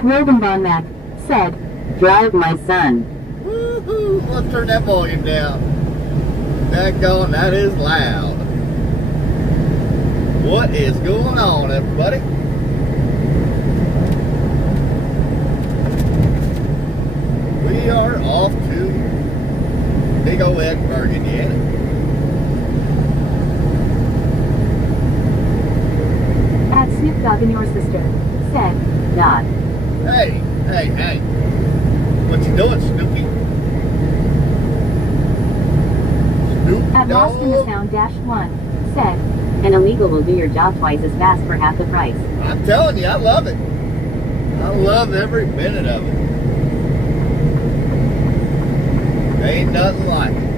At Rodenbahn Mac said, drive my son. Woohoo! Let's turn that volume down. That is loud. What is going on, everybody? We are off to big old Edinburgh, Indiana. At Snoop Dogg and your sister said, Dog. Hey. What you doing, Snoopy? Snoop At Lost in the Dogg? Sound -1 said, an illegal will do your job twice as fast for half the price. I'm telling you, I love it. I love every minute of it. Ain't nothing like it.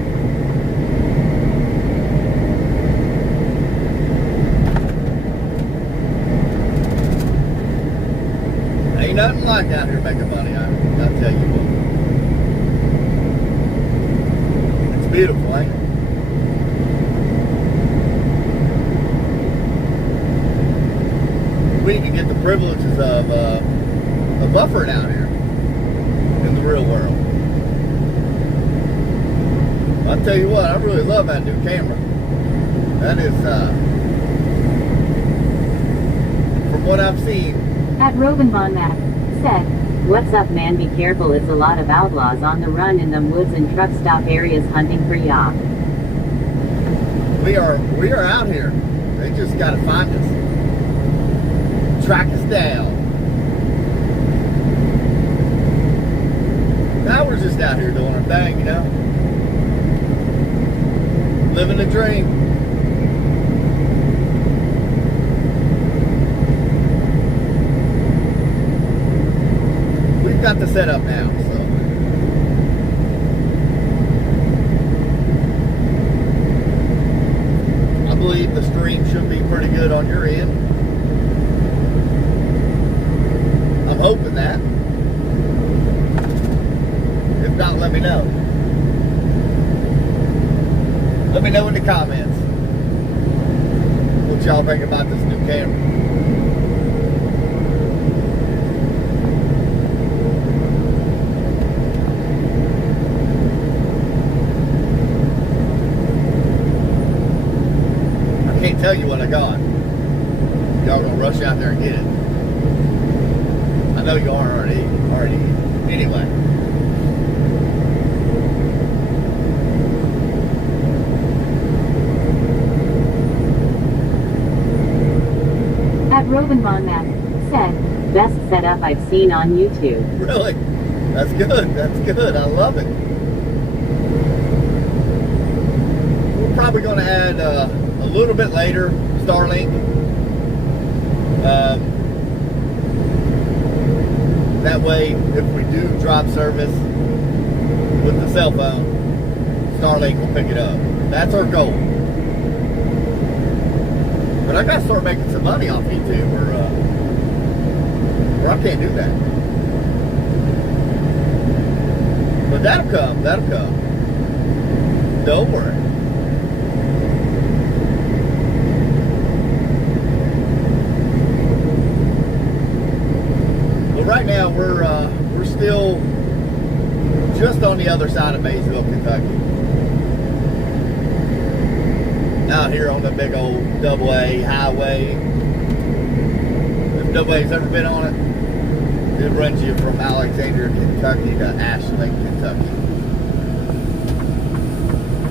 Ain't nothing like out here making money, I'll tell you what. It's beautiful, ain't it? We can get the privileges of a buffer down here in the real world. I'll tell you what, I really love that new camera. That is, from what I've seen. At Rodenbahn Mac said, what's up man, be careful, it's a lot of outlaws on the run in them woods and truck stop areas hunting for ya. We are out here. They just gotta find us. Track us down. Now we're just out here doing our thing, you know? Living the dream. We've got the setup now, so. I believe the stream should be pretty good on your end. I'm hoping that. If not, let me know. Let me know in the comments what y'all think about this new camera. I can't tell you what I got. Y'all gonna rush out there and get it. I know you are already. Anyway. At Rodenbahn Mac said, best setup I've seen on YouTube. Really? That's good. That's good. I love it. We're probably going to add a little bit later Starlink. That way, if we do drop service with the cell phone, Starlink will pick it up. That's our goal. But I gotta start making some money off YouTube, or I can't do that. But that'll come. Don't worry. But right now we're still just on the other side of Maysville, Kentucky. Out here on the big old AA highway. If nobody's ever been on it, it runs you from Alexandria, Kentucky to Ashland, Kentucky.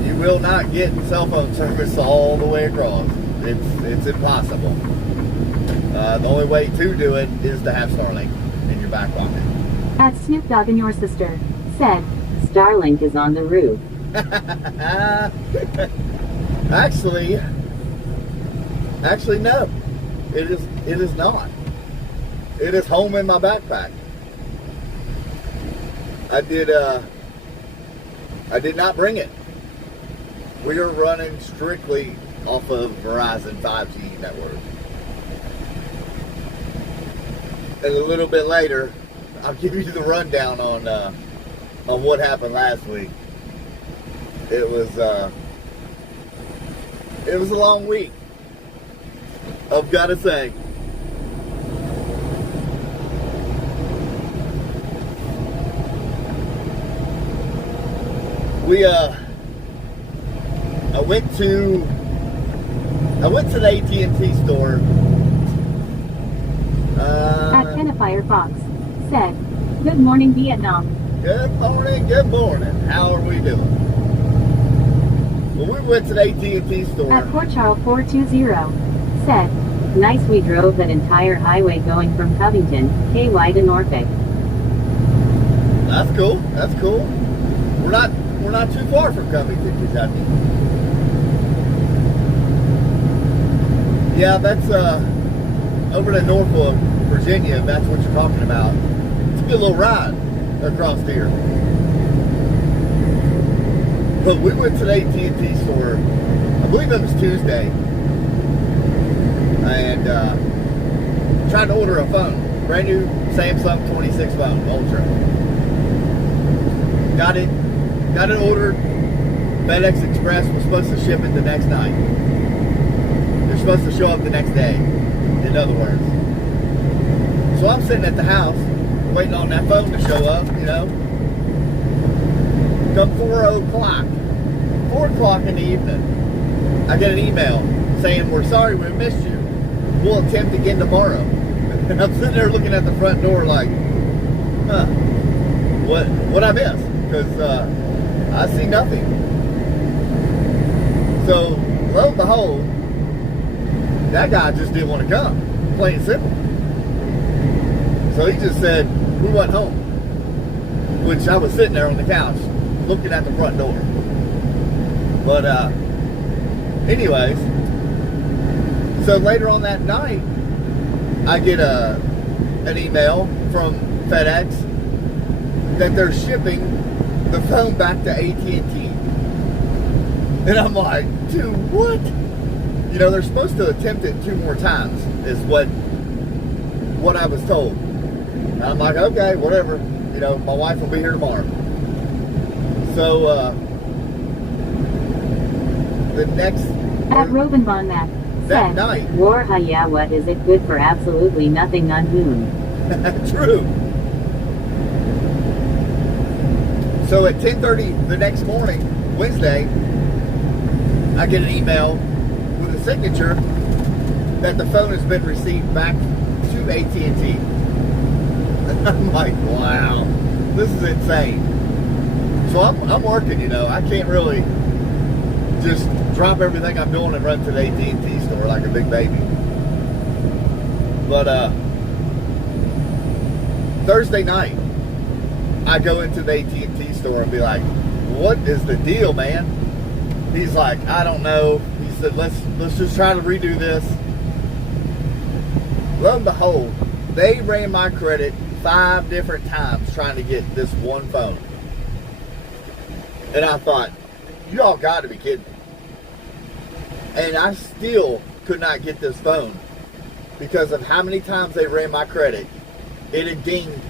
You will not get cell phone service all the way across. It's impossible. The only way to do it is to have Starlink in your back pocket. At Snoop Dogg and your sister said, Starlink is on the roof. Actually, no. It is not. It is home in my backpack. I did not bring it. We are running strictly off of Verizon 5G network. And a little bit later, I'll give you the rundown on what happened last week. It was a long week, I've got to say. I went to the AT&T store. At Kennefier Fox said, "Good morning, Vietnam." Good morning. How are we doing? Well, we went to the AT&T store. At Port Charles 420 said, "Nice, we drove that entire highway going from Covington, KY to Norfolk." That's cool. We're not too far from Covington, Kentucky. Yeah, that's over to Norfolk, Virginia, if that's what you're talking about. It's a good little ride across here. But we went to the AT&T store, I believe it was Tuesday, and tried to order a phone. Brand new Samsung 26 phone, Ultra. Got it ordered. FedEx Express was supposed to ship it the next night. They're supposed to show up the next day, in other words. So I'm sitting at the house, waiting on that phone to show up, you know. Come 4 o'clock in the evening, I get an email saying, "We're sorry we missed you. We'll attempt again tomorrow." And I'm sitting there looking at the front door like, what I missed? Because I see nothing. So, lo and behold, that guy just didn't want to come, plain and simple. So he just said, we went home. Which I was sitting there on the couch, looking at the front door. But anyways, so later on that night, I get an email from FedEx that they're shipping the phone back to AT&T. And I'm like, dude, what? You know, they're supposed to attempt it 2 more times, is what I was told. And I'm like, okay, whatever. You know, my wife will be here tomorrow. So, the next... At Rovenbon Mac that said, night. "War, yeah, what is it good for? Absolutely nothing, unhoon." True. So at 10:30 the next morning, Wednesday, I get an email with a signature that the phone has been received back to AT&T. And I'm like, wow, this is insane. So I'm working, you know. I can't really just drop everything I'm doing and run to the AT&T store like a big baby. But Thursday night, I go into the AT&T store and be like, what is the deal, man? He's like, I don't know. He said, let's just try to redo this. Lo and behold, they ran my credit 5 different times trying to get this one phone. And I thought, y'all got to be kidding me. And I still could not get this phone because of how many times they ran my credit. It had dinged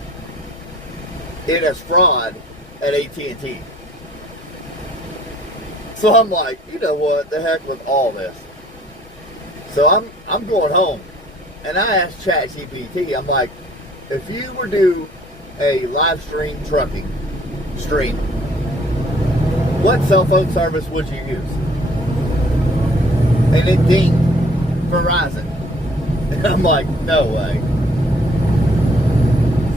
it as fraud at AT&T. So I'm like, you know what, the heck with all this. So I'm going home, and I asked ChatGPT, I'm like, if you were to do a live stream trucking stream, what cell phone service would you use? And it dinged Verizon. And I'm like, no way.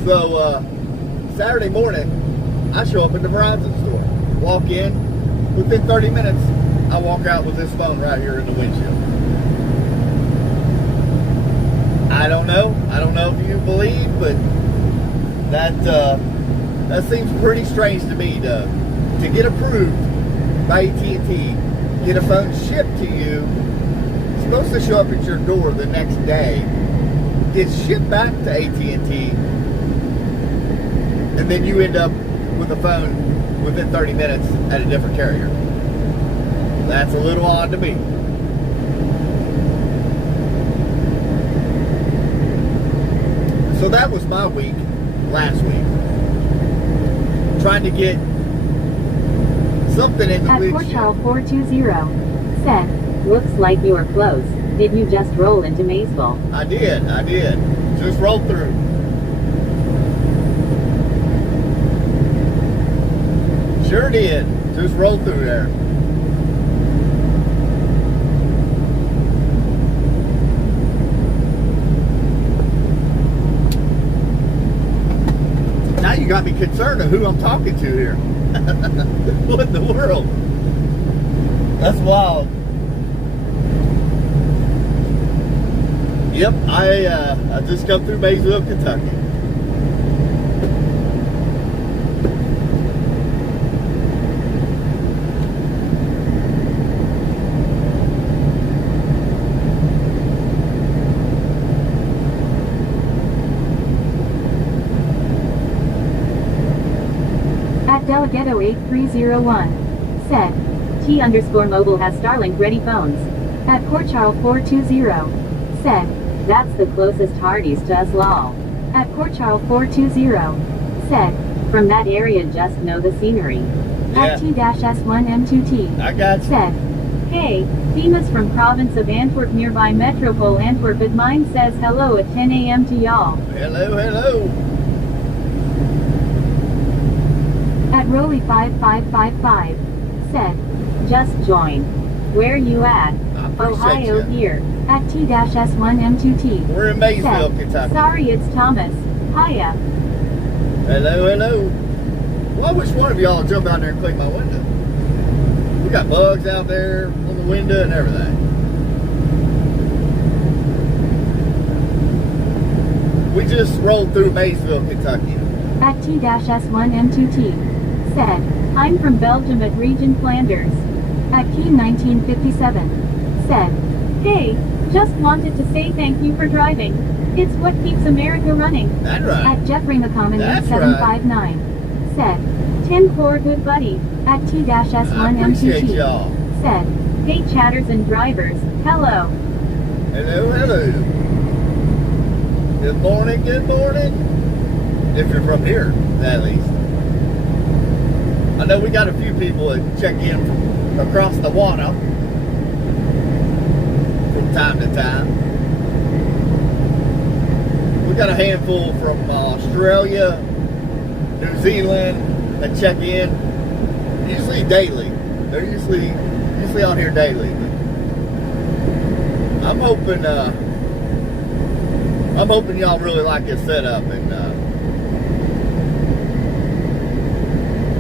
So Saturday morning, I show up at the Verizon store. Walk in, within 30 minutes, I walk out with this phone right here in the windshield. I don't know if you believe, but that seems pretty strange to me to get approved by AT&T, get a phone shipped to you, it's supposed to show up at your door the next day, get shipped back to AT&T, and then you end up with a phone within 30 minutes at a different carrier. That's a little odd to me. So that was my week last week. Trying to get something in the At windshield. Port Charles 420 said, "Looks like you were close. Did you just roll into Maysville?" I did. Just rolled through. Sure did. Just roll through there. Now you got me concerned of who I'm talking to here. What in the world? That's wild. Yep, I just come through Maysville, Kentucky. At Delegato 8301 said, T_mobile has Starlink ready phones. At Port Charles 420 said, that's the closest Hardee's to us lol. At Port Charles 420 said, from that area just know the scenery. At T-S1M2T I got you. said, hey, Themis from province of Antwerp nearby Metropole Antwerp but mine says hello at 10 a.m. to y'all. Hello, hello. At Rolly 5555 said, just join. Where you at? I appreciate Ohio you. here. At T-S1M2T We're in Maysville, said, Kentucky. sorry it's Thomas. Hiya. Hello, hello. Well, I wish one of y'all would jump out there and clean my window. We got bugs out there on the window and everything. We just rolled through Maysville, Kentucky. At T-S1M2T said, I'm from Belgium at Region Flanders. At Keen 1957 said, hey, just wanted to say thank you for driving. It's what keeps America running. That's right. At Jeffrey McCommon That's 759 said, 10-4 good buddy. At I appreciate T-S1M2T y'all. said, hey chatters and drivers, hello. Hello, hello. Good morning, good morning. If you're from here, at least. I know we got a few people that check in from across the water from time to time. We got a handful from Australia, New Zealand that check in, usually daily. They're usually on here daily. I'm hoping y'all really like this setup and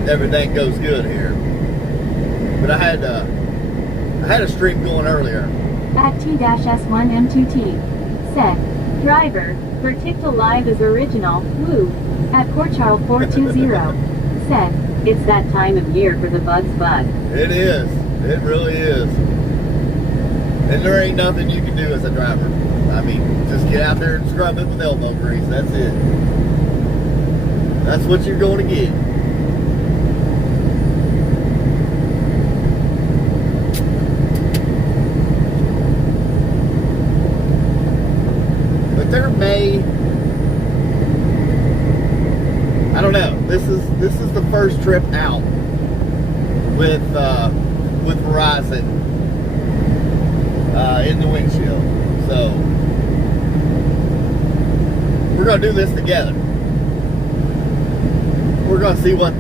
everything goes good here. But I had a stream going earlier. At T-S1M2T said, driver, Vertical Live is original, woo. At Port Charles 420 said, it's that time of year for the bugs bug. It is. It really is. And there ain't nothing you can do as a driver. I mean, just get out there and scrub it with elbow grease. That's it. That's what you're going to get. But there may, I don't know. This is the first trip out with Verizon in the windshield. So we're gonna do this together. We're gonna see what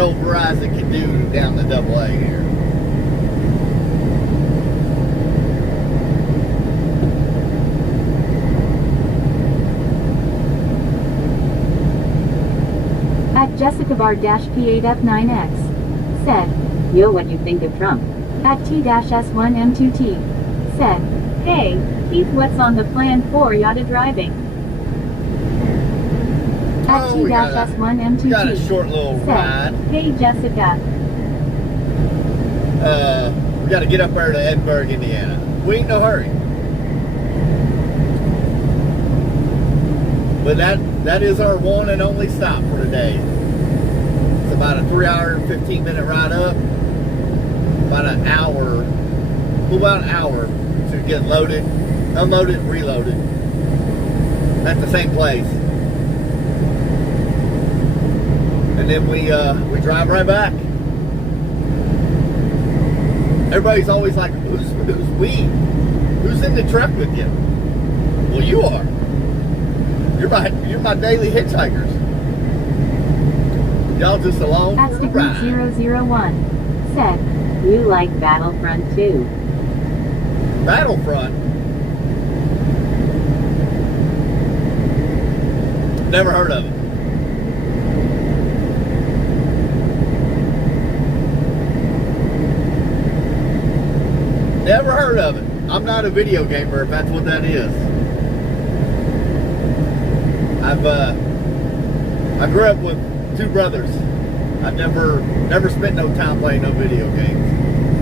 old Verizon can do down the AA here. At Jessica Bar-P8F9X said, yo what you think of Trump? At T-S1M2T said, hey, Keith what's on the plan for yada driving? At We got a T-S1M2T short little ride. said, hey Jessica. We got to get up there to Edinburgh, Indiana. We ain't no hurry. But that is our one and only stop for today. It's about a 3-hour and 15-minute ride up. About an hour to get loaded, unloaded, and reloaded at the same place. And then we drive right back. Everybody's always like, who's we? Who's in the truck with you? Well, you are. You're my daily hitchhikers. Y'all just along At for the Degree ride. 001 said, you like Battlefront 2. Battlefront? Never heard of it. Never heard of it. I'm not a video gamer, if that's what that is. I grew up with two brothers. I never spent no time playing no video games.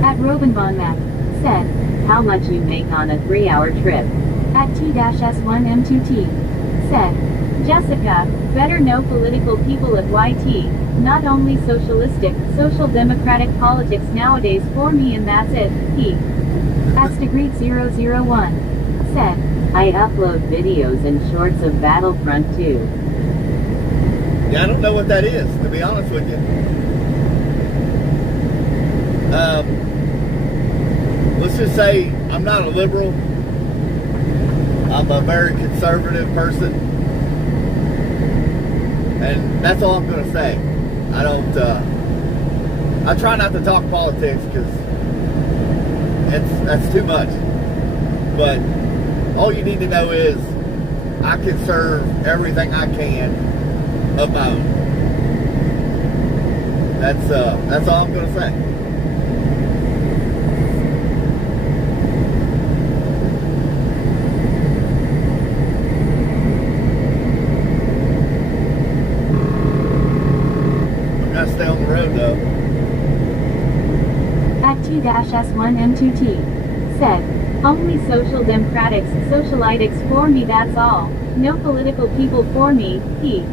At Robinbon Mac said, how much you make on a 3-hour trip. At T-S1M2T said, Jessica, better know political people at YT, not only socialistic, social democratic politics nowadays for me and that's it, he. At Degree 001 said, I upload videos and shorts of Battlefront 2. Yeah, I don't know what that is, to be honest with you. Let's just say I'm not a liberal. I'm a very conservative person. And that's all I'm going to say. I try not to talk politics because that's too much. But all you need to know is I can serve everything I can of my own. That's all I'm going to say. Stay on the road though. At T-S1M2T said, only social democratics, socialitics for me that's all, no political people for me, he.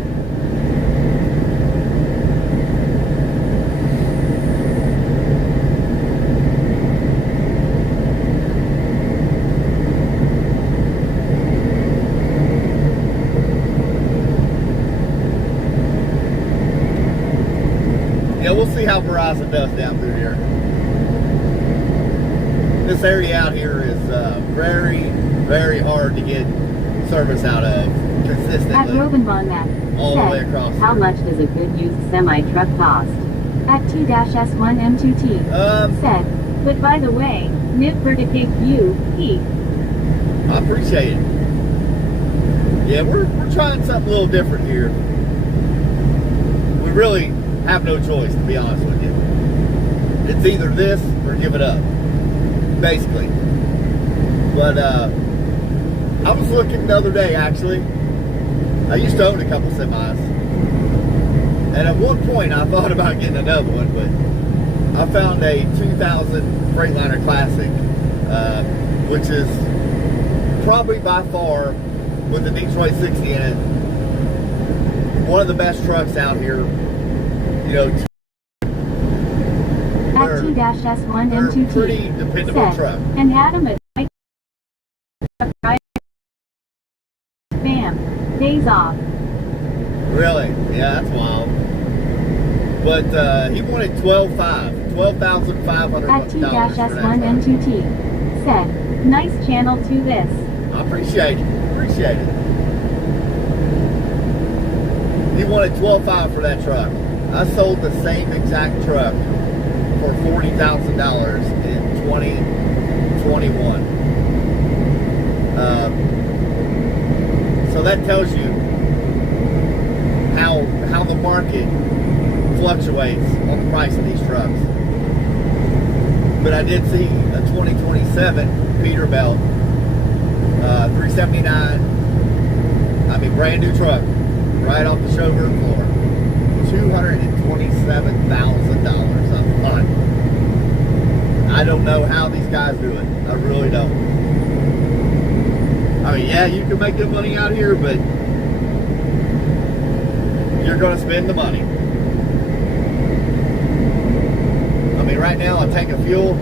Yeah, we'll see how Verizon does down through here. This area out here is very, very hard to get service out of consistently. At Robinbon Mac all the way said, across how here. much does a good used semi-truck cost? At T-S1M2T said, but by the way, Nip Verticate you, he. I appreciate it. Yeah, we're trying something a little different here. We really have no choice, to be honest with you. It's either this or give it up, basically. But I was looking the other day, actually. I used to own a couple semis, and at one point I thought about getting another one, but I found a 2000 Freightliner Classic, which is probably by far, with the Detroit 60 in it, one of the best trucks out here. You know, At T-S1M2T pretty dependable said, truck. and had him at bam, days off. Really? Yeah, that's wild. But he wanted $12,500 At T-S1M2T said, nice channel to this. I appreciate it. Appreciate it. He wanted $12,500 for that truck. I sold the same exact truck for $40,000 in 2021. So that tells you how the market fluctuates on the price of these trucks. But I did see a 2027 Peterbilt 379. I mean, brand new truck, right off the showroom floor. $227,000 up front. I don't know how these guys do it. I really don't. I mean, yeah, you can make good money out here, but you're going to spend the money. I mean, right now, a tank of fuel,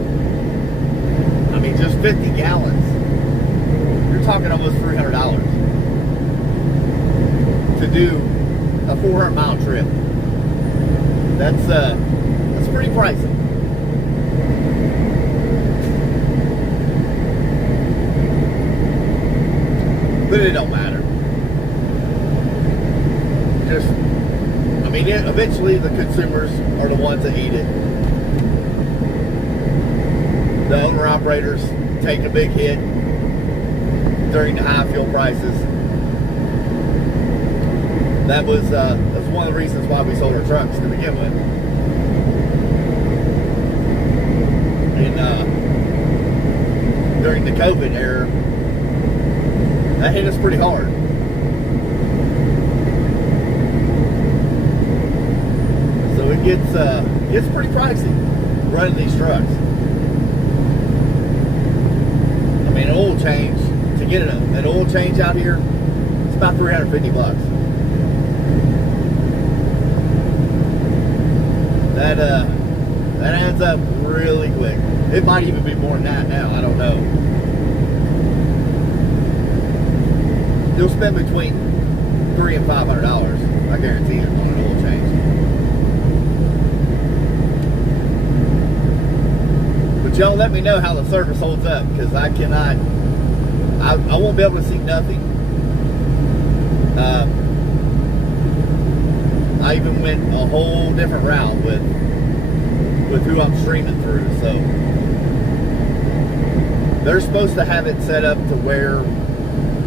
I mean, just 50 gallons. You're talking almost $300 to do a 400-mile trip. That's pretty pricey. But it don't matter. Just, I mean, eventually the consumers are the ones that eat it. The owner-operators take a big hit during the high fuel prices. That's one of the reasons why we sold our trucks to begin with. And during the COVID era, that hit us pretty hard. So it gets pretty pricey running these trucks. I mean, an oil change, to get an oil change out here, it's about $350. That adds up really quick. It might even be more than that now, I don't know. You'll spend between $300 and $500, I guarantee it, on an oil change. But y'all let me know how the service holds up, because I won't be able to see nothing. I even went a whole different route with who I'm streaming through. So they're supposed to have it set up to where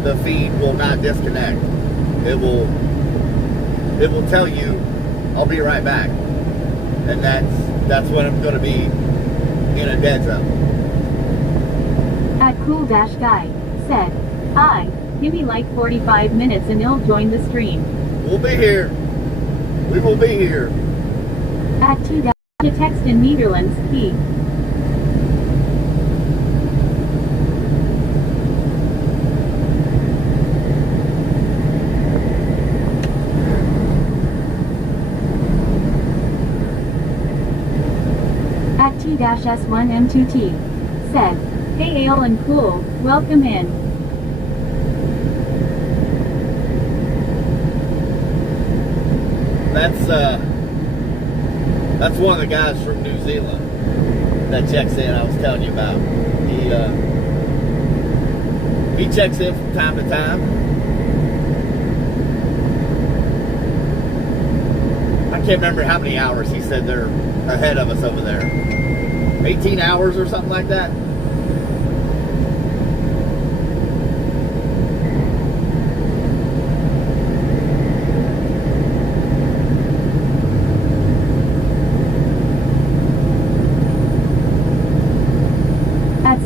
the feed will not disconnect. It will tell you, I'll be right back, and that's when I'm going to be in a dead zone. At Cool-Guy said, give me like 45 minutes and he'll join the stream. We'll be here. We will be here. At T-to text in Netherlands, he. At T-S1M2T said, hey Ale and Cool, welcome in. That's one of the guys from New Zealand that checks in. I was telling you about. He checks in from time to time. I can't remember how many hours he said they're ahead of us over there. 18 hours or something like that.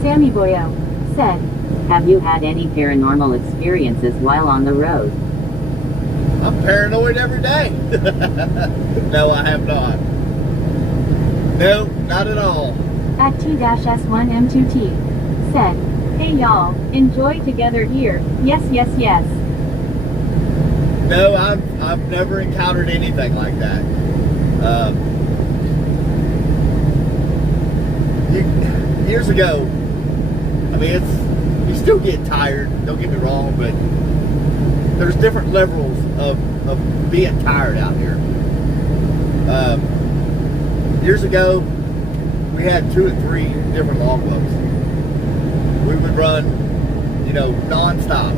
Sammy Boyo said, have you had any paranormal experiences while on the road? I'm paranoid every day. No, I have not. No, not at all. At T-S1M2T said, hey y'all, enjoy together here. Yes, yes, yes. No, I've never encountered anything like that. Years ago, I mean, you still get tired, don't get me wrong, but there's different levels of being tired out here. Years ago, we had 2 or 3 different logbooks. We would run, non-stop,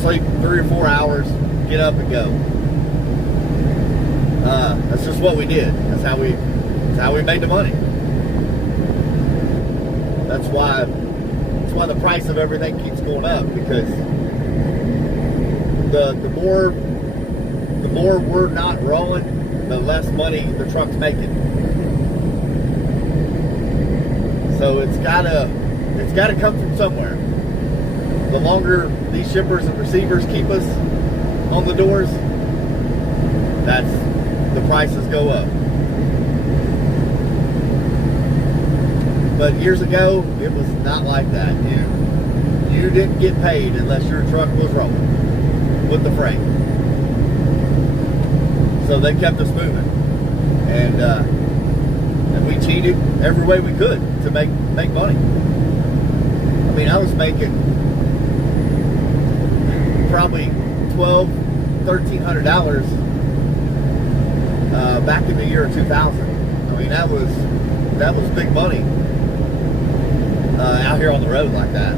sleep 3 or 4 hours, get up and go. That's just what we did. That's how we made the money. That's why the price of everything keeps going up, because the more we're not rolling, the less money the truck's making. So it's gotta come from somewhere. The longer these shippers and receivers keep us on the doors, the prices go up. But years ago, it was not like that. You didn't get paid unless your truck was rolling with the freight. So they kept us moving, and we cheated every way we could to make money. I mean, I was making probably $1,200-$1,300 back in the year 2000. I mean, that was big money. Out here on the road like that.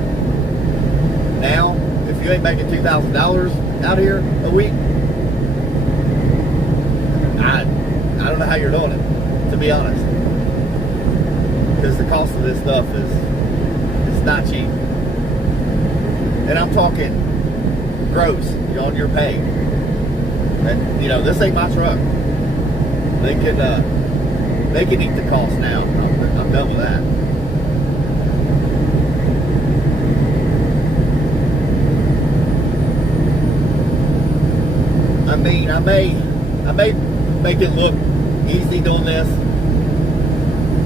Now, if you ain't making $2,000 out here a week, I I don't know how you're doing it, to be honest. Because the cost of this stuff it's not cheap. And I'm talking gross, on your pay. And this ain't my truck. They can eat the cost now. I'm done with that. I mean, I may make it look easy doing this.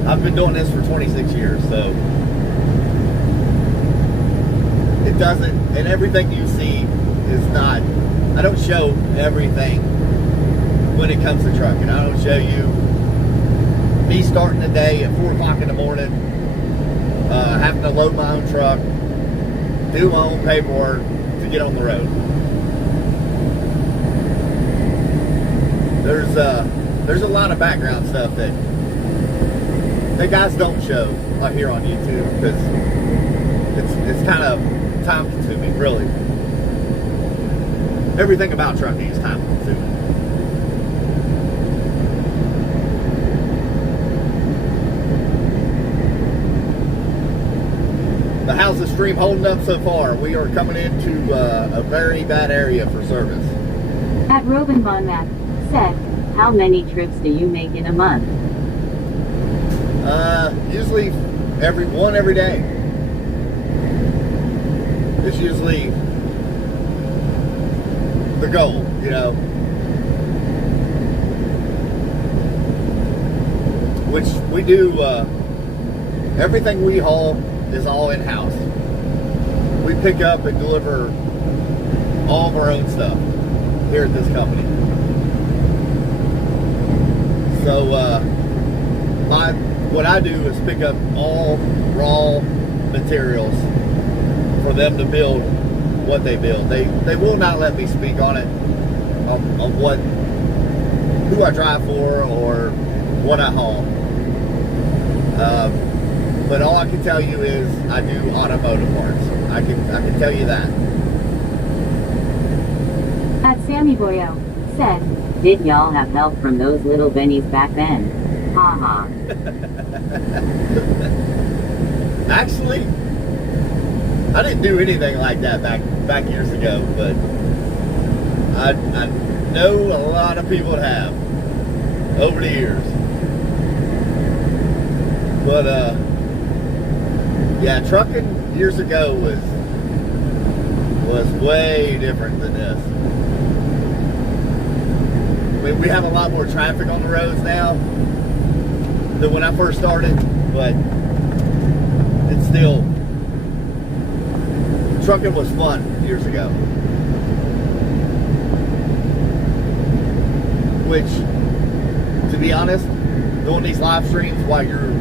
I've been doing this for 26 years, so it doesn't, and everything you see is not, I don't show everything when it comes to trucking. I don't show you me starting the day at 4 o'clock in the morning, having to load my own truck, do my own paperwork to get on the road. There's a lot of background stuff that guys don't show here on YouTube, because it's kind of time consuming, really. Everything about trucking is time consuming. But how's the stream holding up so far? We are coming into a very bad area for service. At Robinbon Mac said, how many trips do you make in a month? Usually every day. It's usually the goal, which we do, everything we haul is all in-house. We pick up and deliver all of our own stuff here at this company. So what I do is pick up all raw materials for them to build what they build. They will not let me speak on it, on who I drive for or what I haul. But all I can tell you is I do automotive parts. I can tell you that. At Sammy Boyo said, did y'all have help from those little bennies back then? Haha. Actually, I didn't do anything like that back years ago, but I know a lot of people have over the years. But yeah, trucking years ago was way different than this. I mean, we have a lot more traffic on the roads now than when I first started, but it's still, trucking was fun years ago. Which, to be honest, doing these live streams while you're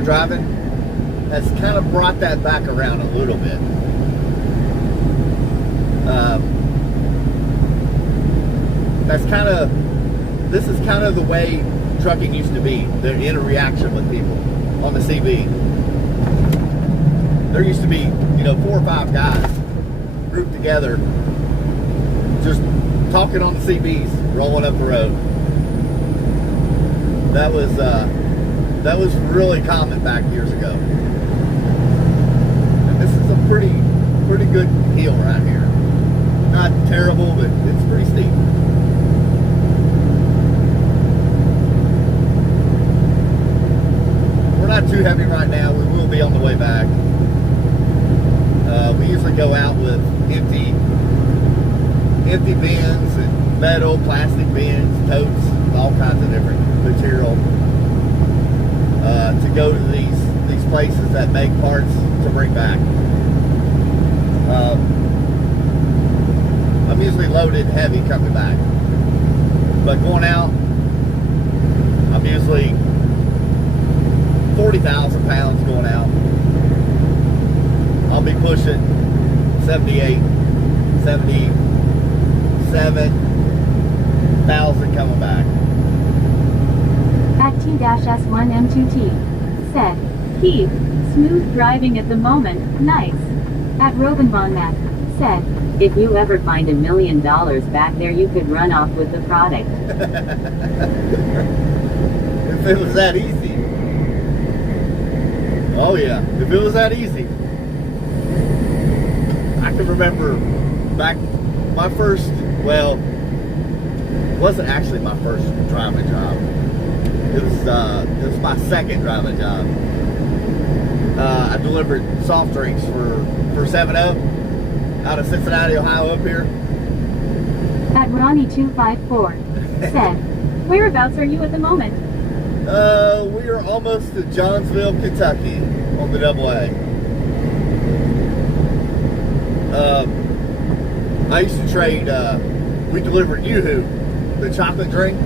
driving has kind of brought that back around a little bit. This is kind of the way trucking used to be, the interaction with people on the CB. There used to be, 4 or 5 guys grouped together, just talking on the CBs, rolling up the road. That was really common back years ago. And this is a pretty good hill right here. Not terrible, but it's pretty steep. We're not too heavy right now. We will be on the way back. We usually go out with empty bins and metal, plastic bins, totes, all kinds of different material to go to these places that make parts to bring back. I'm usually loaded heavy coming back, but going out, I'm usually 40,000 pounds going out. I'll be pushing 78, 77,000 coming back. At T-S1M2T said, Keith, smooth driving at the moment, nice. At Robinbon Mac said, if you ever find $1 million back there, you could run off with the product. If it was that easy. Oh yeah, if it was that easy. I can remember back my first, well, it wasn't actually my first driving job. It was my second driving job. I delivered soft drinks for 7-Up out of Cincinnati, Ohio, up here. At Ronnie254 said, whereabouts are you at the moment? We are almost to Johnsville, Kentucky on the AA. I used to trade, we delivered Yoo-Hoo, the chocolate drink,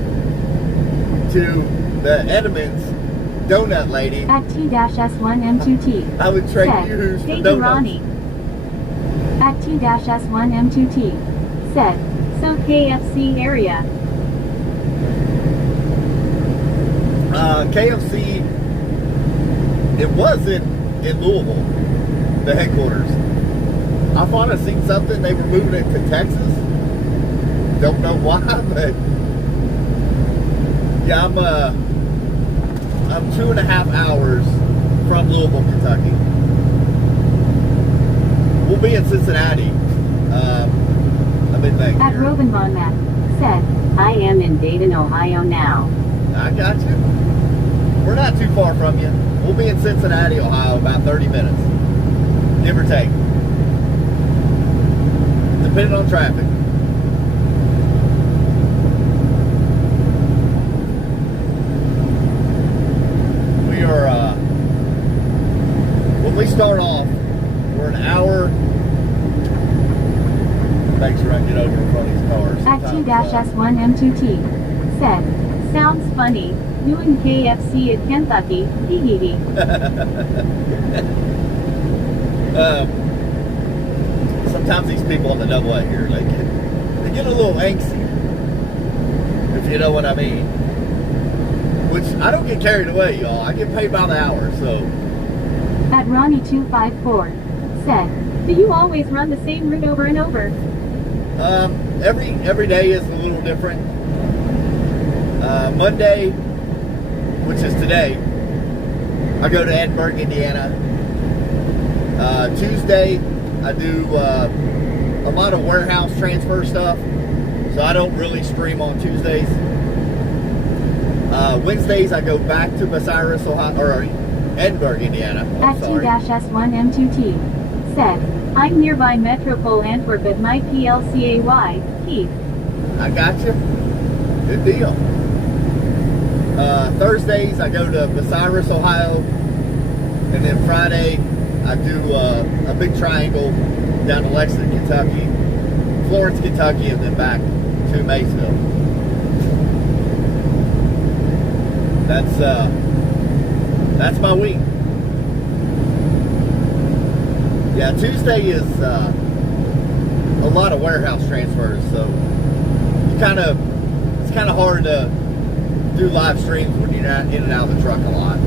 to the Edmonds donut lady. At T-S1M2T. I would trade said, Yoo-Hoos for hey to donuts. Ronnie. At T-S1M2T. said, so KFC area. KFC, it wasn't in Louisville, the headquarters. I thought I'd seen something, they were moving it to Texas. Don't know why, but yeah, I'm 2.5 hours from Louisville, Kentucky. We'll be in Cincinnati. I've been back At here. Robinbon Mac said, I am in Dayton, Ohio now. I got you. We're not too far from you. We'll be in Cincinnati, Ohio, about 30 minutes, give or take, depending on traffic. We are, when we start off, we're an hour. Make sure I get over in front of these cars. At T-S1M2T. said, sounds funny, doing KFC at Kentucky, hee hee hee. Sometimes these people on the AA here, they get a little angsty, if you know what I mean. Which, I don't get carried away, y'all. I get paid by the hour, so. At Ronnie254 said, do you always run the same route over and over? Every day is a little different. Monday, which is today, I go to Edinburgh, Indiana. Tuesday, I do a lot of warehouse transfer stuff, so I don't really stream on Tuesdays. Wednesdays, I go back to Bucyrus, Ohio, or Edinburgh, Indiana. At T-S1M2T. said, I'm nearby Metropole Antwerp at my PLCAY, Keith. I got you. Good deal. Thursdays, I go to Bucyrus, Ohio, and then Friday, I do a big triangle down to Lexington, Kentucky, Florence, Kentucky, and then back to Maysville. That's my week. Yeah, Tuesday is a lot of warehouse transfers, so it's kind of hard to do live streams when you're not in and out of the truck a lot.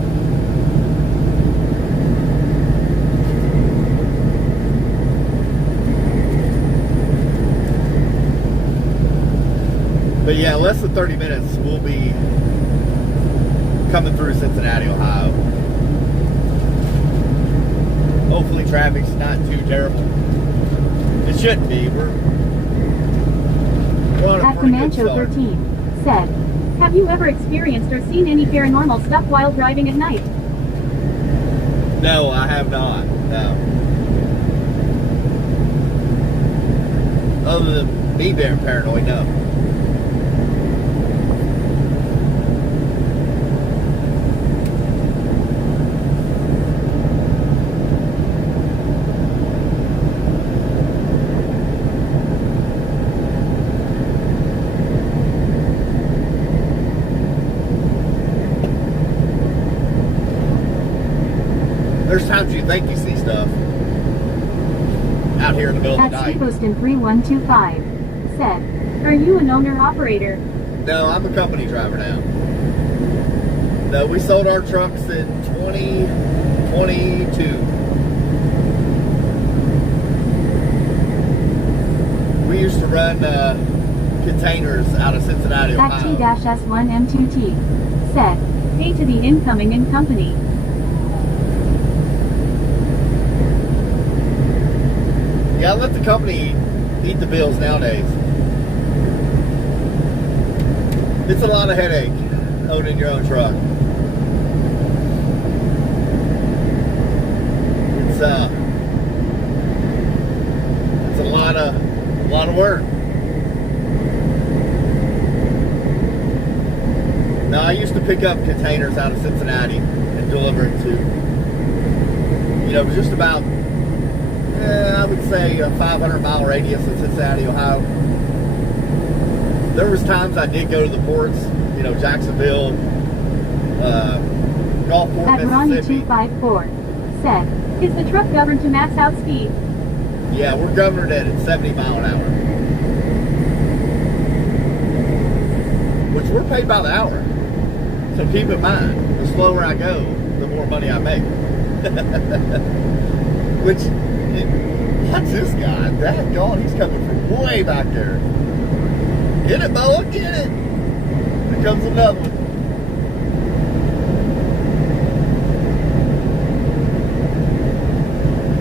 But yeah, less than 30 minutes, we'll be coming through Cincinnati, Ohio. Hopefully traffic's not too terrible. It shouldn't be. We're on a At pretty good start. Comancho13 said, have you ever experienced or seen any paranormal stuff while driving at night? No, I have not. No. Other than me being paranoid, no. There's times you think you see stuff out here in the middle of At the night. Steposton3125 said, are you an owner-operator? No, I'm a company driver now. No, we sold our trucks in 2022. run containers out of Cincinnati, At Ohio. T-S1M2T. Said, pay to the incoming in company. Yeah, let the company eat the bills nowadays. It's a lot of headache owning your own truck. It's a lot of work. Now, I used to pick up containers out of Cincinnati and deliver it to, just about, I would say a 500-mile radius of Cincinnati, Ohio. There was times I did go to the ports, Jacksonville, Gulfport, At Ronnie Mississippi. 254. Said, is the truck governed to max out speed? Yeah, we're governed at 70 mile an hour. Which we're paid by the hour. So keep in mind, the slower I go, the more money I make. Watch this guy. Daggone, he's coming from way back there. Get it, Boa, get it. Here comes another one.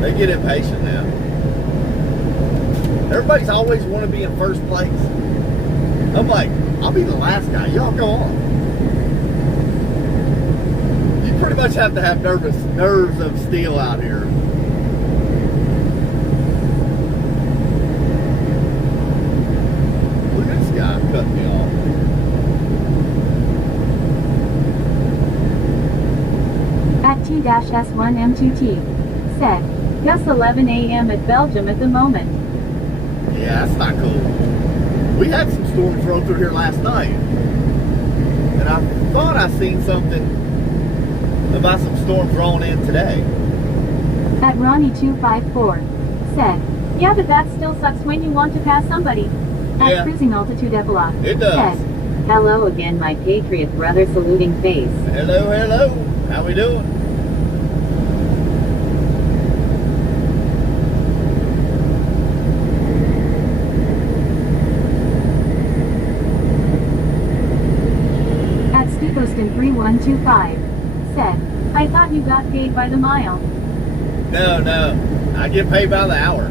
They get impatient now. Everybody's always want to be in first place. I'm like, I'll be the last guy. Y'all go on. You pretty much have to have nerves of steel out here. Look at this guy cutting me off. At T-S1M2T. Said, Gus 11 a.m. at Belgium at the moment. Yeah, that's not cool. We had some storms roll through here last night. And I thought I seen something about some storms rolling in today. At Ronnie 254. Said, yeah, but that still sucks when you want to pass somebody. At Yeah. Cruising Altitude Epilogue. It does. Said, hello again, my patriot brother, saluting face. Hello, hello. How we doing? At Steve 3125. Said, I thought you got paid by the mile. No. I get paid by the hour.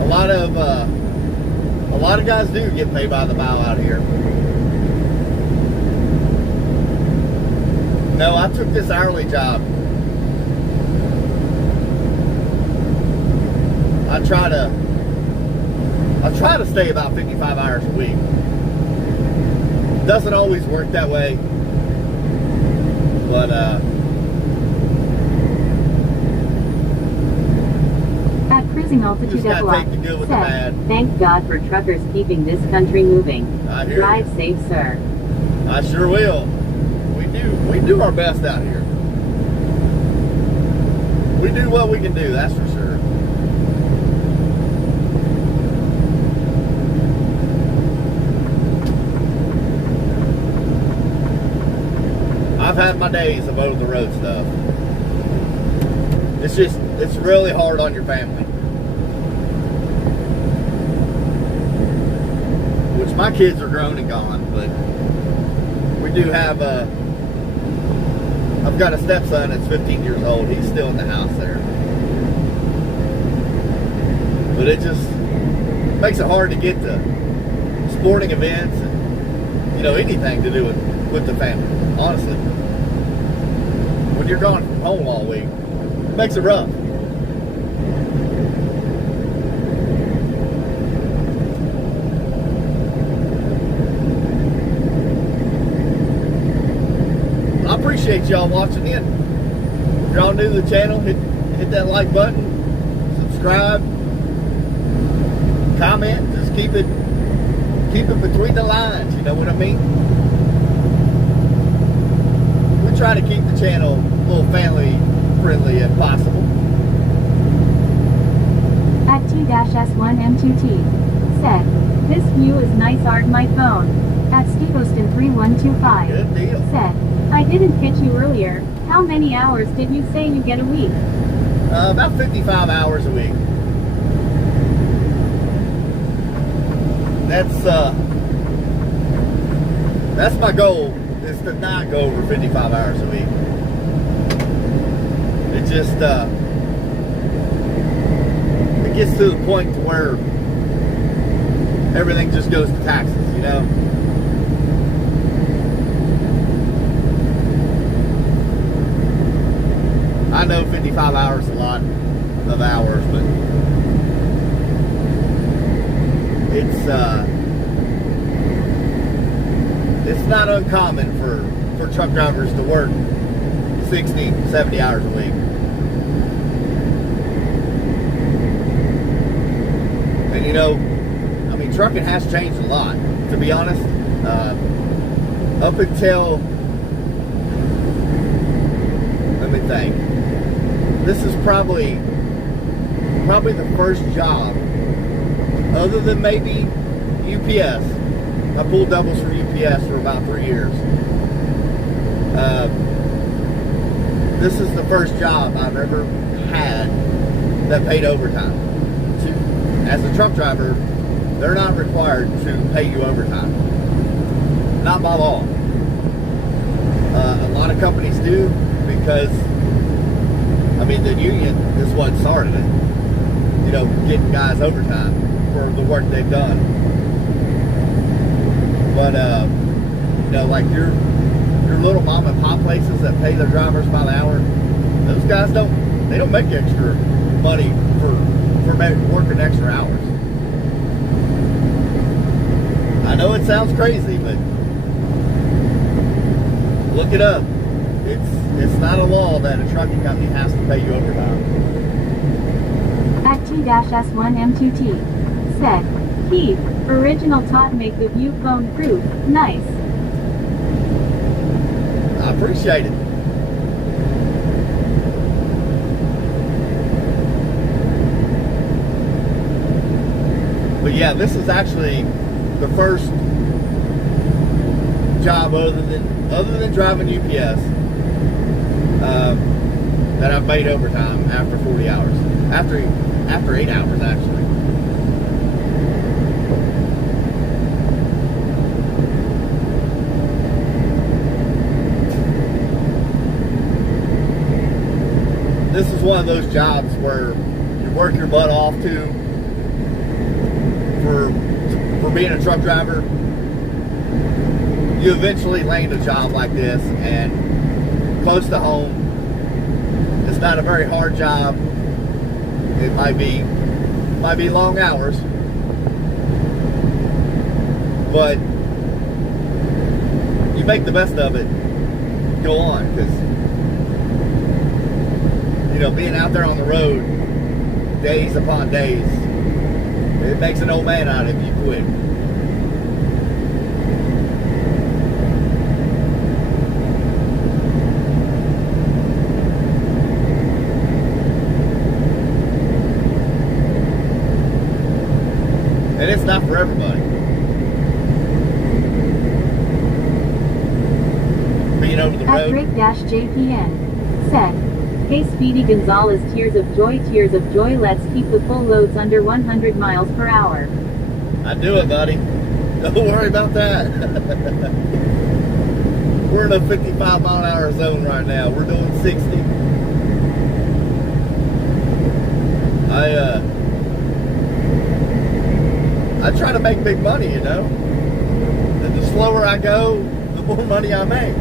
A lot of guys do get paid by the mile out here. No, I took this hourly job. I try to stay about 55 hours a week. Doesn't always work that way, but At Cruising Altitude Just gotta Epilogue. take the good with the Said, bad. thank God for truckers keeping this country moving. I hear Drive you. safe, sir. I sure will. We do our best out here. We do what we can do, that's for sure. I've had my days of over the road stuff. It's really hard on your family. Which my kids are grown and gone, but we do have I've got a stepson that's 15 years old. He's still in the house there. But it just makes it hard to get to sporting events and, anything to do with the family, honestly. When you're gone from home all week, it makes it rough. I appreciate y'all watching in. If y'all new to the channel, hit that like button, subscribe, comment, just keep it between the lines, you know what I mean? We try to keep the channel a little family friendly if possible. At T-S1M2T. Said, this view is nice art my phone. At Steve 3125. Good deal. Said, I didn't catch you earlier. How many hours did you say you get a week? About 55 hours a week. that's my goal, is to not go over 55 hours a week. It just it gets to the point to where everything just goes to taxes, you know. I know 55 hours is a lot of hours, but it's not uncommon for truck drivers to work 60, 70 hours a week. And you know, I mean, trucking has changed a lot, to be honest. Up until, let me think, this is probably the first job, other than maybe UPS. I pulled doubles for UPS for about 3 years. This is the first job I've ever had that paid overtime. As a truck driver, they're not required to pay you overtime. Not by law. A lot of companies do, because I mean, the union is what started it. You know, getting guys overtime for the work they've done. But you know, like your little mom and pop places that pay their drivers by the hour, those guys don't make extra money for working extra hours. I know it sounds crazy, but look it up. It's not a law that a trucking company has to pay you overtime. At T-S1M2T said, Keith, original Todd make the view phone proof, nice. I appreciate it. But yeah, this is actually the first job other than driving UPS that I've made overtime after 40 hours. After 8 hours, actually. This is one of those jobs where you work your butt off for being a truck driver. You eventually land a job like this, and close to home. It's not a very hard job. It might be long hours, but you make the best of it. Go on, because you know, being out there on the road days upon days, it makes an old man out of you quick. And it's not for everybody. Being over the road. Drake-JPN said, Hey Speedy Gonzalez, tears of joy, let's keep the full loads under 100 miles per hour. I do it, buddy. Don't worry about that. We're in a 55 mile an hour zone right now. We're doing 60. I try to make big money, you know. And the slower I go, the more money I make.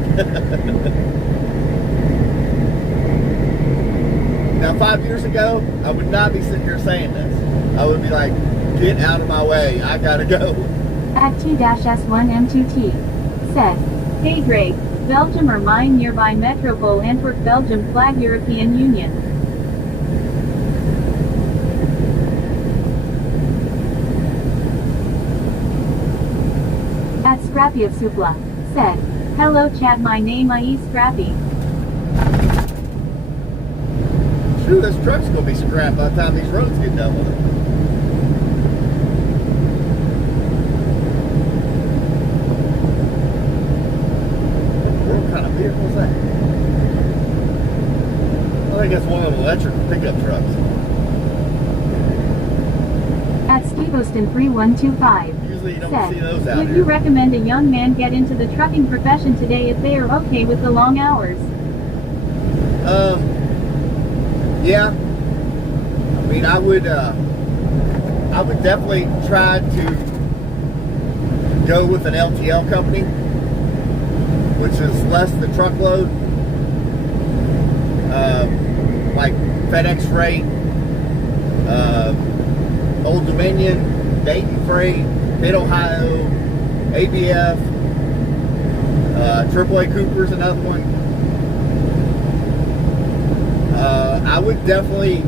Now, 5 years ago, I would not be sitting here saying this. I would be like, get out of my way. I gotta go. At T-S1M2T said, Hey Drake, Belgium or mine nearby Metropole Antwerp, Belgium flag European Union. At Scrappy of Supla said, Hello chat, my name is Scrappy. Shoot, this truck's gonna be scrapped by the time these roads get done with it. What kind of vehicle is that? I think that's one of them electric pickup trucks. At Stevoston 3125 Usually you don't said, see those out would here. you recommend a young man get into the trucking profession today if they are okay with the long hours? Yeah. I mean, I would definitely try to go with an LTL company, which is less than truckload, like FedEx Freight, Old Dominion, Dayton Freight, Mid-Ohio, ABF, AAA Cooper's another one. I would definitely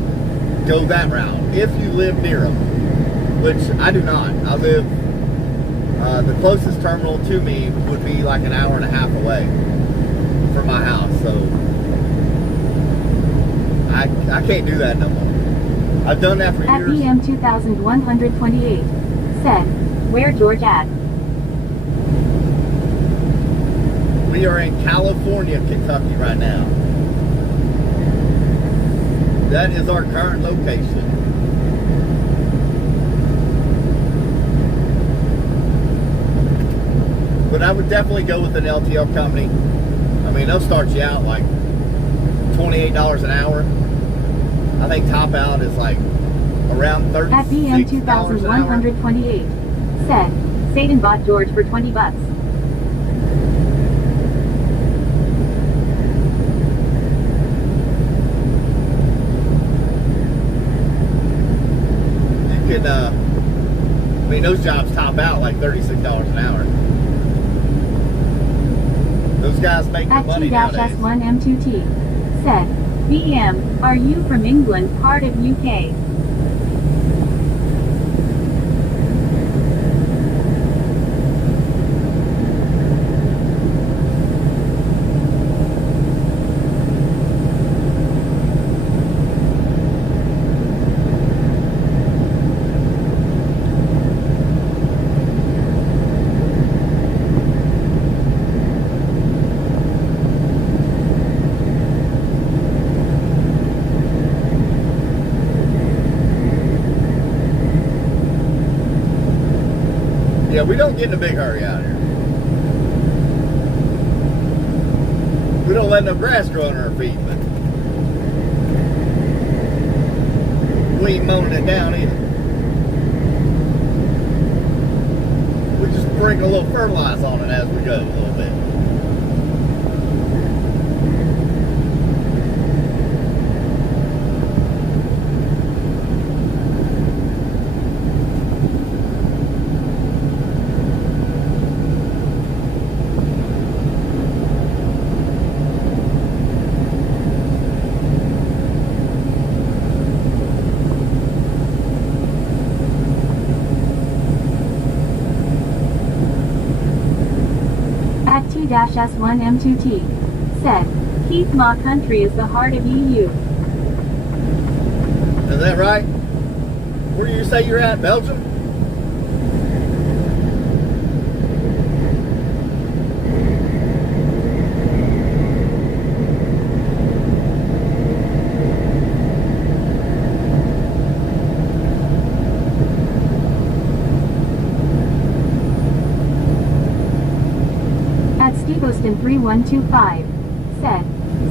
go that route if you live near them, which I do not. I live, the closest terminal to me would be like an hour and a half away from my house, so I can't do that no more. I've done that for At years. BM 2128, said, where George at? We are in California, Kentucky right now. That is our current location. But I would definitely go with an LTL company. I mean, they'll start you out like $28 an hour. I think top out is like around $36 At BM an hour. 2128, said, Satan bought George for 20 bucks. You could, I mean, those jobs top out like $36 an hour. Those guys make good At money nowadays. T-S1M2T, said, BM, are you from England, part of UK? Yeah, we don't get in a big hurry out here. We don't let no grass grow under our feet, but we ain't mowing it down either. We just sprinkle a little fertilizer on it as we go a little bit. At T-S1M2T, said, Keith, my country is the heart of EU. Is that right? Where do you say you're at? Belgium? At SteveAustin3125, said,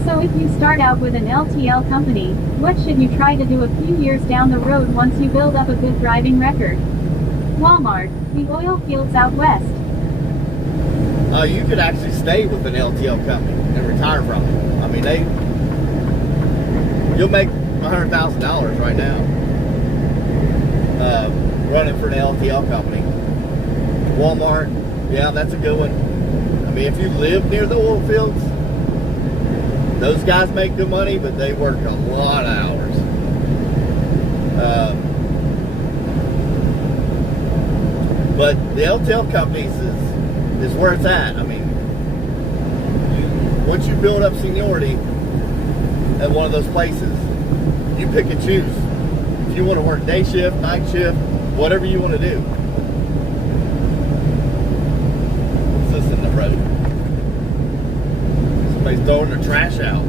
so if you start out with an LTL company, what should you try to do a few years down the road once you build up a good driving record? Walmart, the oil fields out west. You could actually stay with an LTL company and retire from it. I mean, you'll make $100,000 right now running for an LTL company. Walmart, yeah, that's a good one. I mean, if you live near the oil fields, those guys make good money, but they work a lot of hours. But the LTL companies is where it's at. I mean, once you build up seniority at one of those places, you pick and choose. If you want to work day shift, night shift, whatever you want to do. What's this in the road? Somebody's throwing their trash out.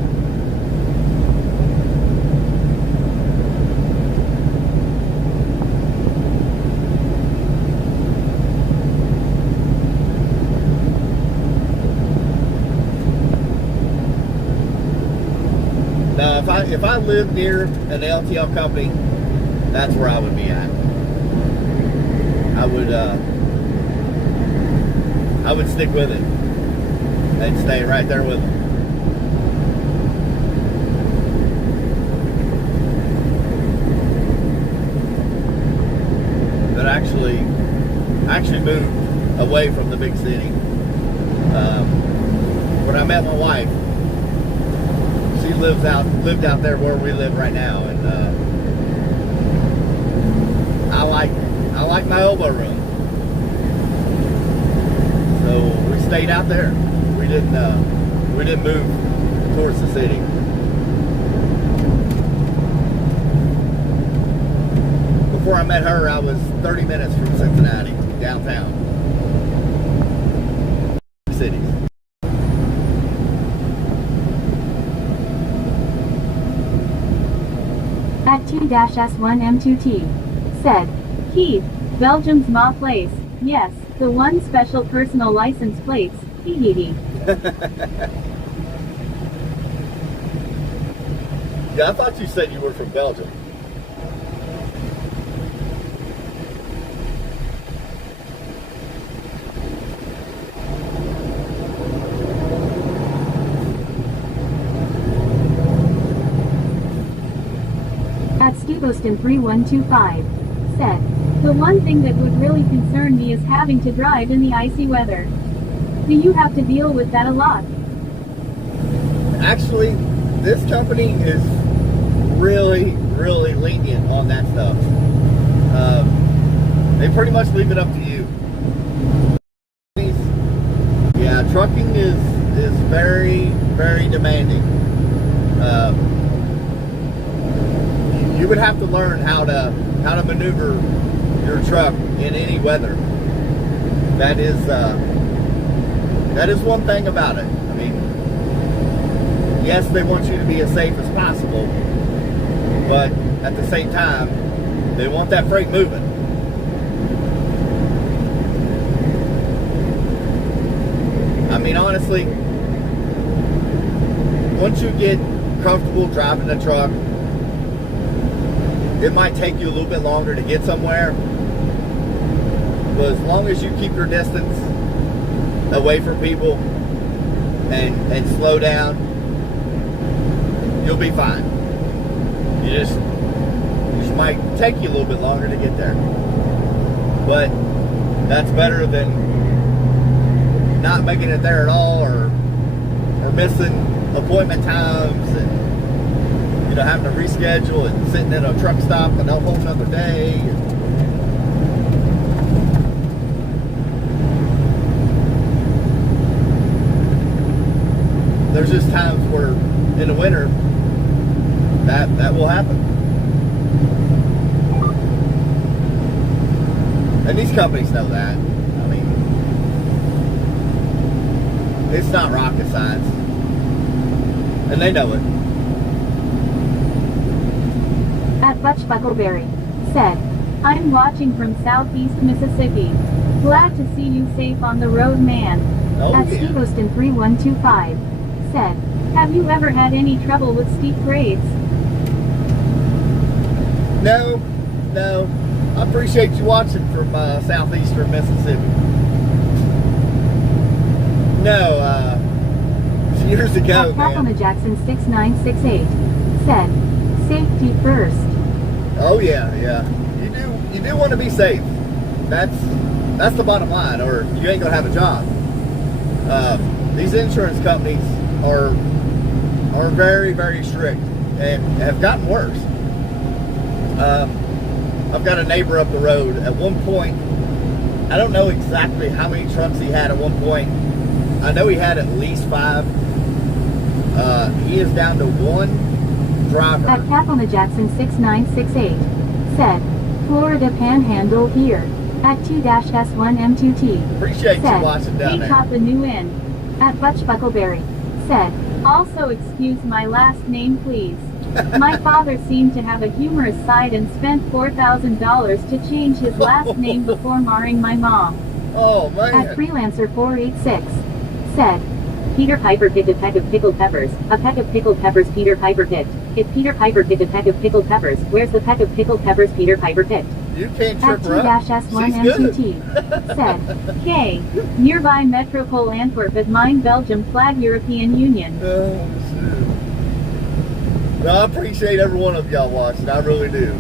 if I lived near an LTL company, that's where I would be at. I would stick with it and stay right there with them. But I actually moved away from the big city. When I met my wife, she lived out there where we live right now, and I like my elbow room. So we stayed out there. We didn't move towards the city. Before I met her, I was 30 minutes from Cincinnati, downtown. Cities. At T-S1M2T. Said, Keith, Belgium's my place. Yes, the one special personal license plates. Hee hee hee. Yeah, I thought you said you were from Belgium. At SteveAustin3125. Said, the one thing that would really concern me is having to drive in the icy weather. Do you have to deal with that a lot? Actually, this company is really lenient on that stuff. They pretty much leave it up to you. Yeah, trucking is very demanding. You would have to learn how to maneuver your truck in any weather. That is one thing about it. I mean, yes, they want you to be as safe as possible, but at the same time, they want that freight moving. I mean, honestly, once you get comfortable driving the truck, it might take you a little bit longer to get somewhere, but as long as you keep your distance away from people and slow down, you'll be fine. You just might take you a little bit longer to get there, but that's better than not making it there at all, or missing appointment times, and having to reschedule and sitting in a truck stop a whole another day. There's just times where in the winter that will happen. And these companies know that. I mean, it's not rocket science. And they know it. At Butch Buckleberry. Said, I'm watching from southeast Mississippi. Glad to see you safe on the road, man. Oh, At yeah. SteveAustin3125. Said, have you ever had any trouble with steep grades? No. I appreciate you watching from southeastern Mississippi. No, years ago, At Papa Jackson6968. Said, safety first. Oh yeah. You do want to be safe. That's the bottom line, or you ain't gonna have a job. These insurance companies are very strict and have gotten worse. I've got a neighbor up the road. At one point, I don't know exactly how many trucks he had at one point. I know he had at least 5. He is down to 1 driver. At Papa Jackson6968. Said, Florida Panhandle here. At T-S1M2T. Appreciate Said, you watching down hey, there. caught the new in. At Butch Buckleberry. Said, also excuse my last name please. My father seemed to have a humorous side and spent $4,000 to change his last name before marrying my mom. Oh man. At Freelancer486. Said, Peter Piper picked a peck of pickled peppers. A peck of pickled peppers Peter Piper picked. If Peter Piper picked a peck of pickled peppers, where's the peck of pickled peppers Peter Piper picked? You can't At trip her up. She's good. T-S1M2T said, K, nearby Metropole Antwerp at Mine Belgium flag European Union. Oh, shit. No, I appreciate every one of y'all watching. I really do.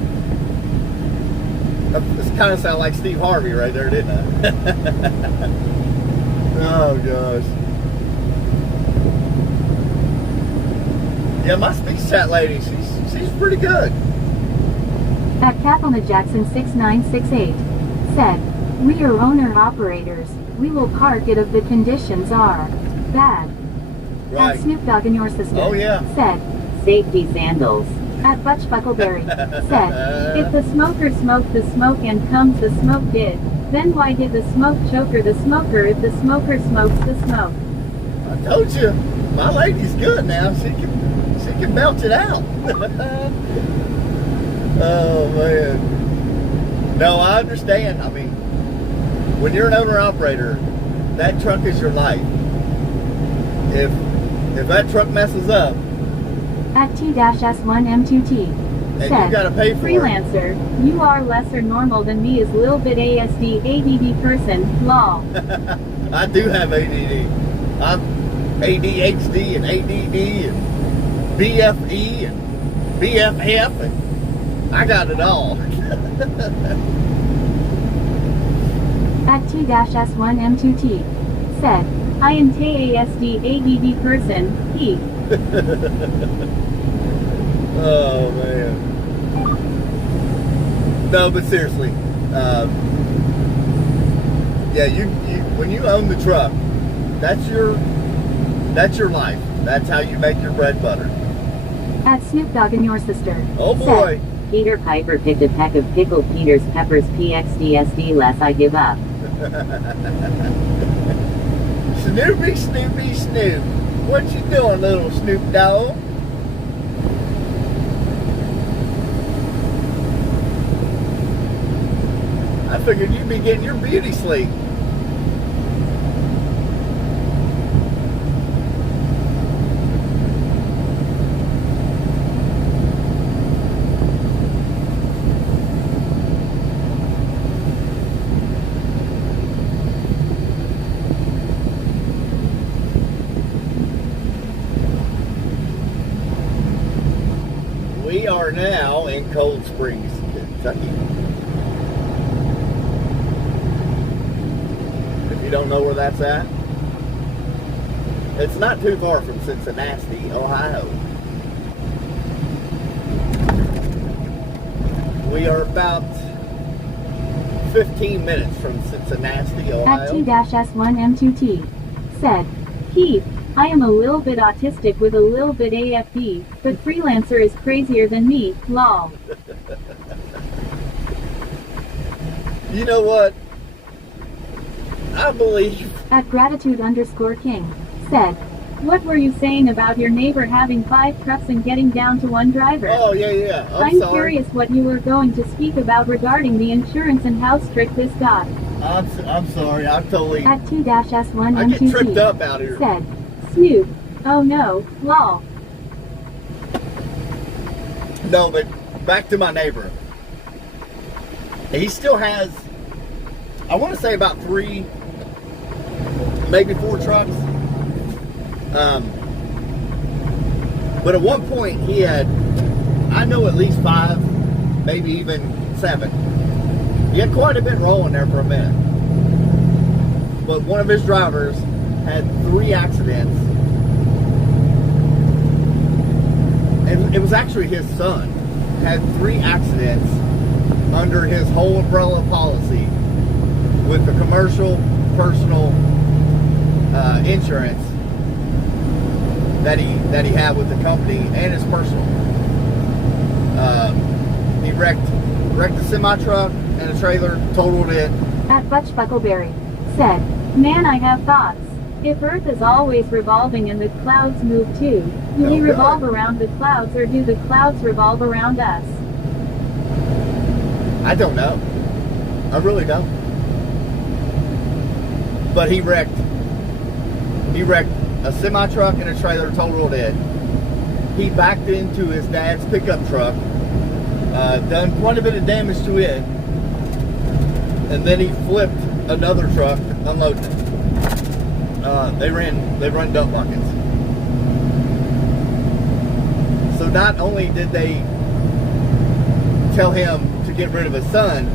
This kind of sounded like Steve Harvey right there, didn't I? Oh, gosh. Yeah, my speech chat lady, she's pretty good. At Kathleen Jackson 6968 said, we are owner-operators. We will park it if the conditions are bad. Right. At Snoop Dogg and Your Sister Oh, yeah. said, safety sandals. At Butch Buckleberry said, if the smoker smoked the smoke and comes the smoke did, then why did the smoke choker the smoker if the smoker smokes the smoke? I told you, my lady's good now. She can belch it out. Oh, man. No, I understand. I mean, when you're an owner-operator, that truck is your life. If that truck messes up, At T-S1M2T and said, you gotta pay for freelancer, you are lesser normal than me is little bit ASD ADD person, lol. I do have ADD. I'm ADHD and ADD and BFE and BFF and I got it all. At T-S1M2T said, I am TASD ADD person, he. Oh, man. No, but seriously, yeah, you when you own the truck, that's your life. That's how you make your bread butter. At Snoop Dogg and Your Sister Oh boy. said, Peter Piper picked a peck of pickled Peter's peppers PXDSD less I give up. Snoopy, Snoopy, Snoop. What you doing, little Snoop Dogg? I figured you'd be getting your beauty sleep. We are now in Cold Springs, Kentucky. If you don't know where that's at, it's not too far from Cincinnati, Ohio. We are about 15 minutes from Cincinnati, At Ohio. T-S1M2T said, Keith, I am a little bit autistic with a little bit AFD, but freelancer is crazier than me, lol. You know what? I believe. At Gratitude_King said, what were you saying about your neighbor having 5 trucks and getting down to 1 driver? Oh, yeah. I'm sorry. curious what you were going to speak about regarding the insurance and how strict this got. I'm sorry. I totally. At T-S1M2T I get tripped up out here. said, Snoop, oh no, lol. No, but back to my neighbor. He still has, I want to say about 3, maybe 4 trucks. But at one point he had, I know at least 5, maybe even 7. He had quite a bit rolling there for a minute. But one of his drivers had 3 accidents. And it was actually his son had 3 accidents under his whole umbrella policy with the commercial, personal insurance that he had with the company and his personal. He wrecked a semi truck and a trailer, totaled it. At Butch Buckleberry said, man, I have thoughts. If Earth is always revolving and the clouds move too, do we revolve around the clouds or do the clouds revolve around us? I don't know. I really don't. But he wrecked a semi truck and a trailer, totaled it. he backed into his dad's pickup truck, done quite a bit of damage to it, and then he flipped another truck, unloading it. They run dump buckets. So not only did they tell him to get rid of his son,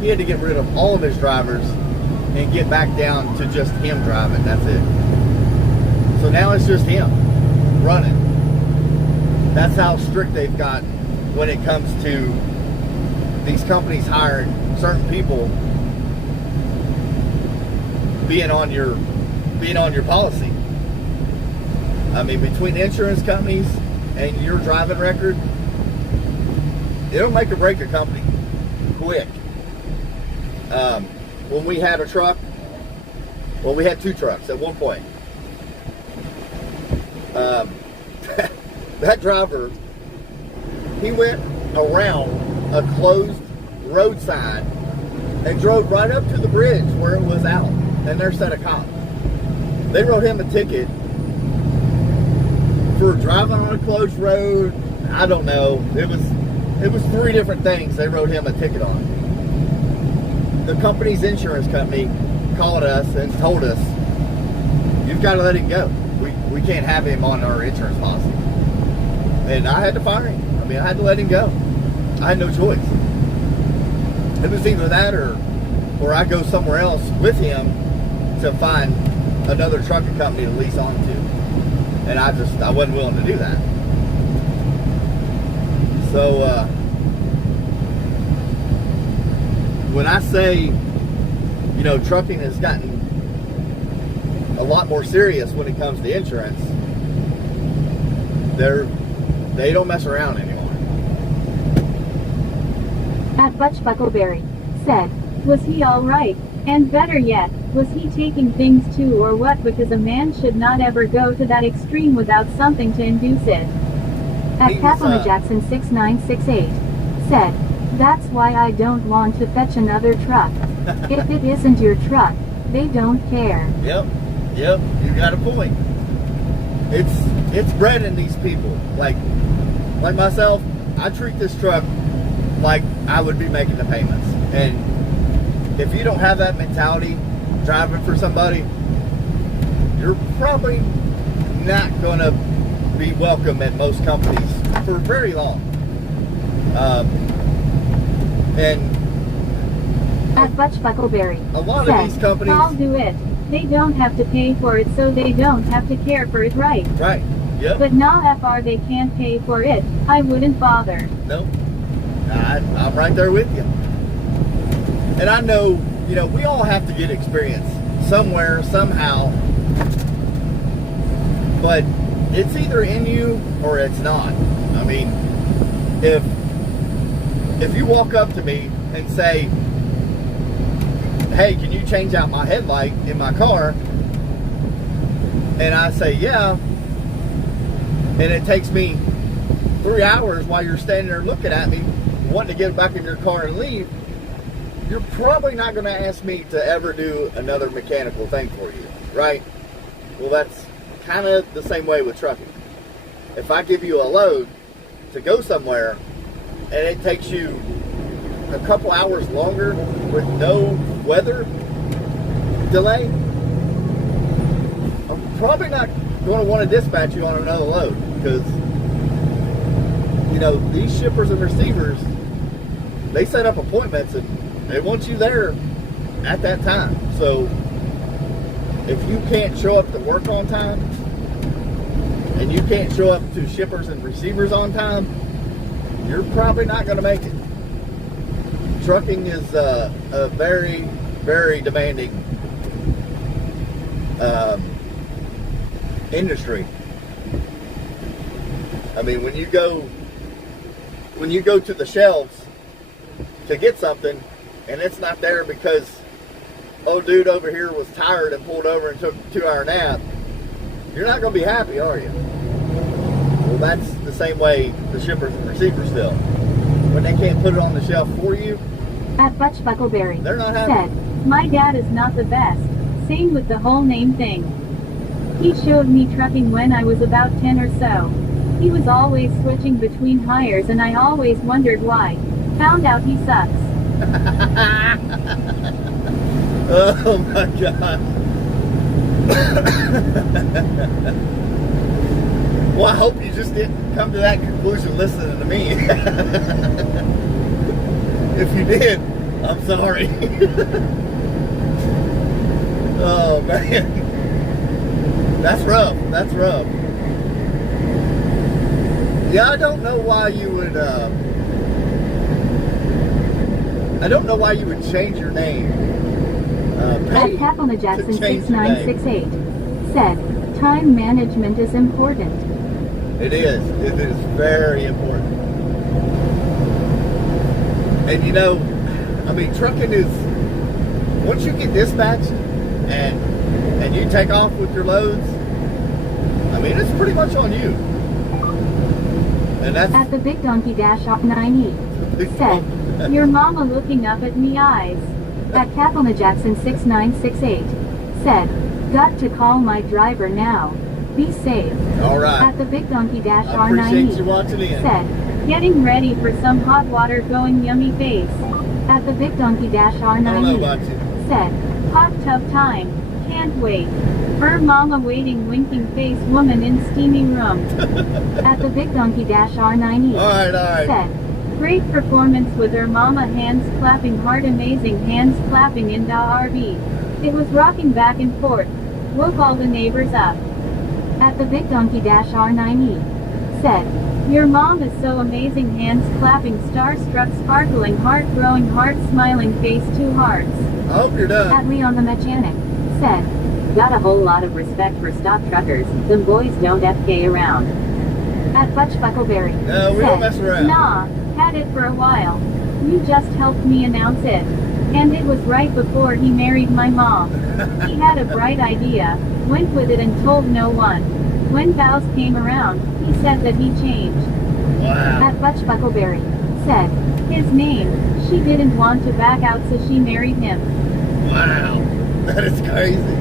he had to get rid of all of his drivers and get back down to just him driving. That's it. So now it's just him running. That's how strict they've got when it comes to these companies hiring certain people being on your policy. I mean, between insurance companies and your driving record, it'll make or break a company quick. When we had a truck, well, we had two trucks at one point. That driver, he went around a closed road sign and drove right up to the bridge where it was out, and there sat a cop. They wrote him a ticket for driving on a closed road. I don't know. It was three different things they wrote him a ticket on. The company's insurance company called us and told us, you've got to let him go. We can't have him on our insurance policy. And I had to fire him. I mean, I had to let him go. I had no choice. It was either that or I go somewhere else with him to find another trucking company to lease on to. And I wasn't willing to do that. So, when I say, trucking has gotten a lot more serious when it comes to insurance, they don't mess around anymore. At Butch Buckleberry said, was he all right? And better yet, was he taking things too or what? Because a man should not ever go to that extreme without something to induce it. At Kathleen Jackson 6968 said, that's why I don't want to fetch another truck. If it isn't your truck, they don't care. Yep, you got a point. It's bred in these people. Like myself, I treat this truck like I would be making the payments. And if you don't have that mentality driving for somebody, you're probably not going to be welcome at most companies for very long. And at Butch Buckleberry, a lot of these companies, I'll do it. They don't have to pay for it, so they don't have to care for it, right? Right. Yep. But not FR, they can't pay for it. I wouldn't bother. Nope. I'm right there with you. And I know, we all have to get experience somewhere, somehow. But it's either in you or it's not. I mean, if you walk up to me and say, hey, can you change out my headlight in my car? And I say, yeah. And it takes me 3 hours while you're standing there looking at me, wanting to get back in your car and leave. You're probably not going to ask me to ever do another mechanical thing for you, right? Well, that's kind of the same way with trucking. If I give you a load to go somewhere and it takes you a couple hours longer with no weather delay, I'm probably not going to want to dispatch you on another load because, these shippers and receivers, they set up appointments and they want you there at that time. So if you can't show up to work on time and you can't show up to shippers and receivers on time, you're probably not going to make it. Trucking is a very, very demanding industry. I mean, when you go to the shelves to get something and it's not there because old dude over here was tired and pulled over and took a 2-hour nap, you're not going to be happy, are you? Well, that's the same way the shippers and receivers feel. When they can't put it on the shelf for you, at Butch Buckleberry they're not happy. Said, my dad is not the best. Same with the whole name thing. He showed me trucking when I was about 10 or so. He was always switching between hires and I always wondered why. Found out he sucks. Oh my God. Well, I hope you just didn't come to that conclusion listening to me. If you did, I'm sorry. Oh man. That's rough. That's rough. Yeah, I don't know why you would change your name. At Kaplan Jackson 6968 said, time management is important. It is. It is very important. And you know, I mean, trucking is, once you get dispatched and you take off with your loads, I mean, it's pretty much on you. And that's at the Big Donkey Dash Off 9E said, your mama looking up at me eyes. At Kaplan Jackson 6968 said, got to call my driver now. Be safe. all right. At the Big Donkey Dash I appreciate you R9E watching in. said, getting ready for some hot water going yummy face. At the Big Donkey Dash I don't know about R9E you. said, hot tub time. Can't wait. Her mama waiting winking face woman in steamy room. At the Big Donkey Dash R9E All right. said, great performance with her mama hands clapping heart amazing hands clapping in the RV. It was rocking back and forth. Woke all the neighbors up. At the Big Donkey Dash R9E said, your mom is so amazing hands clapping starstruck sparkling heart growing heart smiling face 2 hearts. I hope you're done. At Leon the Mechanic said, got a whole lot of respect for stock truckers, them boys don't FK around. At Butch Buckleberry No, we said, don't mess around. nah, had it for a while. You just helped me announce it. And it was right before he married my mom. He had a bright idea, went with it and told no one. When vows came around, he said that he changed. Wow. At Butch Buckleberry said, his name, she didn't want to back out so she married him. Wow. That is crazy.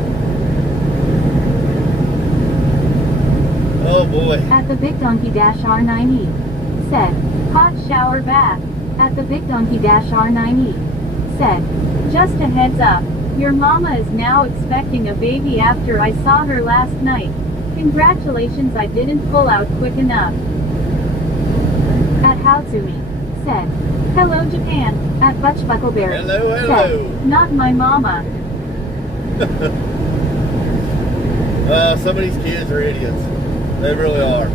Oh boy. At the Big Donkey Dash R9E said, hot shower bath. At the Big Donkey Dash R9E said, just a heads up, your mama is now expecting a baby after I saw her last night. Congratulations, I didn't pull out quick enough. At Hatsumi said, hello Japan. At Butch Buckleberry Hello. said, not my mama. Some of these kids are idiots. They really are.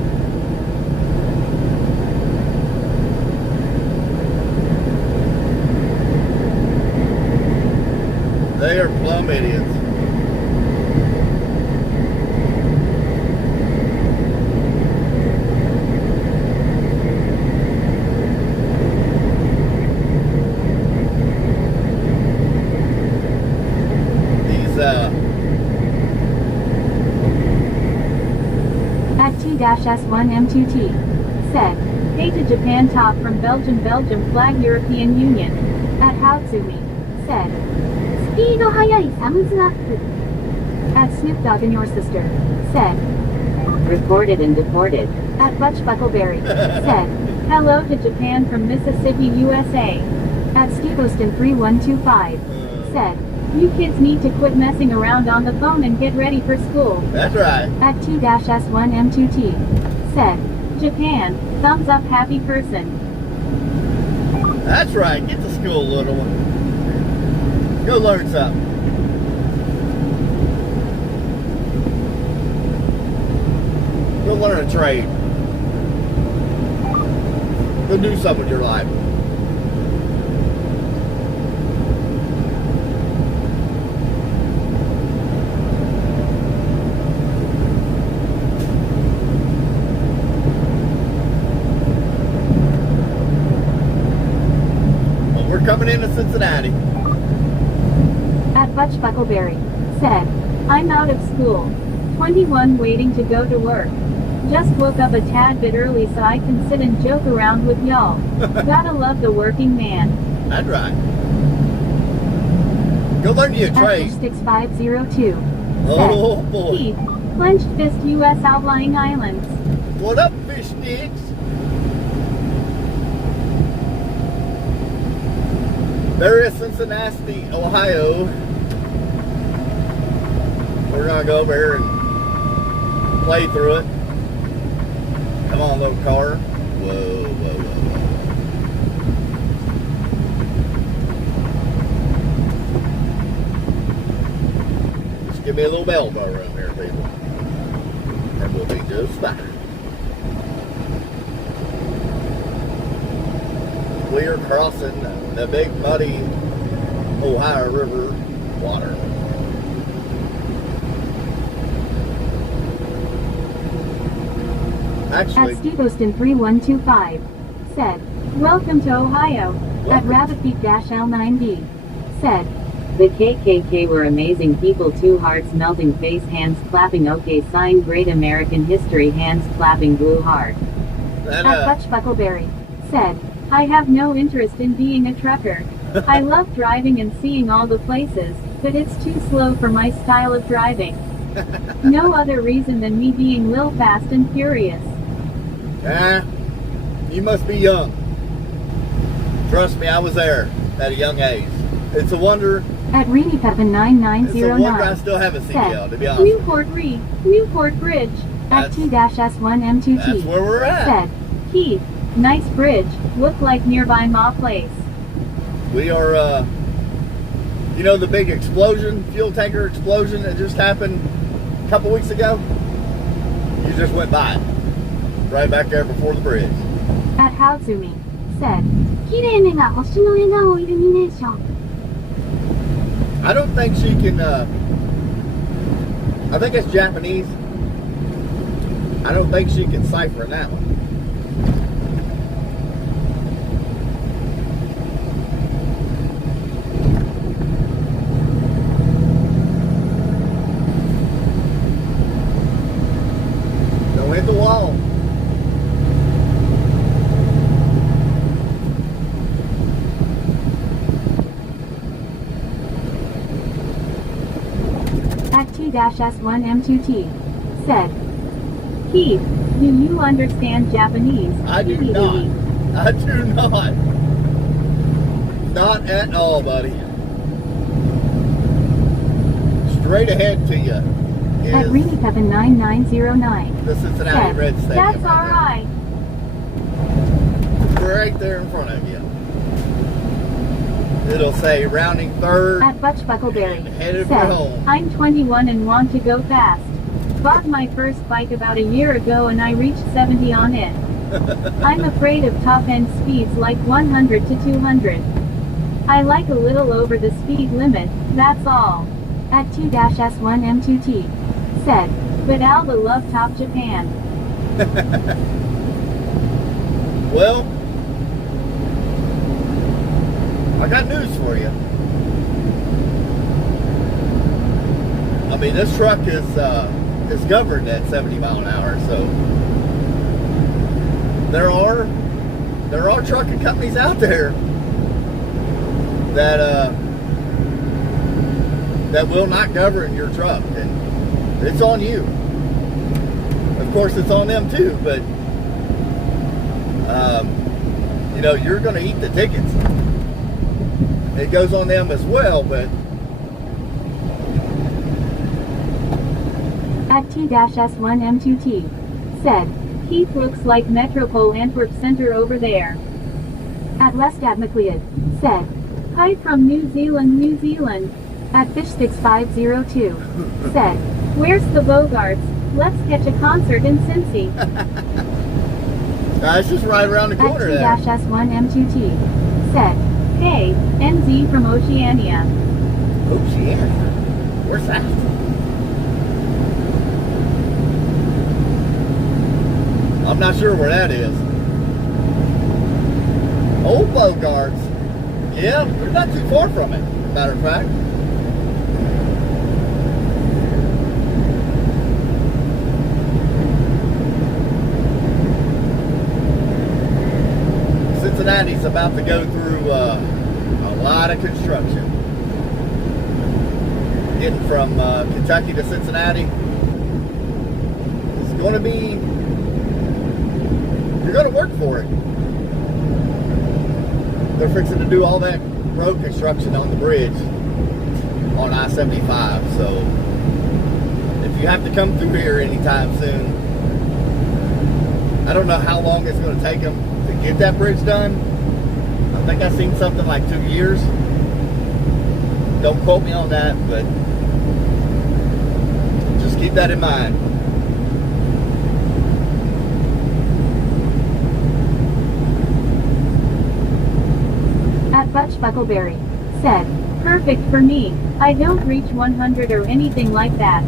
They are plumb idiots. At T-S1M2T said, hey to Japan top from Belgium flag European Union. At Hatsumi said, speed hayai thumbs up. At Snoop Dogg and your sister said, reported and deported. At Butch Buckleberry said, hello to Japan from Mississippi, USA. At Steve Austin 3125 said, you kids need to quit messing around on the phone and get ready for school. That's right. At T-S1M2T said, Japan, thumbs up happy person. That's right. Get to school, little one. Go learn something. Go learn a trade. Go do something with your life. Well, we're coming into Cincinnati. At Butch Buckleberry said, I'm out of school. 21 waiting to go to work. Just woke up a tad bit early so I can sit and joke around with y'all. Gotta love the working man. That's right. Go learn you a At trade. 6502 Oh said, boy. Keith, clenched fist U.S. outlying islands. What up, fish sticks? There is Cincinnati, Ohio. We're gonna go over here and play through it. Come on, little car. Whoa, whoa, whoa, whoa. Just give me a little elbow room here, people. And we'll be just fine. We are crossing the big muddy Ohio River water. Actually, At Steve Austin 3125 said, "Welcome to Ohio." At Rabbitbeak-L9D said, "The KKK were amazing people. 2 hearts melting face, hands clapping, okay sign, great American history, hands clapping, blue heart." that, At Butch Buckleberry said, "I have no interest in being a trucker. I love driving and seeing all the places, but it's too slow for my style of driving. No other reason than me being Lil Fast and Furious." you must be young. Trust me, I was there at a young age. It's a wonder. At Reedy Pepin It's a wonder I 9909 still have a CDL, said, to be honest. Newport Bridge. At That's- T-S1M2T That's where we're at. said, "Keith, nice bridge, look like nearby Ma Place." We are, you know, the big explosion, fuel tanker explosion that just happened a couple weeks ago? You just went by it. Right back there before the bridge. At Haozumi said, "Kirei ga hoshi no ega illumination." I don't think she can, I think it's Japanese. I don't think she can cipher that one. Don't hit the wall. At T-S1M2T said, "Keith, do you understand Japanese?" I do not. I do not. Not at all, buddy. Straight ahead to you At is Reedy Pepin 9909 the Cincinnati said, Red Stadium. "That's right alright." there. Right there in front of you. It'll say rounding third. At Butch Buckleberry Headed for said, home. "I'm 21 and want to go fast. Bought my first bike about a year ago and I reached 70 on it. I'm afraid of top-end speeds like 100 to 200. I like a little over the speed limit, that's all." At T-S1M2T said, "But Alba love Top Japan." Well, I got news for you. I mean, this truck is governed at 70 mile an hour, so there are trucking companies out there that will not govern your truck, and it's on you. Of course, it's on them too, but you know, you're going to eat the tickets. It goes on them as well, but At T-S1M2T said, "Keith looks like Metropole Antwerp Center over there." At Lestat McLeod said, "Hi from New Zealand, New Zealand." At Fish6502 said, "Where's the Bogarts? Let's catch a concert in Cincy." it's just right around the At corner there. T-S1M2T said, "Hey, NZ from Oceania." Oceania? Where's that? I'm not sure where that is. Old Bogarts. Yeah, we're not too far from it, matter of fact. Cincinnati's about to go through a lot of construction. Getting from Kentucky to Cincinnati. It's going to be you're going to work for it. They're fixing to do all that road construction on the bridge on I-75. So if you have to come through here anytime soon, I don't know how long it's going to take them to get that bridge done. I think I've seen something like 2 years. Don't quote me on that, but just keep that in mind. At Butch Buckleberry said, perfect for me. I don't reach 100 or anything like that.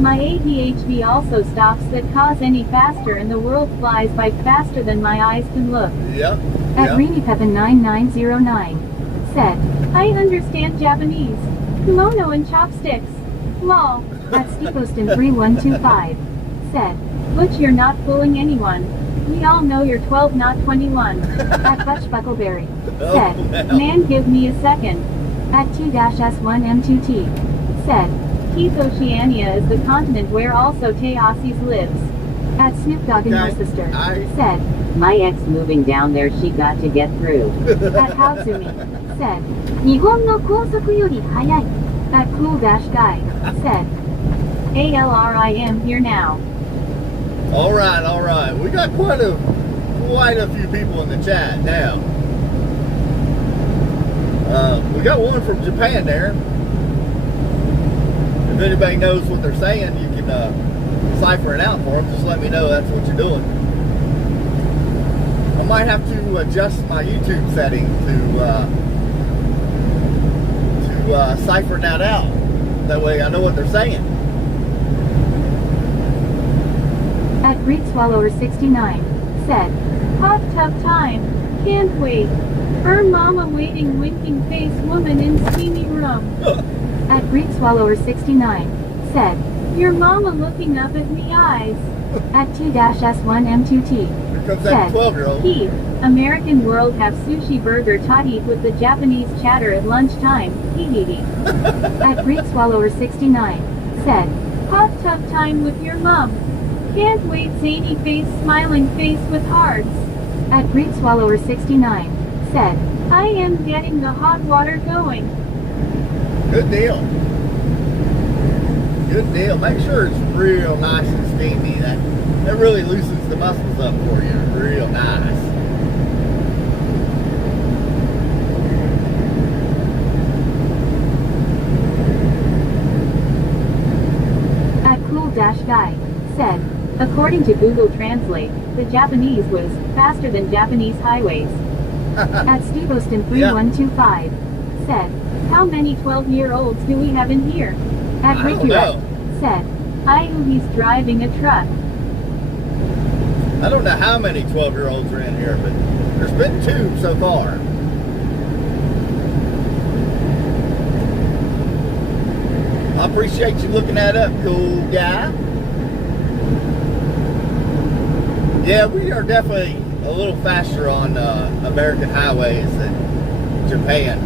My ADHD also stops that cause any faster and the world flies by faster than my eyes can look. Yep. At Yep. ReeniPepin9909 said, I understand Japanese. Kimono and chopsticks. Lol. At Steposton3125 said, Butch, you're not fooling anyone. We all know you're 12 not 21. At Butch Buckleberry said, man give me a second. At T-S1M2T said, Keith Oceania is the continent where also Teosis lives. At Snoop Dogg and her sister said, my ex moving down there, she got to get through. At Hatsumi said, 日本の高速より速い. At Cool Dash Guy said, ALRIM here now. All right. We got quite a few people in the chat now. We got one from Japan there. If anybody knows what they're saying, you can cipher it out for them. Just let me know that's what you're doing. I might have to adjust my YouTube setting to cipher that out. That way I know what they're saying. At Greedswallower69 said, hot tub time, can't wait. Her mama waiting winking face woman in steamy room. At Greedswallower69 said, your mama looking up at me eyes. At T-S1M2T said, 12-year-old. Keith, American world have sushi burger tahit with the Japanese chatter at lunchtime, hee. At Greedswallower69 said, hot tub time with your mom. Can't wait zany face smiling face with hearts. At Greedswallower69 said, I am getting the hot water going. Good deal. Good deal. Make sure it's real nice and steamy. That really loosens the muscles up for you. Real nice. At Cool Dash Guy said, according to Google Translate, the Japanese was faster than Japanese highways. At Steveoston3125 said, how many 12-year-olds do we have in here? At I don't Ricky know. said, he's driving a truck. I don't know how many 12-year-olds are in here, but there's been 2 so far. I appreciate you looking that up, cool guy. Yeah, we are definitely a little faster on American highways than Japan.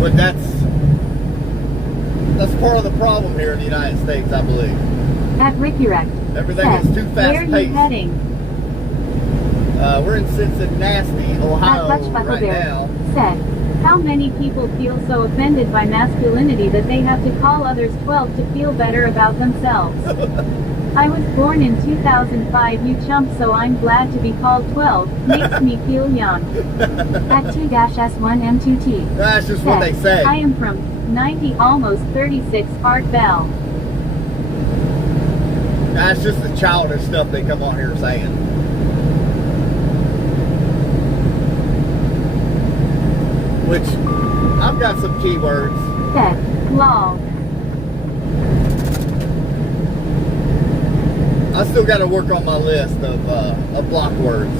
But that's part of the problem here in the United States, I believe. At Ricky Wreck Everything said, is too fast where are you paced. heading? We're in Cincinnati, Ohio At Butch right Buckleberry now. said, how many people feel so offended by masculinity that they have to call others 12 to feel better about themselves? I was born in 2005, you chump, so I'm glad to be called 12. Makes me feel young. At T-S1M2T That's just said, what they say. I am from 90, almost 36, Art Bell. That's just the childish stuff they come on here saying. Which, I've got some keywords. Said, lol. I still got to work on my list of block words.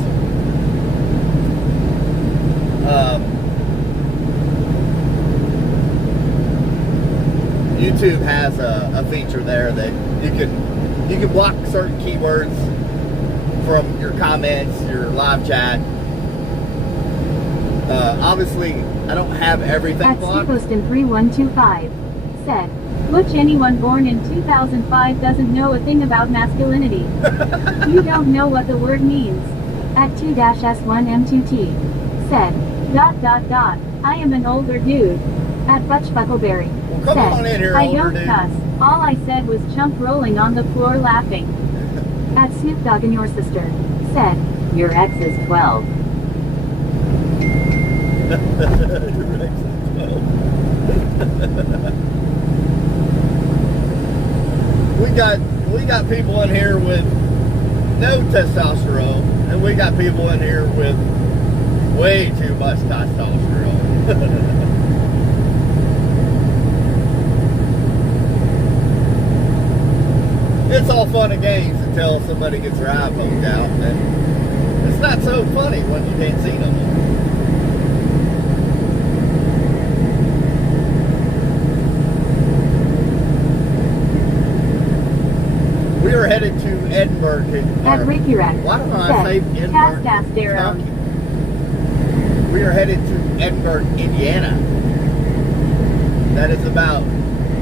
YouTube has a feature there that you can block certain keywords from your comments, your live chat. Obviously, I don't have everything At blocked. Steposton3125 said, Which anyone born in 2005 doesn't know a thing about masculinity. You don't know what the word means. At 2-S1M2T. Said. ... I am an older dude. At Butch Buckleberry. Well, come Said. on in here, I older don't dude. cuss. All I said was chump rolling on the floor laughing. At Snoop Dogg and your sister. Said. Your ex is 12. Your ex is 12. We got people in here with no testosterone, and we got people in here with way too much testosterone. It's all fun and games until somebody gets their eye poked out, and it's not so funny when you can't see no more. We are headed to Edinburgh. At Ricky Rex. Why don't I say Said. Edinburgh? Cast-Cast-Darrow. We are headed to Edinburgh, Indiana. That is about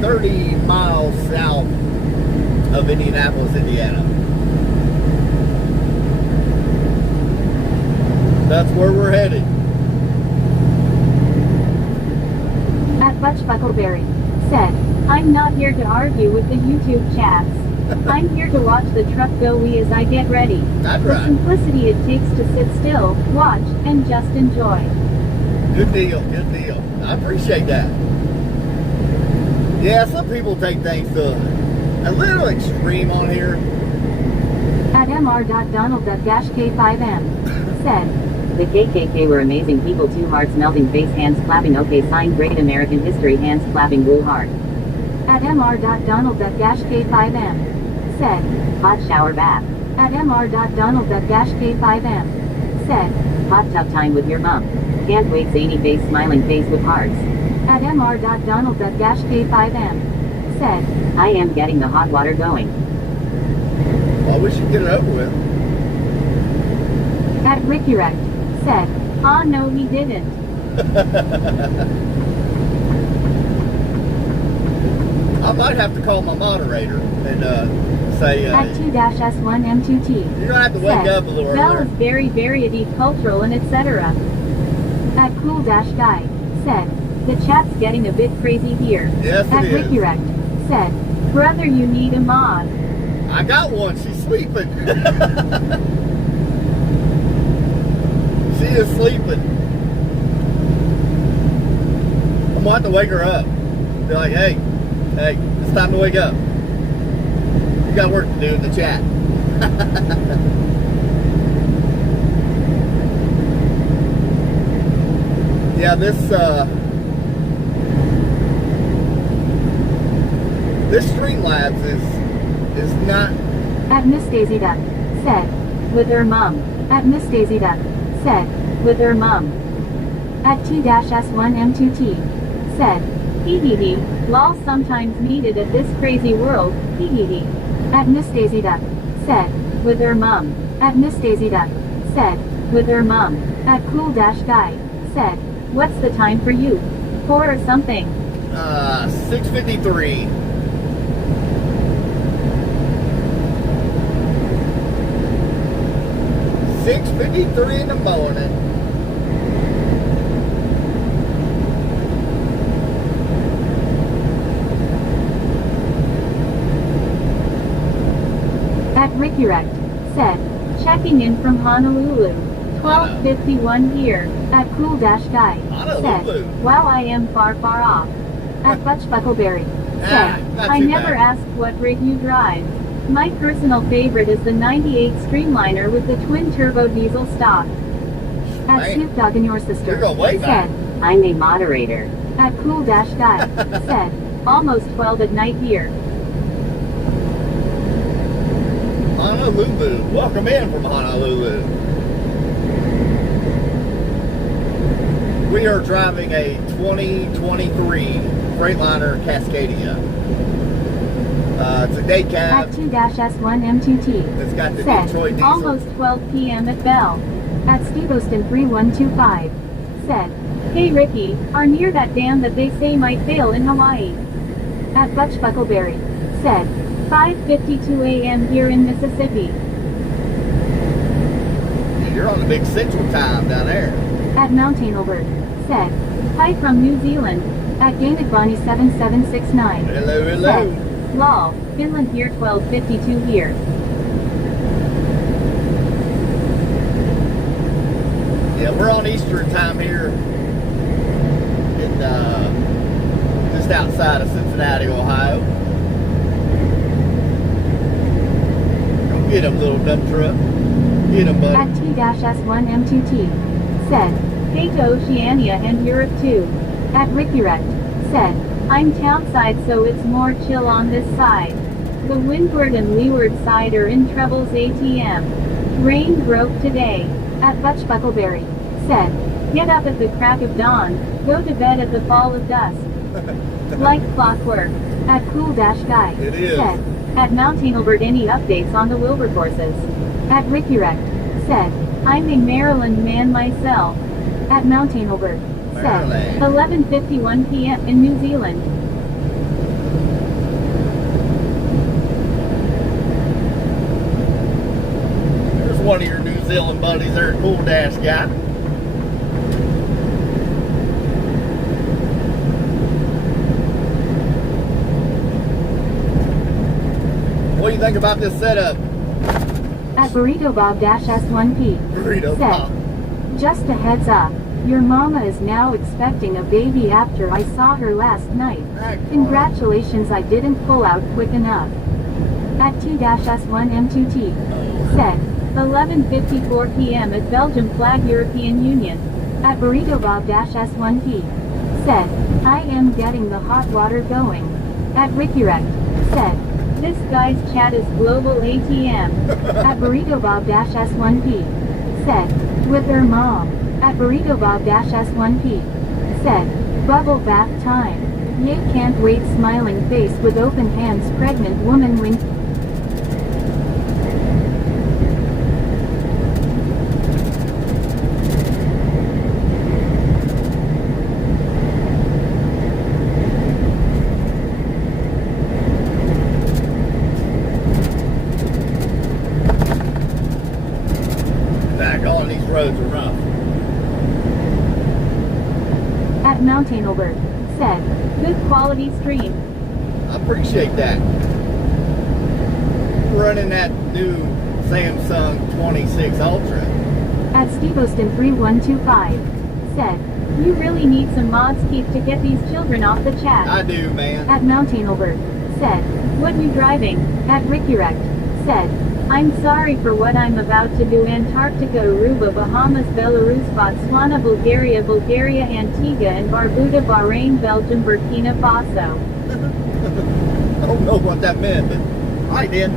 30 miles south of Indianapolis, Indiana. That's where we're headed. At Butch Buckleberry. Said. I'm not here to argue with the YouTube chats. I'm here to watch the truck go wee as I get ready. That's The right. simplicity it takes to sit still, watch, and just enjoy. Good deal, good deal. I appreciate that. Yeah, some people take things to a little extreme on here. At mr.donald.k5m. Said. The KKK were amazing people, 2 hearts melting face, hands clapping, okay sign, great American history, hands clapping, blue heart. At mr.donald.k5m. Said. Hot shower bath. At mr.donald.k5m. Said. Hot tub time with your mom. Can't wait, zany face, smiling face with hearts. At mr.donald.k5m. Said. I am getting the hot water going. Well, we should get it over with. At Ricky Rex. Said. Ah, no, he didn't. I might have to call my moderator and say, At 2-S1M2T. you're going to have to wake up a little Bell earlier. is very variety, cultural, and etc. At Cool-Guy. Said. The chat's getting a bit crazy here. Yes, At it is. Ricky Rex. Said. Brother, you need a mod. I got one. She's sleeping. She is sleeping. I'm going to have to wake her up. Be like, hey, it's time to wake up. You got work to do in the chat. Yeah, this Streamlabs is not. At Miss Daisy Duck. Said. With her mum. At Miss Daisy Duck. Said. With her mum. At 2-S1M2T. Said. Hee hee hee. Lol, sometimes needed at this crazy world. Hee hee hee. At Miss Daisy Duck. Said. With her mum. At Miss Daisy Duck. Said. With her mum. At Cool-Guy. Said. What's the time for you? 4 or something. 6:53. $6:53 in the morning. At Ricky Rex. Said. Checking in from Honolulu. 12:51 here. At Cool-Guy. Honolulu. Said. Wow, I am far off. At Butch Buckleberry. Said. Not I too never bad. asked what rig you drive. My personal favorite is the 98 Streamliner with the twin-turbo diesel stock. At Man. Snoop Dogg and your sister. You're going way back. Said. I'm a moderator. At Cool-Guy. Said. Almost 12 at night here. Honolulu. Welcome in from Honolulu. We are driving a 2023 Freightliner Cascadia. It's a day At cab. 2-S1M2T. It's got the Said. Detroit diesel. Almost 12 p.m. at Bell. At Steve Austin 3125. Said. Hey Ricky, are near that dam that they say might fail in Hawaii. At Butch Buckleberry. Said. 5:52 a.m. here in Mississippi. You're on the big central time down there. At Mountainalbert. Said. Hi from New Zealand. At Gainigbani 7769. Hello, hello. Said. Lol. Finland here 12:52 here. Yeah, we're on Eastern time here. In just outside of Cincinnati, Ohio. Go get him, little dump truck. Get him, buddy. At T-S1M2T. Said. Hey to Oceania and Europe too. At Rickyrect. Said. I'm townside so it's more chill on this side. The windward and leeward side are in troubles ATM. Rain broke today. At Butch Buckleberry. Said. Get up at the crack of dawn. Go to bed at the fall of dusk. Like clockwork. At Cool Dash Guy. It is. Said. At Mountainalbert any updates on the Wilberforces. At Rickyrect. Said. I'm a Maryland man myself. At Mountainalbert. Said. Maryland. 11:51 p.m. in New Zealand. There's one of your New Zealand buddies there, Cool Dash Guy. What do you think about this setup? At Burrito Bob-S1P. Burrito Said. Bob. Just a heads up. Your mama is now expecting a baby after I saw her last night. Congratulations, I didn't pull out quick enough. At T-S1M2T. Said. 11:54 p.m. at Belgium Flag European Union. At Burrito Bob-S1P. Said. I am getting the hot water going. At Rickyrect. Said. This guy's chat is global ATM. At Burrito Bob-S1P. Said. With her mom. At Burrito Bob-S1P. Said. Bubble bath time. Ye can't wait smiling face with open hands pregnant woman wink. All these roads are rough. At Mountainalbert. Said. Good quality stream. I appreciate that. Running that new Samsung 26 Ultra. At Stevoston3125. Said. You really need some mods Keith to get these children off the chat. I do, man. At Mountainalbert. Said. What you driving? At Rickyrect. Said. I'm sorry for what I'm about to do. Antarctica, Aruba, Bahamas, Belarus, Botswana, Bulgaria, Antigua and Barbuda, Bahrain, Belgium, Burkina Faso. I don't know what that meant, but I did.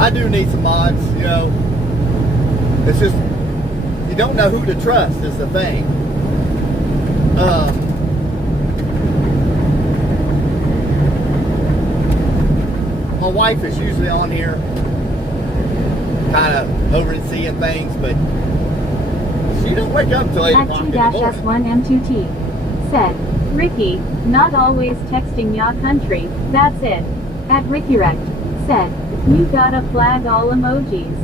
I do need some mods, you know. It's just, you don't know who to trust is the thing. My wife is usually on here, kind of overseeing things, but she don't wake up till 8 At o'clock in the morning. T-S1M2T. Said. Ricky, not always texting ya country, that's it. At Rickyrect. Said. You gotta flag all emojis.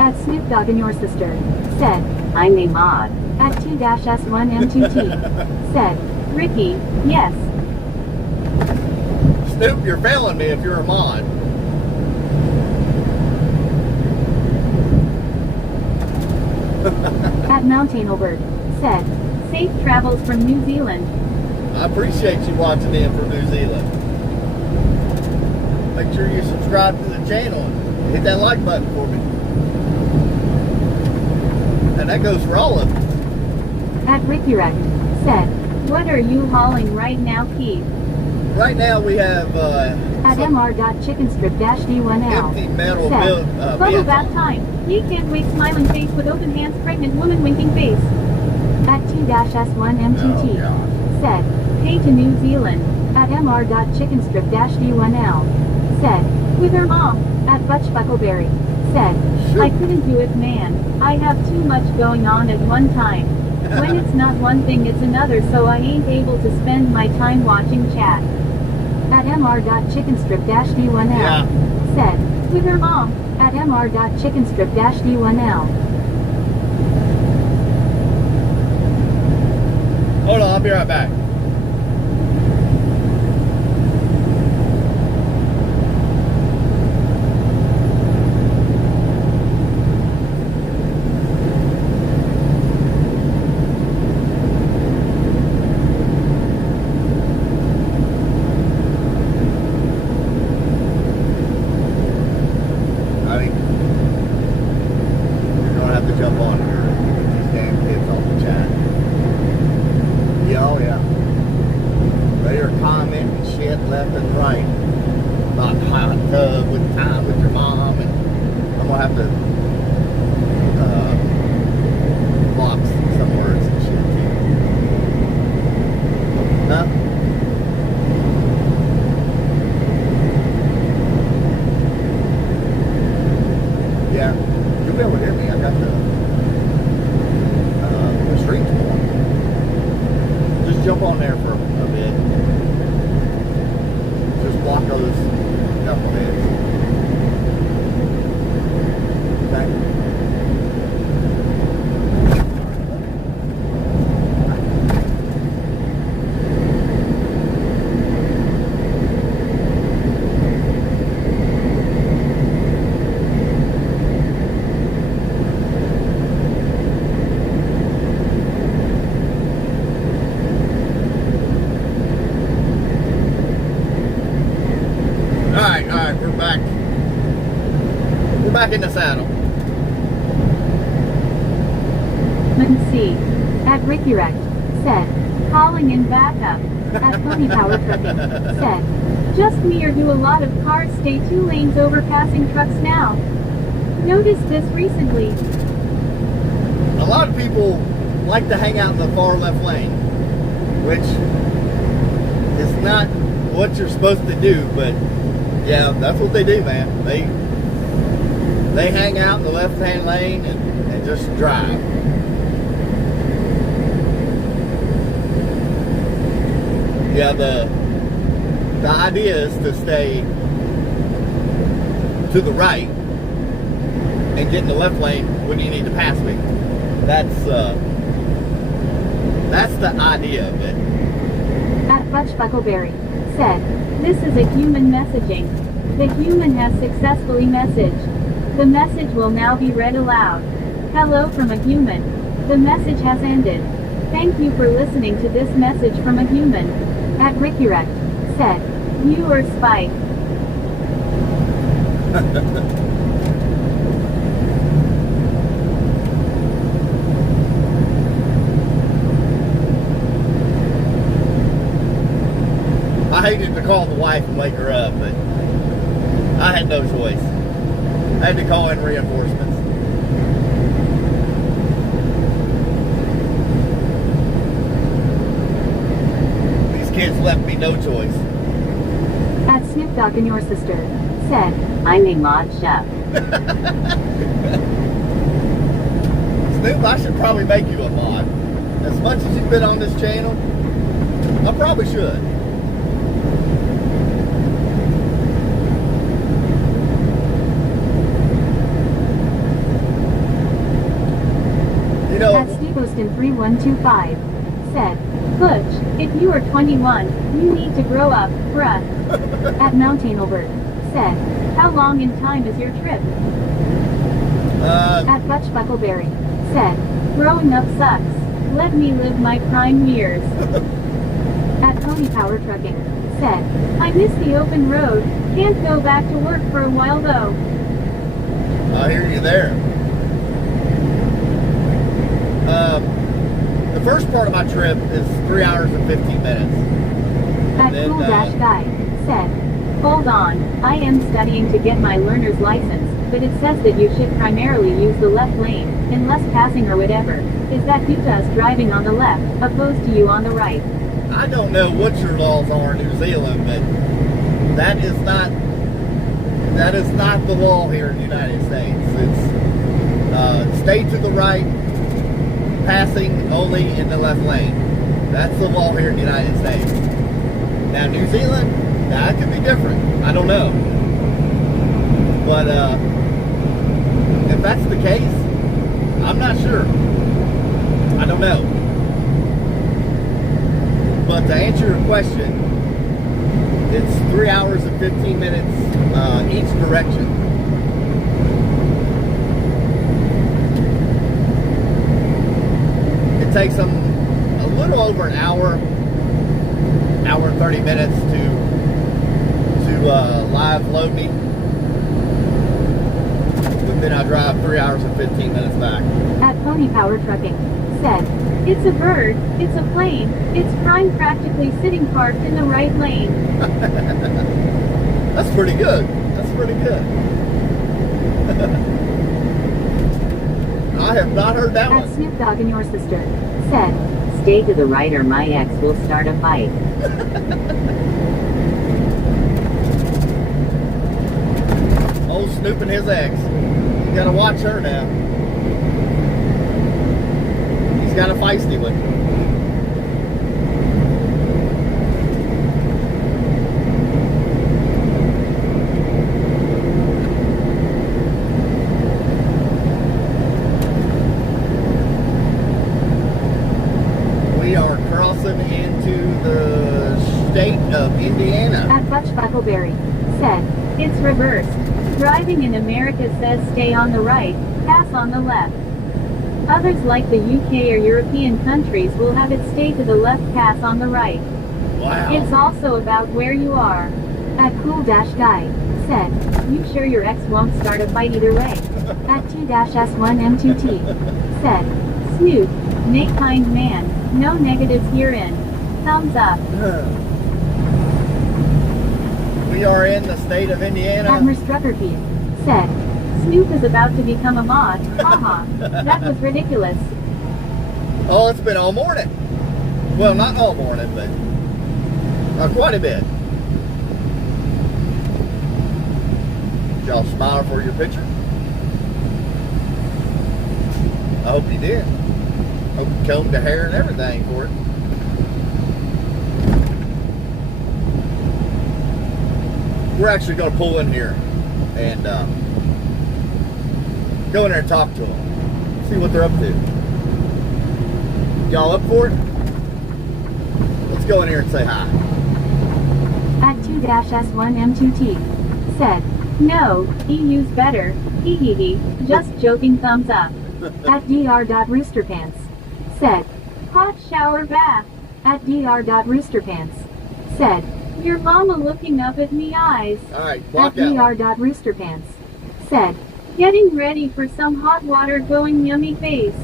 At Snoop Dogg and your sister. Said. I'm a mod. At T-S1M2T. Said. Ricky, yes. Snoop, you're failing me if you're a mod. At Mountainalbert. Said. Safe travels from New Zealand. I appreciate you watching in from New Zealand. Make sure you subscribe to the channel and hit that like button for me. And that goes for all of them. At Rickyrect. Said. What are you hauling right now, Keith? Right now we have At some mr.chickenstrip-d1l. empty metal Said. Bubble vehicles. bath time. Ye can't wait smiling face with open hands pregnant woman winking face. At T-S1M2T. Oh, God. Said. Hey to New Zealand. At mr.chickenstrip-d1l. Said. With her mom. At Butch Buckleberry. Said. I couldn't do it, man. I have too much going on at one time. When it's not one thing, it's another, so I ain't able to spend my time watching chat. At mr.chickenstrip-d1l. Yeah. Said, with her mom, at mr.chickenstrip-d1l. Hold on, I'll be right back. Jump on here. Get these damn kids off the chat. Yeah, oh yeah. They are commenting shit left and right about hot tub with time with your mom, and I'm gonna have to block some words and shit too. Huh? Yeah, you'll be able to hear me. I got the streets on. Just jump on there for a bit. Just block those knuckleheads. Okay. Alright, we're back. We're back in the saddle. C. At Rickyrect. Said, calling in backup. At Pony Power Trucking. Said, just me or do a lot of cars stay 2 lanes over passing trucks now? Noticed this recently. A lot of people like to hang out in the far left lane, which is not what you're supposed to do, but yeah, that's what they do, man. They hang out in the left-hand lane and just drive. Yeah, the idea is to stay to the right and get in the left lane when you need to pass me. That's the idea of it. At Butch Buckleberry. Said, this is a human messaging. The human has successfully messaged. The message will now be read aloud. Hello from a human. The message has ended. Thank you for listening to this message from a human. At Rickyrect. Said, you or Spike. I hated to call the wife and wake her up, but I had no choice. I had to call in reinforcements. These kids left me no choice. At Snoop Dogg and your sister. Said, I'm a mod chef. Snoop, I should probably make you a mod. As much as you've been on this channel, I probably should. You know, At Stevoston3125. Said, Butch, if you are 21, you need to grow up, bruh. At Mountain Albert. Said, how long in time is your trip? At Butch Buckleberry. Said, growing up sucks. Let me live my prime years. At Pony Power Trucking. Said, I miss the open road. Can't go back to work for a while though. I hear you there. The first part of my trip is 3 hours and 15 minutes. At Cool Dash Guy. Said, hold on, I am studying to get my learner's license, but it says that you should primarily use the left lane, unless passing or whatever. Is that due to us driving on the left, opposed to you on the right? I don't know what your laws are in New Zealand, but that is not That is not the law here in the United States. It's stay to the right, passing only in the left lane. That's the law here in the United States. Now, New Zealand, that could be different. I don't know. But if that's the case, I'm not sure. I don't know. But to answer your question, it's 3 hours and 15 minutes each direction. It takes them a little over an hour and 30 minutes to live load me. But then I drive 3 hours and 15 minutes back. At Pony Power Trucking, said, it's a bird, it's a plane, it's prime practically sitting parked in the right lane. That's pretty good. That's pretty good. I have not heard that At one. Snoop Dogg and Your Sister, said, stay to the right or my ex will start a fight. Old Snoop and his ex. You gotta watch her now. He's got a feisty one. We are crossing into the state of Indiana. At Butch Buckleberry, said, it's reversed. Driving in America says stay on the right, pass on the left. Others like the UK or European countries will have it stay to the left, pass on the right. Wow. It's also about where you are. At Cool Guy, said, you sure your ex won't start a fight either way. At 2-S1M2T, said, Snoop, Nate kind man, no negatives herein. Thumbs up. We are in the state of Indiana. Admiral Struckerfield, said, Snoop is about to become a mod, haha, that was ridiculous. Oh, it's been all morning. Well, not all morning, but quite a bit. Y'all smile for your picture? I hope you did. Hope you combed the hair and everything for it. We're actually going to pull in here and go in there and talk to them. See what they're up to. Y'all up for it? Let's go in here and say hi. At 2-S1M2T, said, no, EU's better, hee hee hee, just joking thumbs up. At Dr.Roosterpants, said, hot shower bath. At Dr.Roosterpants, said, your mama looking up at me eyes. Alright, At block out. Dr.Roosterpants, said, getting ready for some hot water going yummy face.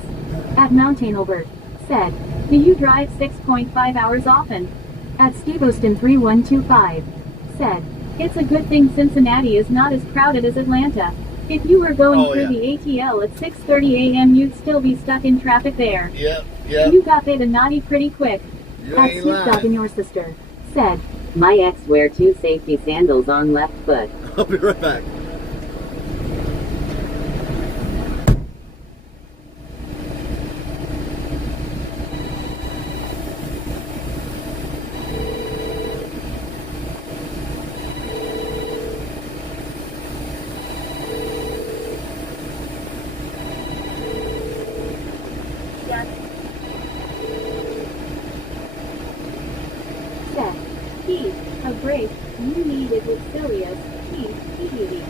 At Mountain Albert, said, do you drive 6.5 hours often? At Stevoston3125, said, it's a good thing Cincinnati is not as crowded as Atlanta. If you were going through the ATL at 6:30 a.m. you'd still be stuck in traffic there. Yep. You got there to naughty pretty quick. You At ain't Snoop Dogg lying. and Your Sister, said, my ex wear 2 safety sandals on left foot. I'll be right back. Said, Keith, a break, you need it with Silius, Keith, hee.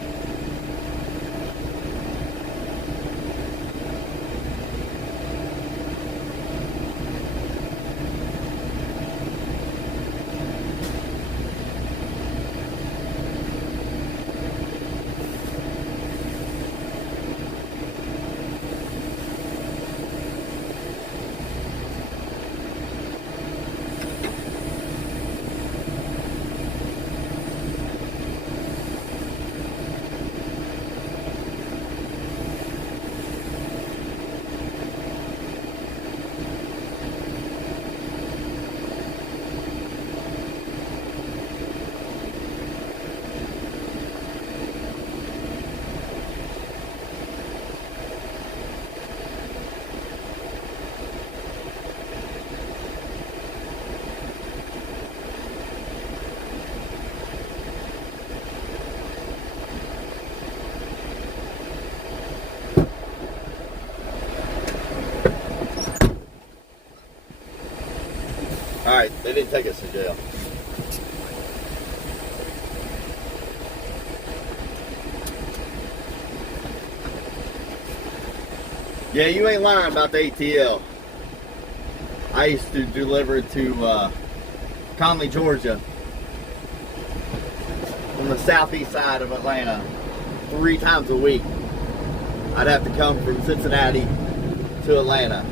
They didn't take us to jail. Yeah, you ain't lying about the ATL. I used to deliver it to Conley, Georgia, on the southeast side of Atlanta, 3 times a week. I'd have to come from Cincinnati to Atlanta.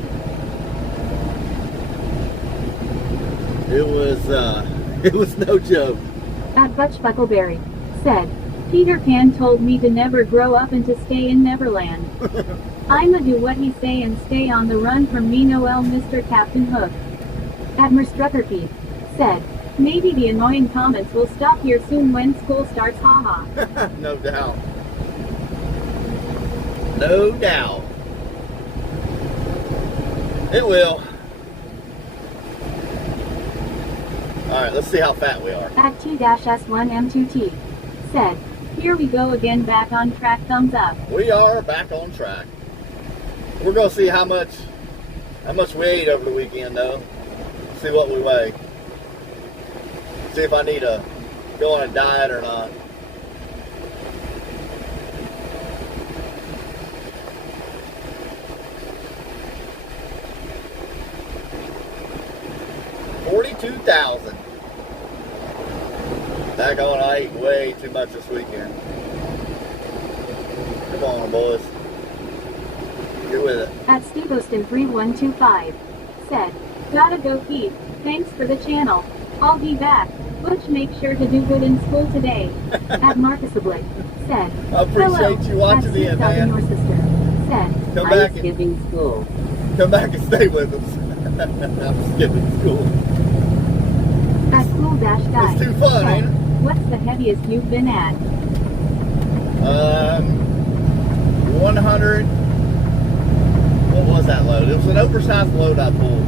It was no joke. At Butch Buckleberry said, Peter Pan told me to never grow up and to stay in Neverland. I'ma do what he say and stay on the run from me Noel Mr. Captain Hook. Admiral Struckerpeak said, maybe the annoying comments will stop here soon when school starts, haha. No doubt. No doubt. It will. Alright, let's see how fat we are. At T-S1M2T said, here we go again, back on track, thumbs up. We are back on track. We're gonna see how much we ate over the weekend though. See what we weigh. See if I need to go on a diet or not. $42,000. Back on, I ate way too much this weekend. Come on, boys. Get with it. At Stevoston3125 said, gotta go Pete, thanks for the channel. I'll be back. Butch, make sure to do good in school today. At Marcus Oblique said, I appreciate you watching the man. Your sister said, Come back I'm skipping school. Come back and stay with us. I'm skipping school. At Cool-Guy It's too fun, said, ain't it? what's the heaviest you've been at? 100. What was that load? It was an oversized load I pulled.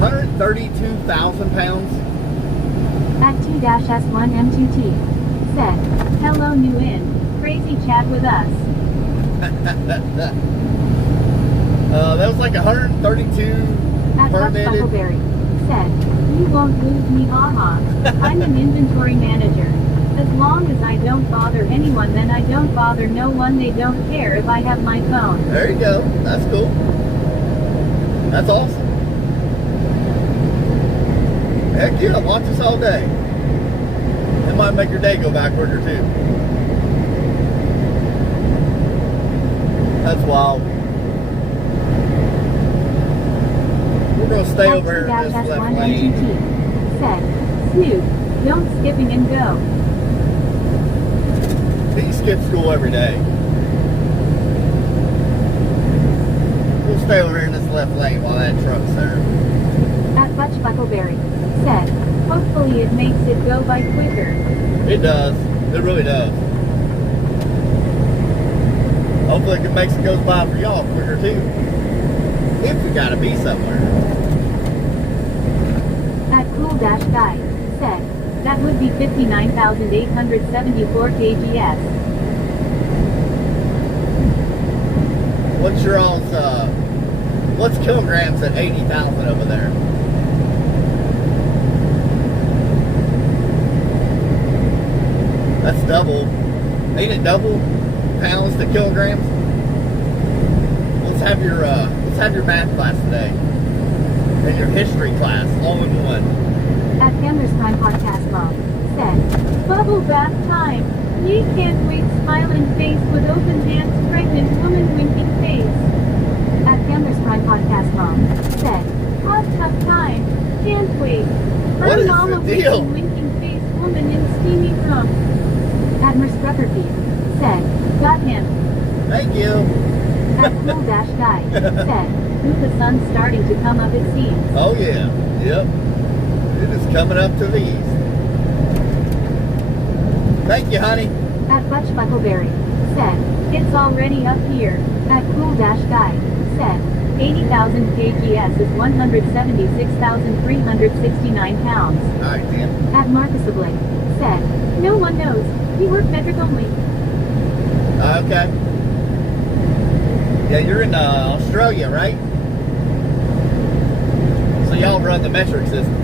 132,000 pounds. At T-S1M2T said, hello new in, crazy chat with us. That was like 132 At Buck permitted. Buckleberry said, you won't lose me, haha. I'm an inventory manager. As long as I don't bother anyone, then I don't bother no one. They don't care if I have my phone. There you go. That's cool. That's awesome. Heck yeah, watch us all day. It might make your day go back quicker too. That's wild. We're gonna stay over here in this left lane. Said, Snoop, don't skipping and go. He skips school every day. We'll stay over here in this left lane while that truck's there. At Butch Buckleberry said, hopefully it makes it go by quicker. It does. It really does. Hopefully it makes it goes by for y'all quicker too. If we gotta be somewhere. At Cool-Guy said, that would be 59,874 kgs. What's your all's, what's kilograms at 80,000 over there? That's double. Ain't it double pounds to kilograms? Let's have your math class today. And your history class, all in one. At Cameras Prime Podcast Mom said, bubble bath time. Ye can't wait, smiling face with open hands, pregnant woman winking face. At Cameras Prime Podcast Mom said, hot tough time. Can't wait. What is Mama the deal? winking face woman in steamy room. At Mercrepperpeak said, got him. Thank you. At Cool-Guy said, ooh, the sun's starting to come up, it seems. Oh yeah. Yep. It is coming up to the east. Thank you, honey. At Butch Buckleberry said, it's already up here. At Cool-Guy said, 80,000 kgs is 176,369 pounds. Alright, Dan. At Marcus Oblique said, no one knows. We work metric only. Okay. Yeah, you're in Australia, right? So y'all run the metric system.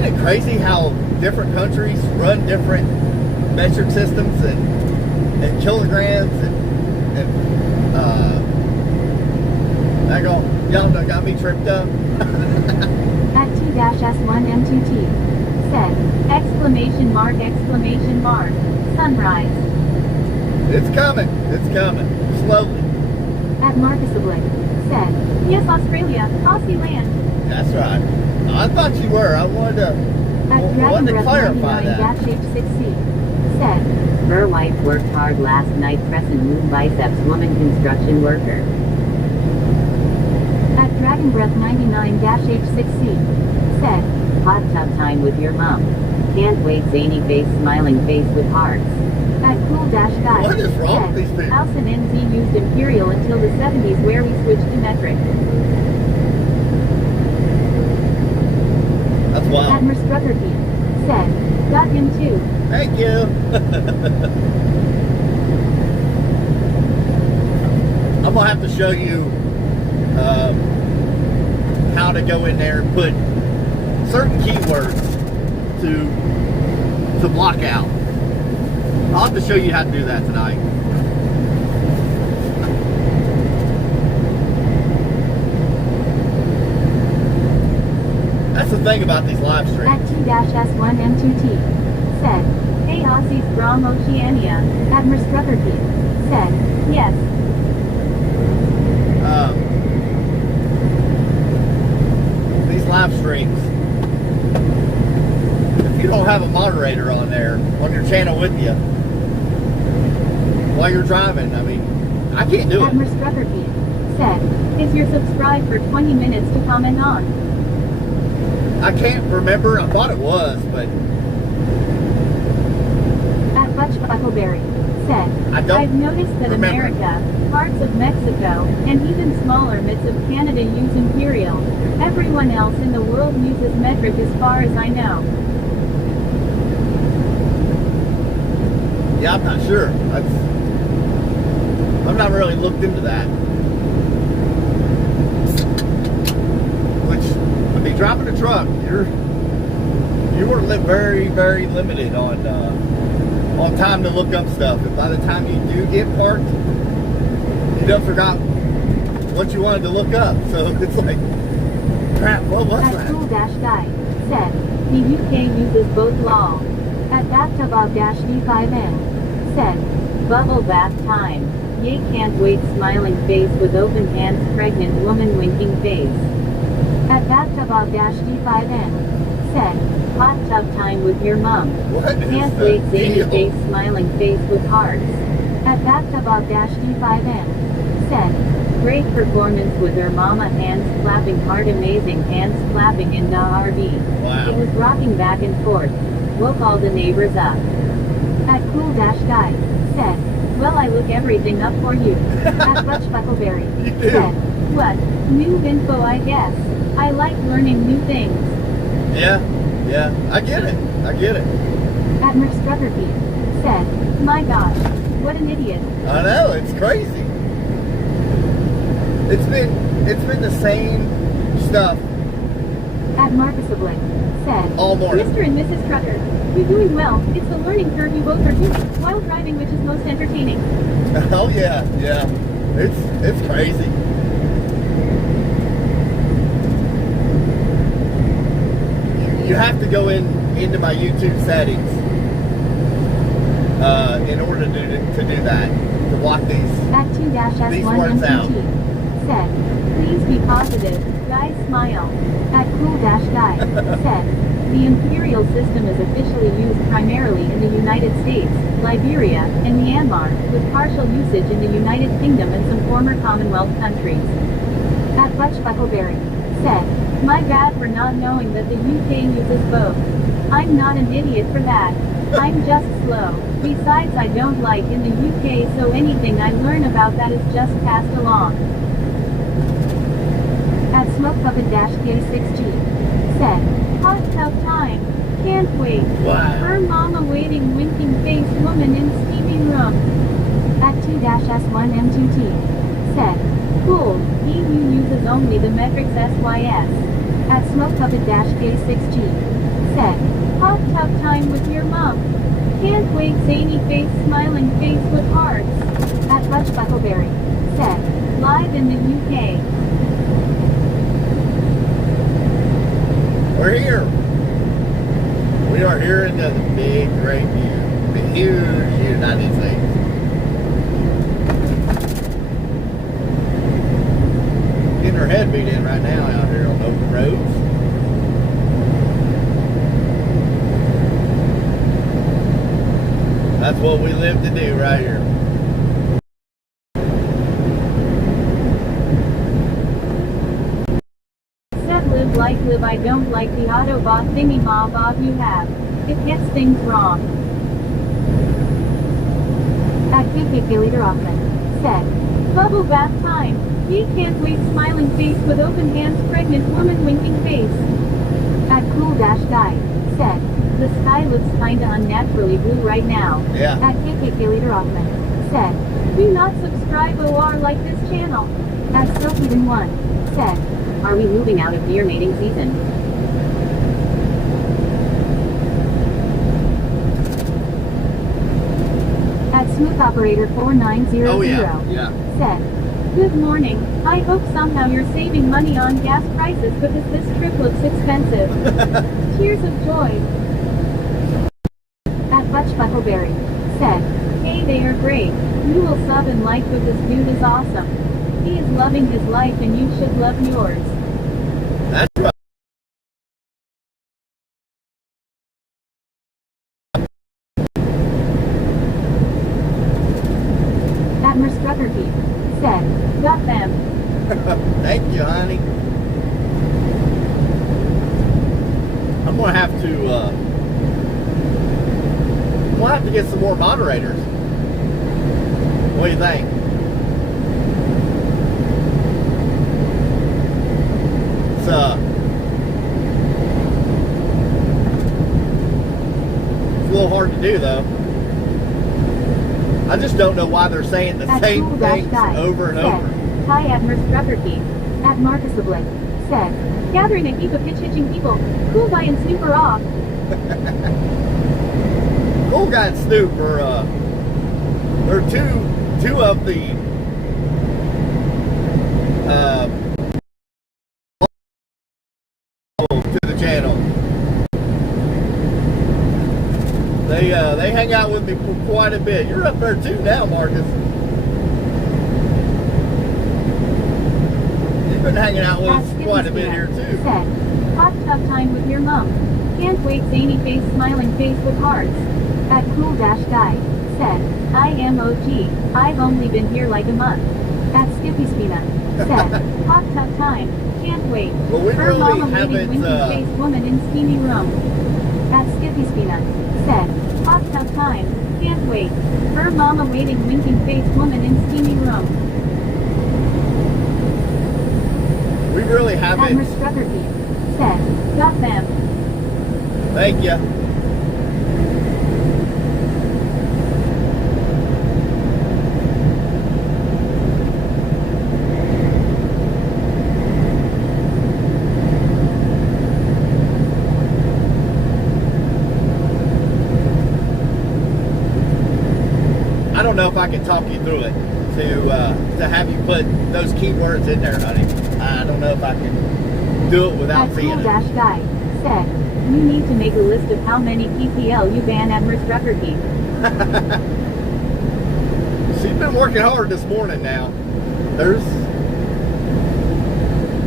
Ain't it crazy how different countries run different metric systems and kilograms y'all done got me tripped up. At T-S1M2T. Said, exclamation mark, sunrise. It's coming. Slowly. At Marcusably. Said, yes, Australia, Aussie land. That's right. I thought you were. I wanted to clarify that. H6C. Said, her wife worked hard last night pressing moon biceps, woman construction worker. At Dragon Breath 99-H6C. Said, hot tub time with your mom. Can't wait, zany face, smiling face with hearts. At Cool-Guy. What is wrong with these people? House and NZ used imperial until the 70s where we switched to metric. That's wild. Admiral Struckerkey. Said, got him too. Thank you. I'm gonna have to show you how to go in there and put certain keywords to block out. I'll have to show you how to do that tonight. That's the thing about these live streams. At T-S1M2T. Said, hey Aussies from Oceania. Admiral Struckerkey. Said, yes. These live streams, if you don't have a moderator on there, on your channel with you, while you're driving, I mean, I can't do it. Admiral Struckerkey. Said, is your subscribe for 20 minutes to comment on? I can't remember. I thought it was, but At Butch Buckleberry. Said, I've noticed that remember. America, parts of Mexico, and even smaller bits of Canada use imperial. Everyone else in the world uses metric as far as I know. yeah, I'm not sure. I've not really looked into that. Which, I mean, driving a truck, you were very, very limited on time to look up stuff. And by the time you do get parked, you done forgot what you wanted to look up. So it's like, crap, what was At that? Cool-Guy. Said, the UK uses both law. At Bathtub-D5N. Said, bubble bath time. Yay, can't wait, smiling face with open hands, pregnant woman winking face. At Bathtub-D5N. Said, hot tub time with your mom. What is Can't the wait, zany deal? face, smiling face with hearts. At Bathtub-D5N. Said, great performance with her mama, hands clapping hard, amazing, hands clapping in the RV. Wow. It was rocking back and forth. Woke all the neighbors up. At Cool-Guy. Said, well, I look everything up for you. At Butch Buckleberry. You do. Said, what? New info, I guess. I like learning new things. Yeah, I get it. Admiral Struckerkey. Said, my gosh, what an idiot. I know, it's crazy. It's been the same stuff At Marcusably. Said, all morning. Mr. and Mrs. Trucker, you're doing well. It's the learning curve you both are doing while driving which is most entertaining. Oh yeah. It's crazy. You have to go into my YouTube settings in order to do that, to block these At 2-S1 words out. MTT. Said, please be positive, guys smile. At Cool-Guy. Said, the imperial system is officially used primarily in the United States, Liberia, and Myanmar, with partial usage in the United Kingdom and some former Commonwealth countries. At Butch Buckleberry. Said, my bad for not knowing that the UK uses both. I'm not an idiot for that. I'm just slow. Besides, I don't like in the UK, so anything I learn about that is just passed along. At Smokepuppet-K6G. Said, hot tub time. Can't wait. Wow. Her mama waiting, winking face woman in steaming room. At 2-S1M2T. Said, cool, EU uses only the metrics SYS. At At Smoke Puppet K6G. Said, hot tub time with your mom. Can't wait, zany face, smiling face with hearts. At Hutch Buckleberry. Said, live in the UK. We're here. We are here in the big, great, huge United States. Getting her head beat in right now out here on open roads. That's what we live to do right here. Live like live, I don't like the Autobot thingy bob you have. It gets things wrong. At Leader Hoffman. Said, bubble bath time. He can't wait, smiling face with open hands, pregnant woman winking face. At Cool-Guy. Said, the sky looks kinda unnaturally blue right now. Yeah. At Leader Hoffman. Said, do not subscribe or like this channel. At Silkeden1. Said, are we moving out of deer mating season? At Smooth Operator 4900. Oh yeah. Said, good morning. I hope somehow you're saving money on gas prices because this trip looks expensive. Tears of joy. At Butch Buckleberry. Said, hey, they are great. You will sub and like, but this dude is awesome. He is loving his life and you should love yours. That's right. At Merstruckerty. Said, got them. Thank you, honey. I'm gonna have to get some more moderators. What do you think? It's a little hard to do though. I just don't know why they're saying the same things over and over. Hi at Merstruckerty. At Marcus Oblique. Said, gathering a heap of hitching people. Cool Guy and Snoop are off. Cool Guy and Snoop are they're two of the to the channel. They hang out with me for quite a bit. You're up there too now, Marcus. You've been hanging out with us quite a bit here too. Said, hot tub time with your mom. Can't wait, zany face, smiling face with hearts. At Cool-Guy. Said, I am OG. I've only been here like a month. At Skippy Spina. Said, hot tub time. Can't wait. Well, we Her really mama haven't, waiting, winking face woman in steamy room. At Skippy Spina. Said, hot tub time. Can't wait. Her mama waiting, winking face woman in steamy room. We really At haven't. Merstruckerty. Said, got them. Thank you. I don't know if I can talk you through it to have you put those keywords in there, honey. I don't know if I can do it without seeing it. Guy said, you need to make a list of how many PPL you ban at Merstruckerty. She's been working hard this morning now.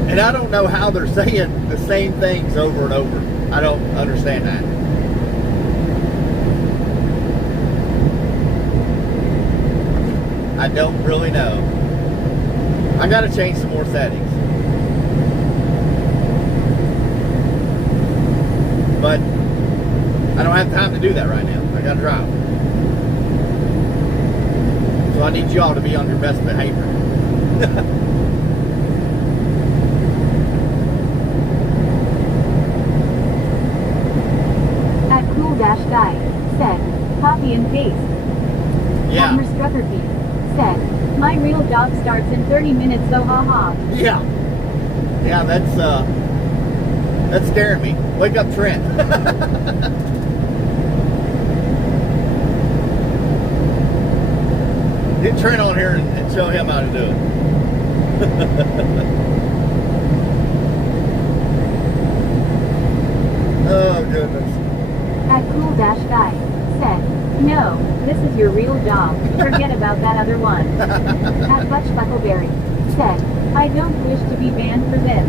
And I don't know how they're saying the same things over and over. I don't understand that. I don't really know. I gotta change some more settings. But I don't have time to do that right now. I gotta drive. So I need y'all to be on your best behavior. At Cool-Guy said, copy and paste. Yeah. At Merstruckerty said, my real job starts in 30 minutes, so haha. Yeah. Yeah, that's That's scaring me. Wake up, Trent. Get Trent on here and show him how to do it. Oh, goodness. At Cool-Guy said, no, this is your real job. Forget about that other one. At Butch Buckleberry said, I don't wish to be banned for this.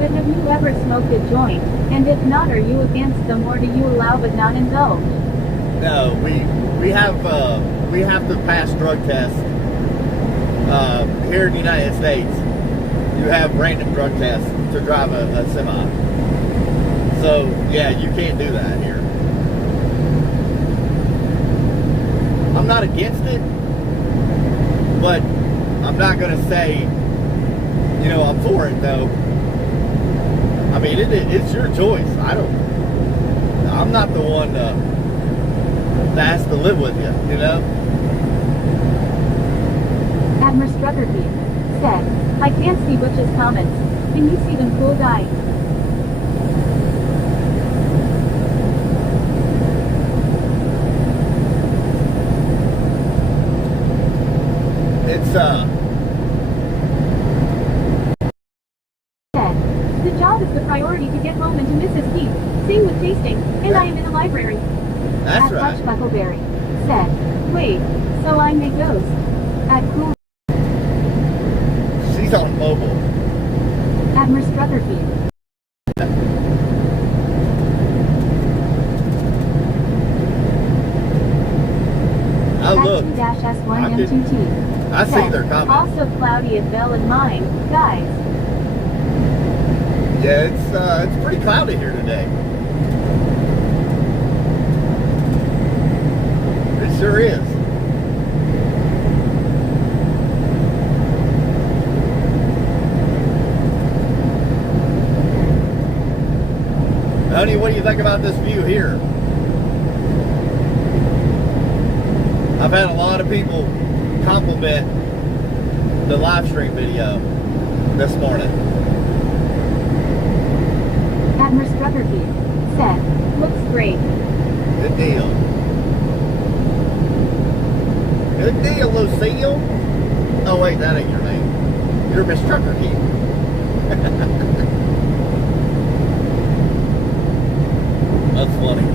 But have you ever smoked a joint? And if not, are you against them or do you allow but not indulge? No, we have to pass drug tests here in the United States. You have random drug tests to drive a semi. So yeah, you can't do that here. I'm not against it, but I'm not gonna say, you know, I'm for it though. I mean, it's your choice. I'm not the one that has to live with you, you know? Admiral Struckerfield said, I can't see Butch's comments. Can you see them, cool guy? It's said, the job is the priority to get home and to Mrs. Keith. Same with tasting, and I am in the library. That's At right. Butch Buckleberry said, wait, so I'm a ghost. At Cool She's on mobile. Admiral Struckerfield. Oh look, S1M2T. I see their comments. Also cloudy at Bell and mine, guys. Yeah, it's pretty cloudy here today. It sure is. Honey, what do you think about this view here? I've had a lot of people compliment the live stream video this morning. Admiral Struckerfield said, looks great. Good deal. Good deal, Lucille. Oh wait, that ain't your name. You're Miss Struckerfield. That's funny.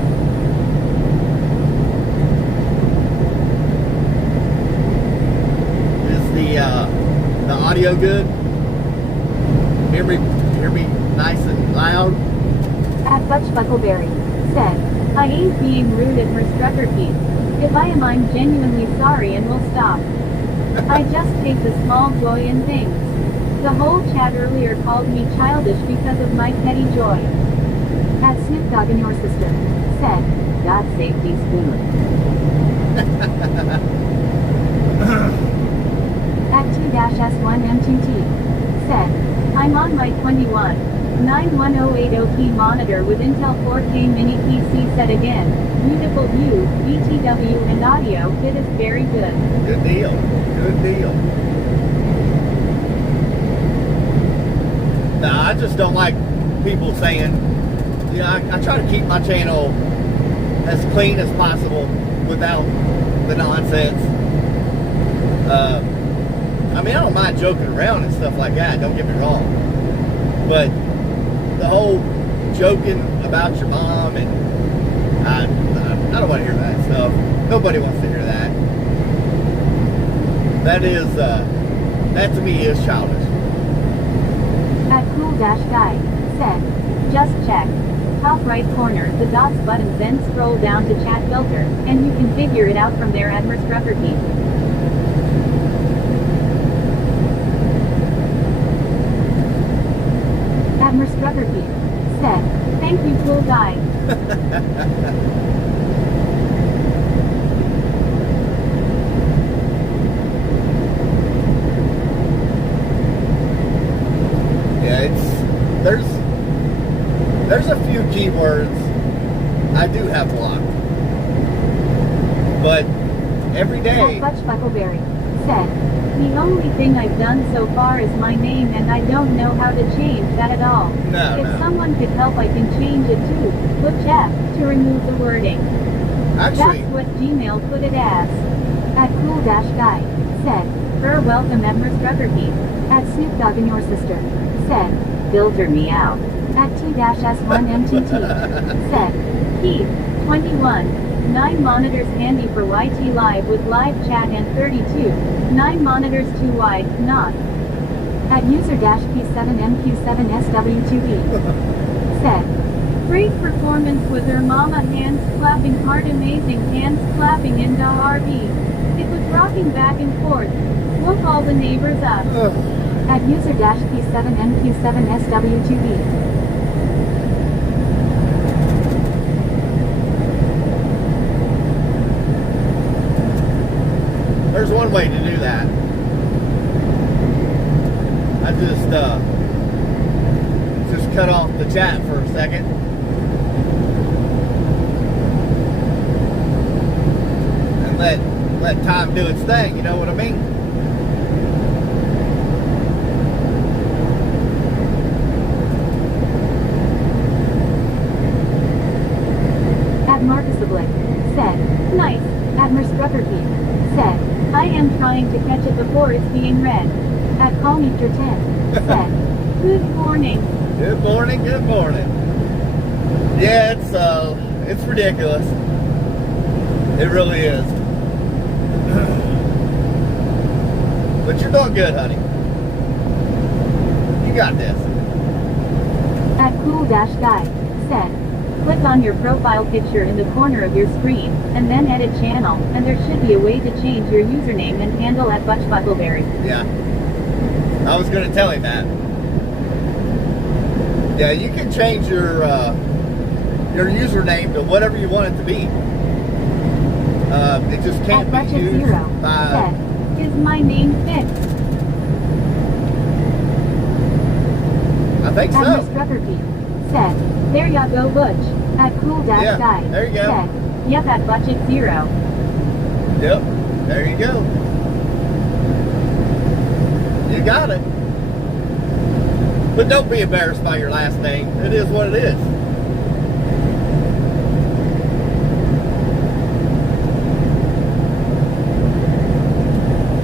Is the audio good? Hear me nice and loud? At Butch Buckleberry said, I ain't being rude at Miss Struckerfield. If I am, I'm genuinely sorry and will stop. I just take the small joy in things. The whole chat earlier called me childish because of my petty joy. At Snoop Dogg and your sister said, God save teaspoon. At 2-S1M2T said, I'm on my 21-91080p monitor with Intel 4K mini PC set again. Beautiful view, BTW and audio, it is very good. Good deal. Good deal. Nah, I just don't like people saying, you know, I try to keep my channel as clean as possible without the nonsense. I mean, I don't mind joking around and stuff like that, don't get me wrong. But the whole joking about your mom and I don't want to hear that stuff. Nobody wants to hear that. That to me is childish. At Cool-Guy said, just check. Top right corner, the dots button, then scroll down to chat filter, and you can figure it out from there. Admiral Struckerfield. Admiral Struckerfield said, thank you, cool guy. Yeah, there's a few keywords I do have blocked, but every day. Butch Buckleberry said, the only thing I've done so far is my name and I don't know how to change that at all. If someone could help I can change it too. Put Jeff to remove the wording. Actually, that's what Gmail put it as. At cool-guy, said, welcome at Merstruckerkeith. At Snoop Dogg and your sister, said, filter me out. At T-S1MTT, said, Keith, 21, 9 monitors handy for YT Live with live chat and 32, 9 monitors too wide, not. At user-P7MQ7SW2E, said, great performance with her mama hands clapping hard amazing hands clapping in the RV. It was rocking back and forth. Woke all the neighbors up. At user-P7MQ7SW2E. There's one way to do that. I just cut off the chat for a second. And let time do its thing, you know what I mean? At Marcusablik, said, nice. At Merstruckerkeith, said, I am trying to catch it before it's being read. At Callmeter10, said, good morning. Good morning, good morning. Yeah, it's ridiculous. It really is. But you're doing good, honey. You got this. At cool-guy, said, click on your profile picture in the corner of your screen, and then edit channel, and there should be a way to change your username and handle at Butchbuckleberry. Yeah. I was going to tell him that. Yeah, you can change your username to whatever you want it to be. It just can't be used by... Said, is my name fixed? I think so. At Merstruckerkeith, said, there ya go Butch. At cool-guy, there you go. Said, yep at Butch0. Yep, there you go. You got it. But don't be embarrassed by your last name. It is what it is.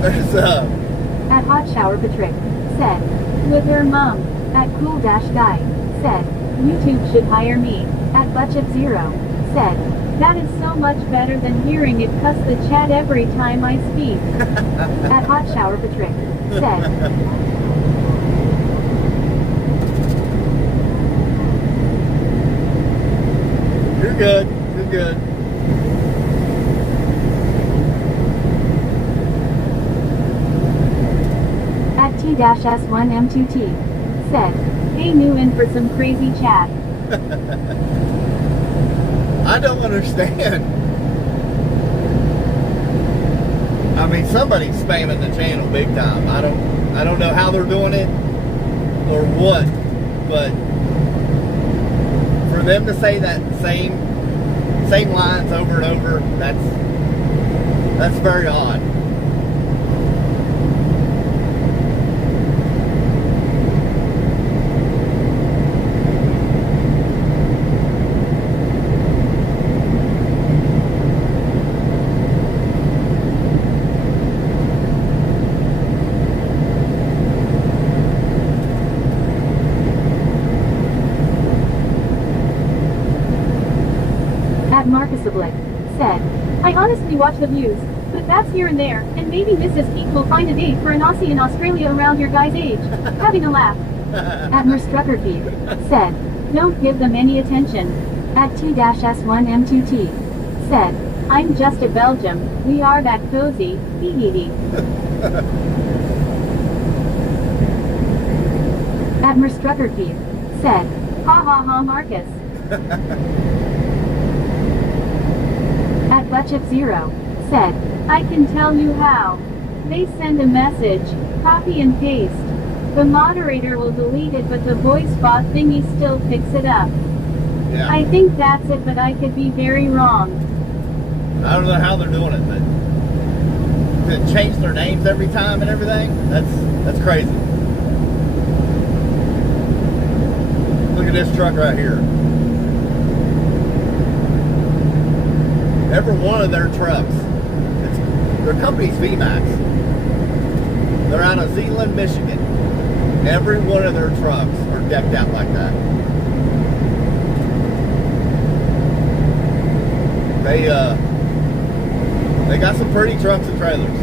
There's At Hot Shower Patrick, said, with her mom. At cool-guy, said, YouTube should hire me. At Butch0, said, that is so much better than hearing it cuss the chat every time I speak. At Hot Shower Patrick, said, you're good. You're good. At T-S1M2T, said, hey new in for some crazy chat. I don't understand. I mean, somebody's spamming the channel big time. I don't know how they're doing it or what, but for them to say that same lines over and over, that's very odd. At Marcusablik, said, I honestly watch the views, but that's here and there, and maybe Mrs. Peak will find a date for an Aussie in Australia around your guy's age. Having a laugh. At Merstruckerkeith, said, don't give them any attention. At T-S1M2T, said, I'm just a Belgium, we are that cozy, hee hee hee. At Merstruckerkeith, said, ha ha ha Marcus. At Butch0, said, I can tell you how. They send a message, copy and paste. The moderator will delete it but the voice bot thingy still picks it up. Yeah. I think that's it, but I could be very wrong. I don't know how they're doing it, but to change their names every time and everything. That's crazy. Look at this truck right here. Every one of their trucks, their company's VMAX. They're out of Zeeland, Michigan. Every one of their trucks are decked out like that. They got some pretty trucks and trailers.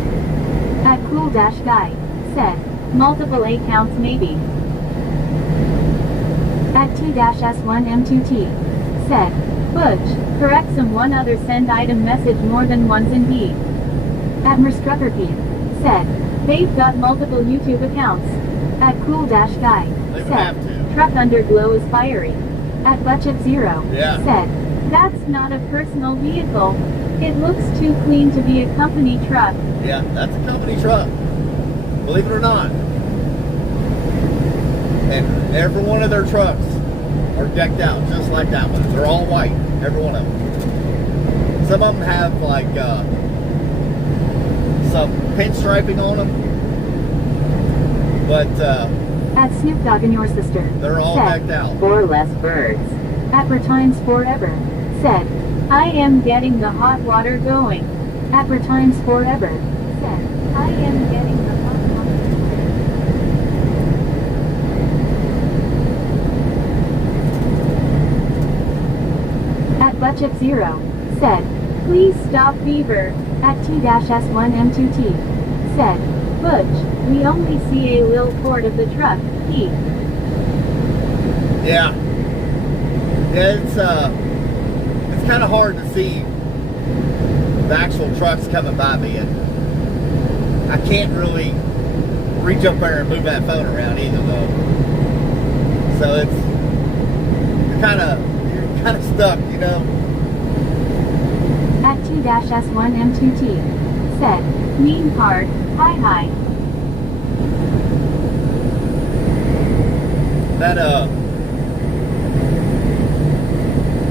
At Cool Dash Guy said, multiple accounts maybe. At T-S1M2T said, Butch, correct some one other send item message more than once indeed. At Merstruckerpete said, they've got multiple YouTube accounts. At Cool Dash Guy They would said, have to. truck underglow is fiery. At Budget Zero Yeah. said, that's not a personal vehicle. It looks too clean to be a company truck. Yeah, that's a company truck. Believe it or not. And every one of their trucks are decked out just like that one. They're all white, every one of them. Some of them have like some pinstriping on them, but At Snoop Dogg and Your Sister they're all said, decked out. 4 less birds. At Times Forever said, I am getting the hot water going. At Times Forever said, I am getting the hot water going. At Budget Zero said, please stop Beaver. At T-S1M2T said, Butch, we only see a little port of the truck. He. Yeah. Yeah, it's kind of hard to see the actual trucks coming by me, and I can't really reach up there and move that phone around either, though. So you're kind of stuck, you know. At T-S1M2T said, mean card, hi.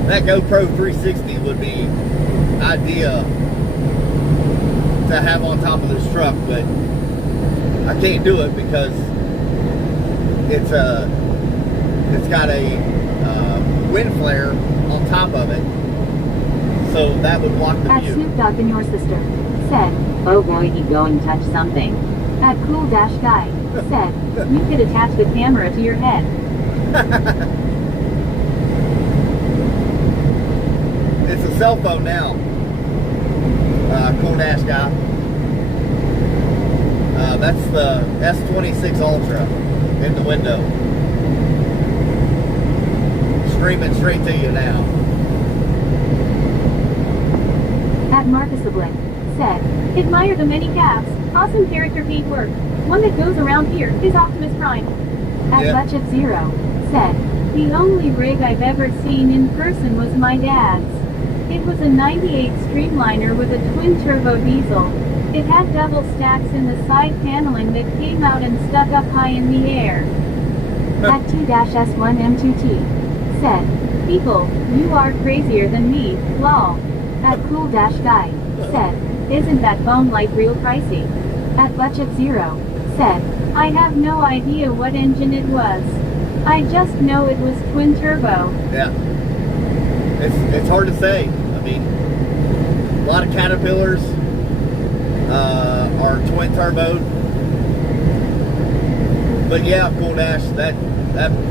That GoPro 360 would be idea to have on top of this truck, but I can't do it because it's got a wind flare on top of it, so that would block the At view. Snoop Dogg and Your Sister said, oh boy, he go and touch something. At Cool Dash Guy said, you could attach the camera to your head. It's a cell phone now. Cool Dash Guy. That's the S26 Ultra in the window. Streaming straight to you now. At Marcus Oblick said, admire the many caps, awesome character feed work. One that goes around here is Optimus Prime. At Yeah. Budget Zero said, the only rig I've ever seen in person was my dad's. It was a 98 Streamliner with a twin-turbo diesel. It had double stacks in the side paneling that came out and stuck up high in the air. At T-S1M2T said, people, you are crazier than me, lol. At Cool Dash Guy said, isn't that phone like real pricey? At Budget Zero said, I have no idea what engine it was. I just know it was twin turbo. Yeah. It's hard to say. I mean, a lot of Caterpillars are twin turboed. But yeah, Cool Dash, that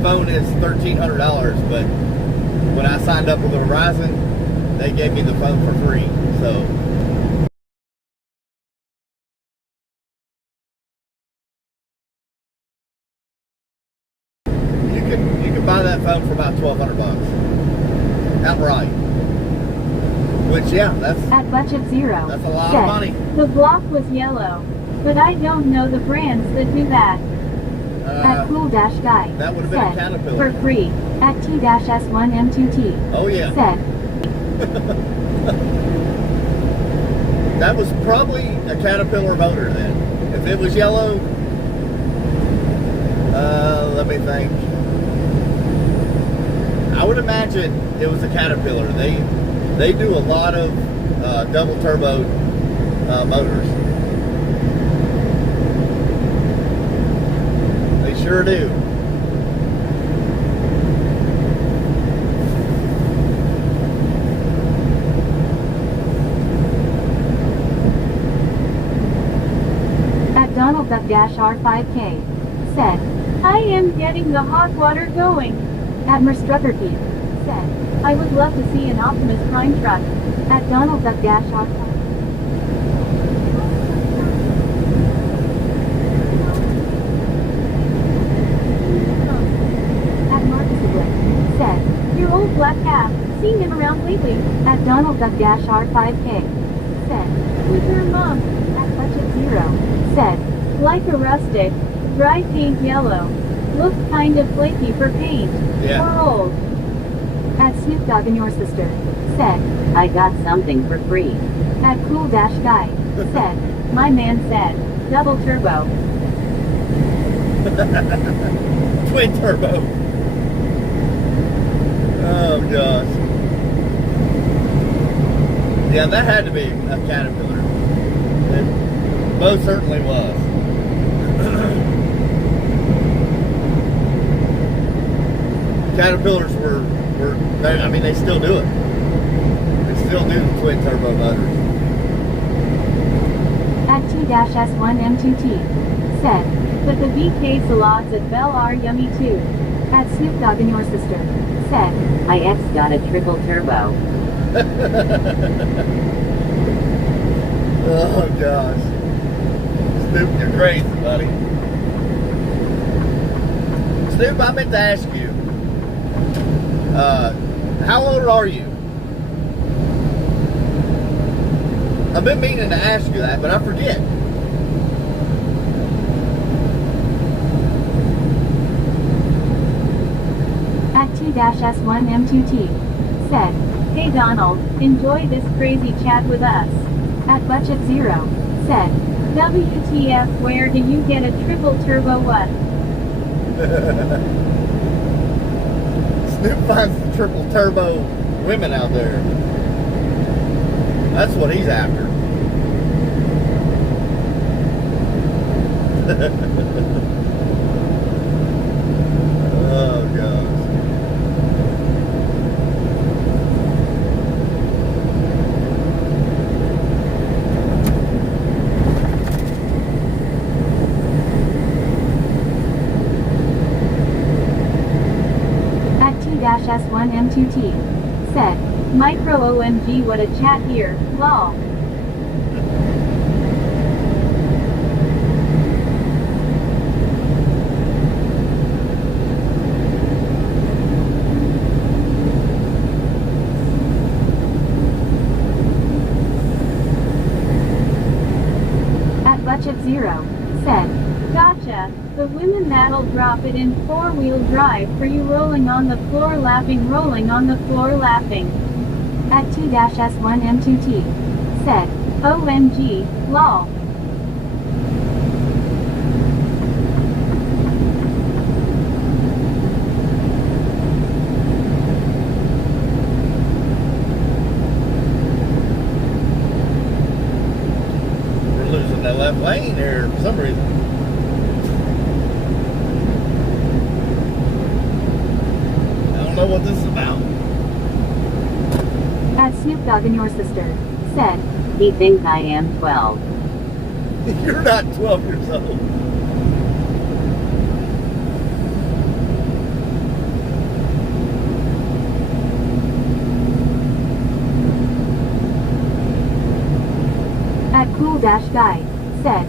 phone is $1,300, but when I signed up with Verizon, they gave me the phone for free. So you can buy that phone for about $1,200 outright. Which, yeah, that's At Budget Zero a lot said, of money. the block was yellow, but I don't know the brands that do that. At Cool Dash Guy that would have been a said, Caterpillar. for free. At T-S1M2T Oh yeah. said, That was probably a Caterpillar motor then. If it was yellow, let me think. I would imagine it was a Caterpillar. They do a lot of double turbo motors. sure do. At Donald Duck R5K said, I am getting the hot water going. At Merstrucker Keith said, I would love to see an Optimus Prime truck. At Donald Duck R5. Said, your old black cat, seen him around lately. At Donald Duck R5K said, with her mom. At Budget Zero said, like a rustic, dry paint yellow, looked kind of flaky for paint, or old. At Snoop Dogg and Your Sister said, I got something for free. At Cool Guy said, my man said, double turbo. Twin turbo. Oh gosh. Yeah, that had to be a Caterpillar. It most certainly was. Caterpillars they still do it. They still do the twin turbo motors. At T-S1M2T said, but the BK salads at Bell are yummy too. At Snoop Dogg and Your Sister said, my ex got a triple turbo. Oh gosh. Snoop, you're crazy, buddy. Snoop, I meant to ask you, how old are you? I've been meaning to ask you that, but I forget. At T-S1M2T said, hey Donald, enjoy this crazy chat with us. At Budget Zero said, WTF, where do you get a triple turbo what? Snoop finds the triple turbo women out there. That's what he's after. Oh gosh. S1M2T said, micro OMG what a chat here, lol. At Budget Zero said, gotcha, the women that'll drop it in four-wheel drive for you rolling on the floor laughing. At T-S1M2T said, OMG, lol. We're losing that left lane there for some reason. Know what this is about. At Snoop Dogg and Your Sister said, he thinks I am 12. You're not 12 years old. At Cool Guy said,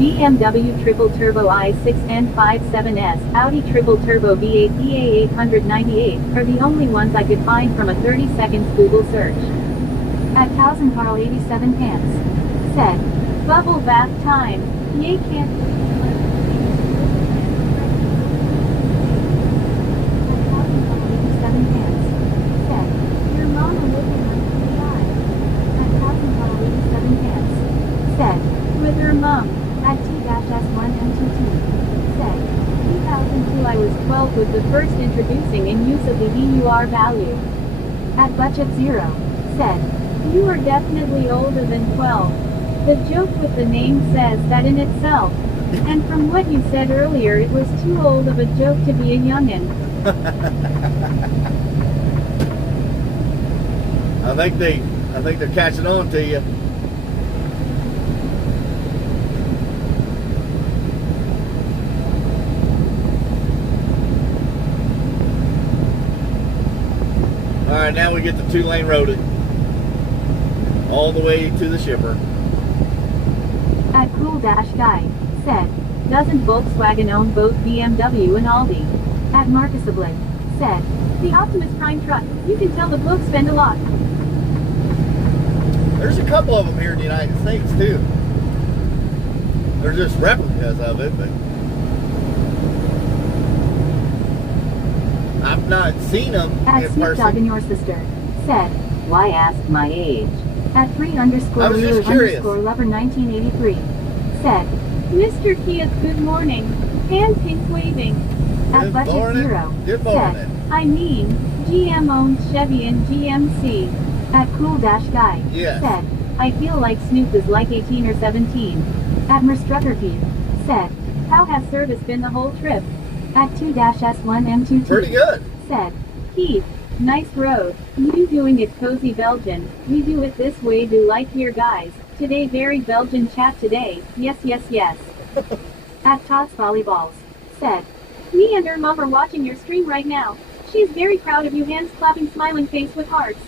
BMW Triple Turbo i6 N57S, Audi Triple Turbo V8 EA898 are the only ones I could find from a 30-second Google search. At Thousand Carl 87 Pants said, bubble bath time, yay can't. At Thousand Carl 87 Pants said, your mama looking like the eye. At Thousand Carl 87 Pants said, with her mom. At T-S1M2T said, 2002 I was 12 was the first introducing in use of the EUR value. At Budget Zero said, you are definitely older than 12. The joke with the name says that in itself. And from what you said earlier, it was too old of a joke to be a youngin'. I think they're catching on to you. All right, now we get the 2-lane road all the way to the shipper. At Cool Dash Guy said, doesn't Volkswagen own both BMW and Aldi? At Marcusably said, the Optimus Prime truck, you can tell the blokes spend a lot. There's a couple of them here in the United States too. They're just replicas of it, but I've not seen them At in Snoop Dogg person. and your sister said, why ask my age? At 3_Wheeler_Lover 1983 said, Mr. Kia, good morning. Hand pink waving. At Good Budget morning. Zero Good said, morning. I mean, GM owns Chevy and GMC. At Cool Dash Guy Yes. said, I feel like Snoop is like 18 or 17. At Merstruckerpeed said, how has service been the whole trip? At 2-S1M2T Pretty good. said, Keith, nice road. You doing it cozy Belgian. We do it this way do like here guys. Today very Belgian chat today. Yes yes yes. At Tots Volleyballs said, me and her mom are watching your stream right now. She is very proud of you, hands clapping smiling face with hearts.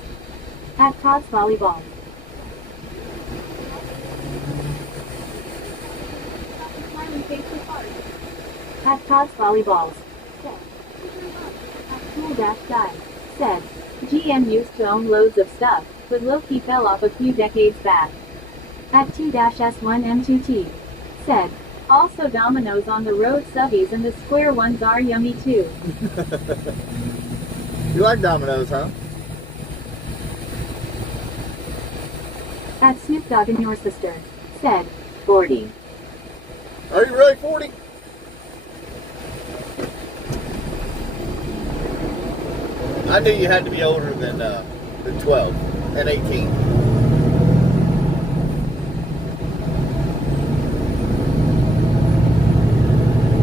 At Tots Volleyball. Smiling face with hearts. At Tots Volleyballs said, at Cool Dash Guy said, GM used to own loads of stuff, but low-key fell off a few decades back. At 2-S1M2T said, also Domino's on the road subbies and the square ones are yummy too. You like Domino's, huh? At Snoop Dogg and your sister said, 40. Are you really 40? I knew you had to be older than 12 and 18.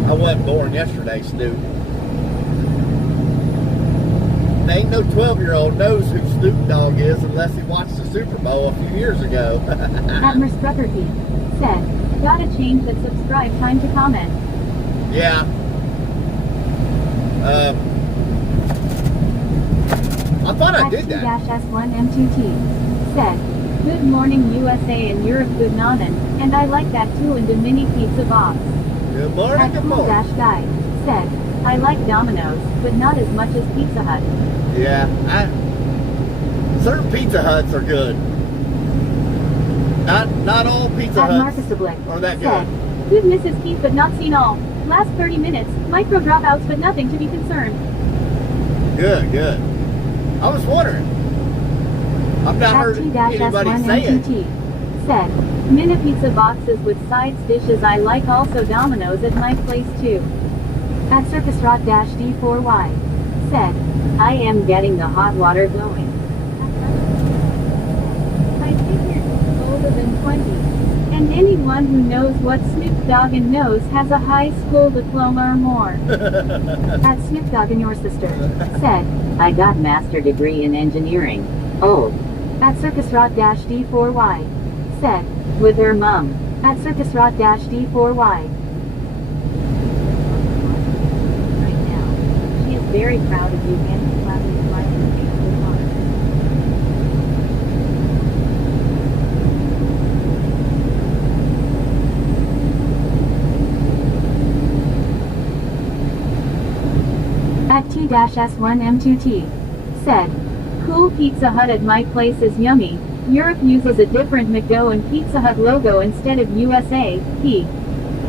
I wasn't born yesterday, Snoop. And ain't no 12-year-old knows who Snoop Dogg is unless he watched the Super Bowl a few years ago. At Merstruckerpeed said, gotta change that subscribe time to comment. Yeah. I thought I did that. At 2-S1M2T said, good morning USA and Europe good nonin, and I like that too in the mini pizza box. Good morning, At good Cool morning. Dash Guy said, I like Domino's, but not as much as Pizza Hut. Yeah, certain Pizza Huts are good. Not all Pizza At Huts Marcusably are that said, good. good Mrs. Keith but not seen all. Last 30 minutes, micro dropouts but nothing to be concerned. Good, good. I was wondering. I've not At heard anybody say it. T-S1MTT said, mini pizza boxes with sides dishes I like also Domino's at my place too. At CircusRod-D4Y said, I am getting the hot water going. I figured older than 20. And anyone who knows what Snoop Dogg and knows has a high school diploma or more. At Snoop Dogg and your sister said, I got master degree in engineering. Oh. At CircusRod-D4Y said, with her mum. At CircusRod-D4Y. Right now, she is very proud of you and clapping smiling face with heart. At T-S1M2T said, cool Pizza Hut at my place is yummy. Europe uses a different McDo and Pizza Hut logo instead of USA. He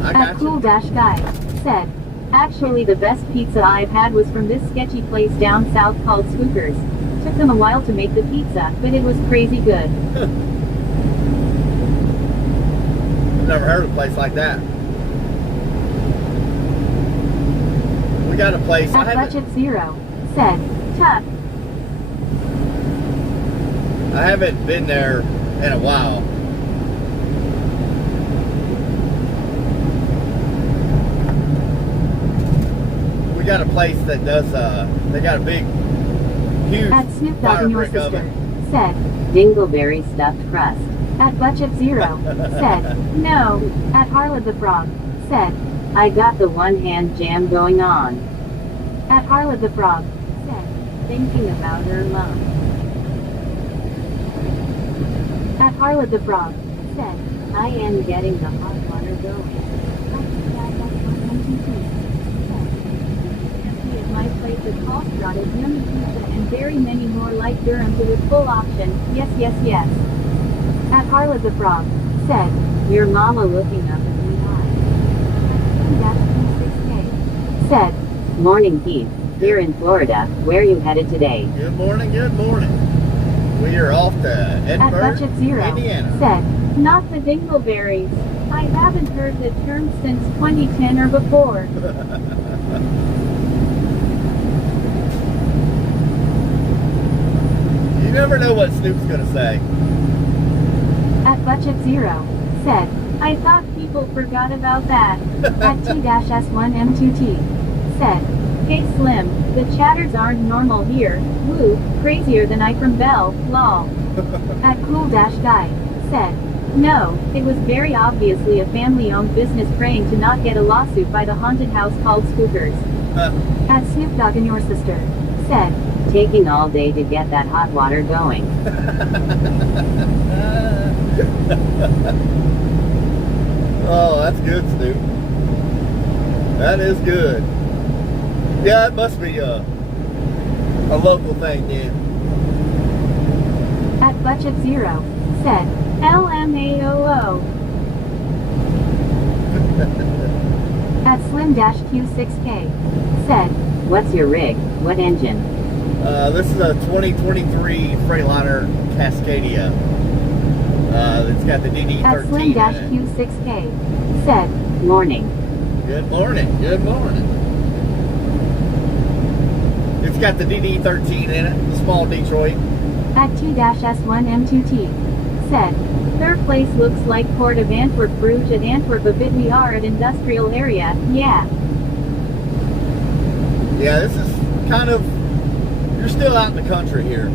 I at got Cool you. Dash Guy said, actually the best pizza I've had was from this sketchy place down south called Swookers. Took them a while to make the pizza, but it was crazy good. I've never heard of a place like that. We got a place. At Budget Zero said, tough. I haven't been there in a while. got a place that does, they got a big, huge At Snoop Dogg fire and your brick sister. oven. Said, Dingleberry stuffed crust. At Budget Zero. Said, no. At Harlot the Frog. Said, I got the one-hand jam going on. At Harlot the Frog. Said, thinking about her mom. At Harlot the Frog. Said, I am getting the hot water going. At my place of cold-rotted yummy pizza and very many more like Durham to with full option. Yes, yes, yes. At Harlot the Frog. Said, your mama looking up at me high. Said, morning Keith. Here in Florida. Where you headed today? Good morning, good morning. We are off to At Edinburgh, Budget Zero. Indiana. Said, not the dingleberries. I haven't heard the term since 2010 or before. You never know what Snoop's gonna say. At Budget Zero. Said, I thought people forgot about that. At T-S1M2T. Said, hey Slim, the chatters aren't normal here. Woo, crazier than I from Bell, lol. At Cool-Guy. Said, no, it was very obviously a family-owned business praying to not get a lawsuit by the haunted house called Spookers. At Snoop Dogg and your sister. Said, taking all day to get that hot water going. Oh, that's good, Snoop. That is good. Yeah, it must be a local thing, then. At Budget Zero. Said, LMAOO. At Slim-Q6K. Said, what's your rig? What engine? This is a 2023 Freightliner Cascadia. It's got the At DD13 in it. Slim-Q6K. Said, morning. Good morning, good morning. It's got the DD13 in it, the small Detroit. At T-S1M2T. Said, their place looks like Port of Antwerp, Bruges at Antwerp a bit. We are at industrial area, yeah. Yeah, this is kind of, you're still out in the country here.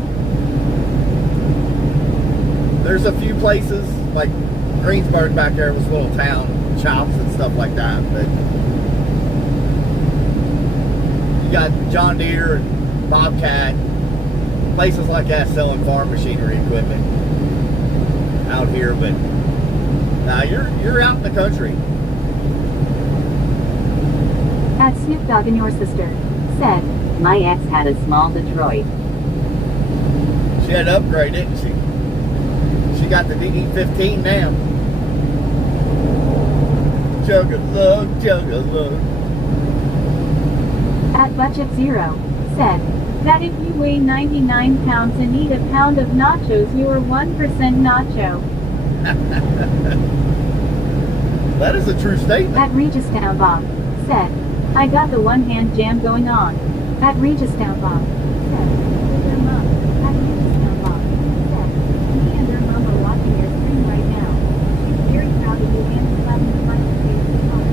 There's a few places, like Greensburg back there was a little town, shops and stuff like that, but you got John Deere and Bobcat, places like that selling farm machinery equipment out here, but now you're out in the country. At Snoop Dogg and your sister. Said, my ex had a small Detroit. She had to upgrade, didn't she? She got the DD15 now. Jug-a-lug, jug-a-lug. At Budget Zero. Said, that if you weigh 99 pounds and eat a pound of nachos, you're 1% nacho. That is a true statement. At Registown Bob. Said, I got the one-hand jam going on. At Registown Bob. Said, with their mom. At Registown Bob. Said, me and their mom are watching your stream right now. She's very proud of you and slapping the front of your face with hot.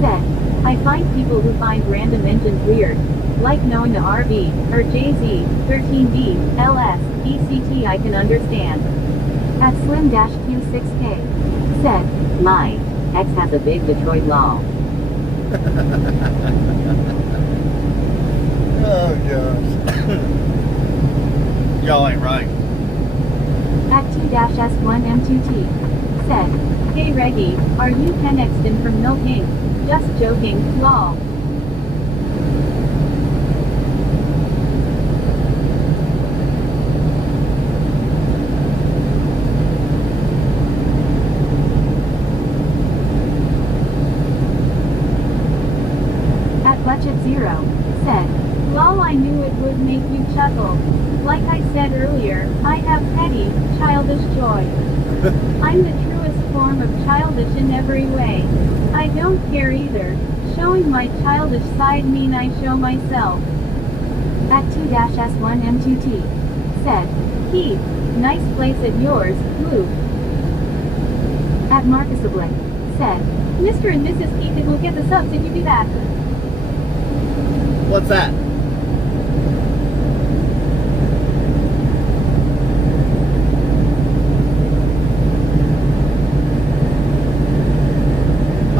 Said, I find people who find random engines weird, like knowing the RB, or JZ, 13B, LS, ECT I can understand. At Slim-Q6K. Said, my ex has a big Detroit law. Oh gosh. Y'all ain't right. At T-S1M2T. Said, hey Reggie, are you 10x'd in from milking? Just joking, lol. At Budget Zero. Said, lol, I knew it would make you chuckle. Like I said earlier, I have petty, childish joy. I'm the truest form of childish in every way. I don't care either. Showing my childish side mean I show myself. At 2-S1M2T. Said, Keith, nice place at yours, Lou. At Marcus Oblique. Said, Mr. and Mrs. Keith, it will get the subs if you do that. What's that?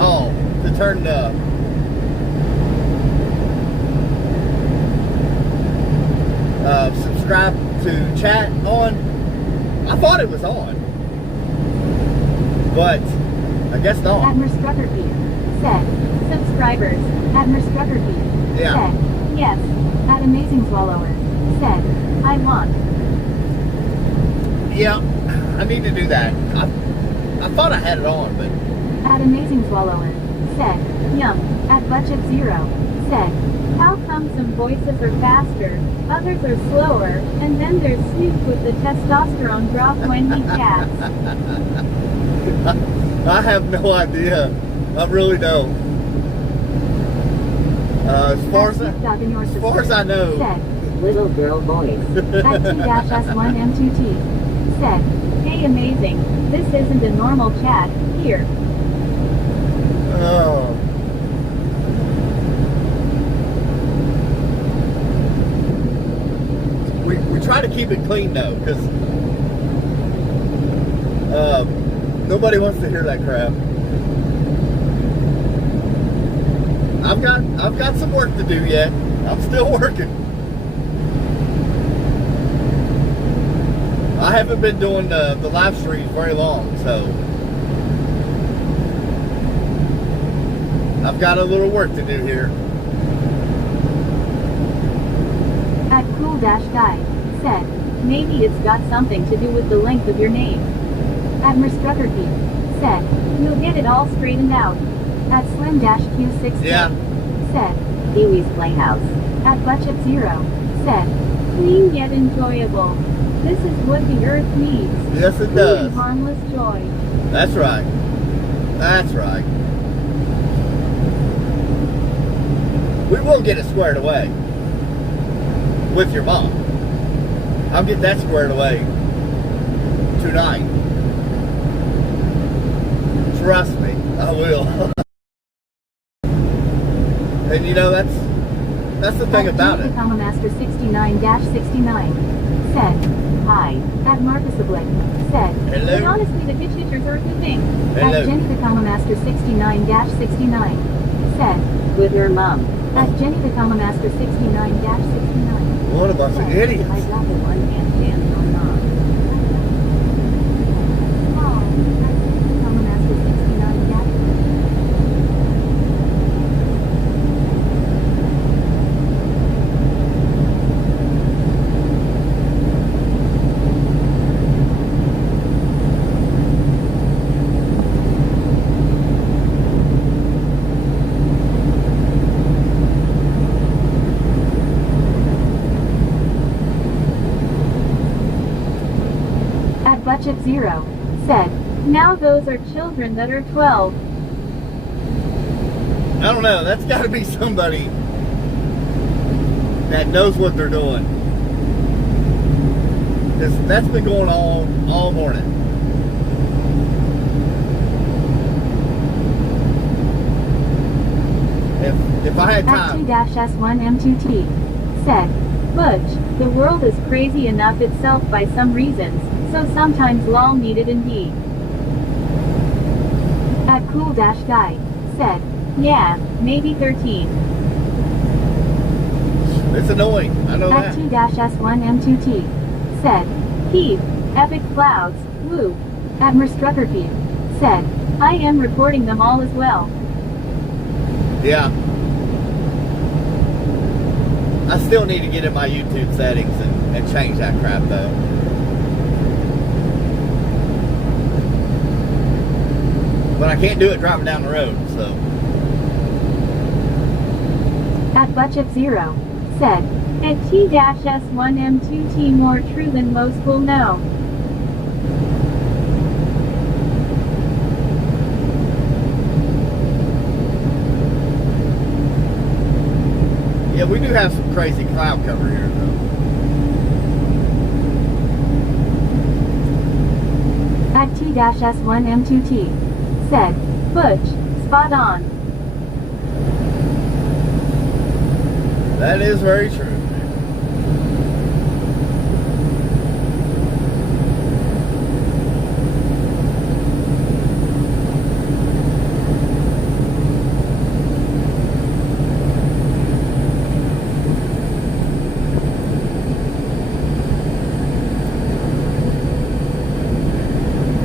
Oh, to turn the subscribe to chat on. I thought it was on, but I guess not. Admiral Struckerby. Said, subscribers. Admiral Struckerby. Yeah. Said, yes. At Amazing Swallower. Said, I want. Yeah, I need to do that. I thought I had it on, but At Amazing Swallower. Said, yum. At Budget Zero. Said, how come some voices are faster, others are slower, and then there's Snoop with the testosterone drop when he chats. I have no idea. I really don't. As far as I know. Said, little girl voice. At 2-S1M2T. Said, hey amazing, this isn't a normal chat, here. Oh. We try to keep it clean though, because nobody wants to hear that crap. I've got some work to do yet. I'm still working. I haven't been doing the live streams very long, so I've got a little work to do here. At Cool-Guy. Said, maybe it's got something to do with the length of your name. Admiral Struckerby. Said, you'll get it all straightened out. At Slim-Q6. Yeah. Said, Pee-wee's Playhouse. At Budget Zero. Said, clean yet enjoyable. This is what the earth needs. Yes, it Clean does. and harmless joy. That's right. That's right. We will get it squared away with your mom. I'll get that squared away tonight. Trust me, I will. And you know, that's the thing about it. At Master 69-69. Said, hi. At Marcus Oblique. Said, hello. but honestly the pitch hitters are a good thing. Hello. At Jenny the Master 69-69. Said, with your mom. At Jenny the Master 69-69. What a bunch of idiots. I got the one hand stand on mom. Oh, at Jenny the Master 69-69. Budget Zero. Said, now those are children that are 12. I don't know. That's got to be somebody that knows what they're doing. That's been going on all morning. If I had time. At 2-S1M2T. Said, Budge, the world is crazy enough itself by some reasons. So sometimes lol needed indeed. At Cool-Guy. Said, yeah, maybe 13. It's annoying. I know At that. 2-S1M2T. Said, Keith, epic clouds, woo. Admiral Struckerby. Said, I am reporting them all as well. Yeah. I still need to get in my YouTube settings and change that crap though. But I can't do it driving down the road, so. At Budget Zero. Said, at T-S1M2T more true than most will know. Yeah, we do have some crazy cloud cover here, though. At T-S1M2T. Said, Butch, spot on. That is very true.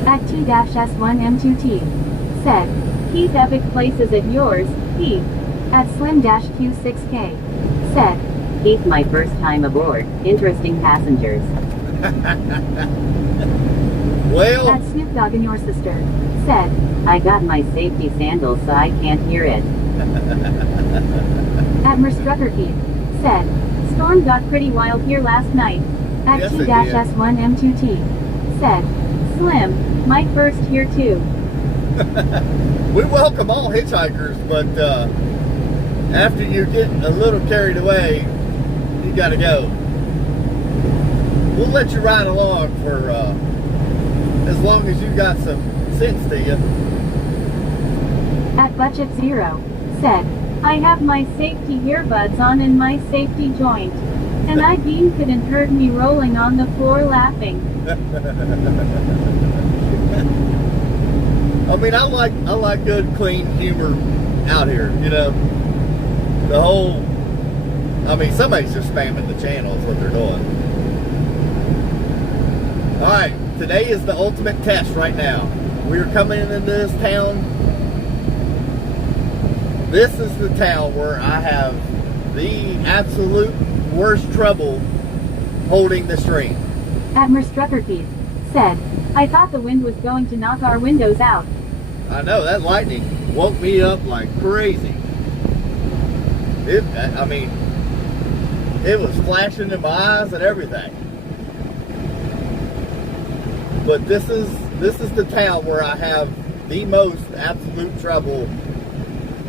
At T-S1M2T. Said, Keith, epic places at yours, Keith. At Slim-Q6K. Said, Keith, my first time aboard. Interesting passengers. Well, At Snoop Dogg and your sister. Said, I got my safety sandals so I can't hear it. At Merstrucker Keith. Said, storm got pretty wild here last night. At Yes, it did. T-S1M2T. Said, Slim, my first here too. we welcome all hitchhikers, but after you get a little carried away, you gotta go. We'll let you ride along for as long as you got some sense to you. At Budget Zero. Said, I have my safety earbuds on and my safety joint. And I being couldn't heard me rolling on the floor laughing. I mean, I like good, clean humor out here, you know. The whole, I mean, somebody's just spamming the channel is what they're doing. All right, today is the ultimate test right now. We're coming into this town. This is the town where I have the absolute worst trouble holding the stream. At Merstrucker Keith. Said, I thought the wind was going to knock our windows out. I know, that lightning woke me up like crazy. I mean, it was flashing in my eyes and everything. But this is the town where I have the most absolute trouble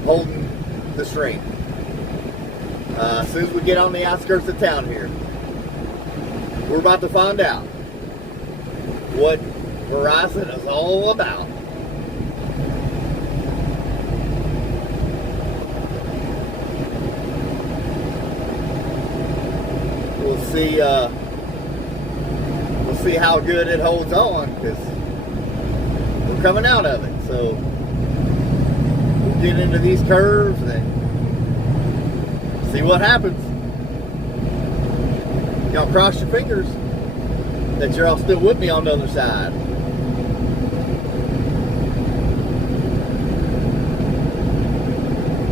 holding the stream. As soon as we get on the outskirts of town here, we're about to find out what Verizon is all about. We'll see how good it holds on, because we're coming out of it. So we'll get into these curves and see what happens. Y'all cross your fingers that you're all still with me on the other side.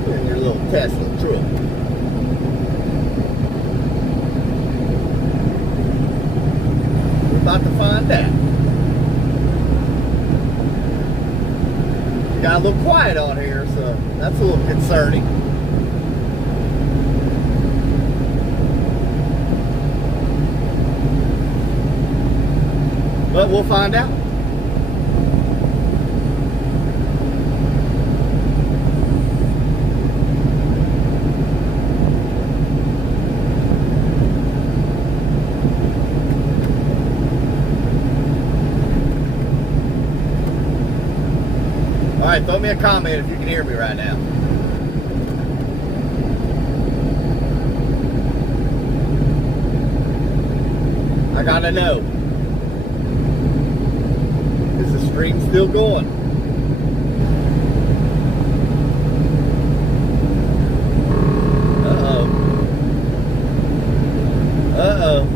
In your little Tesla truck. About to find out. Got a little quiet on here, so that's a little concerning. But we'll find out. All right, throw me a comment if you can hear me right now. I gotta know. Is the stream still going? Uh-oh. Uh-oh.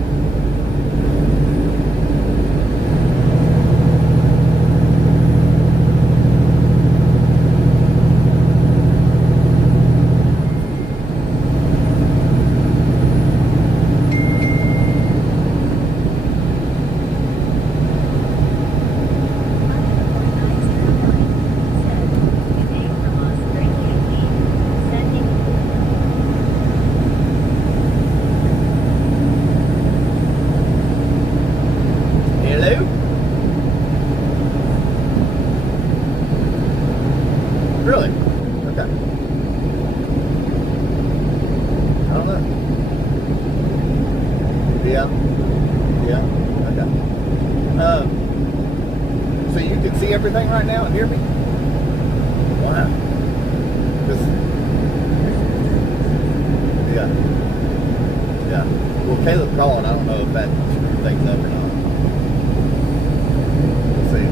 so you can see everything right now and hear me? Wow. Yeah. Yeah. Well, Caleb called. I don't know if that screwed things up or not. We'll see.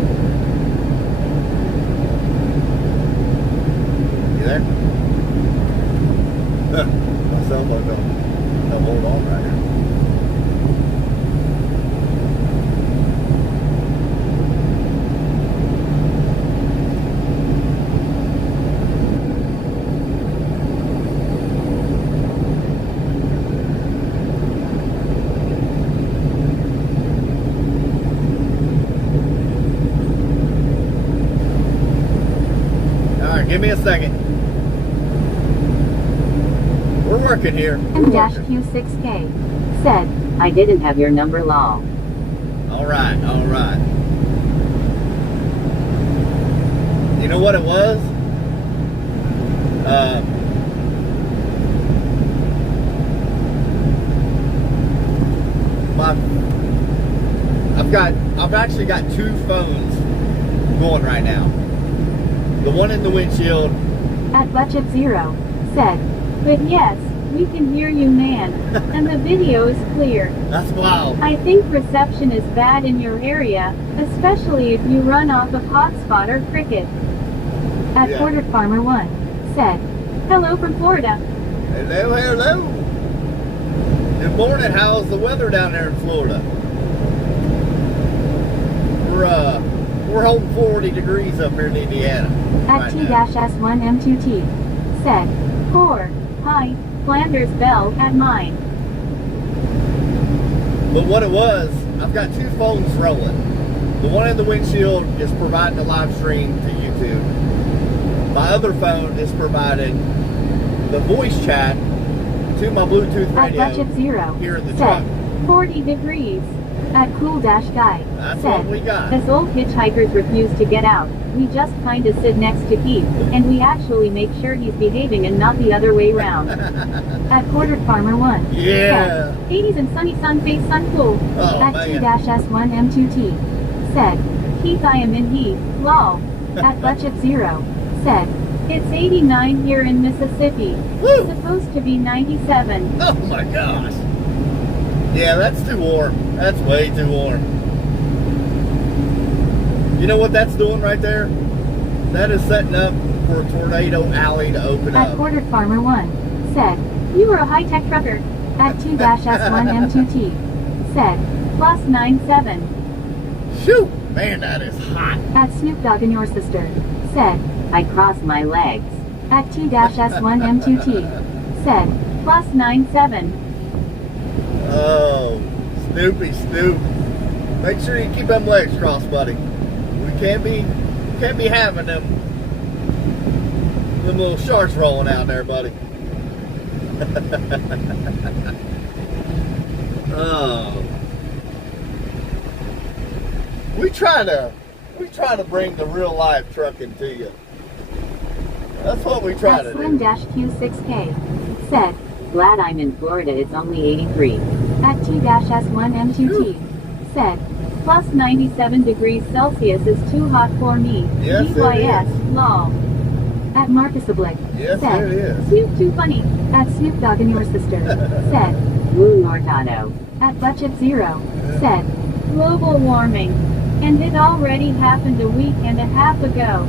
You there? My cell phone don't hold on right here. Give me a second. We're working here. M-Q6K said, I didn't have your number long. All right, all right. You know what it was? I've actually got two phones going right now. The one in the windshield. At Budget Zero said, but yes, we can hear you, man, and the video is clear. That's wild. I think reception is bad in your area, especially if you run off of Hotspot or Cricket. At Porter Farmer 1 said, hello from Florida. Hello, hello. Good morning. How's the weather down there in Florida? We're holding 40 degrees up here in Indiana. At T-S1M2T said, poor, hi, Flanders Bell at mine. But what it was, I've got two phones rolling. The one in the windshield is providing a live stream to YouTube. My other phone is providing the voice chat to my Bluetooth radio. At Budget Zero here in the said, truck. 40 degrees. At Cool Dash Guy That's said, what we got. as old hitchhikers refuse to get out, we just kinda sit next to Keith, and we actually make sure he's behaving and not the other way around. At Porter Farmer 1 Yeah. said, 80s and sunny sun face sun cool. Oh, At man. T-S1M2T said, Keith I am in heat, lol. At Budget Zero said, it's 89 here in Mississippi. Woo. Supposed to be 97. Oh my gosh. Yeah, that's too warm. That's way too warm. You know what that's doing right there? That is setting up for a tornado alley to open At up. Porter Farmer 1 said, you are a high-tech trucker. At T-S1M2T said, plus 97. Shoot! Man, that is hot. At Snoop Dogg and your sister said, I cross my legs. At T-S1M2T said, plus 97. Oh, Snoopy Snoop. Make sure you keep them legs crossed, buddy. We can't be having them little sharks rolling out there, buddy. Oh. We try to bring the real life trucking to you. That's what we try to do. Slim-Q6K said, glad I'm in Florida, it's only 83. At T-S1M2T said, plus 97 degrees Celsius is too hot for me. Yes, it DYS, is. lol. At Marcus Oblique Yes, said, it is. Snoop too funny. At Snoop Dogg and your sister said, Woo Nortano. At Budget Zero said, global warming. And it already happened a week and a half ago.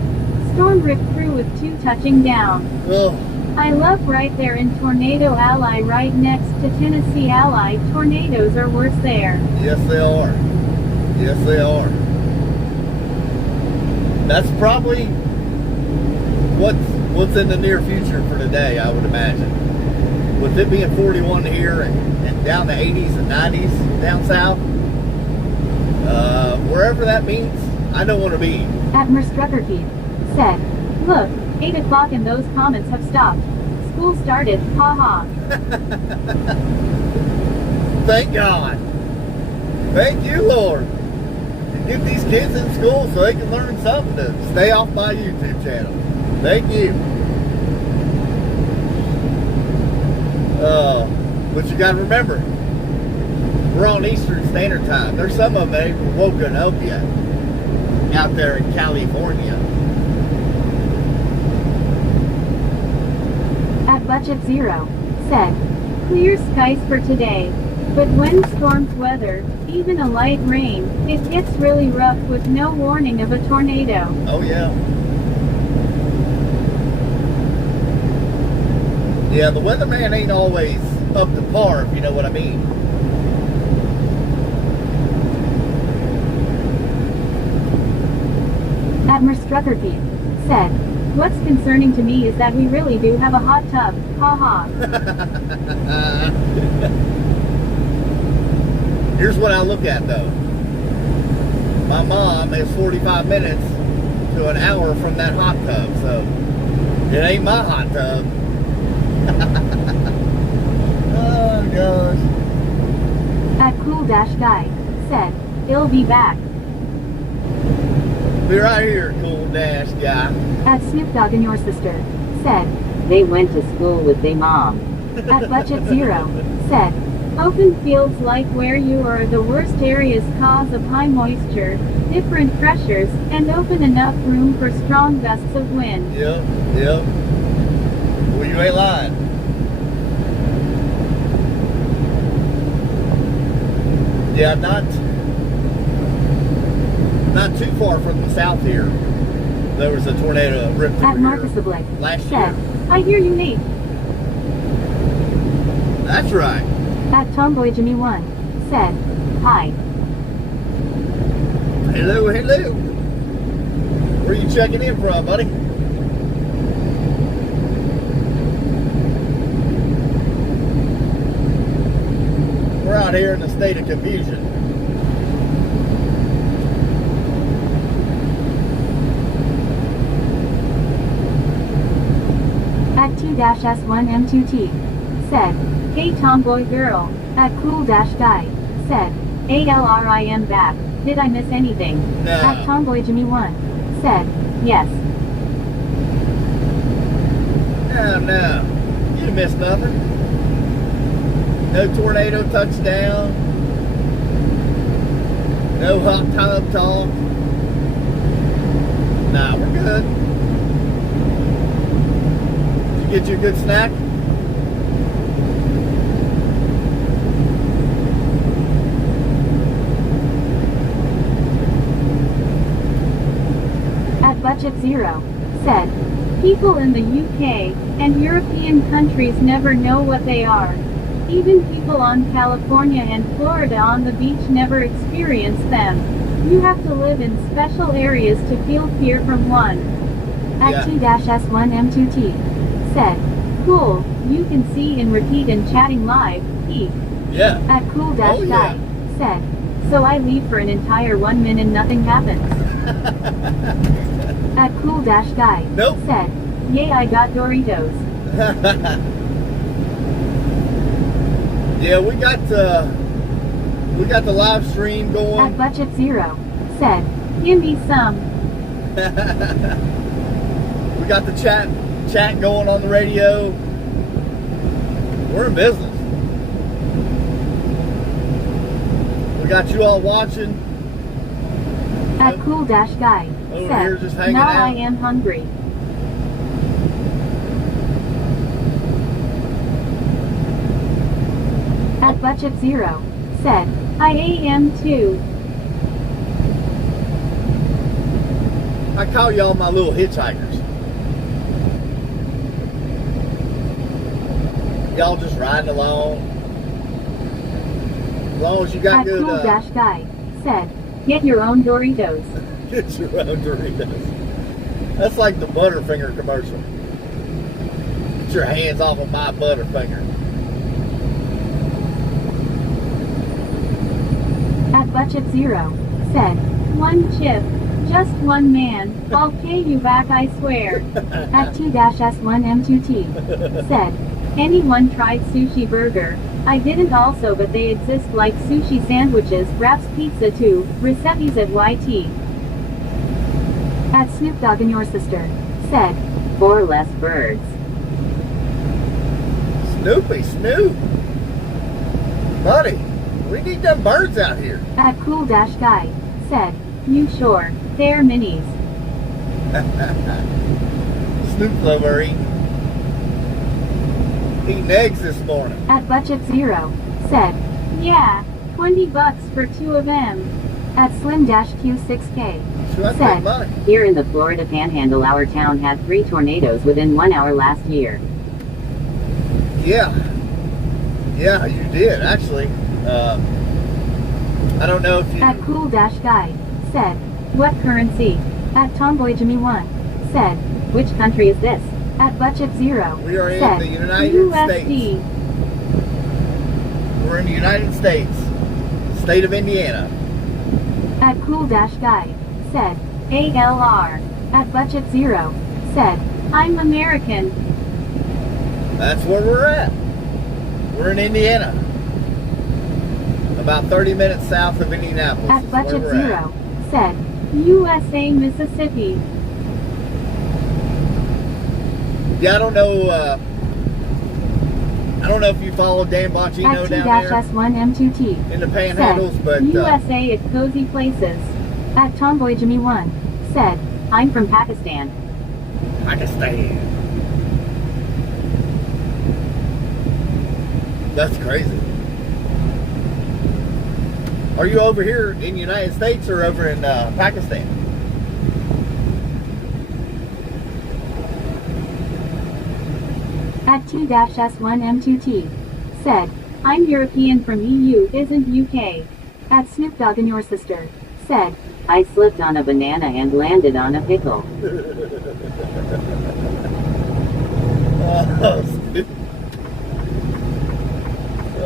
Storm ripped through with 2 touching down. Oh, I love right there in Tornado Alley right next to Tennessee Alley. Tornadoes are worse there. yes, they are. Yes, they are. That's probably what's in the near future for today, I would imagine. With it being 41 here and down to 80s and 90s down south, wherever that means, I don't want to be. At Merstruckerkeith said, look, 8 o'clock and those comments have stopped. School started, haha. Thank God. Thank you, Lord. And get these kids in school so they can learn something to stay off my YouTube channel. Thank you. But you got to remember, we're on Eastern Standard Time. There's some of them that ain't woken up yet. out there in California. At Budget Zero said, clear skies for today, but when storms weather, even a light rain, it gets really rough with no warning of a tornado. Oh yeah. Yeah, the weatherman ain't always up to par, if you know what I mean. Admiral Struckerpeat said, what's concerning to me is that we really do have a hot tub, haha. Here's what I look at though. My mom is 45 minutes to an hour from that hot tub, so it ain't my hot tub. Oh gosh. At Cool Dash Guy said, it'll be back. Be right here, Cool Dash Guy. At Snoop Dogg and Your Sister said, they went to school with their mom. At Budget Zero said, open fields like where you are the worst areas cause of high moisture, different pressures, and open enough room for strong gusts of wind. Yep. Well, you ain't lying. Yeah, not too far from the south here. There was a tornado that ripped through At Marcus here Oblique last said, year. I hear you, Nate. That's right. At Tomboy Jimmy 1 said, hi. Hello. Where you checking in from, buddy? We're out here in a state of confusion. At T-S1M2T said, hey tomboy girl. At Cool Dash Guy said, ALRIM back. Did I miss anything? No. At Tomboy Jimmy 1 said, yes. No. You didn't miss nothing. No tornado touchdown. No hot tub talk. Nah, we're good. Did you get you a good snack? At Budget Zero said, people in the UK and European countries never know what they are. Even people on California and Florida on the beach never experience them. You have to live in special areas to feel fear from one. At T-S1M2T said, cool, you can see and repeat and chatting live, eek. Yeah. At Cool Dash Guy said, so I leave for an entire 1 minute nothing happens. At Cool Dash Guy said, yay, I got Doritos. Yeah, we got the live stream going. At Budget Zero said, give me some. We got the chat going on the radio. We're in business. We got you all watching. At Cool Dash Guy Over said, here just hanging now out. I am hungry. At Budget Zero said, I am too. I call y'all my little hitchhikers. Y'all just riding along. As long as you got At good. Cool Dash Guy said, get your own Doritos. Get your own Doritos. That's like the Butterfinger commercial. Get your hands off of my Butterfinger. At Budget Zero said, one chip, just one man, I'll pay you back I swear. At T-S1M2T said, anyone tried sushi burger? I didn't also, but they exist like sushi sandwiches, wraps, pizza too, recipes at YT. At Snoop Dogg and Your Sister said, 4 less birds. Snoop. Buddy, we need them birds out here. At Cool Dash Guy said, You sure? They're minis. Snoop Lover eating eggs this morning. At Budget Zero, said, yeah, $20 for 2 of them. At Slim-Q6K, So that's said, big money. here in the Florida Panhandle, our town had 3 tornadoes within 1 hour last year. Yeah. Yeah, you did, actually. I don't know if you... At Cool Dash Guy, said, what currency? At Tomboy Jimmy 1, said, which country is this? At Budget Zero, We are in said, the United USD. States. We're in the United States. State of Indiana. At Cool Dash Guy, said, ALR. At Budget Zero, said, I'm American. That's where we're at. We're in Indiana. About 30 minutes south of Indianapolis. At is where Budget we're Zero, said, USA, Mississippi. Yeah, I don't know if you follow Dan Bongino At down there T-S1M2T, in the panhandles, said, but USA is cozy places. At Tomboy Jimmy 1, said, I'm from Pakistan. Pakistan. That's crazy. Are you over here in the United States or over in Pakistan? At T-S1M2T, said, I'm European from EU, isn't UK. At Snoop Dogg and your sister, said, I slipped on a banana and landed on a pickle.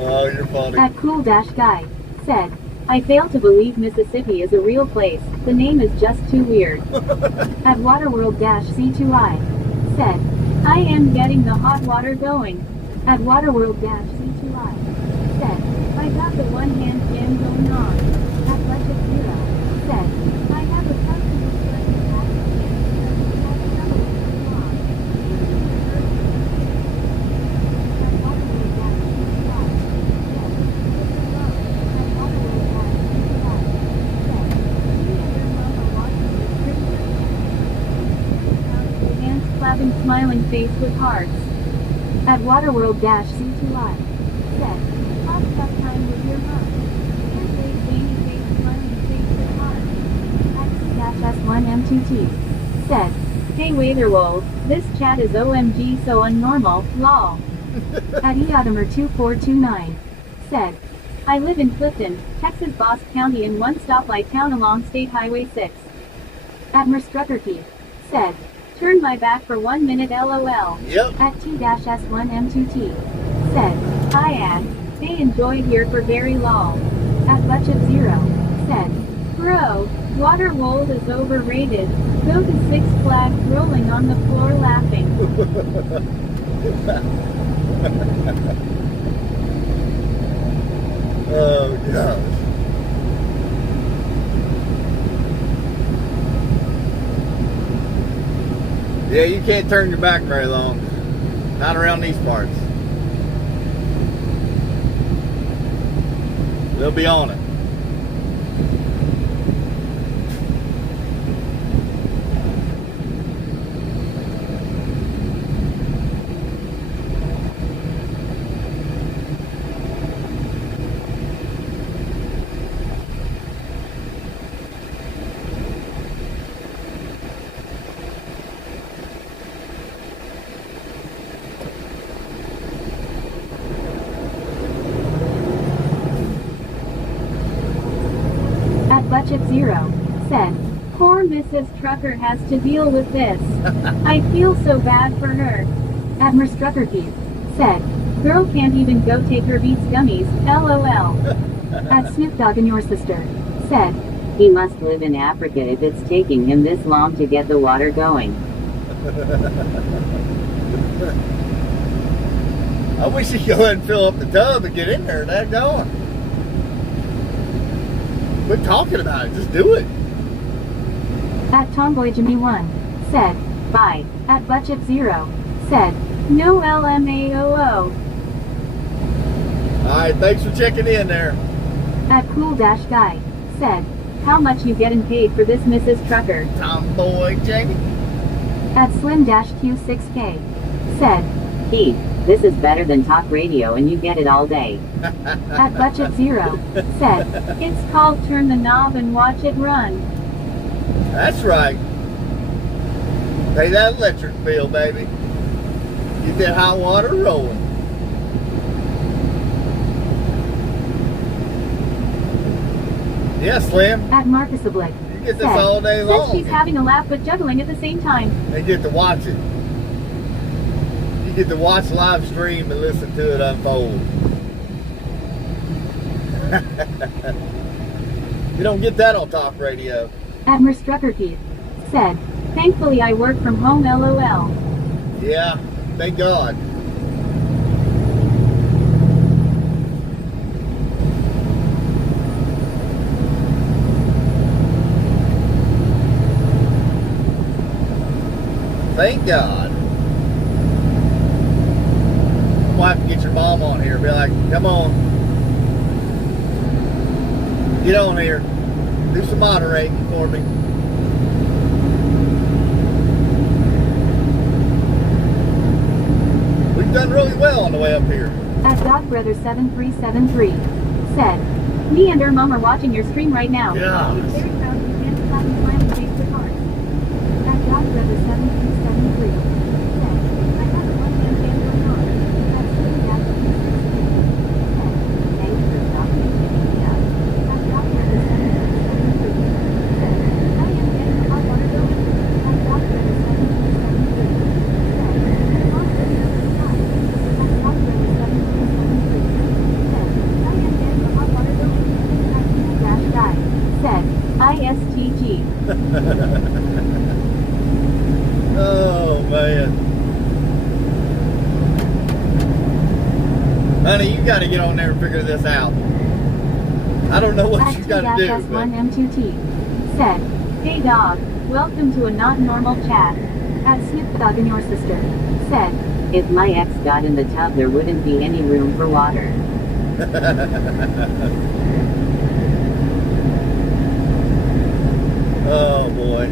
Oh, you're funny. At Cool Dash Guy, said, I fail to believe Mississippi is a real place, the name is just too weird. At Waterworld-C2I, said, I am getting the hot water going. At Waterworld-C2I, said, I got the one-hand jam going on. At Budget Zero, said, I have a customer service accident because he has trouble with the law. At Waterworld-C2I, said, it's a loan. At Waterworld-C2I, said, me and your mom are watching this picture. Hands clapping smiling face with hearts. At Waterworld-C2I, said, talk tough time with your mom. Hands wave zany face smiling face with hearts. At T-S1M2T, said, hey Waitherwold, this chat is OMG so unnormal, lol. At Eotimer2429, said, I live in Clifton, Texas Boss County in one stoplight town along State Highway 6. At Merstruckerkey, said, turn my back for 1 minute lol. Yep. At T-S1M2T, said, hi Ad, they enjoy here for very long. At Budget Zero, said, bro, Waterworld is overrated, go to Six Flags rolling on the floor laughing. Oh, gosh. Yeah, you can't turn your back very long. Not around these parts. They'll be on it. At Budget Zero, said, poor Mrs. Trucker has to deal with this. I feel so bad for her. At Merstruckerkey, said, girl can't even go take her Beats gummies, lol. At Snoop Dogg and your sister, said, he must live in Africa if it's taking him this long to get the water going. I wish he'd go ahead and fill up the tub and get in there and that going. Quit talking about it, just do it. At Tomboy Jimmy 1, said, bye. At Budget Zero, said, no LMAOO. Alright, thanks for checking in there. At Cool Dash Guy, said, How much you getting paid for this, Mrs. Trucker? Tomboy Jamie. At Slim-Q6K. Said, Keith, this is better than talk radio and you get it all day. at Budget Zero. Said, it's called turn the knob and watch it run. That's right. Pay that electric bill, baby. Get that hot water rolling. Yeah, Slim. At Marcus Oblique. You get this Said, all day long. says she's having a laugh but juggling at the same time. And get to watch it. You get to watch live stream and listen to it unfold. You don't get that on talk radio. At Merstrucker Keith. Said, thankfully I work from home, LOL. Yeah, thank God. Thank God. We'll have to get your mom on here. Be like, come on. Get on here. Do some moderating for me. We've done really well on the way up here. At DogBrother7373. Said, me and her mom are watching your stream right now. Yeah. Very proud of you and clapping smiling face with hearts. At DogBrother7373. Said, I have a one-man band going on. At Slim-Q6K. Said, thanks for stopping and picking me up. At DogBrother7373. Said, I am getting the hot water going. At DogBrother7373. Said, the monster is outside. At DogBrother7373. Said, I am getting the hot water going. At Dash Guy. Said, ISTG. Oh, man. Honey, you got to get on there and figure this out. I don't know what you got to do. But... S1M2T. Said, hey dog, welcome to a not normal chat. At Snoop Dogg and your sister. Said, If my ex got in the tub, there wouldn't be any room for water. Oh, boy.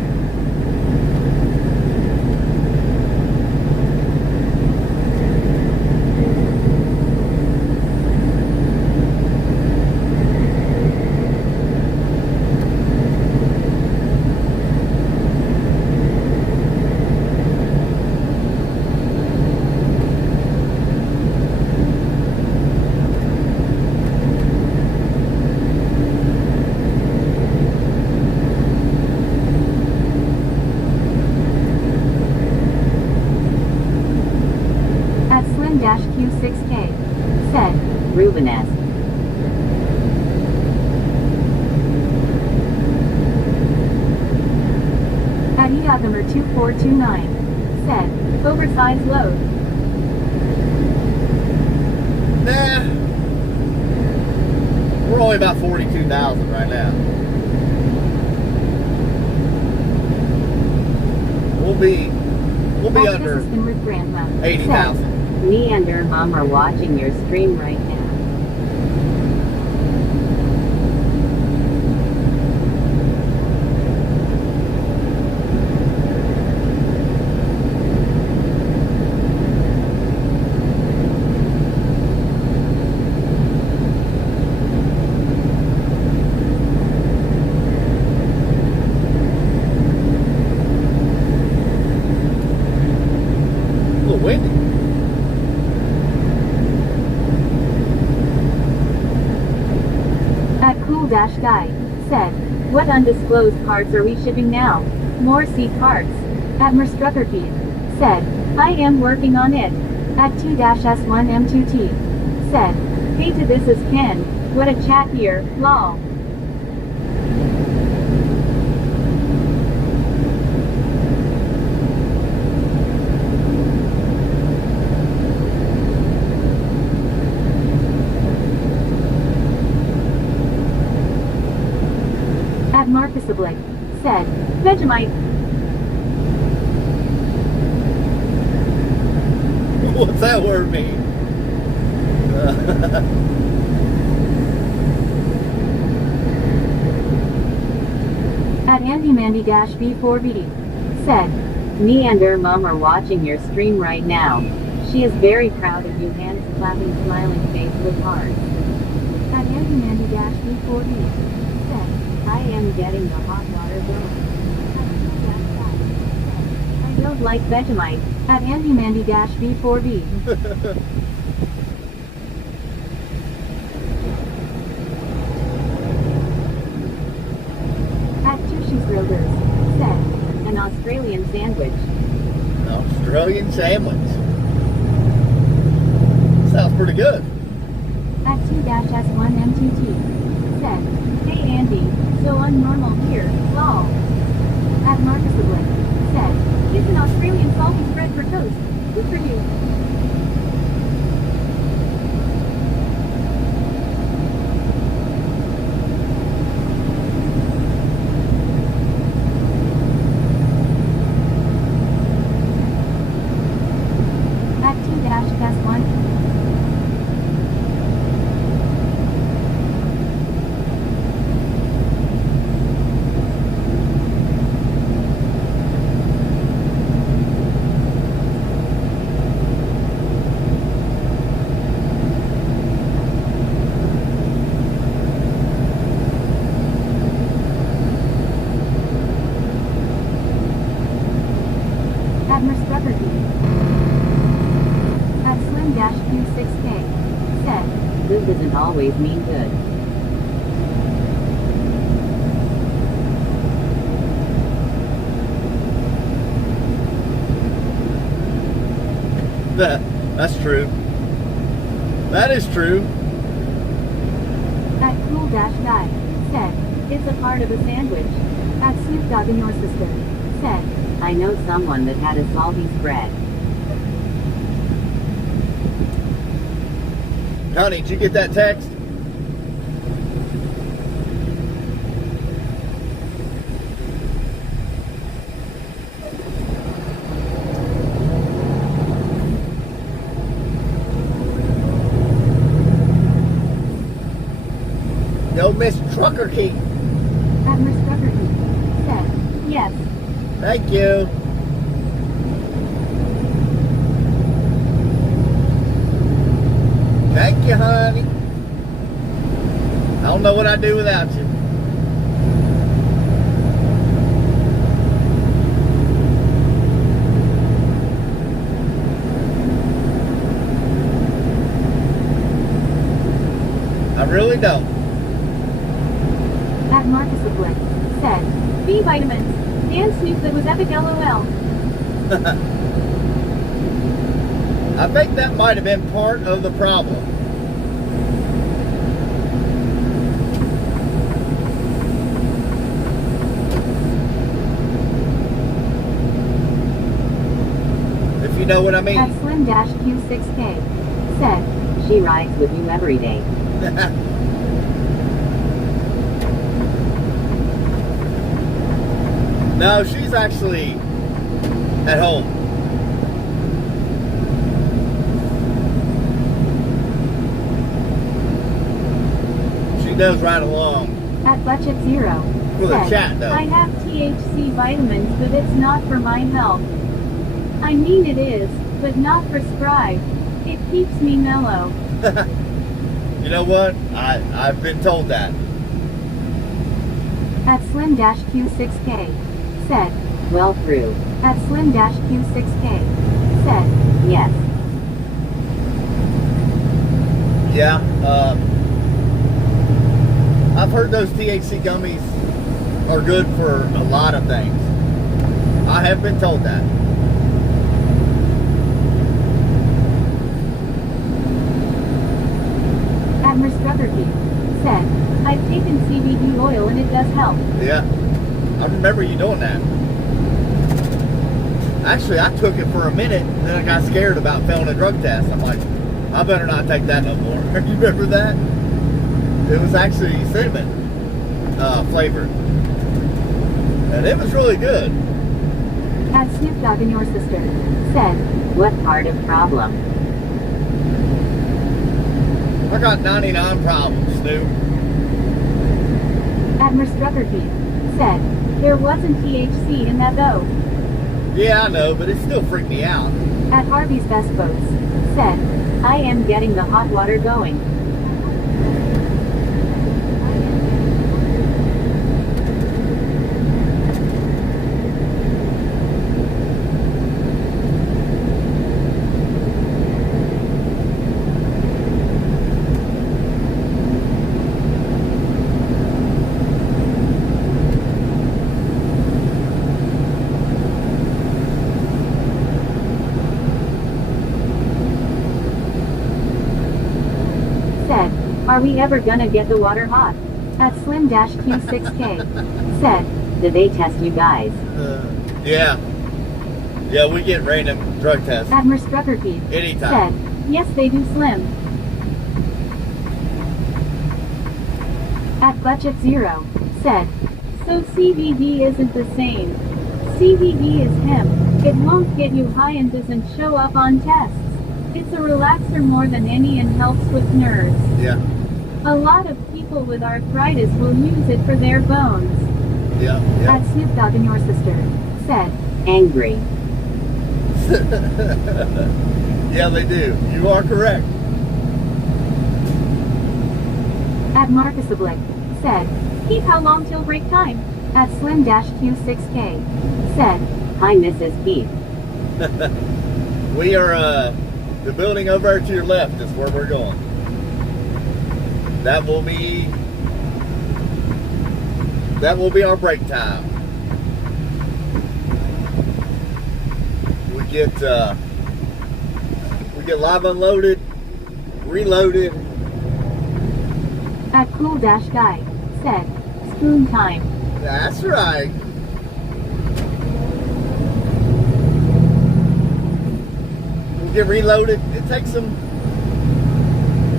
at Slim-Q6K. Said, Rubenesque. at Eogamer2429. Said, oversized load. Nah. We're only about 42,000 right now. We'll be At under This has been with Grandma. 80,000. Me and her mom are watching your stream right now. A little windy. At Cool-Guy. Said, what undisclosed parts are we shipping now? More seat parts. At Merstruckerkeith. Said, I am working on it. At 2-S1M2T. Said, hey to this is Ken. What a chat here, lol. At Marcus Oblique. Said, Vegemite. What's that word mean? At AndyMandy-B4B. Said, Me and her mom are watching your stream right now. She is very proud of you, hands clapping, smiling face with heart. at AndyMandy-B4B. Said, I am getting the hot water going. I don't like Vegemite. at AndyMandy-B4B. At Tushy's Rovers. Said, An Australian sandwich. An Australian sandwich. Sounds pretty good. at 2-S1MTT. Said, hey Andy, so unnormal here, lol. At Marcus Wood. Said, it's an Australian salty spread for toast. Good for you. At 2-S1. At Merstruckerty. At Slim-Q6K. Said, Good doesn't always mean good. That's true. That is true. at Cool-Guy. Said, it's a part of a sandwich. At Snoop Dogg and your sister. Said, I know someone that had a salty spread. Connie, did you get that text? No, Miss Trucker Key. at Merstruckerty. Said, yes. Thank you. Thank you, honey. I don't know what I'd do without you. I really don't. At Marcus Wood. Said, B vitamins. Dan Snoop that was epic LOL. I think that might have been part of the problem. If you know what I mean. At Slim-Q6K. Said, She rides with you every day. No, she's actually at home. She does ride along. at Budget Zero. With a Said, chat, though. I have THC vitamins, but it's not for my health. I mean it is, but not prescribed. It keeps me mellow. You know what? I've been told that. At Slim-Q6K. Said, Well through. at Slim-Q6K. Said, Yes. Yeah. I've heard those THC gummies are good for a lot of things. I have been told that. at Merstruckerty. Said, I've taken CBD oil and it does help. Yeah. I remember you doing that. Actually, I took it for a minute, and then I got scared about failing a drug test. I'm like, I better not take that no more. You remember that? It was actually cinnamon flavored. And it was really good. At Snoop Dogg and your sister. Said, What part of problem? I got 99 problems, Snoop. at Merstruckerty. Said, There wasn't THC in that though. Yeah, I know, but it still freaked me out. At Harvey's Best Boats, said, I am getting the hot water going. Said, are we ever gonna get the water hot? At Slim-Q6K, said, did they test you guys? Yeah. Yeah, we get random drug tests. At Merstruckerkeith, Anytime. said, yes they do Slim. At Budget Zero, said, so CBD isn't the same. CBD is hemp. It won't get you high and doesn't show up on tests. It's a relaxer more than any and helps with nerves. Yeah. A lot of people with arthritis will use it for their bones. Yeah. Yeah. At Snoop Dogg and Your Sister, said, angry. Yeah, they do. You are correct. At Marcus Oblique, said, Keith, how long till break time? At Slim-Q6K, said, hi Mrs. Keith. We are, the building over to your left is where we're going. That will be our break time. We get live unloaded, reloaded. At Cool Dash Guy, said, spoon time. That's right. We get reloaded. It takes them.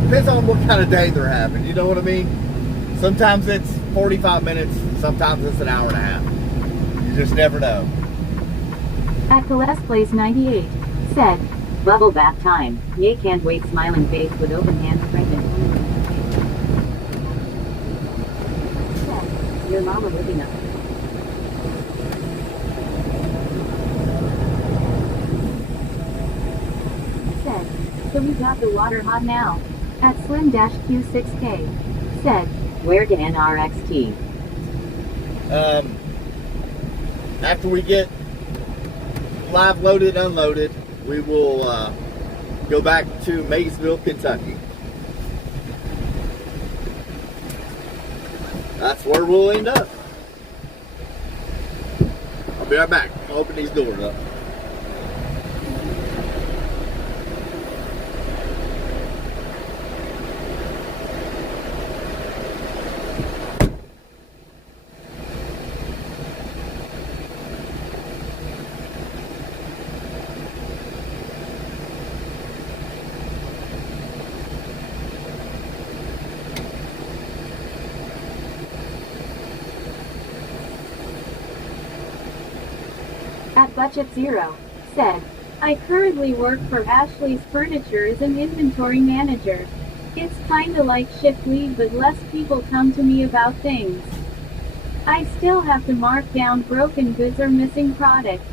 Depends on what kind of day they're having. You know what I mean? Sometimes it's 45 minutes. Sometimes it's an hour and a half. You just never know. At Gillespie Place 98, said, bubble bath time. Yay, can't wait, smiling face with open hands, pregnant woman. Said, your mama looking up. Said, so we got the water hot now. At Slim-Q6K, said, where to NRXT? After we get live loaded, unloaded, we will go back to Maysville, Kentucky. That's where we'll end up. I'll be right back. I'll open these doors up. At Budget Zero, said, I currently work for Ashley's Furniture as an inventory manager. It's kinda like shift lead, but less people come to me about things. I still have to mark down broken goods or missing product.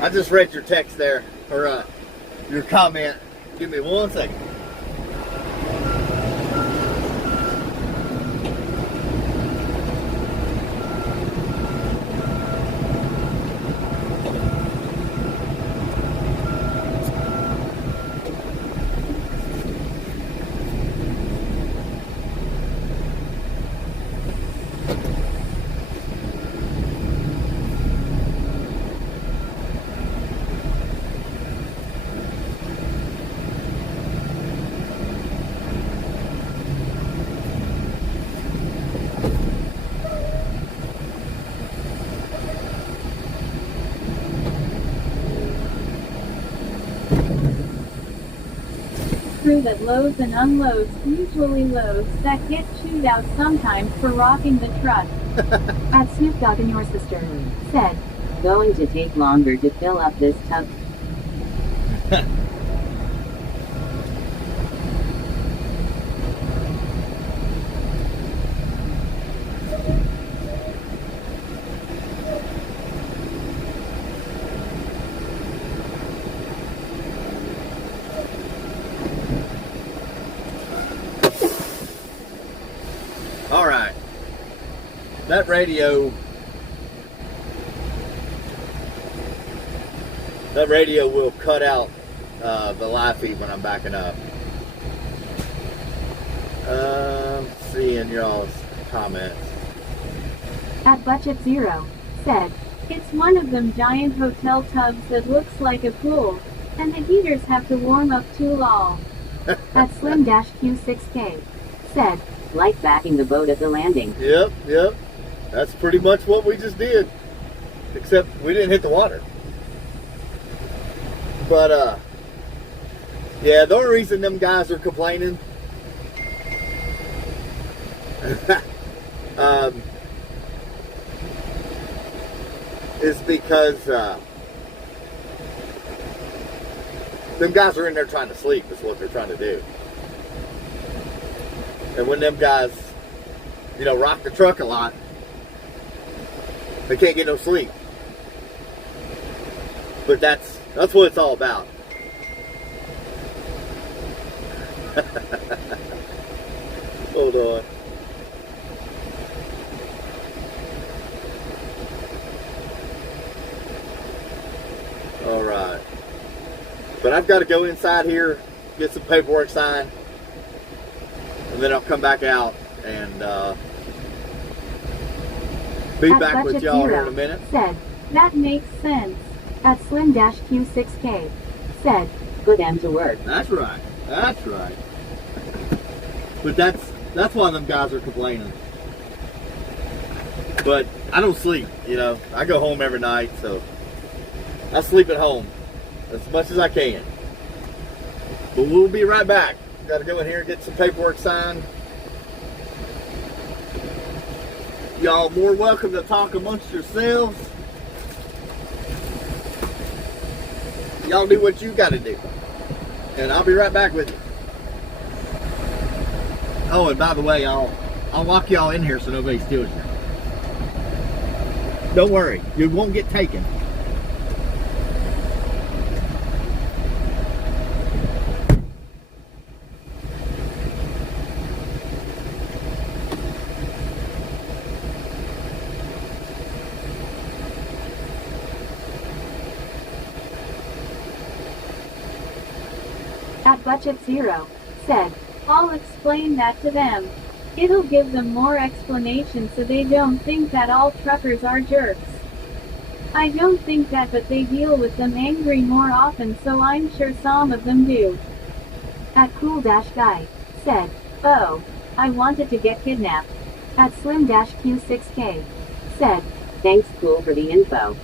I just read your text there, or your comment. Give me 1 second. crew that loads and unloads, usually loads that get chewed out sometimes for rocking the truck. At Snoop Dogg and your sister, said, Going to take longer to fill up this tub. All right. That radio will cut out the live feed when I'm backing up. Seeing y'all's comments. at Budget Zero, said, it's one of them giant hotel tubs that looks like a pool, and the heaters have to warm up too long. At Slim-Q6K, said, Like backing the boat at the landing. Yep. That's pretty much what we just did. Except we didn't hit the water. But, yeah, the only reason them guys are complaining is because them guys are in there trying to sleep is what they're trying to do. And when them guys, rock the truck a lot, they can't get no sleep. But that's what it's all about. Hold on. All right. But I've got to go inside here, get some paperwork signed, and then I'll come back out and be at back with Budget y'all here Zero, in a minute. said, that makes sense. At Slim-Q6K, said, Put them to work. That's right. But that's why them guys are complaining. But I don't sleep, I go home every night, so I sleep at home as much as I can. But we'll be right back. Got to go in here and get some paperwork signed. Y'all more welcome to talk amongst yourselves. Y'all do what you got to do. And I'll be right back with you. Oh, and by the way, I'll lock y'all in here so nobody steals you. Don't worry, you won't get taken. at Budget Zero, said, I'll explain that to them. It'll give them more explanation so they don't think that all truckers are jerks. I don't think that, but they deal with them angry more often, so I'm sure some of them do. At Cool-Guy, said, oh, I wanted to get kidnapped. At Slim-Q6K, said, Thanks, Cool, for the info.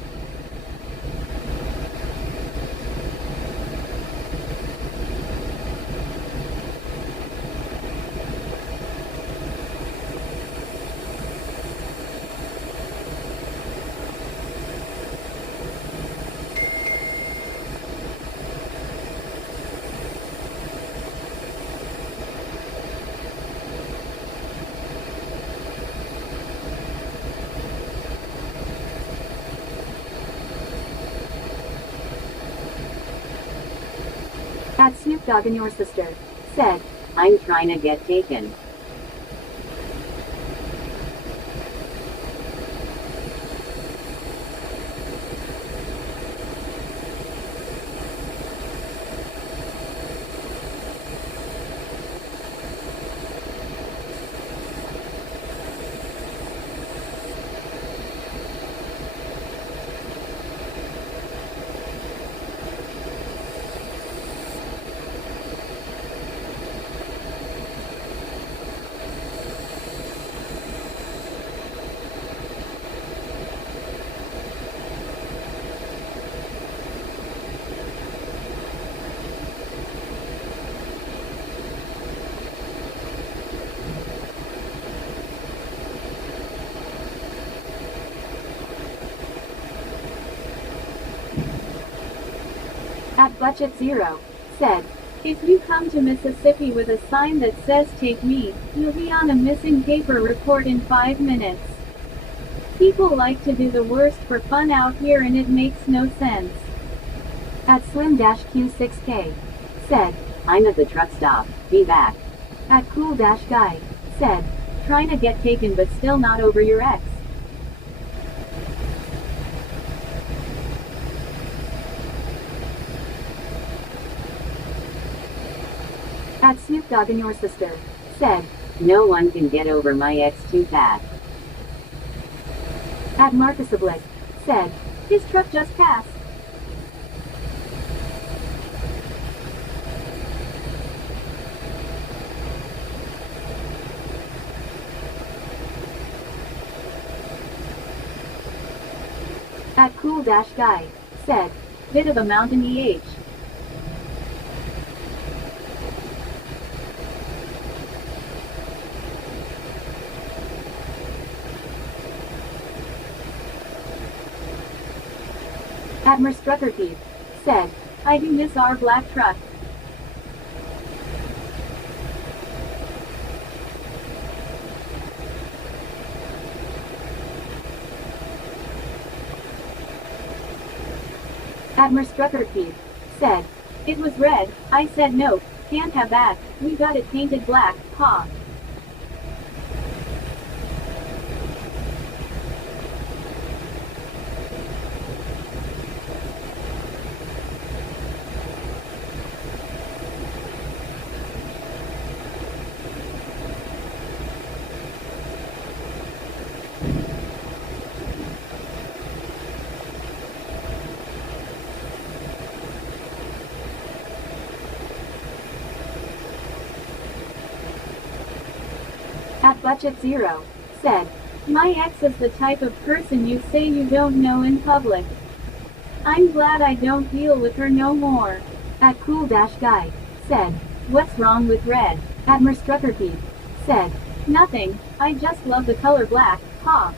at Snoop Dogg and your sister, said, I'm trying to get taken. At Budget Zero, said, if you come to Mississippi with a sign that says take me, you'll be on a missing paper report in 5 minutes. People like to do the worst for fun out here and it makes no sense. At Slim-Q6K, said, I'm at the truck stop, be back. At Cool-Guy, said, trying to get taken but still not over your ex. At Snoop Dogg and Your Sister, said, no one can get over my ex too fast. At Marcus Oblick, said, his truck just passed. At Cool-Guy, said, bit of a mountain EH. At Merstrucker said, I do miss our black truck. At Merstrucker said, it was red, I said nope, can't have that, we got it painted black, ha. At Budget Zero, said, my ex is the type of person you say you don't know in public. I'm glad I don't deal with her no more. At Cool-Guy, said, what's wrong with red? At Merstrucker said, nothing, I just love the color black, ha.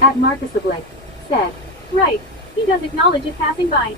At Marcus Oblick, said, right, he does acknowledge it passing by.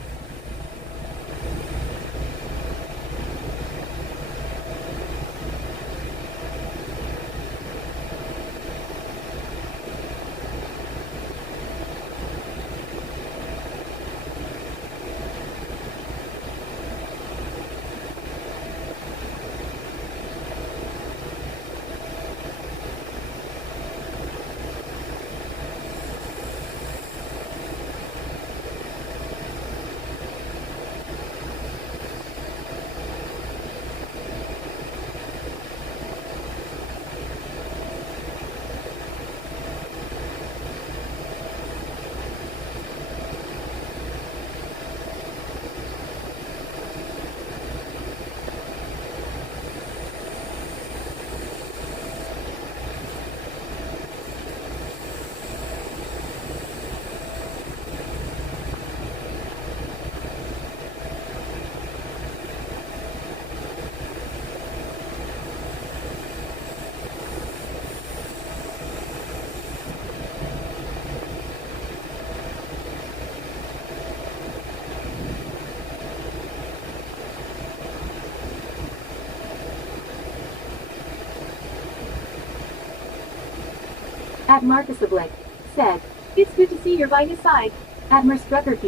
At Marcus Oblick, said, it's good to see you're by his side. At Merstrucker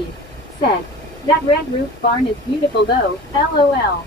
said, that red roof barn is beautiful though, lol.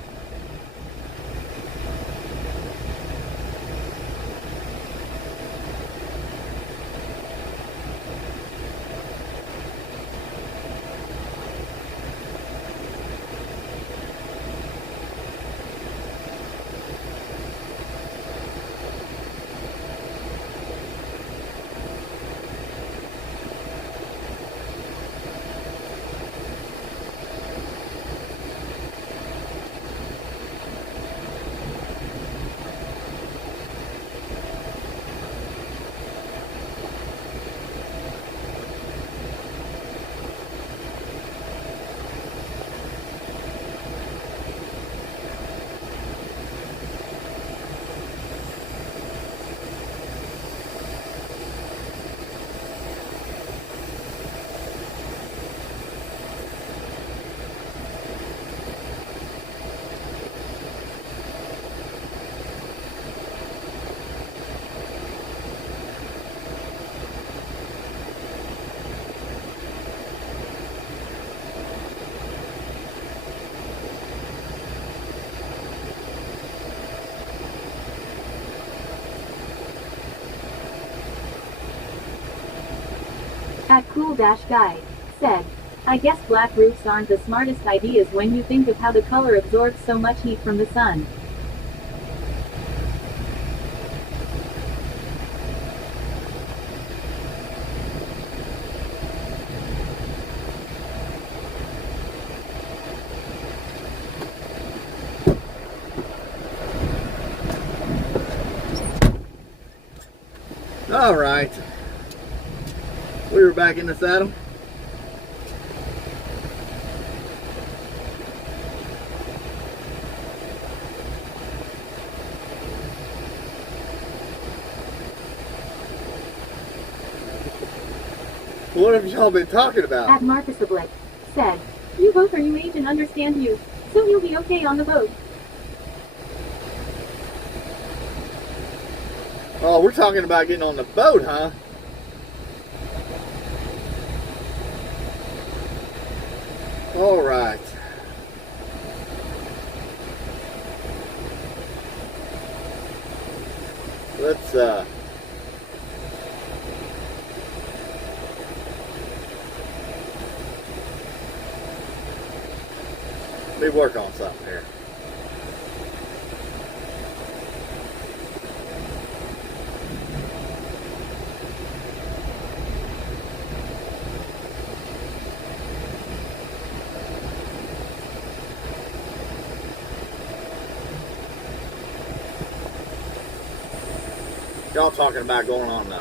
At Cool-Guy said, I guess black roofs aren't the smartest ideas when you think of how the color absorbs so much heat from the sun. All right. We were back in the saddle. What have y'all been talking about? At Marcus the Blick said, you both are new age and understand you, so you'll be okay on the boat. Oh, we're talking about getting on the boat, huh? All right. Let's let me work on something here. Y'all talking about going on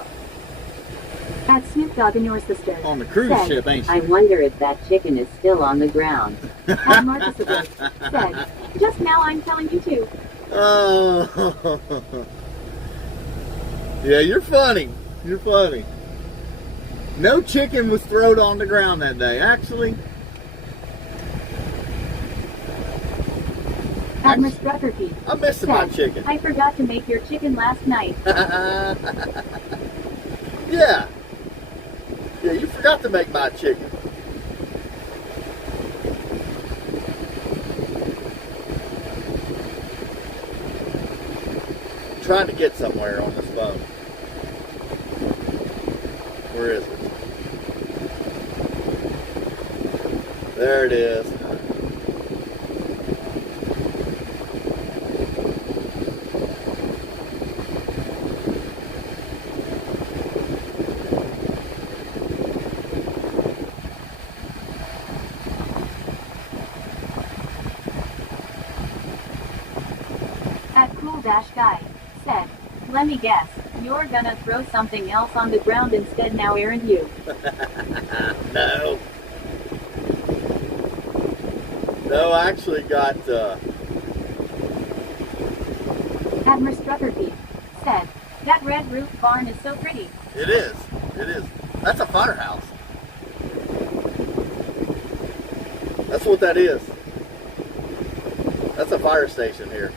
At Snoop Dogg and your sister on the cruise said, ship, ain't I you? wonder if that chicken is still on the ground. At Marcus the Blick said, just now I'm telling you to. Oh, yeah, you're funny. You're funny. No chicken was thrown on the ground that day. Actually, At Miss Rutherford I missed my chicken. I forgot to make your chicken last night. Yeah. Yeah, you forgot to make my chicken. I'm trying to get somewhere on this phone. Where is it? There it is. At Cool-Guy said, let me guess, you're gonna throw something else on the ground instead now, aren't you? No. No, I actually got, At Miss Rutherford said, that red roof barn is so pretty. it is. It is. That's a firehouse. That's what that is. That's a fire station here.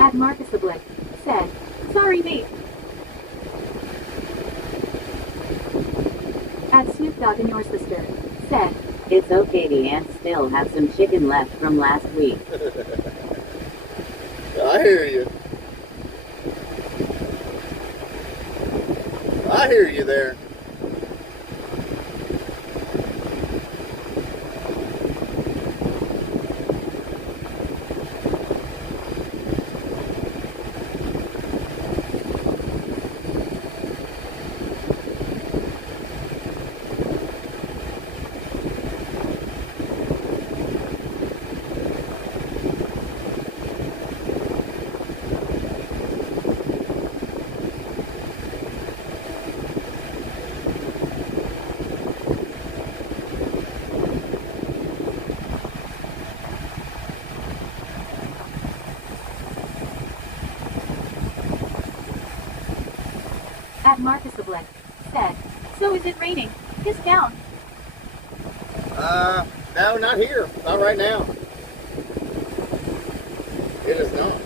At Marcus the Blick said, sorry mate. At Snoop Dogg and your sister said, It's okay, the ants still have some chicken left from last week. I hear you. I hear you there. at Marcus the Blick said, so is it raining? Piss down. No, not here. Not right now. It is not.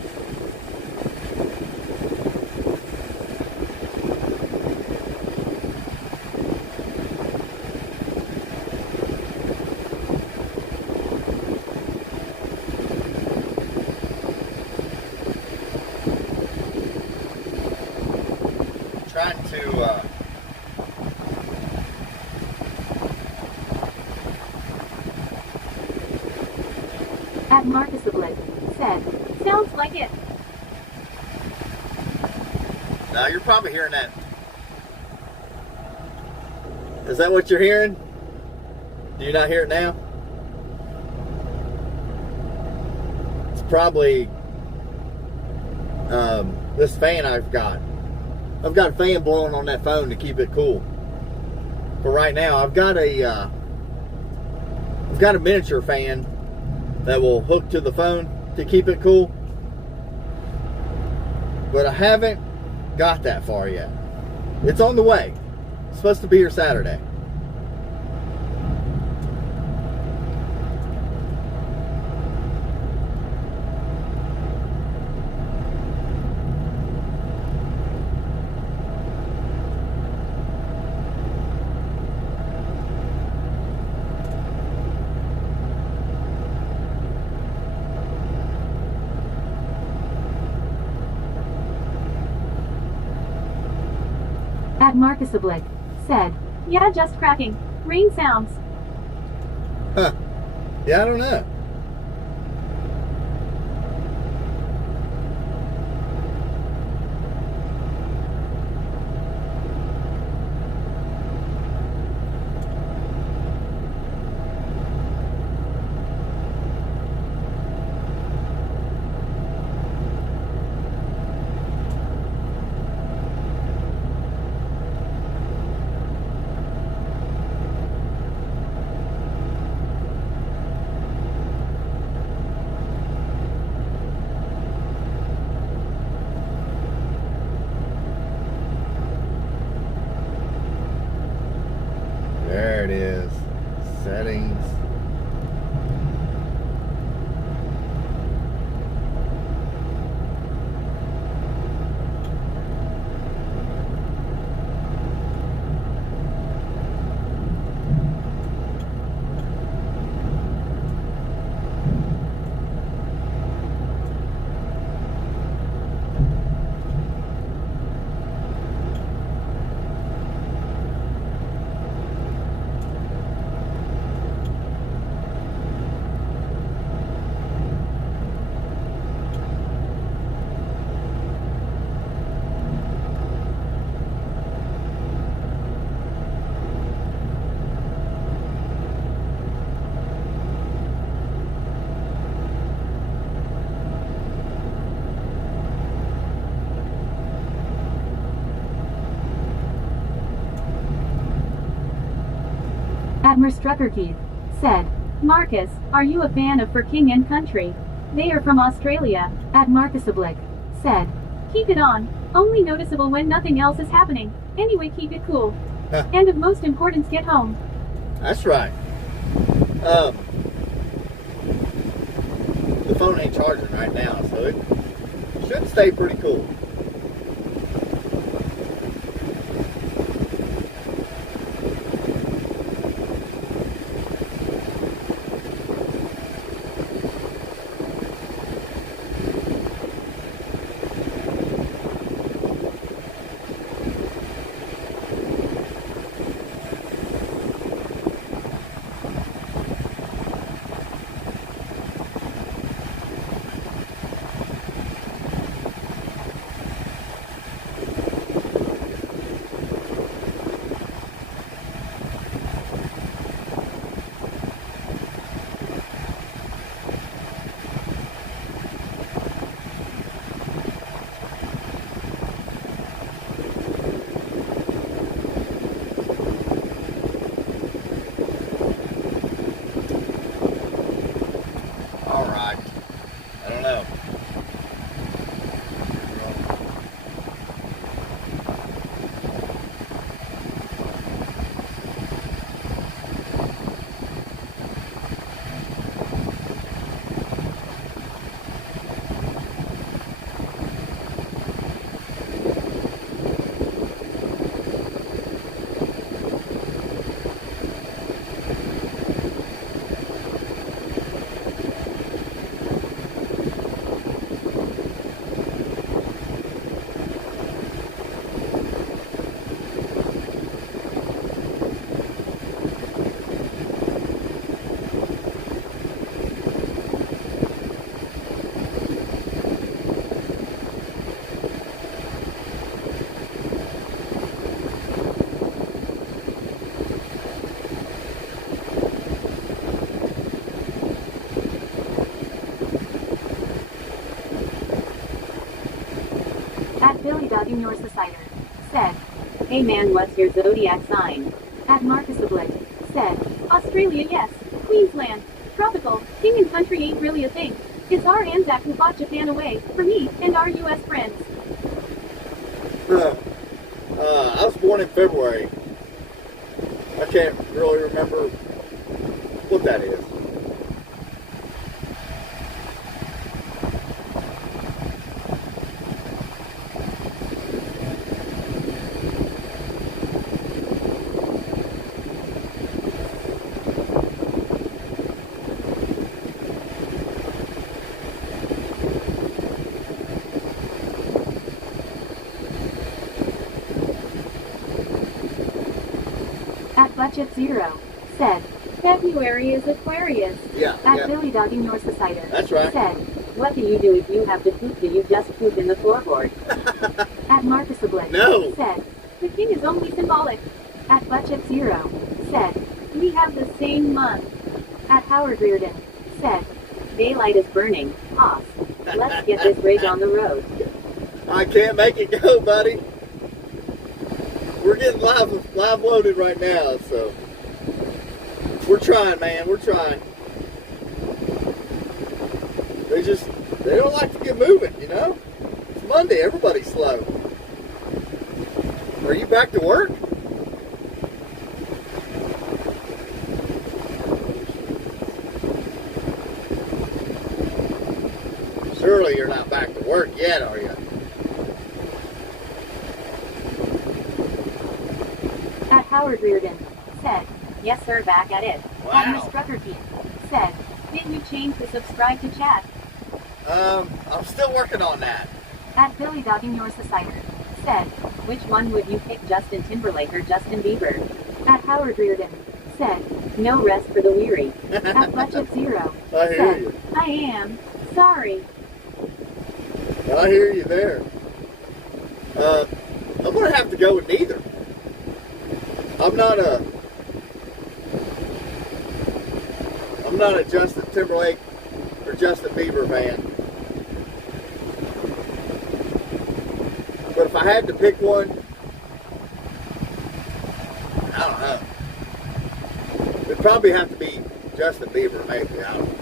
Trying to At Marcus Oblique said, sounds like it. now you're probably hearing that. Is that what you're hearing? Do you not hear it now? It's probably this fan I've got. I've got a fan blowing on that phone to keep it cool. But right now, I've got a miniature fan that will hook to the phone to keep it cool. But I haven't got that far yet. It's on the way. It's supposed to be here Saturday. At Marcus Oblique said, yeah, just cracking. Rain sounds. Huh. Yeah, I don't know. There it is. Settings. Admiral Struckerkeith said, Marcus, are you a fan of For King and Country? They are from Australia. At Marcus Oblique said, keep it on. Only noticeable when nothing else is happening. Anyway, keep it cool. And of most importance, get home. That's right. The phone ain't charging right now, so it should stay pretty cool. Dogging Your Societer said, "Hey man, what's your zodiac sign?" At Marcus Oblique said, "Australia, yes. Queensland. Tropical. King and country ain't really a thing. It's our Anzac who bought Japan away, for me, and our US friends." I was born in February. I can't really remember what that is. At Budget Zero said, "February is Aquarius." Yeah, At yeah. Billy Dogging Your Societer That's right. said, "What do you do if you have to poop? Do you just poop in the floorboard?" At Marcus Oblique No. said, "The king is only symbolic." At Budget Zero said, "We have the same month." At Howard Reardon said, "Daylight is burning. Off. Let's get this rig on the road." I can't make it go, buddy. We're getting live loaded right now, so we're trying, man. We're trying. They don't like to get moving, you know? It's Monday, everybody's slow. Are you back to work? Surely you're not back to work yet, are you? At Howard Reardon said, "Yes sir, back at it." Wow. At Miss Truckerkeith said, "Didn't you change the subscribe to chat?" I'm still working on that. At Billy Dogging Your Societer said, "Which one would you pick, Justin Timberlake or Justin Bieber?" At Howard Reardon said, "No rest for the weary." At Budget Zero I hear said, you. "I am sorry." I hear you there. I'm gonna have to go with neither. I'm not a Justin Timberlake or Justin Bieber fan. But if I had to pick one, I don't know. It'd probably have to be Justin Bieber, maybe. I don't know.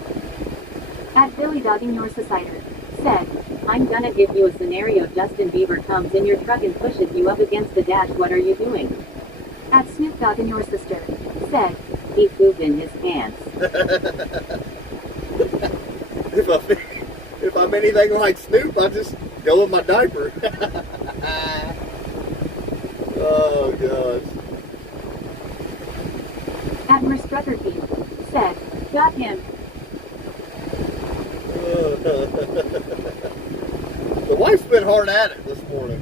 At Billy Dogging Your Societer said, "I'm gonna give you a scenario. Justin Bieber comes in your truck and pushes you up against the dash. What are you doing?" At Snoop Dogg and Your Sister said, "He pooped in his pants." If I'm anything like Snoop, I just go in my diaper. Oh, gosh. At Miss Truckerkeith said, "Got him." The wife's been hard at it this morning.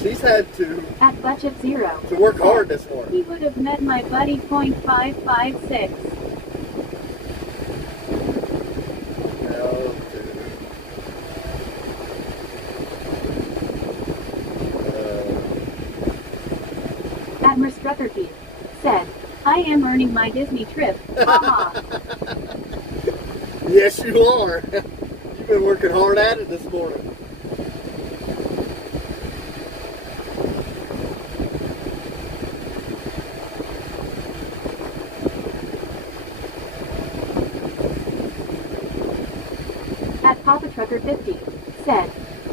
She's had to At Budget Zero work said, hard this morning. "He would have met my buddy .556. Oh, dude. At Miss Truckerkeith said, "I am earning my Disney trip. Haha." Yes, you are. You've been working hard at it this morning. At Papa Trucker 50 said,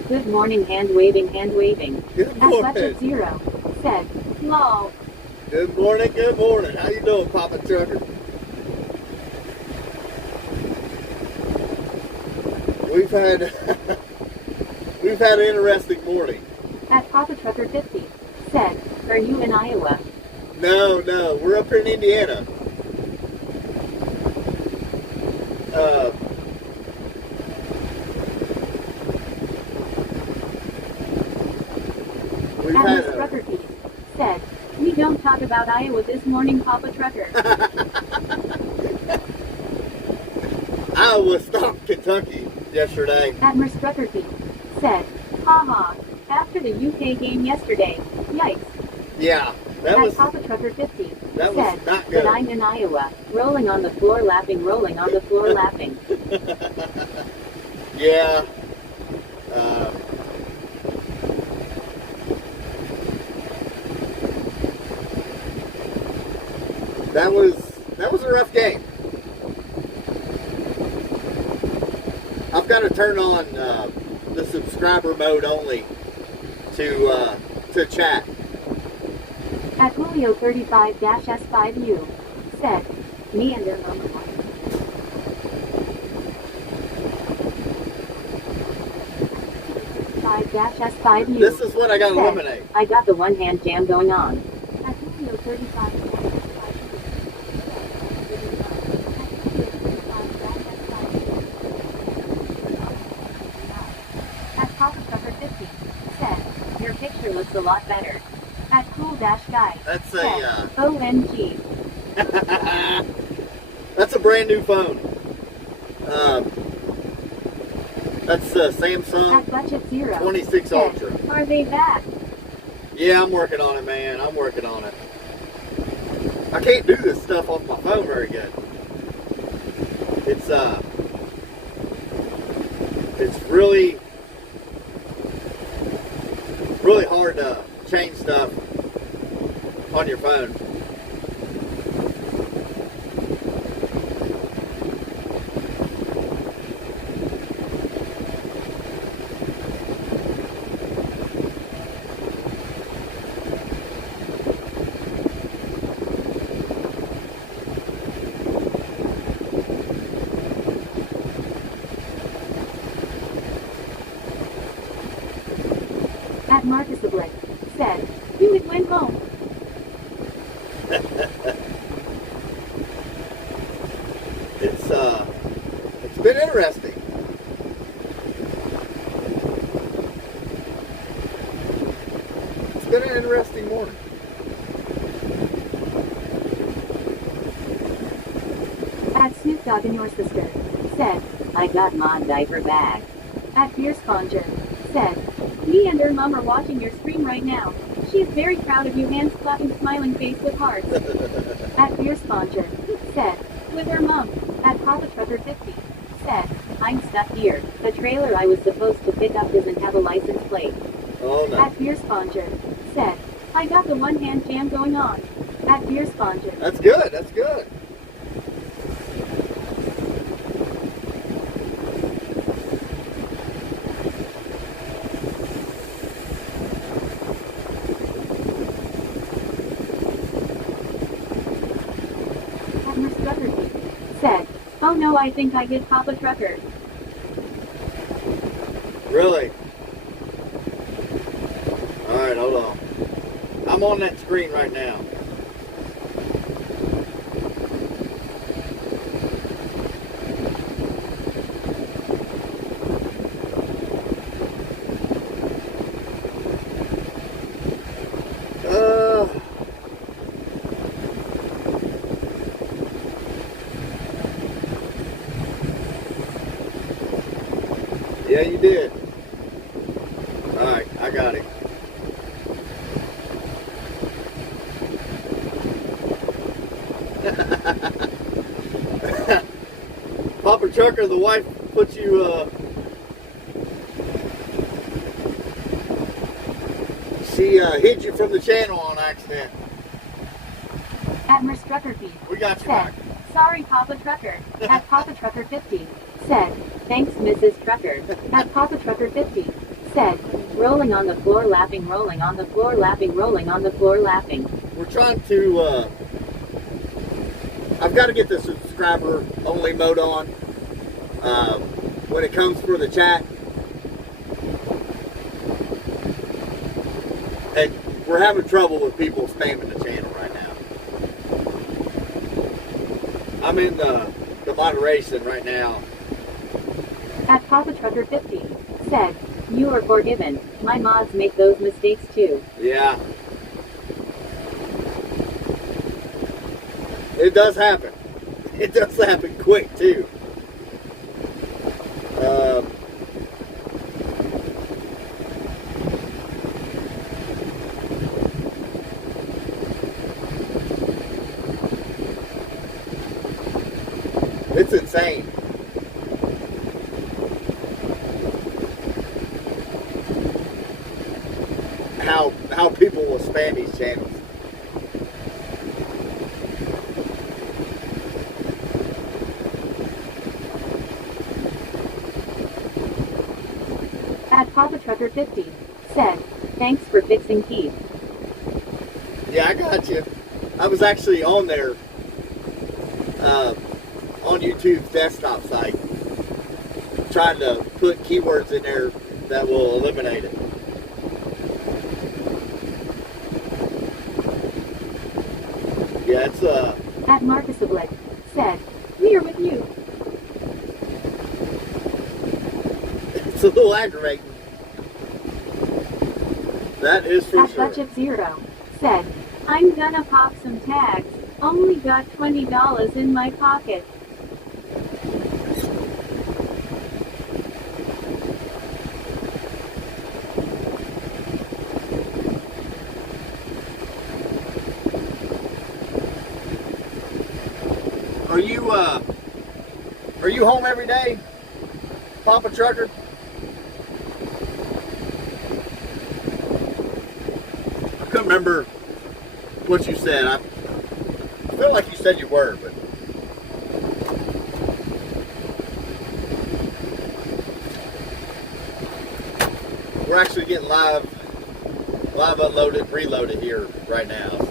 "Good morning, hand waving, hand waving." Good At morning. Budget Zero said, "Lol." Good morning, good morning. How you doing, Papa Trucker? We've had an interesting morning. At Papa Trucker 50 said, "Are you in Iowa?" No, we're up here in Indiana. We've At had Miss Truckerkeith said, "We don't talk about Iowa this morning, Papa Trucker." Iowa stopped Kentucky yesterday. At Miss Truckerkeith said, "Haha, after the UK game yesterday, yikes." Yeah, that At was Papa Trucker 50 that was said, not good. "But I'm in Iowa, rolling on the floor laughing, rolling on the floor laughing." Yeah, turn on the subscriber mode only to chat. At Julio 35-S5U said, me and their number one. 5-S5U. This is what I got to said, eliminate. I got the one hand jam going on. At Julio 35 At Papa Trucker 50 said, your picture looks a lot better. At Cool Dash Guy That's said, a OMG. that's a brand new phone. That's Samsung At Budget Zero 26 said, Ultra. are they back? Yeah, I'm working on it, man. I'm working on it. I can't do this stuff off my phone very good. It's really hard to change stuff on your phone. At Marcus the Blick said, Hewitt went home. It's been interesting. It's been an interesting morning. At Snoop Dogg and your sister said, I got my diaper bag. At Beer Sponger said, me and her mom are watching your stream right now. She is very proud of you, hands clapping, smiling face with hearts. At Beer Sponger said, with her mom. At Papa Trucker 50 said, I'm stuck here. The trailer I was supposed to pick up doesn't have a license plate. Oh no. At Beer Sponger said, I got the one hand jam going on. At Beer Sponger. That's good. That's good. At Miss Trucker said, oh no, I think I hit Papa Trucker. Really? Alright, hold on. I'm on that screen right now. Yeah, you did. Alright, I got it. Papa Trucker, the wife put you, she hid you from the channel on accident. At Miss Trucker Feed We got you said, back. sorry Papa Trucker. At Papa Trucker 50 said, thanks Mrs. Trucker. At Papa Trucker 50 said, rolling on the floor laughing, rolling on the floor laughing, rolling on the floor laughing. We're trying to, I've got to get the subscriber only mode on when it comes for the chat. And we're having trouble with people spamming the channel right now. I'm in the moderation right now. At Papa Trucker 50 said, you are forgiven. My mods make those mistakes too. Yeah. It does happen. It does happen quick too. It's insane. How people will spam these channels. At Papa Trucker 50 said, thanks for fixing Keith. Yeah, I got you. I was actually on there, on YouTube's desktop site, trying to put keywords in there that will eliminate it. Yeah, it's At Marcus Oblick said, we are with you. it's a little aggravating. That is for At sure. Budget Zero said, I'm gonna pop some tags. Only got $20 in my pocket. Are you home every day, Papa Trucker? I couldn't remember what you said. I feel like you said you were, but we're actually getting live unloaded, reloaded here right now. So.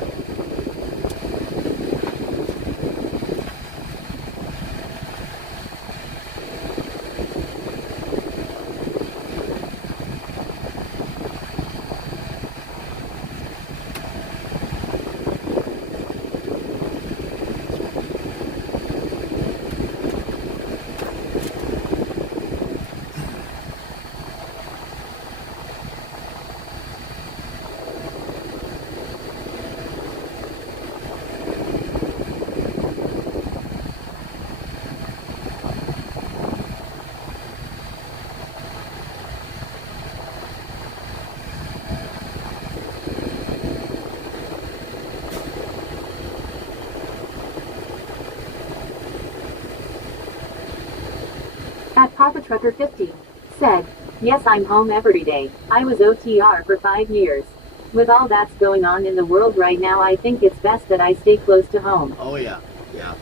At Papa Trucker 50 said, yes, I'm home every day. I was OTR for 5 years. With all that's going on in the world right now, I think it's best that I stay close to home. Oh yeah, yeah.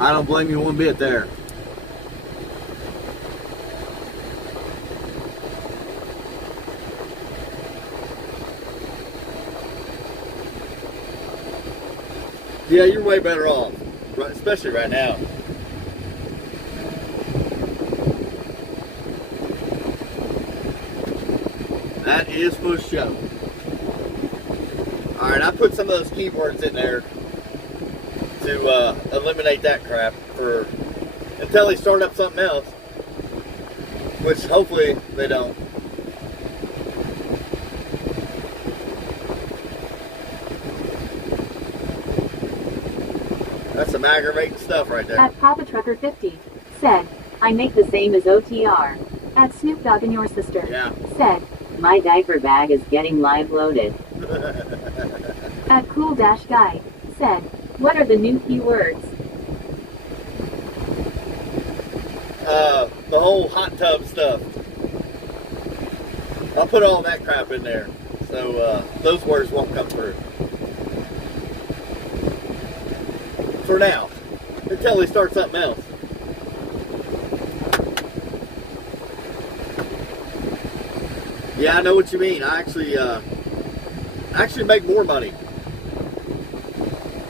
I don't blame you one bit there. Yeah, you're way better off, right, especially right now. That is for sure. Alright, I put some of those keywords in there to eliminate that crap until they start up something else, which hopefully they don't. That's some aggravating stuff right there. At Papa Trucker 50 said, I make the same as OTR. At Snoop Dogg and Your Sister Yeah. said, my diaper bag is getting live loaded. At Cool Dash Guy said, what are the new keywords? The whole hot tub stuff. I'll put all that crap in there, so those words won't come through. For now, until they start something else. Yeah, I know what you mean. I actually make more money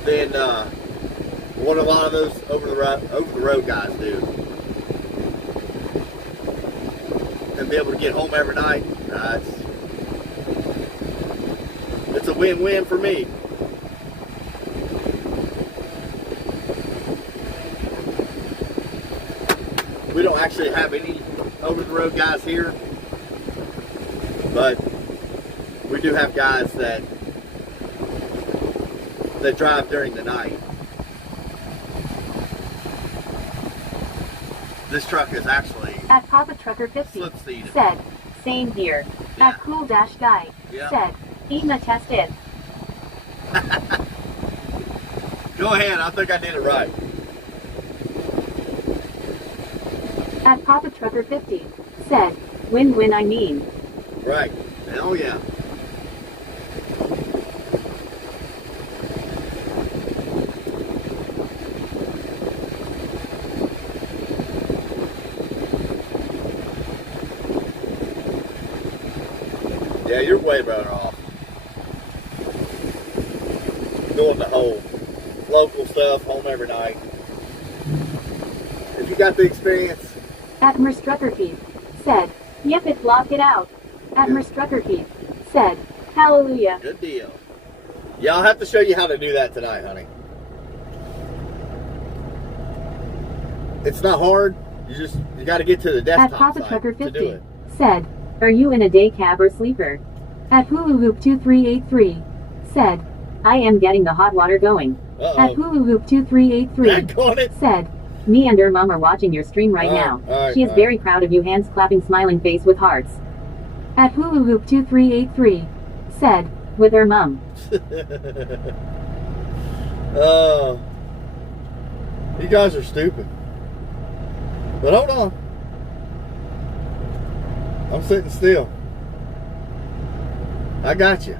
than what a lot of those over the road guys do. And be able to get home every night. It's a win-win for me. We don't actually have any over-the-road guys here, but we do have guys that drive during the night. This truck is actually At Papa Trucker 50 slip seated. said, same here. Yeah. At Cool Dash Guy Yeah. said, Ema tested. Go ahead, I think I did it right. At Papa Trucker 50 said, win-win I mean. Right. Hell yeah. Yeah, you're way better off doing the whole local stuff, home every night. If you got the experience. Atmer Struckerkeith said, "Yep, it block it out." Atmer Struckerkeith said, "Hallelujah." Good deal. Yeah, I'll have to show you how to do that tonight, honey. It's not hard. You got to get to the At desktop Papa side Trucker to do 50 it. said, "Are you in a day cab or sleeper?" At Hulu Hoop 2383 said, "I am getting the hot water going." At Hulu Hoop 2383 said, "Me and her mom are watching your stream right now. She is very proud of you, hands clapping, smiling face with hearts." At Hulu Hoop 2383 said, "With her mom." You guys are stupid. But hold on. I'm sitting still. I got you.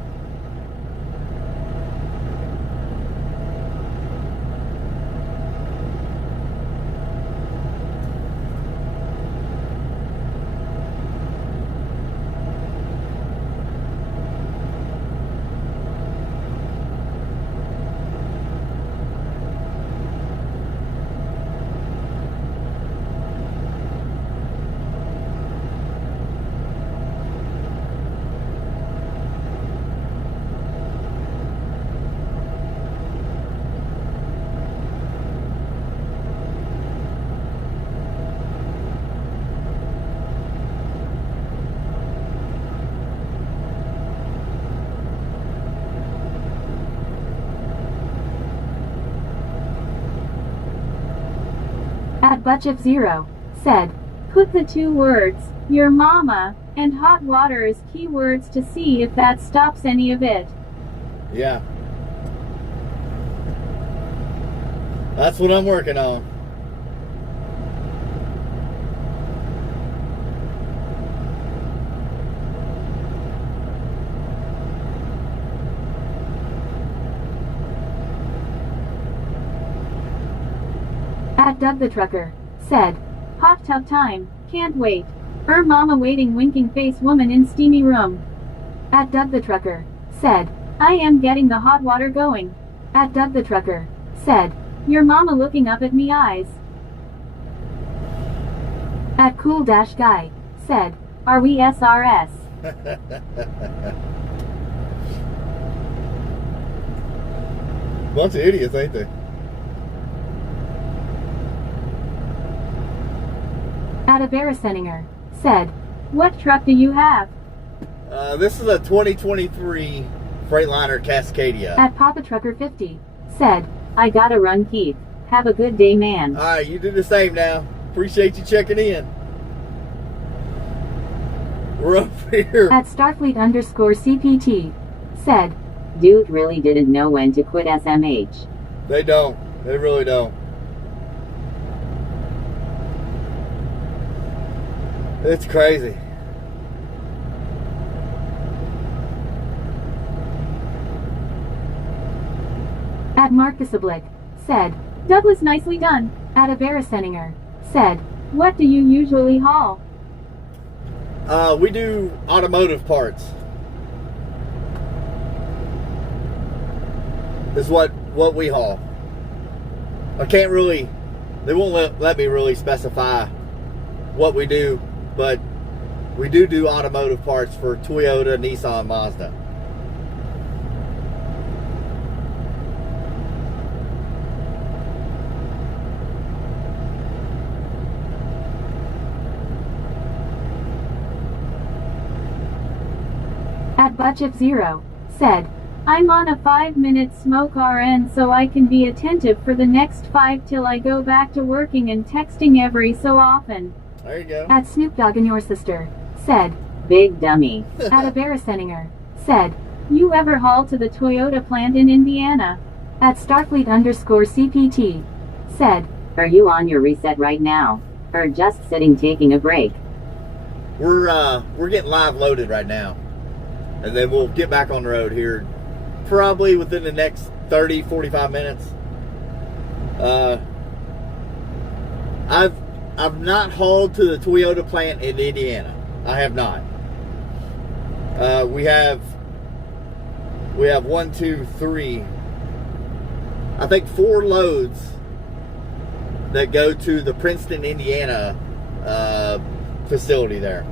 At Butchif0 said, "Put the two words, your mama, and hot water as keywords to see if that stops any of it." Yeah. That's what I'm working on. At Doug the Trucker said, "Hot tub time, can't wait. Mama waiting, winking face woman in steamy room." At Doug the Trucker said, "I am getting the hot water going." At Doug the Trucker said, "Your mama looking up at me eyes." At Cool Dash Guy said, "Are we SRS?" Bunch of idiots, ain't they? At Averiseninger said, "What truck do you have?" This is a 2023 Freightliner Cascadia. At Papa Trucker 50 said, "I gotta run, Keith. Have a good day, man." Alright, you do the same now. Appreciate you checking in. We're up here. At Starfleet_CPT said, "Dude really didn't know when to quit SMH." They don't. They really don't. It's crazy. At Marcus said, "Douglas, nicely done." At Averiseninger said, "What do you usually haul?" We do automotive parts. Is what we haul. I can't really, they won't let me really specify what we do, but we do automotive parts for Toyota, Nissan, Mazda. At Butchif0 said, "I'm on a 5-minute smoke RN so I can be attentive for the next 5 till I go back to working and texting every so often." There you go. At Snoop Dogg and Your Sister said, "Big dummy." At Averiseninger said, "You ever haul to the Toyota plant in Indiana?" At Starfleet_CPT said, "Are you on your reset right now? Or just sitting taking a break?" We're getting live loaded right now. And then we'll get back on the road here probably within the next 30, 45 minutes. I've not hauled to the Toyota plant in Indiana. I have not. We have 1, 2, 3, I think 4 loads that go to the Princeton, Indiana facility there.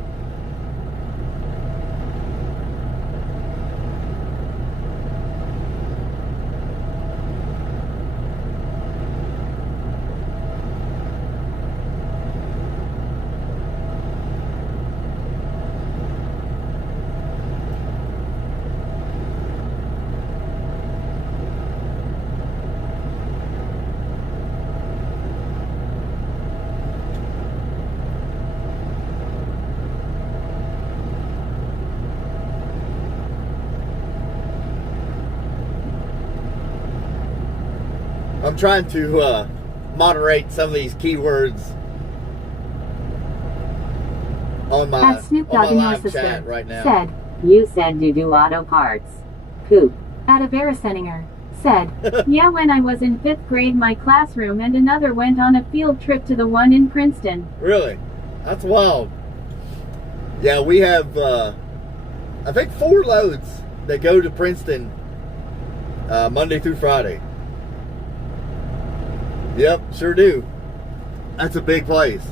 I'm trying to moderate some of these keywords on my live chat right now. Said, you said to do auto parts. Poop. Atavereseninger said, yeah, when I was in 5th grade, my classroom and another went on a field trip to the one in Princeton. Really? That's wild. Yeah, we have, I think 4 loads that go to Princeton Monday through Friday. Yep, sure do. That's a big place.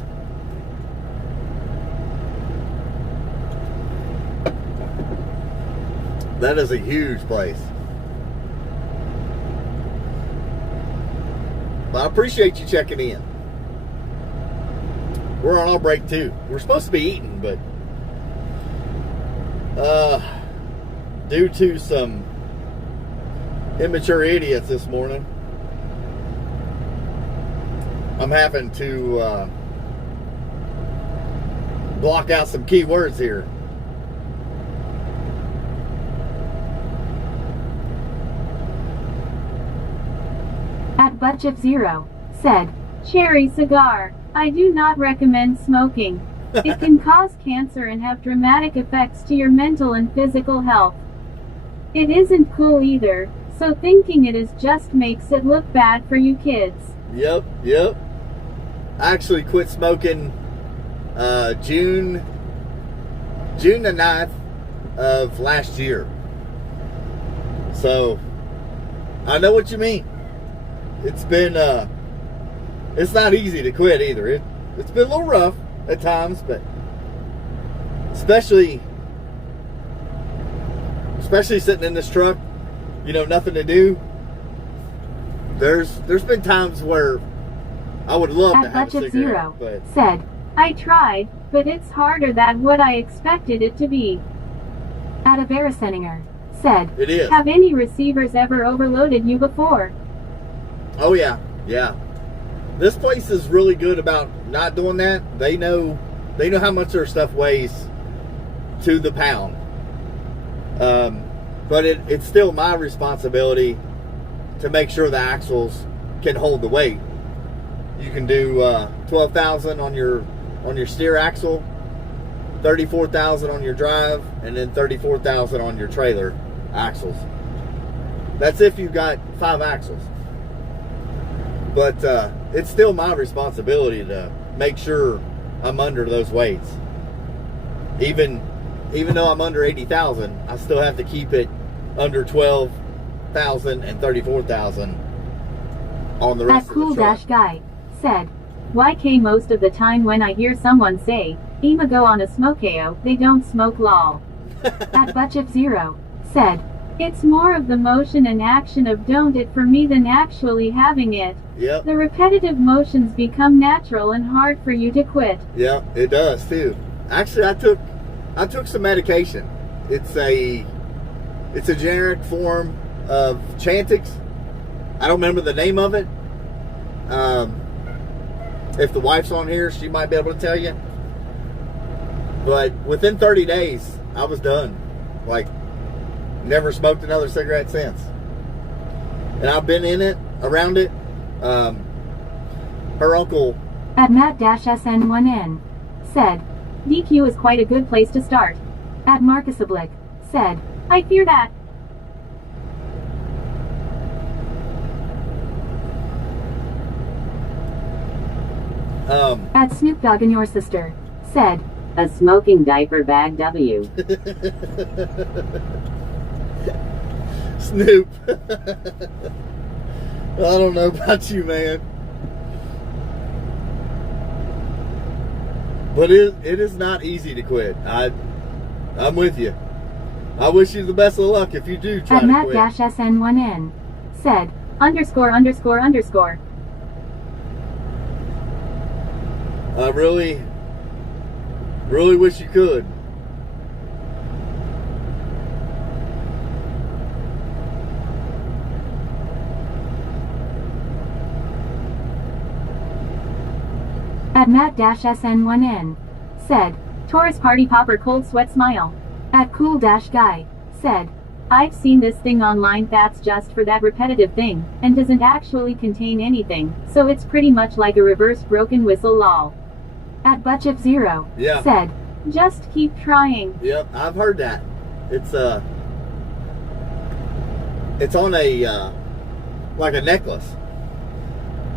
That is a huge place. But I appreciate you checking in. We're on our break too. We're supposed to be eating, but due to some immature idiots this morning, I'm having to block out some key words here. At Butchip0 said, cherry cigar. I do not recommend smoking. It can cause cancer and have dramatic effects to your mental and physical health. It isn't cool either, so thinking it is just makes it look bad for you kids. Yep. I actually quit smoking June the 9th of last year. So I know what you mean. It's been it's not easy to quit either. It's been a little rough at times, but especially sitting in this truck, nothing to do. There's been times where I would love to have a cigarette, but said, I tried, but it's harder than what I expected it to be. Atavereseninger said, it is. Have any receivers ever overloaded you before? Oh yeah. This place is really good about not doing that. They know how much their stuff weighs to the pound. But it's still my responsibility to make sure the axles can hold the weight. You can do 12,000 on your steer axle, 34,000 on your drive, and then 34,000 on your trailer axles. That's if you've got 5 axles. But it's still my responsibility to make sure I'm under those weights. Even though I'm under 80,000, I still have to keep it under 12,000 and 34,000 on the rest that of the cool truck. dash guy said, YK most of the time when I hear someone say, Ima go on a smokeo, they don't smoke lol. At Butchip0 said, it's more of the motion and action of don't it for me than actually having it. Yep. The repetitive motions become natural and hard for you to quit. Yeah, it does too. Actually, I took some medication. It's a generic form of Chantix. I don't remember the name of it. If the wife's on here, she might be able to tell you. But within 30 days, I was done. Like, never smoked another cigarette since. And I've been around it. Her uncle At Matt-SN1N said, DQ is quite a good place to start. At Marcus Oblick said, I fear that. At Snoop Dogg and your sister said, A smoking diaper bag W. Snoop. I don't know about you, man. But it is not easy to quit. I'm with you. I wish you the best of luck if you do try At to Matt quit. SN1N said, ____. I really wish you could. At Matt-SN1N said, Taurus party popper cold sweat smile. At Cool-Guy said, I've seen this thing online that's just for that repetitive thing, and doesn't actually contain anything, so it's pretty much like a reverse broken whistle lol. At Butchif0 Yeah. said, just keep trying. Yep, I've heard that. It's on a like a necklace,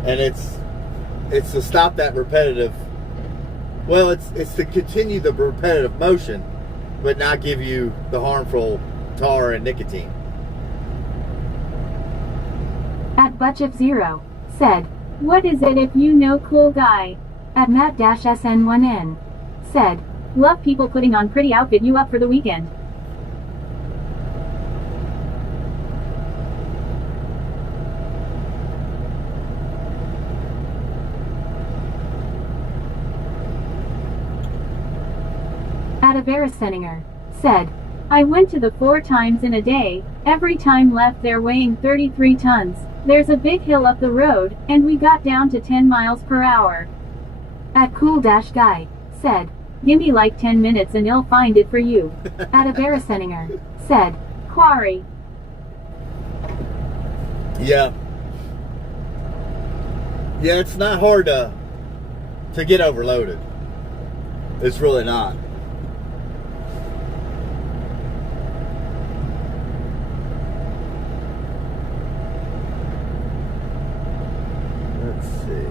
and it's to stop that repetitive. Well, it's to continue the repetitive motion, but not give you the harmful tar and nicotine. At Butchif0 said, what is it if you know cool guy? At Matt-SN1N said, love people putting on pretty outfit you up for the weekend. At Averiseninger said, I went to the 4 times in a day, every time left there weighing 33 tons. There's a big hill up the road, and we got down to 10 miles per hour. At Cool-Guy said, gimme like 10 minutes and I'll find it for you. At Averiseninger said, quarry. Yeah. Yeah, it's not hard to get overloaded. It's really not. Let's see.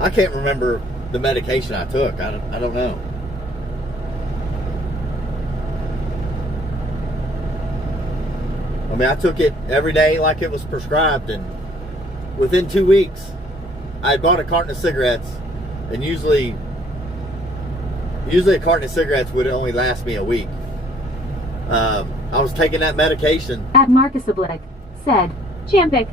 I can't remember the medication I took. I don't know. I mean, I took it every day like it was prescribed, and within 2 weeks, I had bought a carton of cigarettes, and usually a carton of cigarettes would only last me a week. I was taking that medication. At Marcus said, Champic.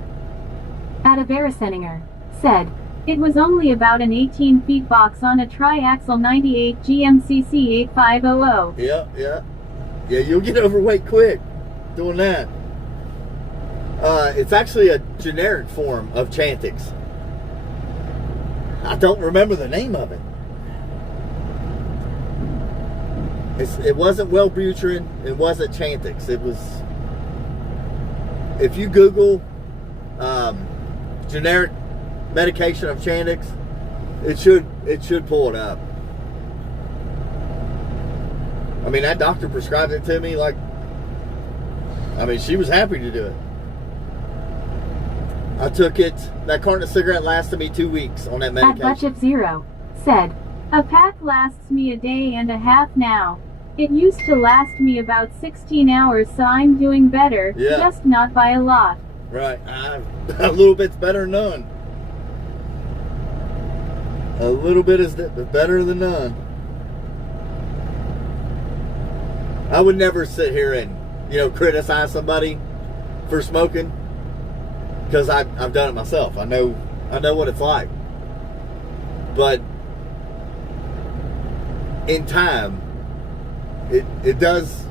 At Averiseninger said, it was only about an 18-feet box on a triaxle 98 GMCC 8500. Yeah, you'll get overweight quick doing that. It's actually a generic form of Chantix. I don't remember the name of it. It wasn't Wellbutrin. It wasn't Chantix. It was. If you Google generic medication of Chantix, it should pull it up. I mean, that doctor prescribed it to me. Like, I mean, she was happy to do it. I took it. That carton of cigarette lasted me 2 weeks on that At medication. Butchif0 said, a pack lasts me a day and a half now. It used to last me about 16 hours, so I'm doing better, Yeah. just not by a lot. Right. A little bit's better than none. A little bit is better than none. I would never sit here and, criticize somebody for smoking, because I've done it myself. I know what it's like. But in time, it does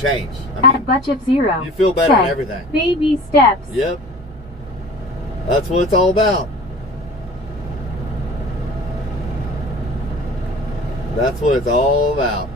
change. I At mean, Butchif0 you feel better in said, everything. baby steps. Yep. That's what it's all about. That's what it's all about.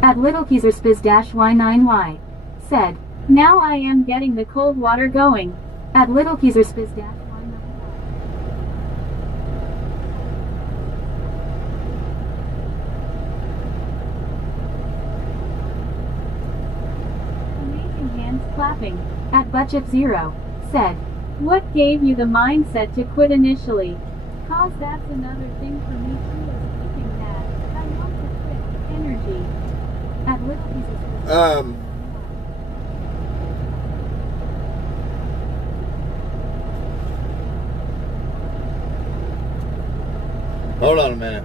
At LittleKeezerSpiz-Y9Y. Said, now I am getting the cold water going. At LittleKeezerSpiz-Y9Y. Amazing hands clapping. At Butchip0. Said, what gave you the mindset to quit initially? Cause that's another thing for me too is keeping that. I want to quit energy. At LittleKeezerSpiz. Hold on a minute.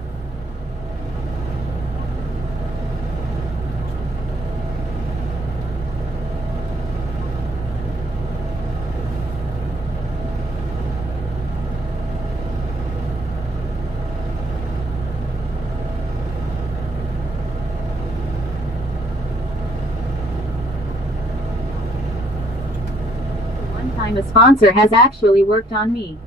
One time a sponsor has actually worked on me.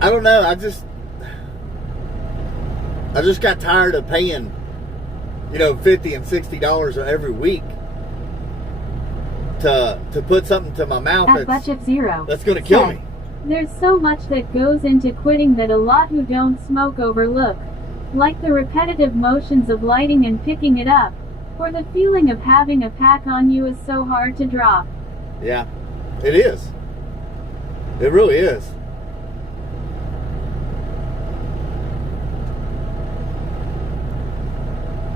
I don't know. I just got tired of paying, $50 and $60 every week to put something to my mouth At Butchip0. that's going to kill me. There's so much that goes into quitting that a lot who don't smoke overlook. Like the repetitive motions of lighting and picking it up. Or the feeling of having a pack on you is so hard to drop. Yeah, it is. It really is.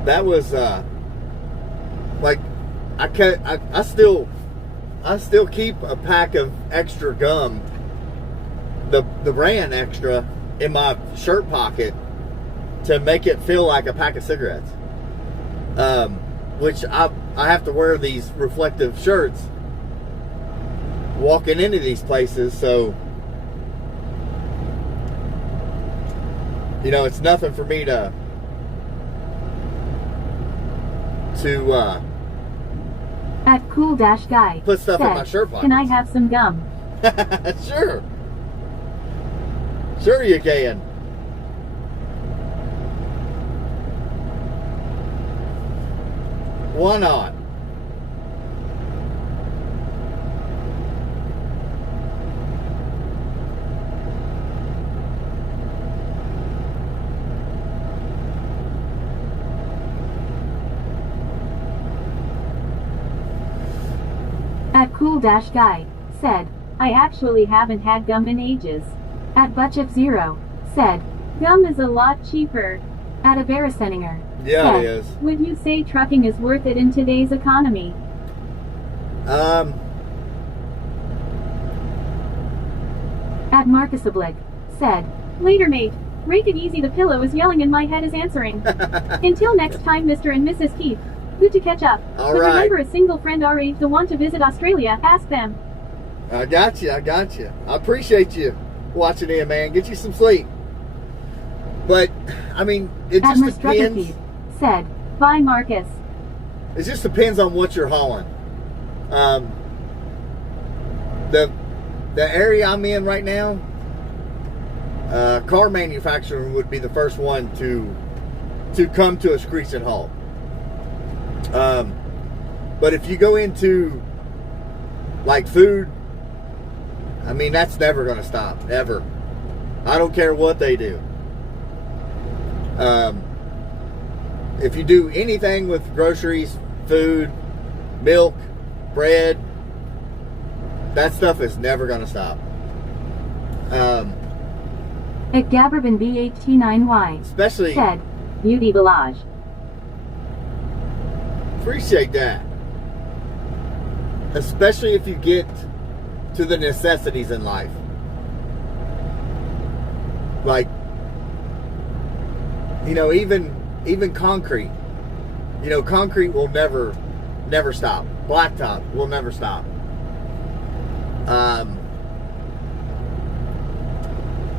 That was like I still keep a pack of extra gum, the brand extra, in my shirt pocket to make it feel like a pack of cigarettes. Which I have to wear these reflective shirts walking into these places, so it's nothing for me to At Cool-Guy. put stuff in said, my shirt pocket. Can I have some gum? Sure you can. Why not? At Cool-Guy. Said, I actually haven't had gum in ages. At Butchip0. Said, gum is a lot cheaper. At Averiseninger. Yeah, said, it is. Would you say trucking is worth it in today's economy? At Marcusablik. Said, later mate. Rake it easy, the pillow is yelling and my head is answering. Until next time, Mr. and Mrs. Keith. Good to catch up. All but right. remember, a single friend our age to want to visit Australia, ask them. I got you. I appreciate you watching in, man. Get you some sleep. But, it At just depends. Keith. Said, bye Marcus. It just depends on what you're hauling. The area I'm in right now, car manufacturing would be the first one to come to a screeching halt. But if you go into like food, that's never going to stop, ever. I don't care what they do. If you do anything with groceries, food, milk, bread, that stuff is never going to stop. At Gabberban B8T9Y. Especially, Said, Beauty Village. appreciate that. Especially if you get to the necessities in life. Like, even concrete. Concrete will never stop. Blacktop will never stop.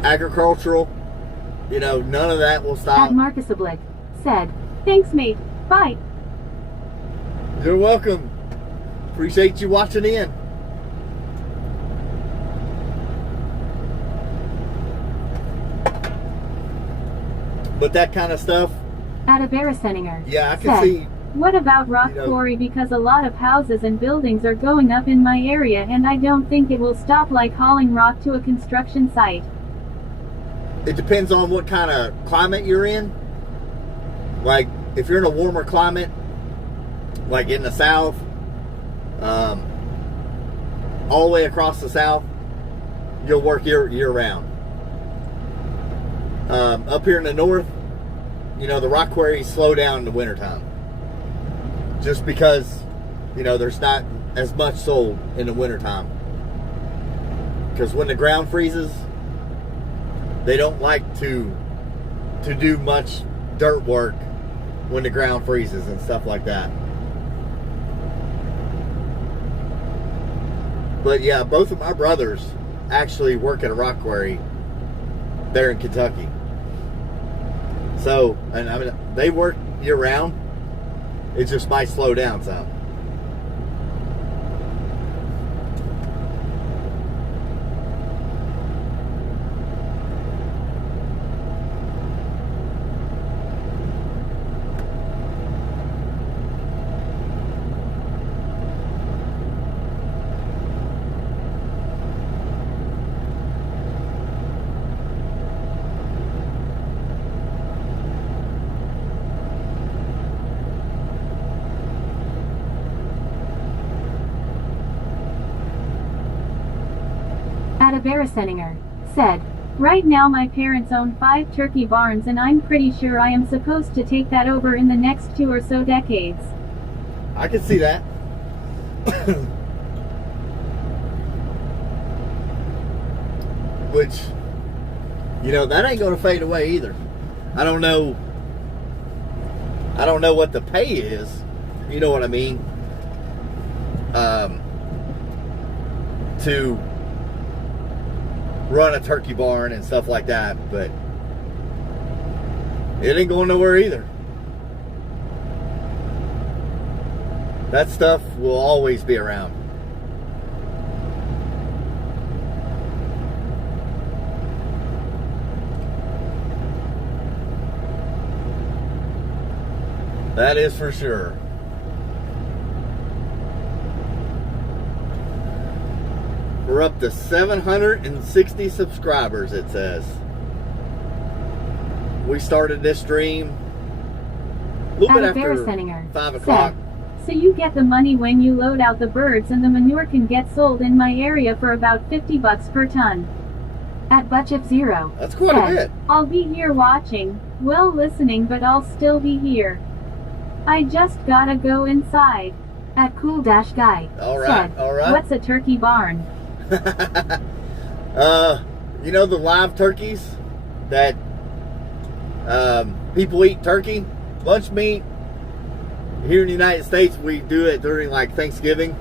agricultural, you know, none of that will stop. At Marcus Oblique said, "Thanks, mate. Bye." You're welcome. Appreciate you watching in. But that kind of stuff, At a Baraseninger yeah, I can said, see. "What about rock You know- quarry, because a lot of houses and buildings are going up in my area and I don't think it will stop, like hauling rock to a construction site." It depends on what kind of climate you're in. Like, if you're in a warmer climate, like in the south, all the way across the south, you'll work year round. Up here in the north, you know, the rock quarries slow down in the wintertime. Just because, you know, there's not as much sold in the wintertime. Because when the ground freezes, they don't like to do much dirt work when the ground freezes and stuff like that. But yeah, both of my brothers actually work at a rock quarry there in Kentucky. So, and I mean, they work year round. It just might slow down some. At a Baraseninger said, "Right now my parents own 5 turkey barns and I'm pretty sure I am supposed to take that over in the next 2 or so decades." I can see that. Which, you know, that ain't gonna fade away either. I don't know what the pay is. You know what I mean? To run a turkey barn and stuff like that, but it ain't going nowhere either. That stuff will always be around. That is for sure. We're up to 760 subscribers, it says. We started this stream a little bit At a after Baraseninger 5 o'clock. said, "So you get the money when you load out the birds and the manure can get sold in my area for about $50 per ton." At Butchif0 That's quite a bit. "I'll be here watching, well listening, but I'll still be here. I just gotta go inside." At Cool-Guy All right, said, all right. "What's a turkey barn?" You know the live turkeys that people eat turkey, lunch meat. Here in the United States, we do it during like Thanksgiving.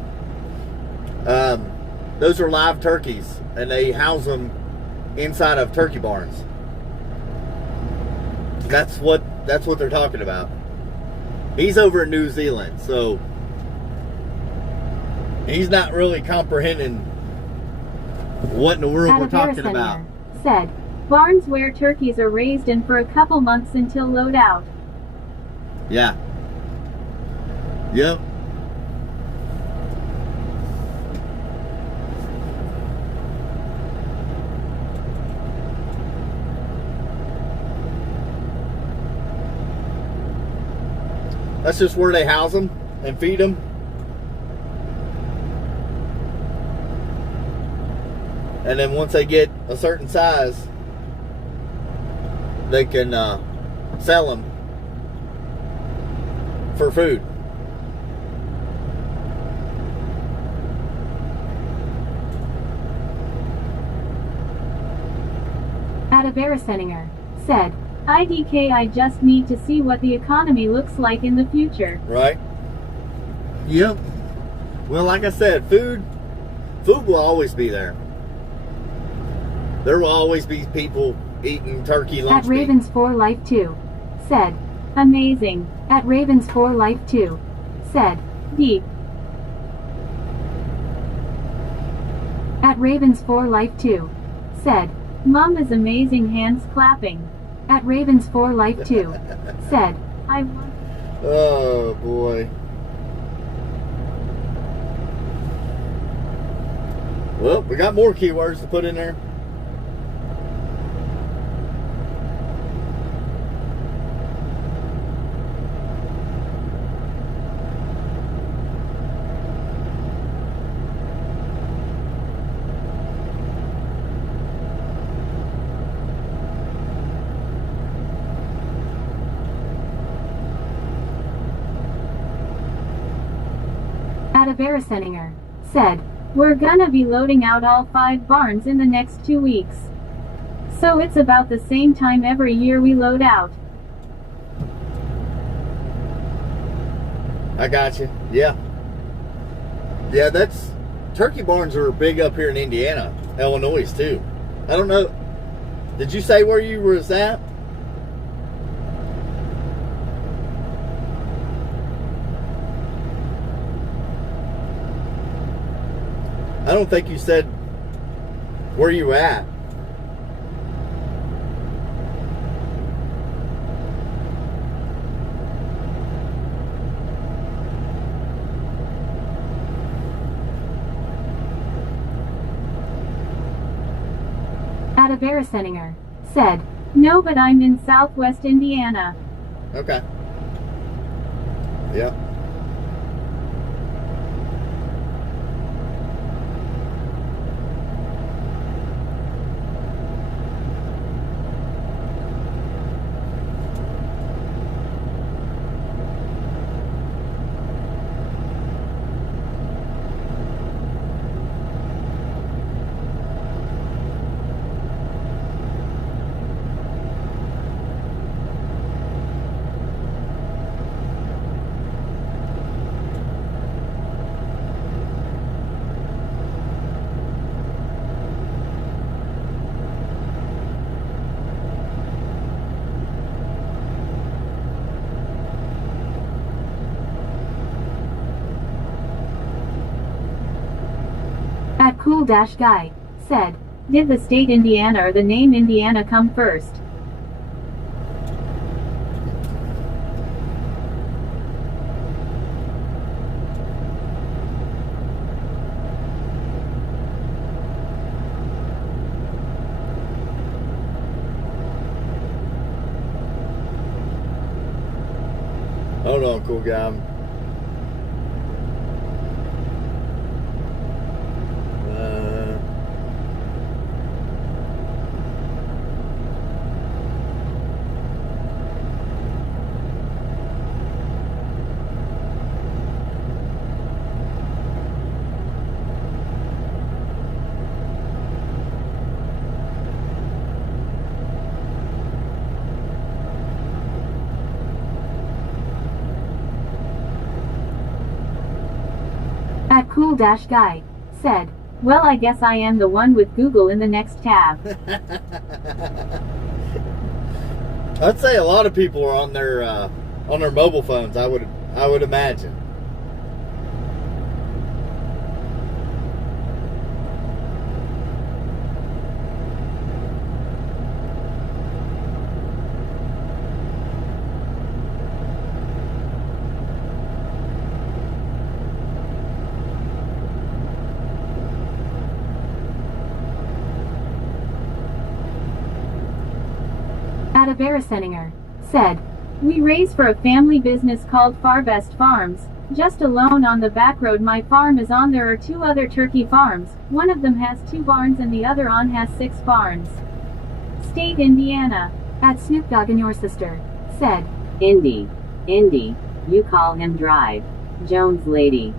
Those are live turkeys, and they house them inside of turkey barns. That's what they're talking about. He's over in New Zealand, so he's not really comprehending what in the world At we're a talking Baraseninger about. said, "Barns where turkeys are raised in for a couple months until load out." Yeah. Yep. That's just where they house them and feed them. And then once they get a certain size, they can sell them for food. At a Baraseninger said, "IDK, I just need to see what the economy looks like in the future." Right? Yep. Well, like I said, food will always be there. There will always be people eating turkey lunch At meat. Ravens for Life 2 said, amazing. At Ravens for Life 2 said, deep. At Ravens for Life 2 said, Mom is amazing, hands clapping. At Ravens for Life 2 said, I want. Oh boy. Well, we got more keywords to put in there. At Averiseninger said, we're gonna be loading out all 5 barns in the next 2 weeks. So it's about the same time every year we load out. I got you. Yeah. Yeah, that's turkey barns are big up here in Indiana, Illinois too. I don't know. Did you say where you was at? I don't think you said where you at. At Averiseninger said, no, but I'm in Southwest Indiana. Okay. Yep. At Cool-Guy said, did the state Indiana or the name Indiana come first? Hold on, cool guy. At Cool-Guy said, well, I guess I am the one with Google in the next tab. I'd say a lot of people are on their mobile phones. I would imagine. At Averiseninger said, we raise for a family business called Farbest Farms. Just alone on the back road my farm is on, there are 2 other turkey farms. One of them has 2 barns and the other on has 6 barns. State Indiana. At Snoop Dogg and your sister said, Indy, you call him Drive. Jones lady.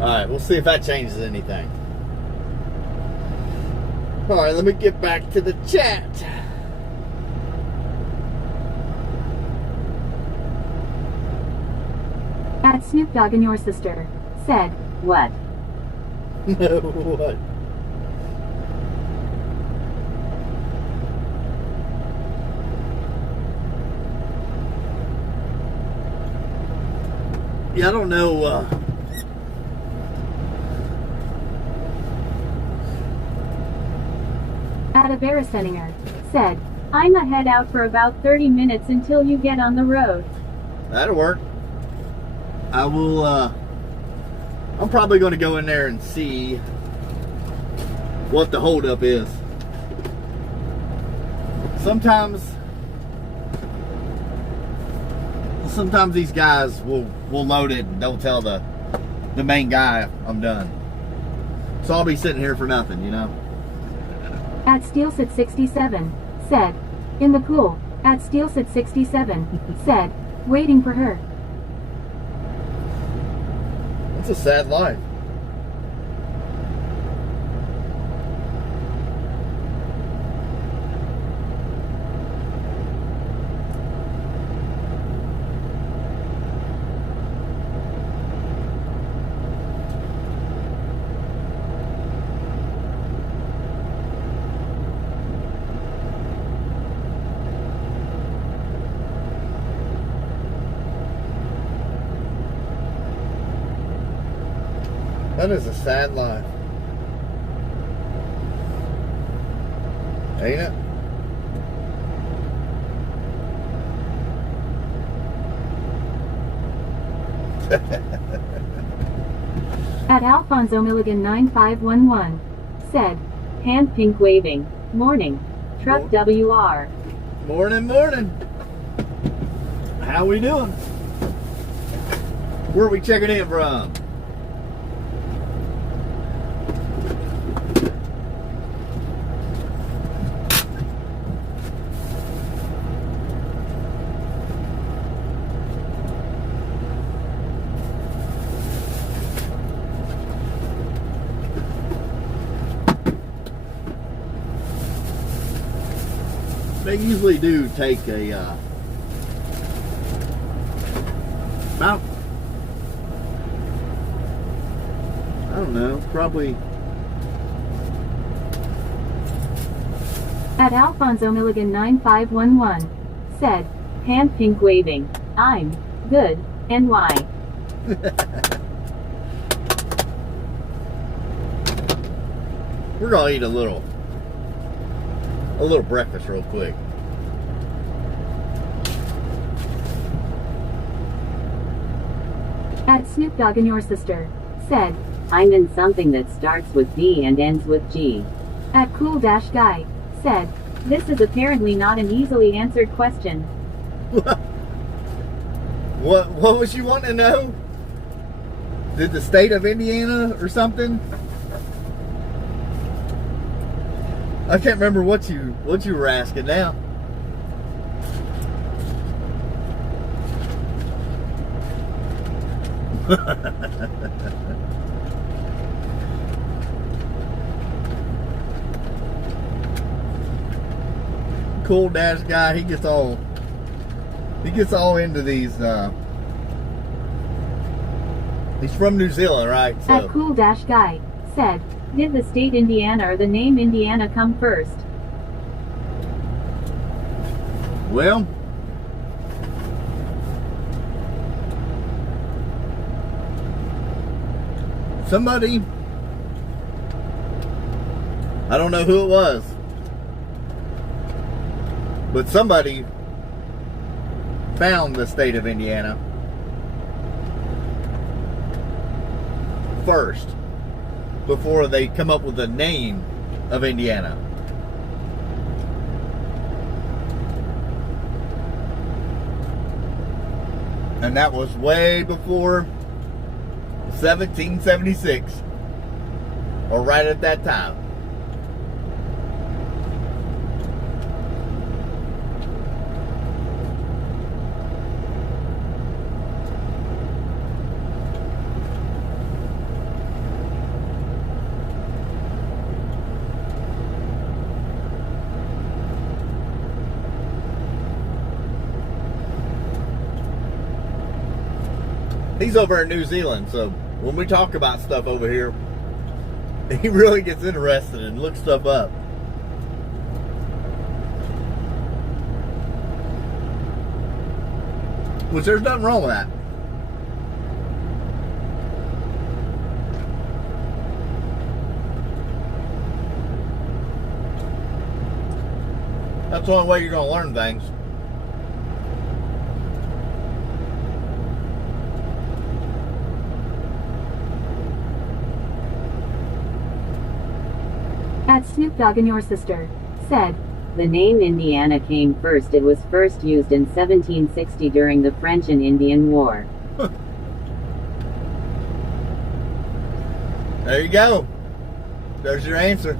All right, we'll see if that changes anything. Alright, let me get back to the chat. At Snoop Dogg and your sister said, what? What? Yeah, I don't know. At a Veriseninger said, I'ma head out for about 30 minutes until you get on the road. That'll work. I will, I'm probably going to go in there and see what the holdup is. Sometimes these guys will load it and don't tell the main guy I'm done. So I'll be sitting here for nothing, you know. At SteelSit67 said, in the pool. At SteelSit67 said, waiting for her. It's a sad life. That is a sad life. Ain't it? At Alfonso Milligan 9511 said, hand pink waving. Morning. Truck WR. Morning, morning. How we doing? Where are we checking in from? They usually do take a about, I don't know, probably. At Alfonso Milligan 9511 said, hand pink waving. I'm good, and why? We're gonna eat a little breakfast real quick. At Snoop Dogg and your sister said, I'm in something that starts with D and ends with G. At Cool Dash Guy said, this is apparently not an easily answered question. What was you wanting to know? Did the state of Indiana or something? I can't remember what you were asking now. Cool Dash Guy, he gets all into these. He's from New Zealand, right? So. At Cool Dash Guy said, did the state Indiana or the name Indiana come first? Well, somebody, I don't know who it was, but somebody found the state of Indiana first before they come up with the name of Indiana. And that was way before 1776, or right at that time. He's over in New Zealand, so when we talk about stuff over here, he really gets interested and looks stuff up. Which there's nothing wrong with that. That's the only way you're going to learn things. At Snoop Dogg and Your Sister said, The name Indiana came first. It was first used in 1760 during the French and Indian War. There you go. There's your answer.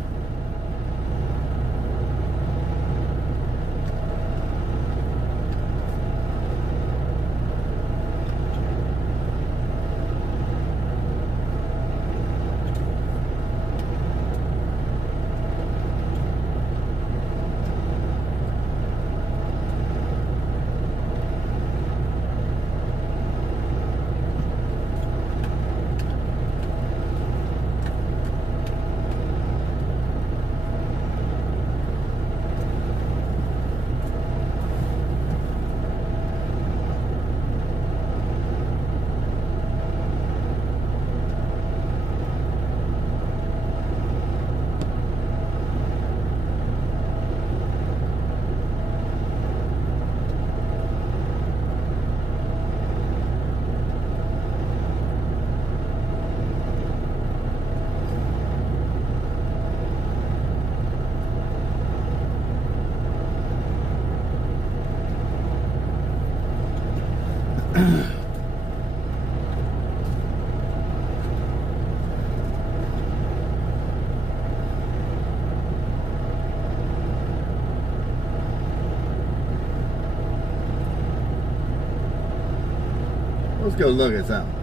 Let's go look at something.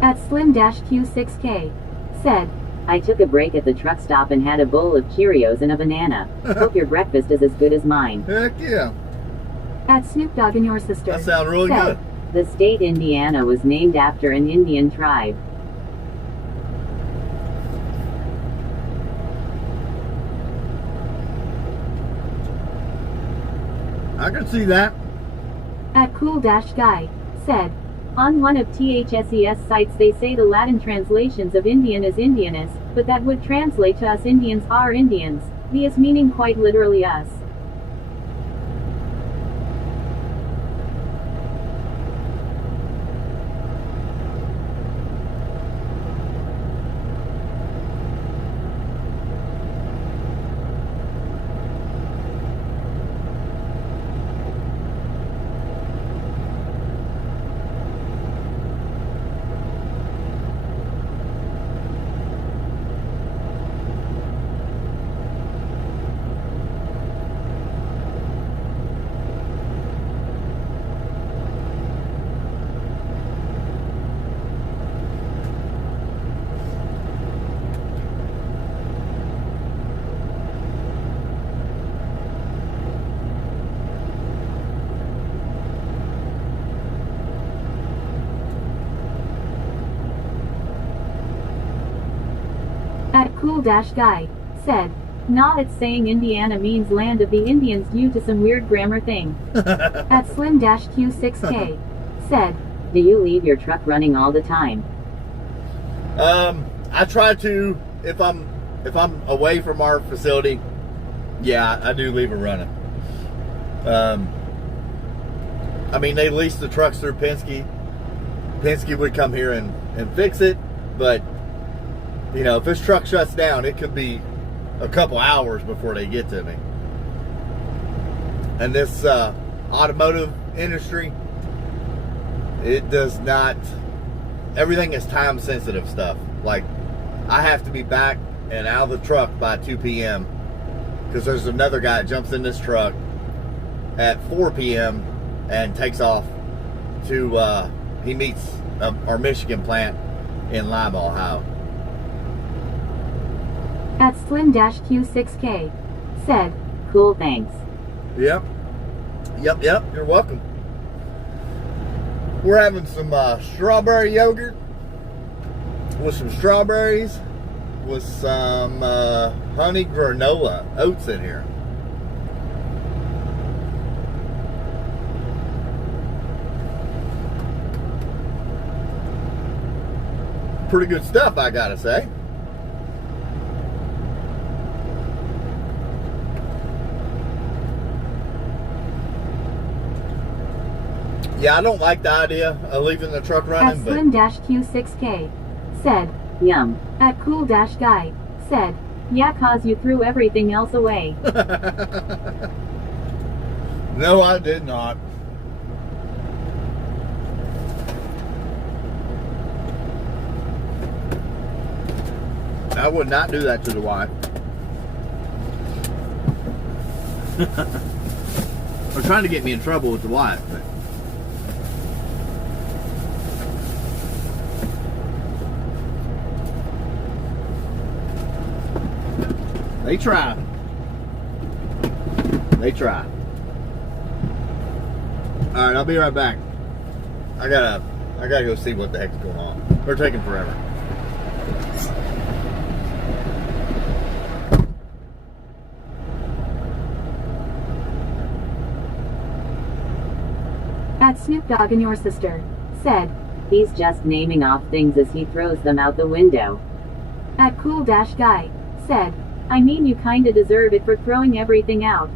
at Slim-Q6K said, I took a break at the truck stop and had a bowl of Cheerios and a banana. Hope your breakfast is as good as mine. Heck yeah. at Snoop Dogg and Your Sister That sounds really said, good. The state Indiana was named after an Indian tribe. I can see that. at Cool-Guy said, on one of THSES sites they say the Latin translations of Indian is Indianus, but that would translate to us Indians are Indians, the is meaning quite literally us. At Cool-Guy said, nah, it's saying Indiana means land of the Indians due to some weird grammar thing. at Slim-Q6K said, Do you leave your truck running all the time? I try to, if I'm away from our facility, yeah, I do leave it running. I mean, they lease the trucks through Penske. Penske would come here and fix it, but you know, if this truck shuts down, it could be a couple hours before they get to me. And this automotive industry, it does not, everything is time sensitive stuff. Like, I have to be back and out of the truck by 2 p.m. because there's another guy that jumps in this truck at 4 p.m. and takes off to, he meets our Michigan plant in Lima, Ohio. At Slim-Q6K. Said, Cool, thanks. Yep. You're welcome. We're having some strawberry yogurt with some strawberries with some honey granola oats in here. Pretty good stuff, I gotta say. Yeah, I don't like the idea of leaving the truck at running, but Slim-Q6K. Said, Yum. at Cool-Guy. Said, yeah, cause you threw everything else away. no, I did not. I would not do that to the wife. They're trying to get me in trouble with the wife, but they try. They try. Alright, I'll be right back. I gotta go see what the heck's going on. They're taking forever. At Snoop Dogg and your sister. Said, He's just naming off things as he throws them out the window. at Cool-Guy. Said, I mean you kinda deserve it for throwing everything out.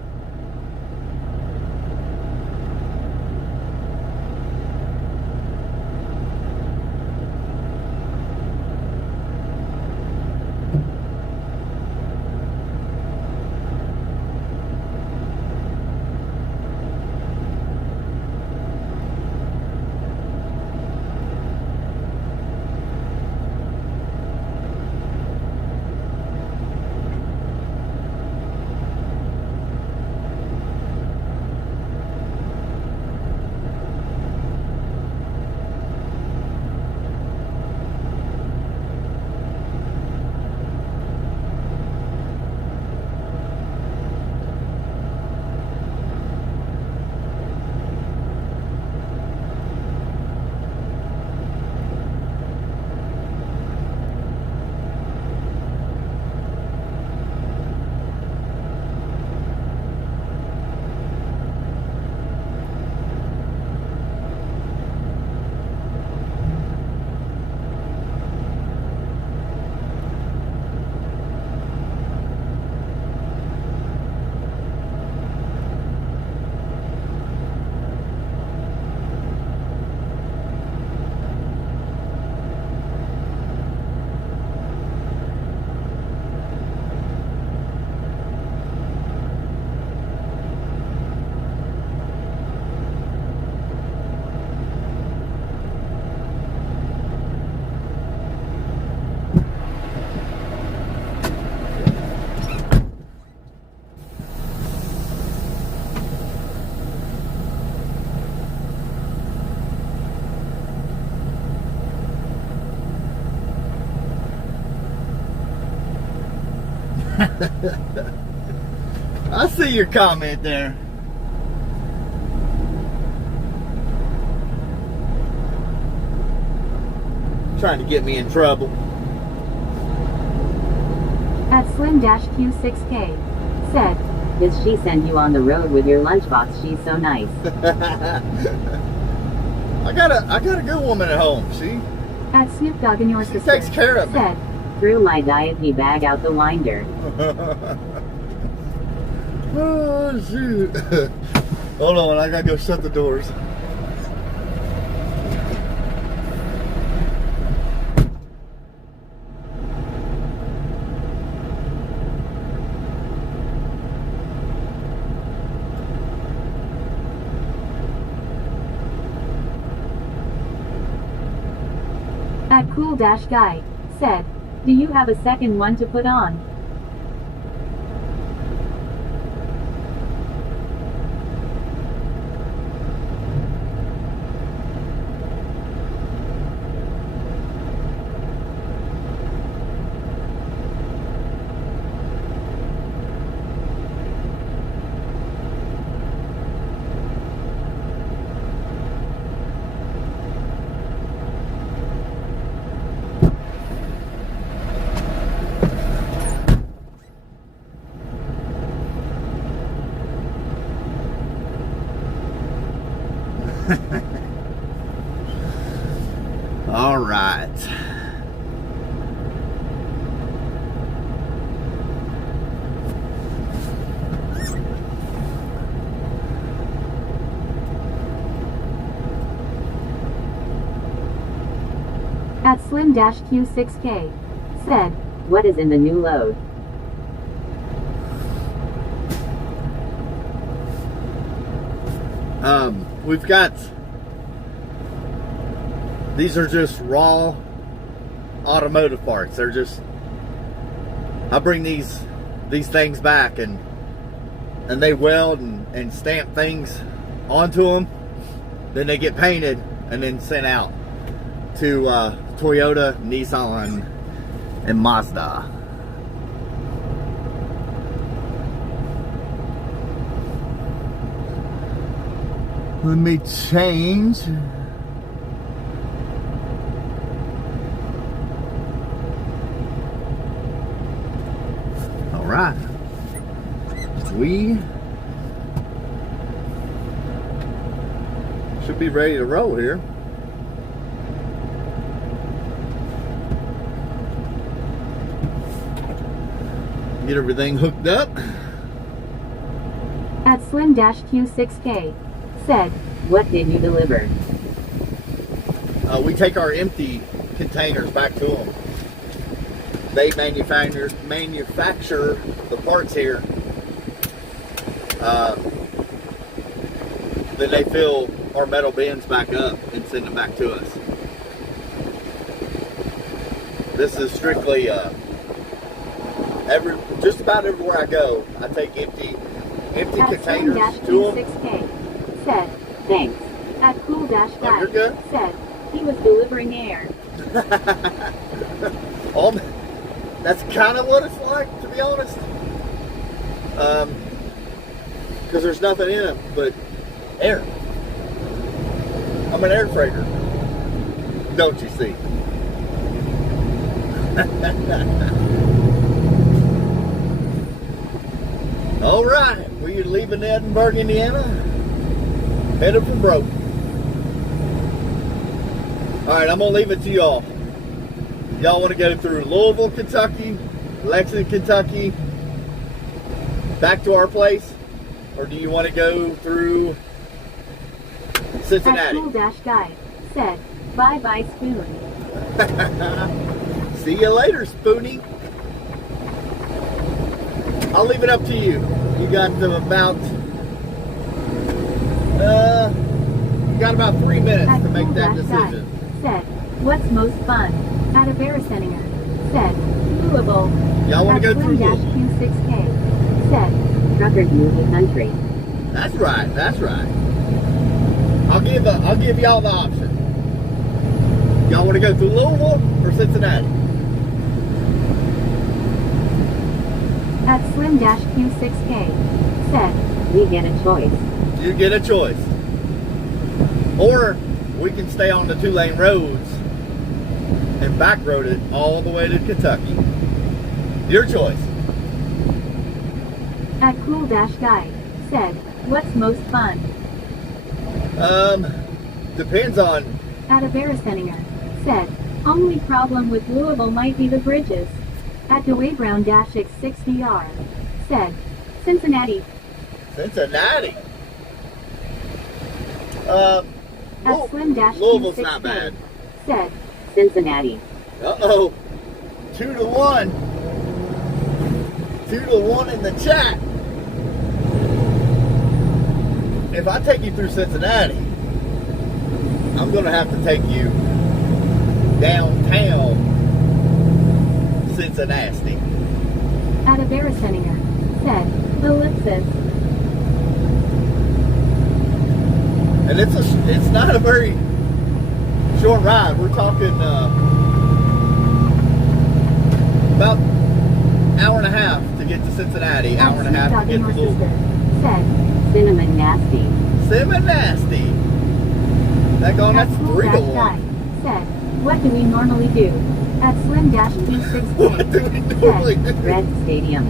I see your comment there. Trying to get me in trouble. At Slim-Q6K. Said, Does she send you on the road with your lunchbox? She's so nice. I got a good woman at home, see? at Snoop Dogg and your She sister. takes care of me. Said, Threw my diety bag out the winder. Oh, shoot. Hold on, I gotta go shut the doors. at Cool-Guy. Said, do you have a second one to put on? All right. At Slim-Q6K said, What is in the new load? We've got, these are just raw automotive parts. They're just, I bring these things back and they weld and stamp things onto them. Then they get painted and then sent out to Toyota, Nissan, and Mazda. Let me change. All right. We should be ready to roll here. Get everything hooked up. at Slim-Q6K said, What did you deliver? We take our empty containers back to them. They manufacture the parts here. Then they fill our metal bins back up and send them back to us. This is strictly just about everywhere I go, I take empty at containers to them. Slim-Q6K said, Thanks. at Cool-Guy you're good. said, he was delivering air. That's kind of what it's like, to be honest. Because there's nothing in it but air. I'm an air freighter. Don't you see? All right, we're leaving Edinburgh, Indiana, headed for Broke. All right, I'm gonna leave it to y'all. Y'all want to go through Louisville, Kentucky, Lexington, Kentucky, back to our place, or do you want to go through Cincinnati? At Cool-Guy said, bye-bye spoon. See you later, Spoonie. I'll leave it up to you. You got about 3 minutes At to make that Cool-Guy decision. said, what's most fun? At Aberystwyth said, Louisville. Y'all want to go through Louisville? Q6K said, Truckers moving country. That's right. That's right. I'll give y'all the option. Y'all want to go through Louisville or Cincinnati? At Slim-Q6K said, We get a choice. You get a choice. Or we can stay on the 2-lane roads and back road it all the way to Kentucky. Your choice. at Cool-Guy said, what's most fun? Depends on. At Aberystwyth said, only problem with Louisville might be the bridges. At DeWay-Brown-X60R said, Cincinnati. Cincinnati. At Slim-Q6K Louisville's not bad. said, Cincinnati. Uh-oh. 2-1. 2-1 in the chat. If I take you through Cincinnati, I'm going to have to take you downtown Cincinnati. at Aberystwyth said, ellipsis. And it's not a very short ride. We're talking about hour and a half to get to Cincinnati, hour and a half to get to Louisville. said, Cinnamon nasty. Cincinnati. That's at 3-1. said, what do we normally do? At Slim-Q6K What do we normally do? Red Stadium.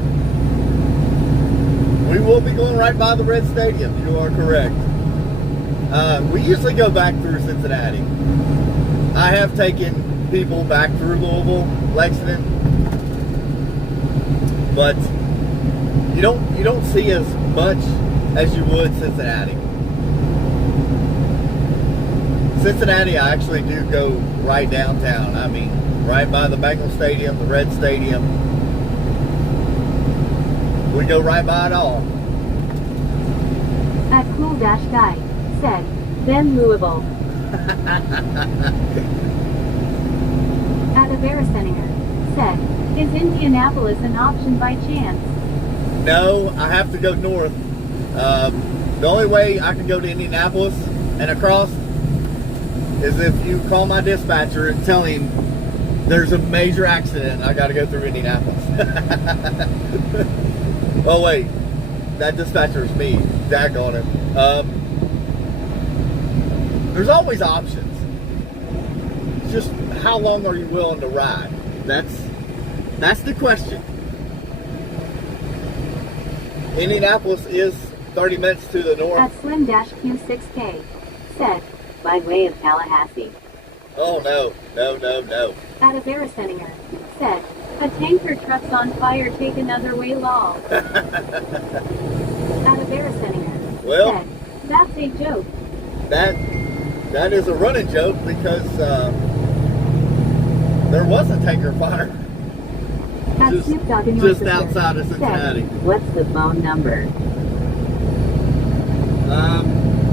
We will be going right by the Red Stadium. You are correct. We usually go back through Cincinnati. I have taken people back through Louisville, Lexington, but you don't see as much as you would Cincinnati. Cincinnati, I actually do go right downtown. I mean, right by the Bengal Stadium, the Red Stadium. We go right by it all. At Cool Dash Guy said, then Louisville. At Averiseninger said, is Indianapolis an option by chance? No, I have to go north. The only way I can go to Indianapolis and across is if you call my dispatcher and tell him there's a major accident. I got to go through Indianapolis. Oh wait, that dispatcher is me. Daggone it. There's always options. It's just how long are you willing to ride? That's the question. Indianapolis is 30 minutes to the north. At Slim-Q6K said, By way of Tallahassee. Oh no. at Averiseninger said, a tanker truck's on fire, take another way lol. At Averiseninger Well, said, that's a joke. that is a running joke because there was a tanker fire At just, Snoop Dogg and your just sister outside of Cincinnati. What's the phone number?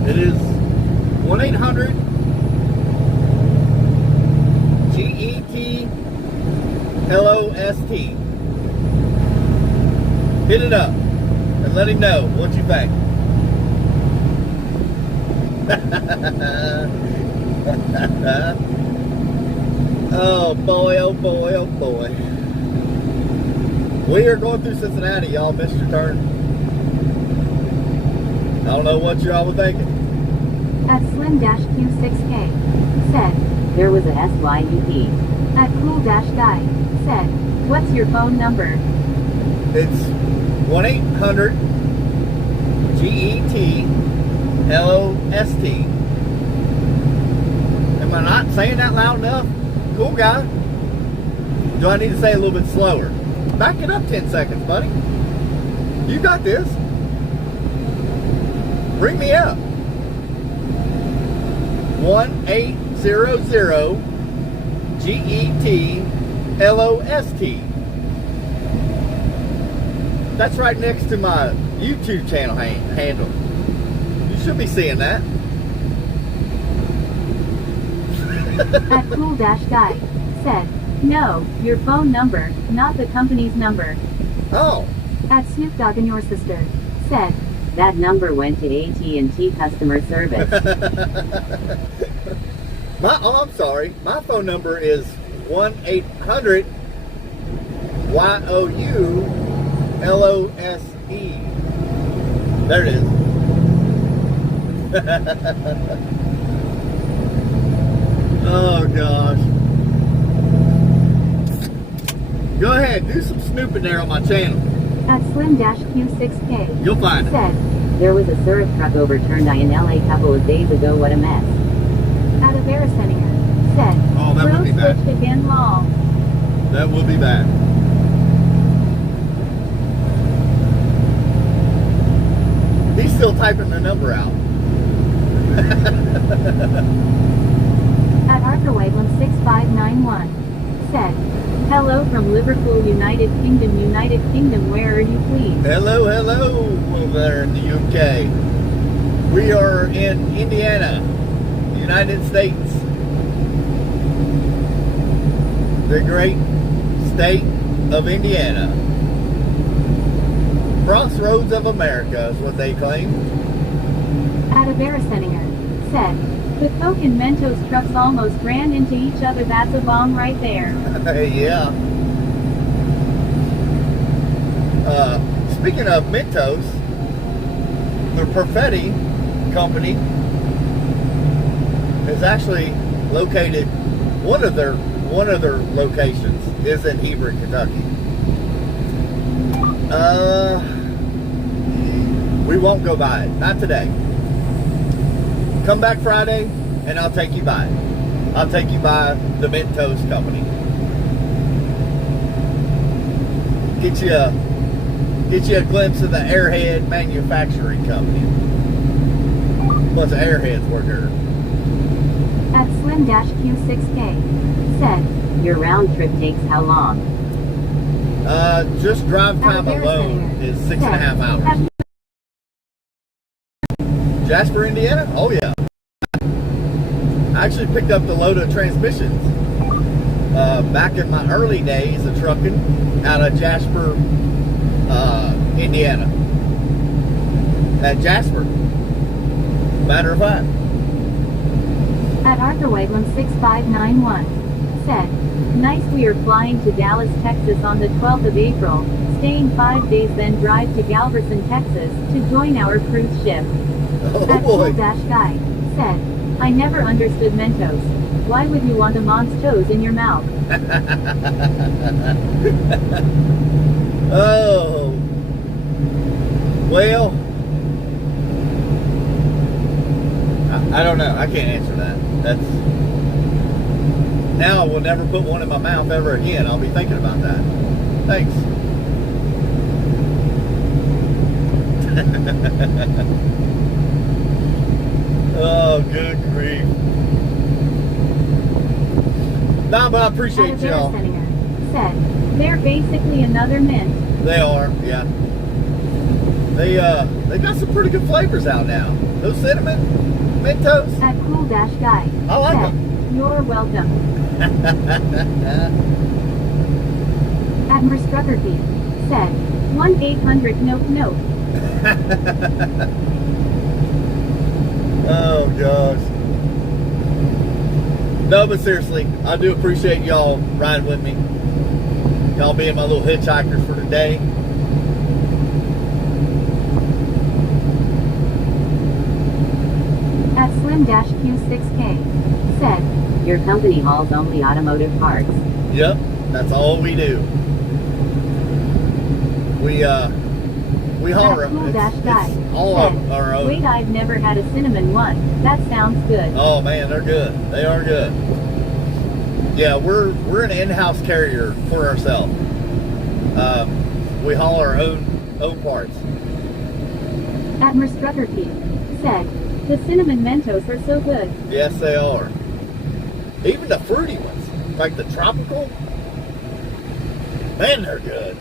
It is 1-800 GET-LOST. Hit it up and let him know what you think. Oh boy, oh boy, oh boy. We are going through Cincinnati. Y'all missed your turn. I don't know what y'all were thinking. At Slim-Q6K said, There was a SYUP. at Cool Dash Guy said, what's your phone number? It's 1-800 GET-LOST. Am I not saying that loud enough? Cool guy. Do I need to say it a little bit slower? Back it up 10 seconds, buddy. You got this. Bring me up. 1-800 GET-LOST. That's right next to my YouTube channel handle. You should be seeing that. At Cool Dash Guy said, no, your phone number, not the company's number. Oh. At Snoop Dogg and your sister said, That number went to AT&T customer service. I'm sorry. My phone number is 1-800 YOULOSE. There it is. Oh gosh. Go ahead, do some snooping there on my channel. at Slim-Q6K You'll find it. said, There was a surf truck overturned in LA a couple of days ago. What a mess. at Averiseninger said, Oh, that would be bad. switched again lol. That would be bad. He's still typing the number out. At Archerwagon6591 said, hello from Liverpool, United Kingdom, where are you please? Hello over there in the UK. We are in Indiana, United States. The great state of Indiana. Crossroads of America is what they claim. At Averiseninger said, the Coke and Mentos trucks almost ran into each other, that's a bomb right there. Yeah. Speaking of Mentos, the Perfetti company is actually located. One of their locations is in Hebron, Kentucky. We won't go by it. Not today. Come back Friday, and I'll take you by it. I'll take you by the Mentos Company. Get you a glimpse of the Airhead Manufacturing Company. Plus, Airheads work here. At Slim-Q6K said, Your round trip takes how long? Just drive time alone is 6.5 hours. Jasper, Indiana? Oh yeah. I actually picked up the load of transmissions back in my early days of trucking out of Jasper, Indiana. At Jasper. Matter of fact. at Arthur Wegland 6591 said, nice, we are flying to Dallas, Texas on the 12th of April, staying 5 days, then drive to Galveston, Texas to join our cruise ship. Oh That boy. cool dash guy said, I never understood Mentos. Why would you want a mom's toes in your mouth? Oh. Well, I don't know. I can't answer that. That's now I will never put one in my mouth ever again. I'll be thinking about that. Thanks. Oh, good grief. Nah, but I appreciate y'all. Said, they're basically another mint. They are, yeah. They got some pretty good flavors out now. Those cinnamon Mentos. At cool dash guy I like said, them. you're welcome. At Merstruckerty said, 1-800-NOPE-NOPE. Oh gosh. No, but seriously, I do appreciate y'all riding with me. Y'all being my little hitchhikers for today. At Slim-Q6K said, Your company hauls only automotive parts. Yep, that's all we do. We haul That cool them. dash guy It's all said, of our own. wait, I've never had a cinnamon one. That sounds good. Oh man, they're good. They are good. Yeah, we're an in-house carrier for ourselves. We haul our own parts. At Merstruckerty said, the cinnamon Mentos are so good. Yes, they are. Even the fruity ones, like the tropical, man, they're good.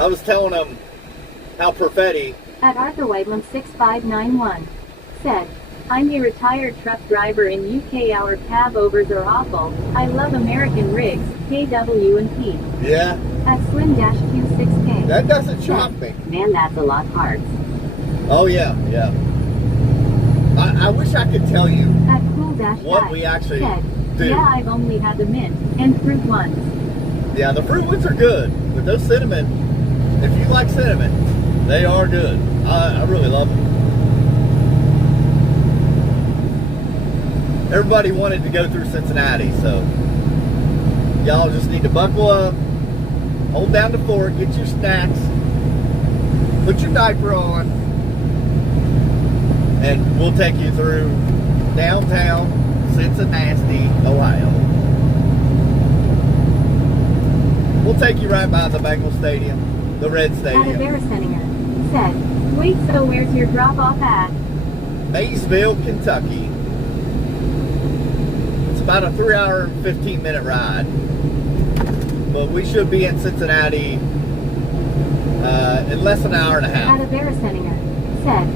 I was telling them how Perfetti. At Arthur Wegland 6591 said, I'm a retired truck driver in UK. Our cab overs are awful. I love American rigs, KW and P. Yeah, At Slim-Q6K. that doesn't shock me. Man, that's a lot parts. Oh yeah, yeah. I wish I could tell you At Cool Dash what Guy we actually said, do. yeah, I've only had the mint and fruit ones. Yeah, the fruit ones are good, but those cinnamon, if you like cinnamon, they are good. I really love them. Everybody wanted to go through Cincinnati, so y'all just need to buckle up, hold down the fort, get your snacks, put your diaper on, and we'll take you through downtown Cincinnati, Ohio. We'll take you right by the Bengal Stadium, the Red At Stadium. Veriseninger said, wait, so where's your drop-off at? Maysville, Kentucky. It's about a 3-hour and 15-minute ride. But we should be in Cincinnati in less than an hour and a At half. a Veriseninger said,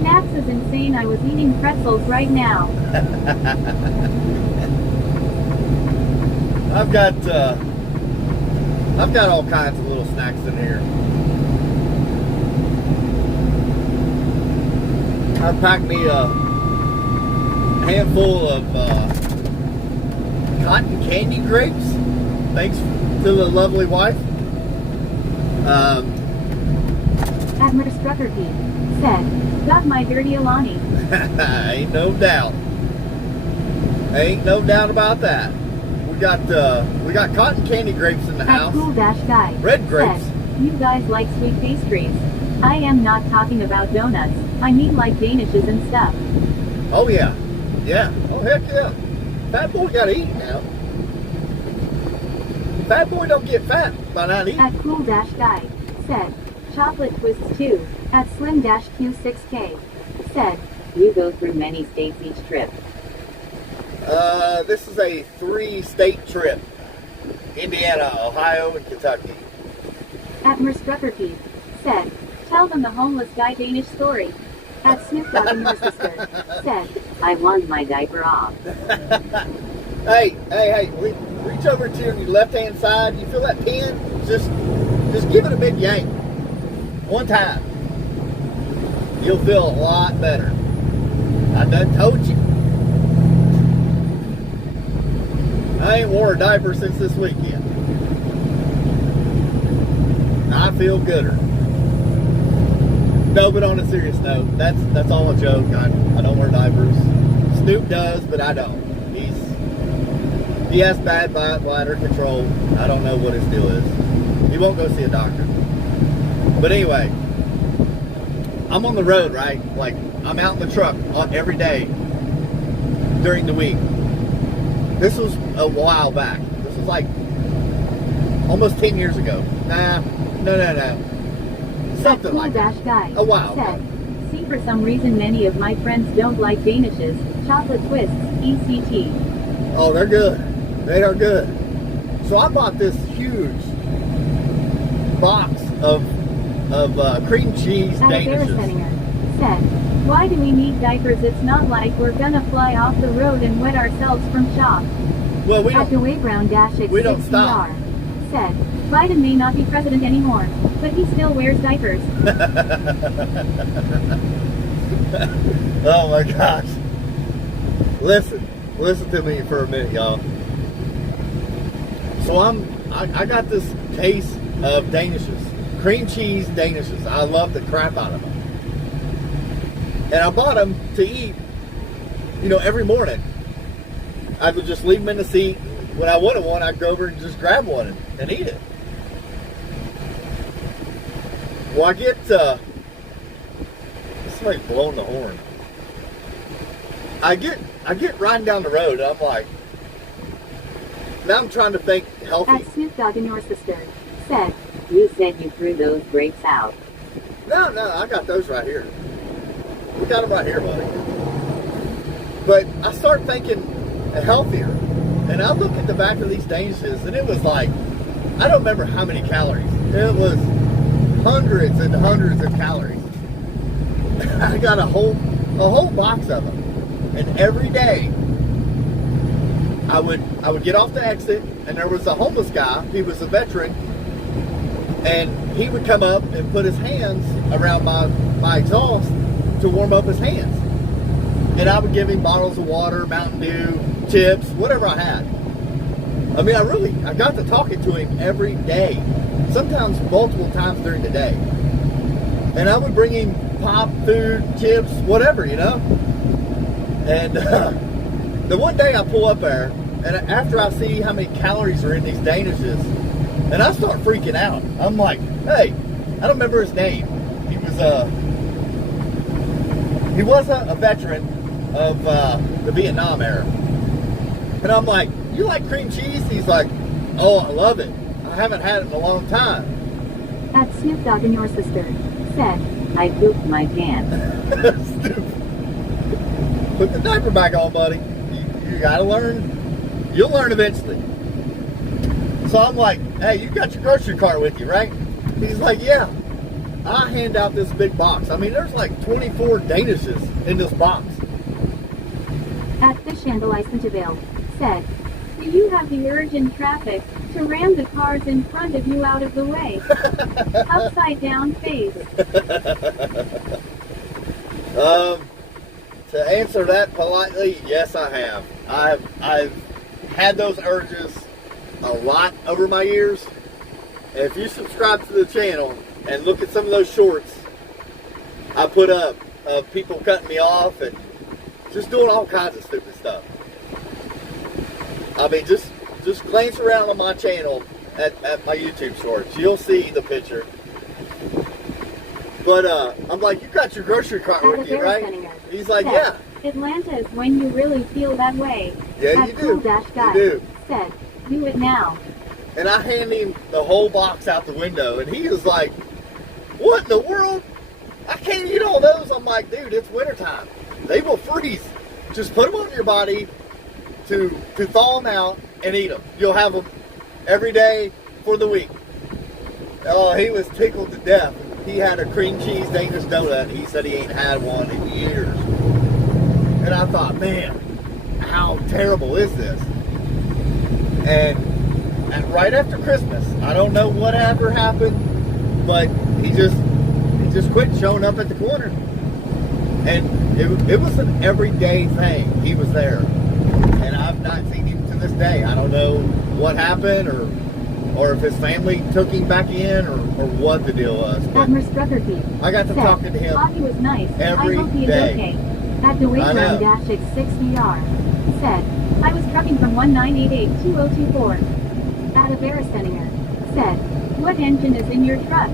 snacks is insane, I was eating pretzels right now. I've got all kinds of little snacks in here. I packed me a handful of cotton candy grapes, thanks to the lovely wife. At Merstruckerty said, got my dirty Alani. Ain't no doubt. Ain't no doubt about that. We got cotton candy grapes in the At house. Cool Dash Guy Red grapes. said, you guys like sweet pastries. I am not talking about donuts. I mean like Danishes and stuff. Oh yeah. Yeah. Oh heck yeah. Fat boy gotta eat now. Fat boy don't get fat by not eating. At Cool Dash Guy said, chocolate twists too. At Slim Dash Q6K said, You go through many states each trip. This is a 3-state trip. Indiana, Ohio, and Kentucky. at Merstruckerkeith said, tell them the homeless guy Danish story. At Snoop Dogg and your sister said, I want my diaper off. Hey, reach over to your left-hand side. You feel that pin? Just give it a big yank. One time. You'll feel a lot better. I done told you. I ain't wore a diaper since this weekend. I feel gooder. No, but on a serious note, that's all a joke. I don't wear diapers. Snoop does, but I don't. He has bad bladder control. I don't know what his deal is. He won't go see a doctor. But anyway, I'm on the road, right? Like, I'm out in the truck every day during the week. This was a while back. This was like almost 10 years ago. No. Something like that. Guy A while said, ago. see, for some reason many of my friends don't like Danishes, chocolate twists, ECT. Oh, they're good. They are good. So I bought this huge box of cream cheese At Danishes. Berensteninger said, why do we need diapers? It's not like we're gonna fly off the road and wet ourselves from shock. Well, we At don't. Dwayne Brown Dash We don't stop. said, Biden may not be president anymore, but he still wears diapers. Oh my gosh. Listen to me for a minute, y'all. So I got this case of Danishes, cream cheese Danishes. I love the crap out of them. And I bought them to eat, every morning. I would just leave them in the seat. When I wanted one, I'd go over and just grab one and eat it. Well, I get, somebody's blowing the horn. I get riding down the road, and I'm like, now I'm trying to think healthy. At Snoop Dogg and your sister said, You said you threw those grapes out. No, I got those right here. We got them right here, buddy. But I start thinking healthier. And I look at the back of these Danishes, and it was like, I don't remember how many calories. It was hundreds and hundreds of calories. I got a whole box of them. And every day, I would get off the exit, and there was a homeless guy. He was a veteran. And he would come up and put his hands around my exhaust to warm up his hands. And I would give him bottles of water, Mountain Dew, chips, whatever I had. I mean, I got to talking to him every day, sometimes multiple times during the day. And I would bring him pop, food, chips, whatever, And the one day I pull up there, and after I see how many calories are in these Danishes, and I start freaking out. I'm like, hey, I don't remember his name. He was a veteran of the Vietnam era. And I'm like, you like cream cheese? He's like, oh, I love it. I haven't had it in a long time. at Snoop Dogg and your sister said, I pooped my pants. Stupid. Put the diaper back on, buddy. You gotta learn. You'll learn eventually. So I'm like, hey, you got your grocery cart with you, right? He's like, yeah. I hand out this big box. I mean, there's like 24 Danishes in this box. at Fish Chandelier Centerville said, do you have the urge in traffic to ram the cars in front of you out of the way? Upside down face. To answer that politely, yes, I have. I've had those urges a lot over my years. And if you subscribe to the channel and look at some of those shorts I put up of people cutting me off and just doing all kinds of stupid stuff. I mean, just glance around on my channel at my YouTube shorts. You'll see the picture. But I'm like, you got your grocery cart with you, right? He's like, yeah. Atlanta is when you really feel that way. Yeah, you do. Guy You do. said, do it now. And I hand him the whole box out the window, and he was like, what in the world? I can't eat all those. I'm like, dude, it's wintertime. They will freeze. Just put them on your body to thaw them out and eat them. You'll have them every day for the week. Oh, he was tickled to death. He had a cream cheese Danish donut, and he said he ain't had one in years. And I thought, man, how terrible is this? And right after Christmas, I don't know whatever happened, but he just quit showing up at the corner. And it was an everyday thing. He was there. And I've not seen him to this day. I don't know what happened or if his family took him back in or what the deal was. But I got to talking to him He was nice. every I hope he is day. okay. At the Wayground Dash X6VR. Said, I was trucking from 1988-2024. At a Veriseninger. Said, what engine is in your truck?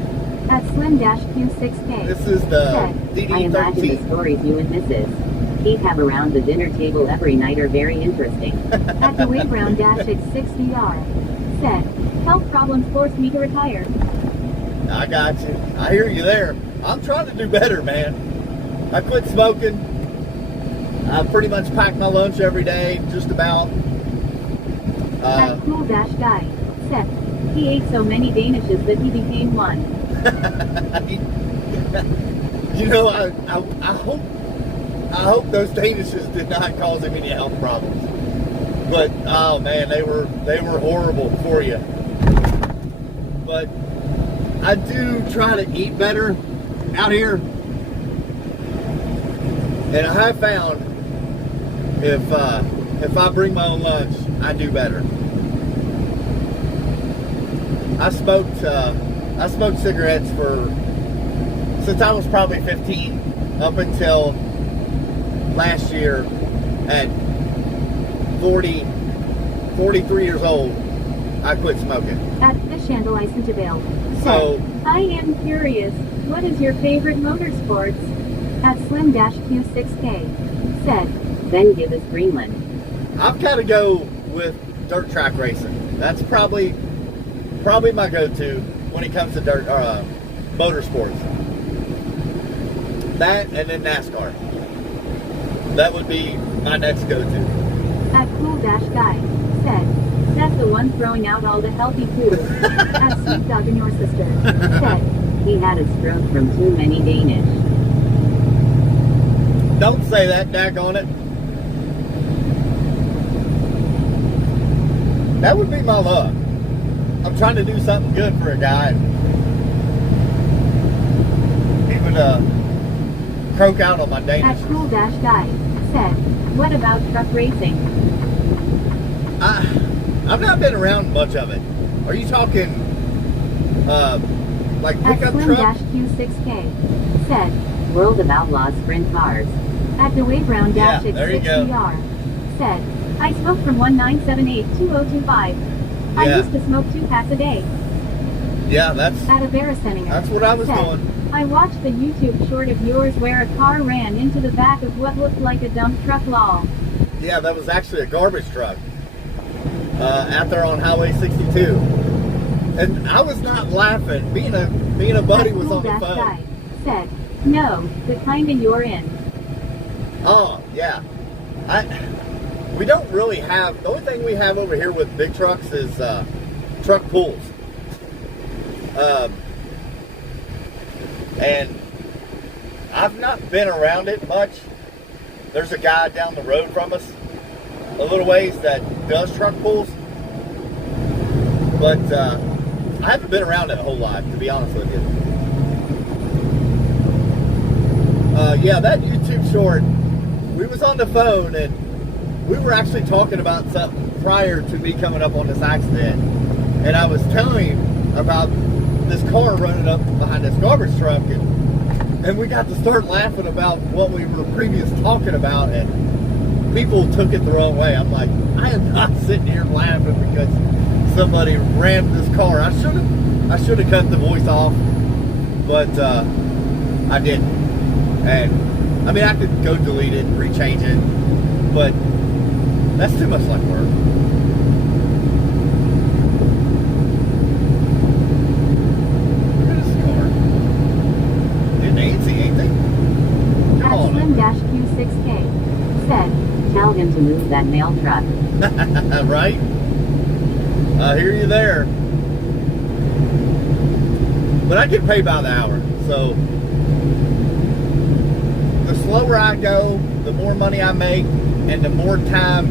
At Slim-Q6K. This is the said, I imagine the DD13. stories you and Mrs. Keith have around the dinner table every night are very interesting. At the Wayground Dash X6VR. Said, health problems forced me to retire. I got you. I hear you there. I'm trying to do better, man. I quit smoking. I pretty much pack my lunch every day, just about. That cool Dash guy. Said, he ate so many Danishes that he became one. You know, I hope those Danishes did not cause him any health problems. But oh man, they were horrible for you. But I do try to eat better out here, and I have found if I bring my own lunch, I do better. I smoked cigarettes since I was probably 15 up until last year at 43 years old. I quit smoking. At the Chandelier Centerville. So I am curious, what is your favorite motorsports? At Slim-Q6K. Said, Then give us Greenland. I've got to go with dirt track racing. That's probably my go-to when it comes to motorsports. That and then NASCAR. That would be my next go-to. At Cool Dash Guy. Said, that's the one throwing out all the healthy food. At Sweet Dog and Your Sister. Said, He had a stroke from too many Danish. Don't say that, daggone it. That would be my luck. I'm trying to do something good for a guy. He would croak out on my at Danish. Cool Dash Guy. Said, what about truck racing? I've not been around much of it. Are you talking like At pickup trucks? Slim-Q6K. Said, World of Outlaws sprint cars. at the Wayground Dash Yeah, there you go. X6VR. Said, I smoke from 1978-2025. I Yeah. used to smoke 2 packs a day. Yeah, that's At a Veriseninger. what I was Said, doing. I watched the YouTube short of yours where a car ran into the back of what looked like a dump truck lol. Yeah, that was actually a garbage truck out there on Highway 62. And I was not laughing. Being a buddy was on the That phone. guy said, no, the kinda you're in. Oh, yeah. We don't really have, the only thing we have over here with big trucks is truck pulls. And I've not been around it much. There's a guy down the road from us, a little ways, that does truck pulls. But I haven't been around it a whole lot, to be honest with you. Yeah, that YouTube short, we was on the phone and we were actually talking about something prior to me coming up on this accident. And I was telling him about this car running up behind this garbage truck, and we got to start laughing about what we were previously talking about, and people took it the wrong way. I'm like, I am not sitting here laughing because somebody ran this car. I should have cut the voice off, but I didn't. And I mean, I could go delete it and rechange it, but that's too much like work. Look at this car. They're Nancy, ain't they? Come At on. Slim-Q6K said, Tell him to move that mail truck. Right? I hear you there. But I get paid by the hour, so the slower I go, the more money I make, and the more time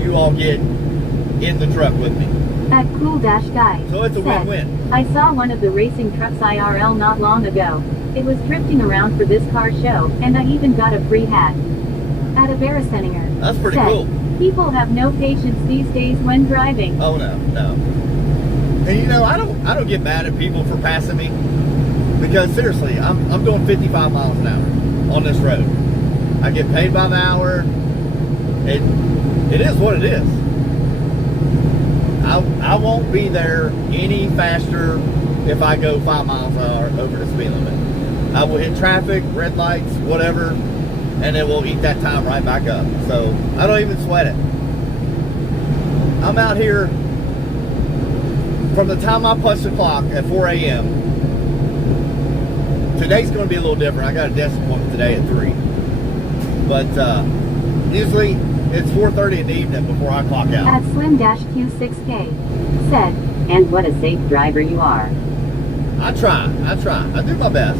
you all get in the truck with me. at Cool-Guy So it's a said, win-win. I saw one of the racing trucks IRL not long ago. It was drifting around for this car show, and I even got a free hat. At a Baraseninger That's pretty said, cool. People have no patience these days when driving. Oh no. And you know, I don't get mad at people for passing me, because seriously, I'm doing 55 miles an hour on this road. I get paid by the hour. It is what it is. I won't be there any faster if I go 5 miles an hour over the speed limit. I will hit traffic, red lights, whatever, and it will eat that time right back up. So I don't even sweat it. I'm out here from the time I punch the clock at 4 a.m. Today's going to be a little different. I got a desk appointment today at 3. But usually it's 4:30 in the evening before I clock out. At Slim-Q6K said, And what a safe driver you are. I try. I do my best.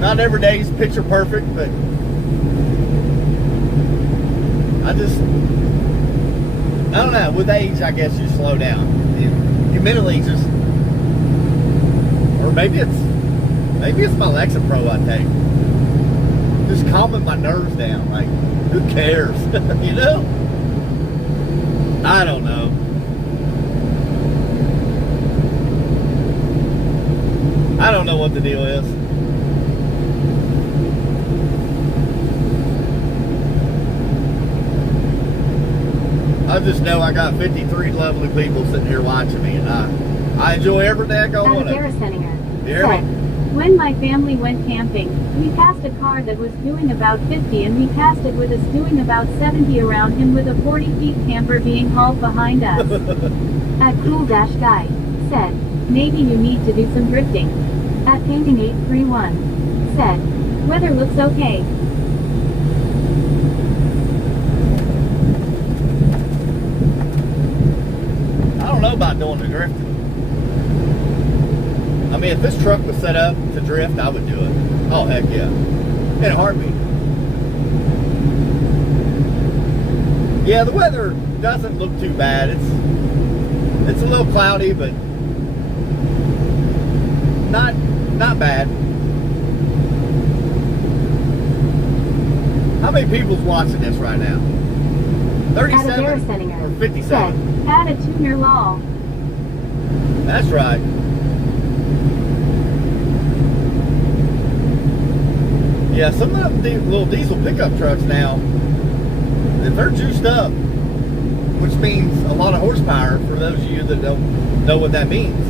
Not every day's picture perfect, but I don't know. With age, I guess you slow down. You mentally just, or maybe it's my Lexapro I take. Just calming my nerves down. Like, who cares? You know? I don't know. I don't know what the deal is. I just know I got 53 lovely people sitting here watching me, and I enjoy every day I go at a on it. Baraseninger You hear said, me? When my family went camping, we passed a car that was doing about 50 and we passed it with us doing about 70 around him with a 40 feet camper being hauled behind us. At Cool-Guy said, maybe you need to do some drifting. At Painting 831 said, weather looks okay. I don't know about doing the drifting. I mean, if this truck was set up to drift, I would do it. Oh, heck yeah. In a heartbeat. Yeah, the weather doesn't look too bad. It's a little cloudy, but not bad. How many people's watching this right now? At a 37 or Baraseninger 57? said, add a tuner law. That's right. Yeah, some of them little diesel pickup trucks now, if they're juiced up, which means a lot of horsepower for those of you that don't know what that means,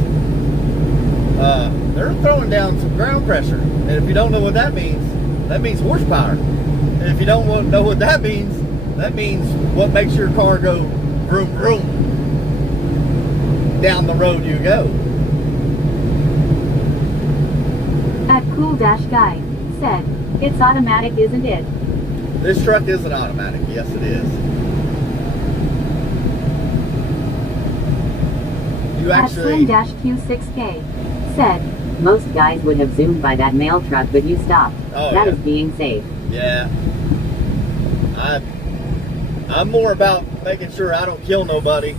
they're throwing down some ground pressure. And if you don't know what that means horsepower. And if you don't know what that means what makes your car go vroom vroom down the road you go. At Cool-Guy said, it's automatic, isn't it? This truck isn't automatic. Yes, it is. You At actually... Slim-Q6K said, Most guys would have zoomed by that mail truck, but you stopped. Oh, That yeah. is being safe. Yeah. I'm more about making sure I don't kill nobody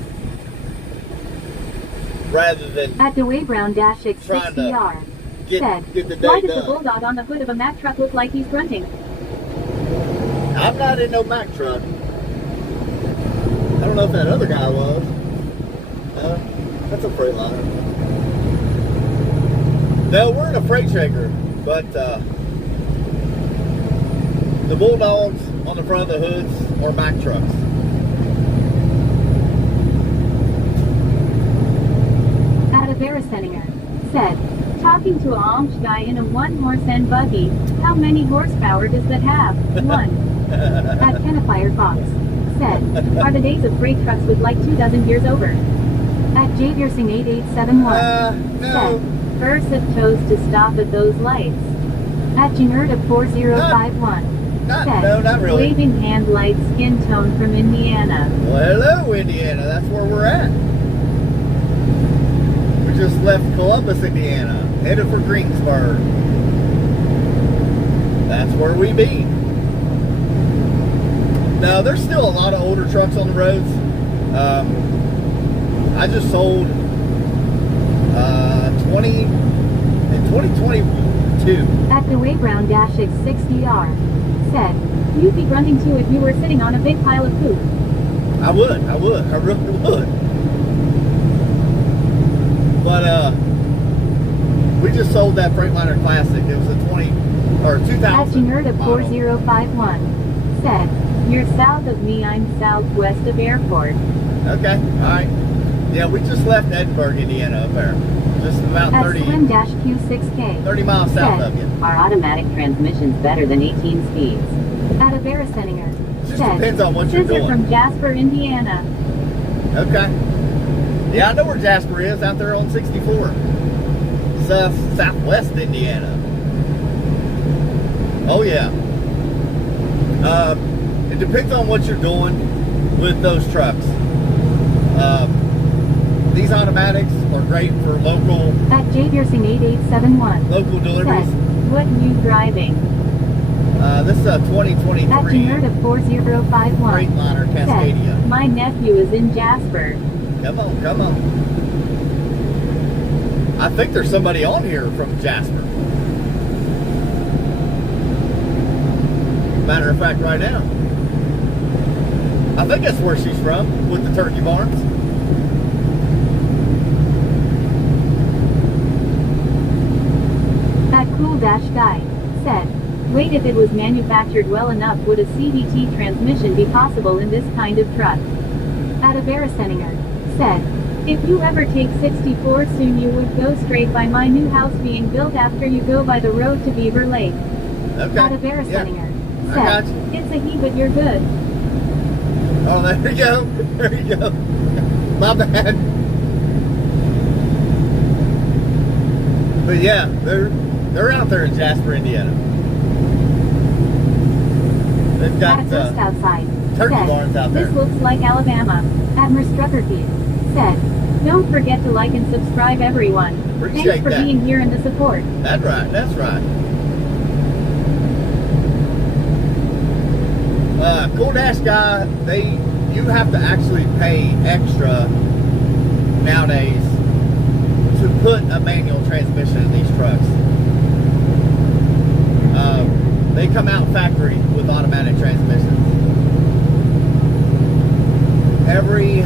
rather than at Dewey Brown trying to -6DR said, get the why day does the done. bulldog on the hood of a Mack truck look like he's grunting? I'm not in no Mack truck. I don't know if that other guy was. That's a Freightliner. No, we're in a freight shaker, but the bulldogs on the front of the hoods are Mack trucks. At a Veriseninger said, talking to a Amish guy in a one-horse and buggy, how many horsepower does that have? 1. At Kennefier Fox said, are the days of freight trucks with like 24 years over? At Javiersing 8871 no. said, Ursa toes to stop at those lights. At Janerda 4051 said, No, not really. waving hand light skin tone from Indiana. Well, hello, Indiana. That's where we're at. We just left Columbus, Indiana, headed for Greensburg. That's where we be. Now, there's still a lot of older trucks on the roads. I just sold 2022. At the way Brown Dash X60R said, you'd be grunting too if you were sitting on a big pile of poop. I really would. But we just sold that Freightliner Classic. It was a 2000. At Janerda 4051 said, you're south of me, I'm southwest of airport. Okay, alright. Yeah, we just left Edinburgh, Indiana up there. Just about At 30 Slim-Q6K 30 miles south said, of you. Our automatic transmission's better than 18 speeds. At a Veriseninger Just said, depends on what you're Scissor doing. from Jasper, Indiana. Okay. Yeah, I know where Jasper is, out there on 64. Southwest Indiana. Oh yeah. It depends on what you're doing with those trucks. These automatics are great for local At Javiersing 8871 local deliveries. said, what you driving? This is a 2023 At Janerda 4051 Freightliner said, Cascadia. my nephew is in Jasper. Come on, come on. I think there's somebody on here from Jasper. Matter of fact, right now. I think that's where she's from, with the turkey barns. That cool dash guy said, wait, if it was manufactured well enough, would a CVT transmission be possible in this kind of truck? At a Veriseninger said, if you ever take 64 soon you would go straight by my new house being built after you go by the road to Beaver Lake. Okay. At a Veriseninger I said, got you. it's a he but you're good. Oh, there you go. There you go. My bad. But yeah, they're out there in Jasper, Indiana. They've got At Just Outside turkey said, barns out there. this looks like Alabama. Admiral Struckerfield said, don't forget to like and subscribe everyone. Appreciate Thanks for that. being here and the support. That's right. That's right. Cool Dash guy, you have to actually pay extra nowadays to put a manual transmission in these trucks. They come out factory with automatic transmissions. Every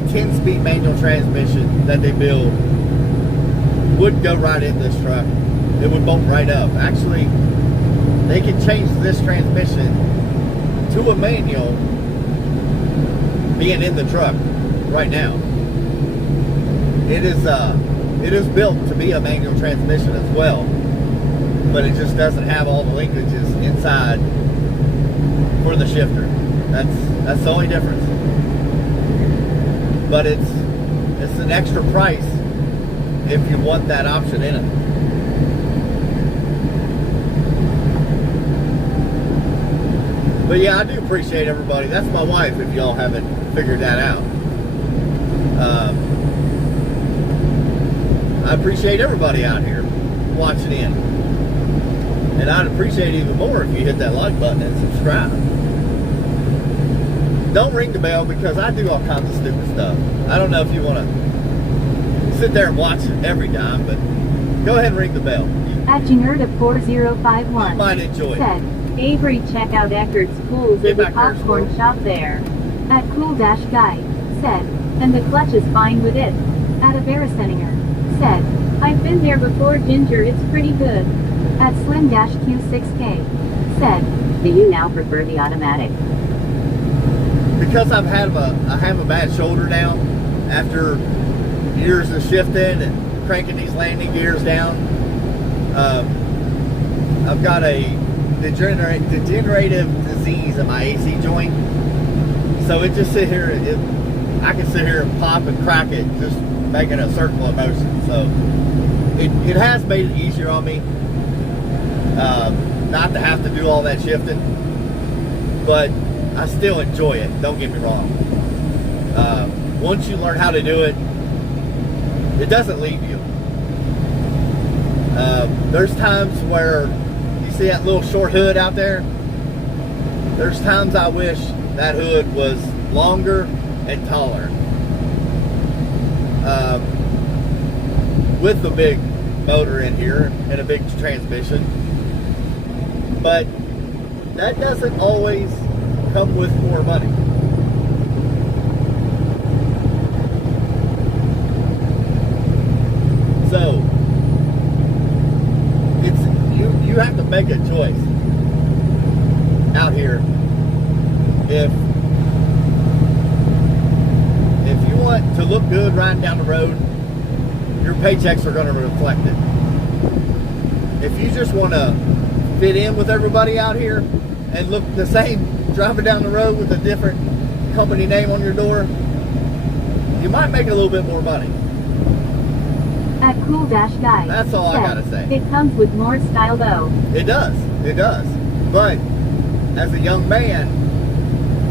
10-speed manual transmission that they build would go right in this truck. It would bolt right up. Actually, they can change this transmission to a manual being in the truck right now. It is built to be a manual transmission as well, but it just doesn't have all the linkages inside for the shifter. That's the only difference. But it's an extra price if you want that option in it. But yeah, I do appreciate everybody. That's my wife, if y'all haven't figured that out. I appreciate everybody out here watching in. And I'd appreciate it even more if you hit that like button and subscribe. Don't ring the bell because I do all kinds of stupid stuff. I don't know if you want to sit there and watch it every time, but go ahead and ring the bell. At Janerda 4051 You might enjoy it. said, Avery, check out Eckert's Pools Get at the back there, popcorn Squirrel. shop there. At Cool Dash Guy said, and the clutch is fine with it. At a Veriseninger said, I've been there before, Ginger, it's pretty good. At Slim Dash Q6K said, Do you now prefer the automatic? Because I have a bad shoulder now, after years of shifting and cranking these landing gears down, I've got a degenerative disease in my AC joint. So it just sit here, I can sit here and pop and crack it, just making a circle of motion. So it has made it easier on me not to have to do all that shifting, but I still enjoy it, don't get me wrong. Once you learn how to do it, it doesn't leave you. There's times where you see that little short hood out there. There's times I wish that hood was longer and taller. With the big motor in here and a big transmission. But that doesn't always come with more money. So you have to make a choice out here. If you want to look good riding down the road, your paychecks are going to reflect it. If you just want to fit in with everybody out here and look the same driving down the road with a different company name on your door, you might make a little bit more money. At Cool Dash Guy. That's all I gotta say. It comes with more style though. It does. It does. But as a young man,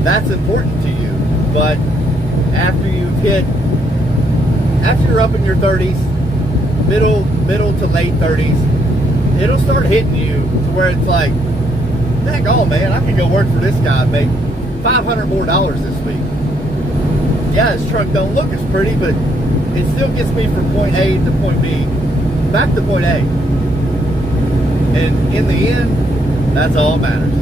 that's important to you. But after you're up in your 30s, middle to late 30s, it'll start hitting you to where it's like, dang, oh man, I could go work for this guy and make $500 more this week. Yeah, his truck don't look as pretty, but it still gets me from point A to point B, back to point A. And in the end, that's all that matters.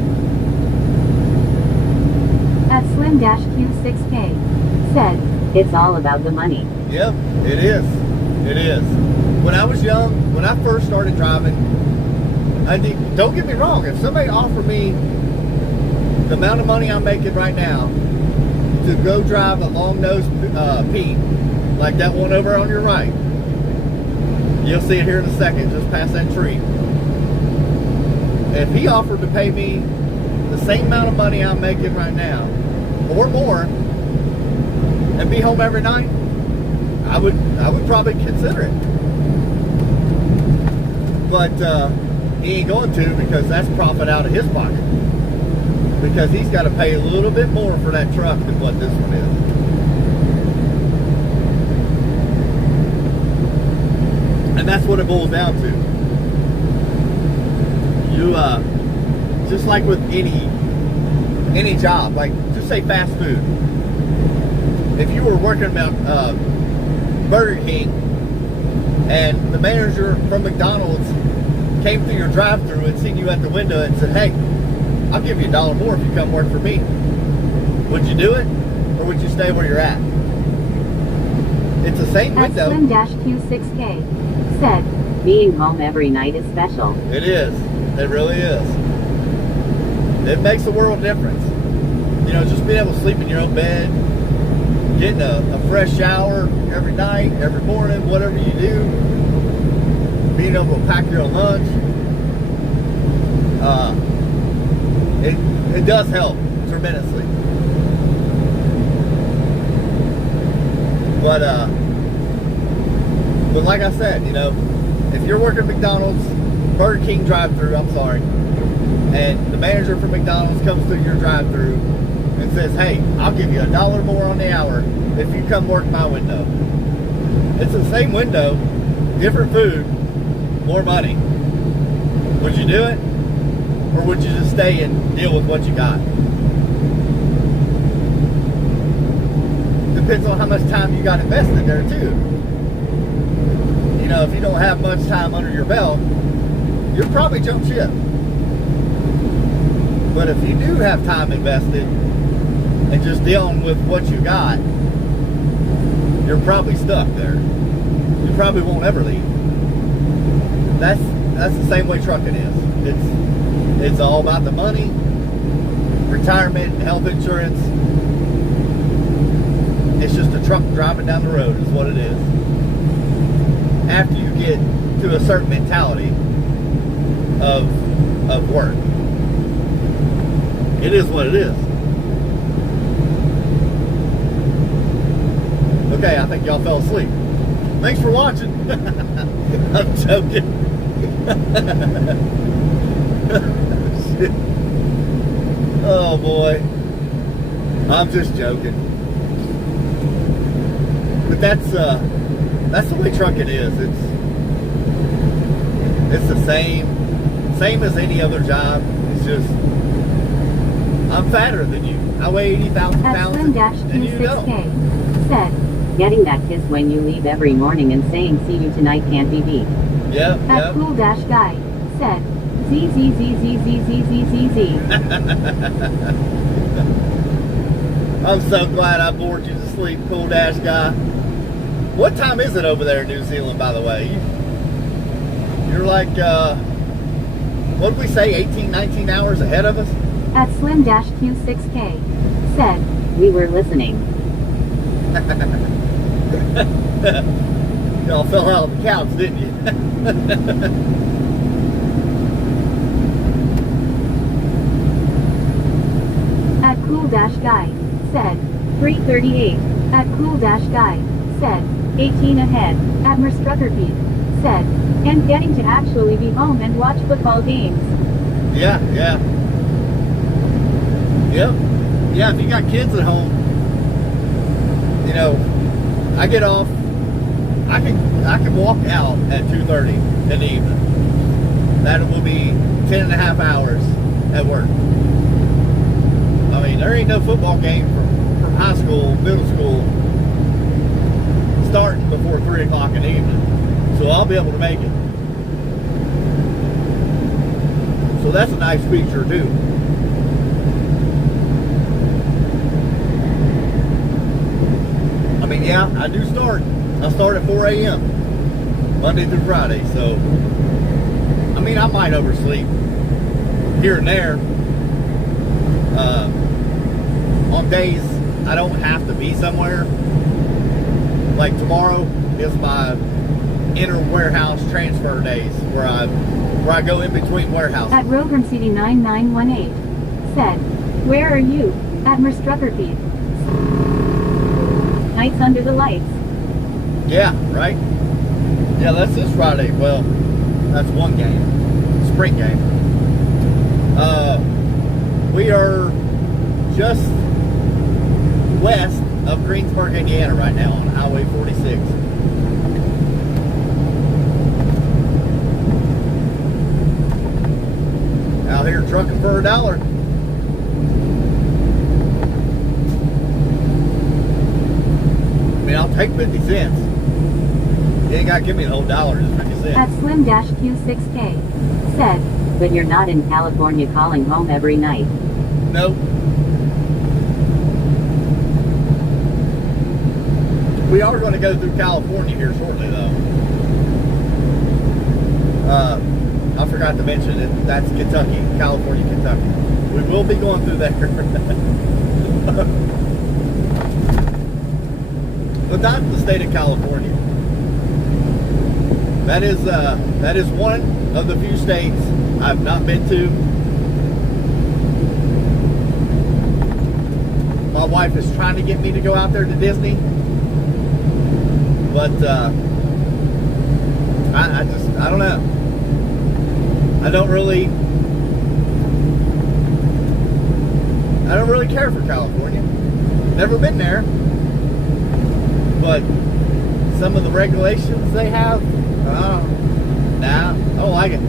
At Slim-Q6K said, it's all about the money. Yep, it is. It is. When I was young, when I first started driving, don't get me wrong, if somebody offered me the amount of money I'm making right now to go drive a long-nosed Pete, like that one over on your right, you'll see it here in a second, just past that tree. If he offered to pay me the same amount of money I'm making right now, or more, and be home every night, I would probably consider it. But he ain't going to, because that's profit out of his pocket. Because he's got to pay a little bit more for that truck than what this one is. And that's what it boils down to. You, just like with any job, like just say fast food. If you were working at Burger King and the manager from McDonald's came through your drive-thru and seen you at the window and said, hey, I'll give you $1 more if you come work for me. Would you do it? Or would you stay where you're at? It's the same window. At Slim-Q6K said, being home every night is special. It is. It really is. It makes a world difference. You know, just being able to sleep in your own bed, getting a fresh shower every night, every morning, whatever you do, being able to pack your own lunch, it does help tremendously. But like I said, you know, if you're working McDonald's, Burger King drive-thru, and the manager from McDonald's comes through your drive-thru and says, hey, I'll give you $1 more on the hour if you come work my window. It's the same window, different food, more money. Would you do it? Or would you just stay and deal with what you got? Depends on how much time you got invested there too. You know, if you don't have much time under your belt, you'll probably jump ship. But if you do have time invested and just dealing with what you got, you're probably stuck there. You probably won't ever leave. That's the same way trucking is. It's all about the money, retirement, health insurance, It's just a truck driving down the road is what it is. After you get to a certain mentality of work. It is what it is. Okay, I think y'all fell asleep. Thanks for watching. I'm joking. Shit. Oh boy. I'm just joking. But that's the way trucking is. It's the same as any other job. It's just I'm fatter than you. I weigh 80,000 pounds and you don't. Said, getting that kiss when you leave every morning and saying see you tonight can't be beat. Yep. Cool Dash Guy said, Z. I'm so glad I bored you to sleep, Cool Dash Guy. What time is it over there in New Zealand, by the way? You're like, what did we say, 18, 19 hours ahead of us? At Slim-Q6K said, We were listening. Y'all fell out of the couch, didn't you? At Cool Dash Guy said, 3:38. At Cool Dash Guy said, 18 ahead. At Merstruckerbeat said, and getting to actually be home and watch football games. Yeah. Yep. Yeah, if you got kids at home, you know, I get off, I can walk out at 2:30 in the evening. That will be 10 and a half hours at work. I mean, there ain't no football game from high school, middle school, starting before 3 o'clock in the evening. So I'll be able to make it. So that's a nice feature too. I mean, yeah, I do start. I start at 4 a.m. Monday through Friday. So, I mean, I might oversleep here and there. On days I don't have to be somewhere. Like tomorrow is my inner warehouse transfer days where I go in between warehouses. At Rogran CD9918 said, where are you? At Merstruckerbeat. Nights under the lights. Yeah, right? Yeah, that's this Friday. Well, that's one game. Spring game. We are just west of Greensburg, Indiana right now on Highway 46. Out here trucking for $1. I mean, I'll take 50 cents. You ain't got to give me the whole dollar, just 50 cents. At Slim-Q6K said, But you're not in California calling home every night. Nope. We are going to go through California here shortly, though. I forgot to mention it. That's Kentucky, California, Kentucky. We will be going through there. But not the state of California. That is one of the few states I've not been to. My wife is trying to get me to go out there to Disney, but I don't know. I don't really care for California. Never been there, but some of the regulations they have, nah, I don't like it.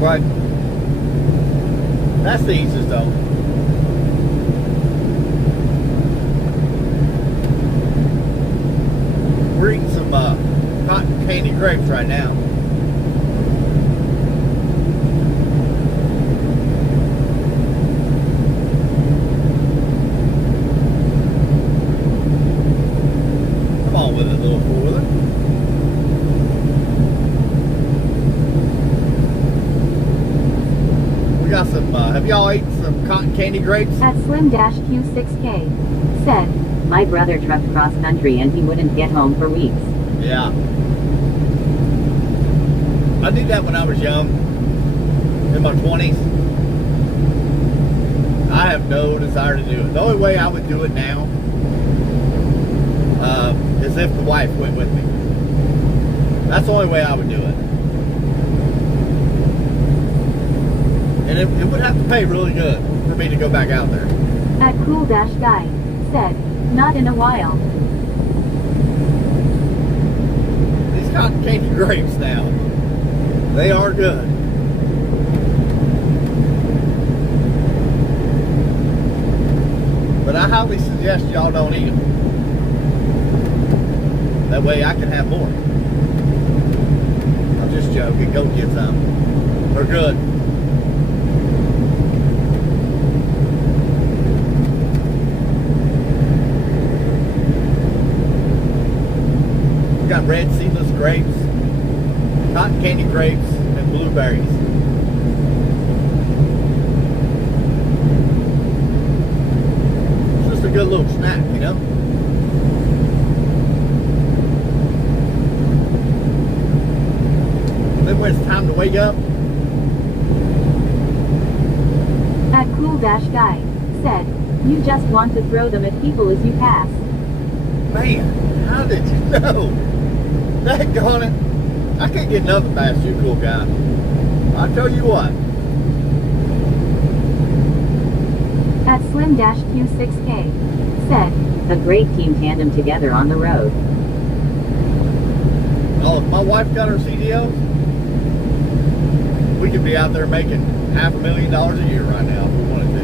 But that's the easiest though. We're eating some cotton candy grapes right now. Come on with it, little four-wheeler. some, have y'all eaten some cotton candy grapes? At Slim-Q6K said, My brother trucked cross country and he wouldn't get home for weeks. Yeah. I did that when I was young, in my 20s. I have no desire to do it. The only way I would do it now is if the wife went with me. That's the only way I would do it. And it would have to pay really good for me to go back out there. at Cool-Guy said, not in a while. These cotton candy grapes now, they are good. But I highly suggest y'all don't eat them. That way I can have more. I'm just joking. Go get some. They're good. We got red seedless grapes, cotton candy grapes, and blueberries. It's just a good little snack, you know? Then when it's time to wake up, At Cool-Guy said, you just want to throw them at people as you pass. man, how did you know? Daggone it. I can't get nothing past you, cool guy. I'll tell you what. At Slim-Q6K said, A great team tandem together on the road. Oh, if my wife got her CDL, we could be out there making $500,000 a year right now if we wanted to.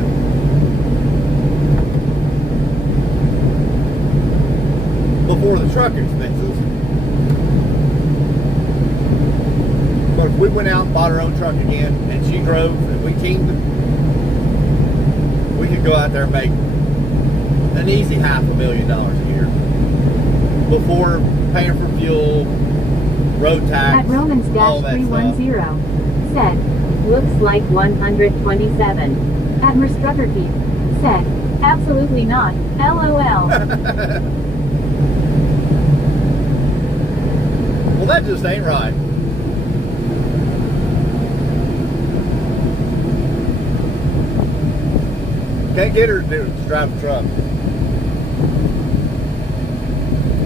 Before the truck expenses. But if we went out and bought our own truck again and she drove and we teamed, we could go out there and make an easy $500,000 a year. Before paying for fuel, road tax, at all that stuff. Romans-310 said, looks like 127. At Merstruckerkeith said, absolutely not, LOL. Well, that just ain't right. Can't get her to drive a truck.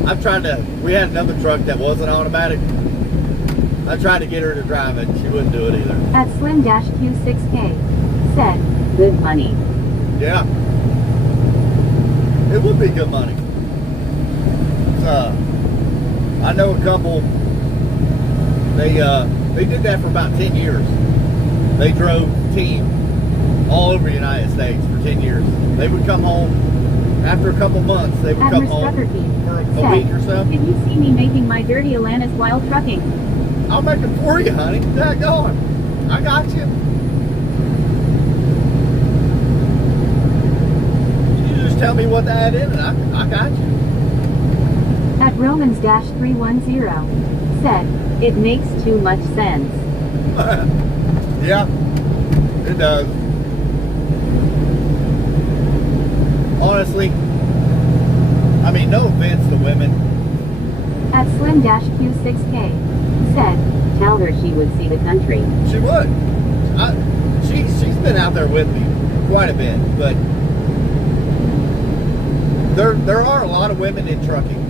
I've tried to, we had another truck that wasn't automatic. I tried to get her to drive it. She wouldn't do it either. At Slim-Q6K said, Good money. Yeah. It would be good money. I know a couple, they did that for about 10 years. They drove team all over the United States for 10 years. They would come home, after a couple months, they would at come home Merstruckerkeith for a said, week or so. did you see me making my dirty Alanis while trucking? I'll make them for you, honey. Daggone. I got you. You just tell me what to add in and I got you. At Romans-310 said, It makes too much sense. Yeah, it does. Honestly, I mean, no offense to women. at Slim-Q6K said, Tell her she would see the country. She would. She's been out there with me quite a bit, but there are a lot of women in trucking.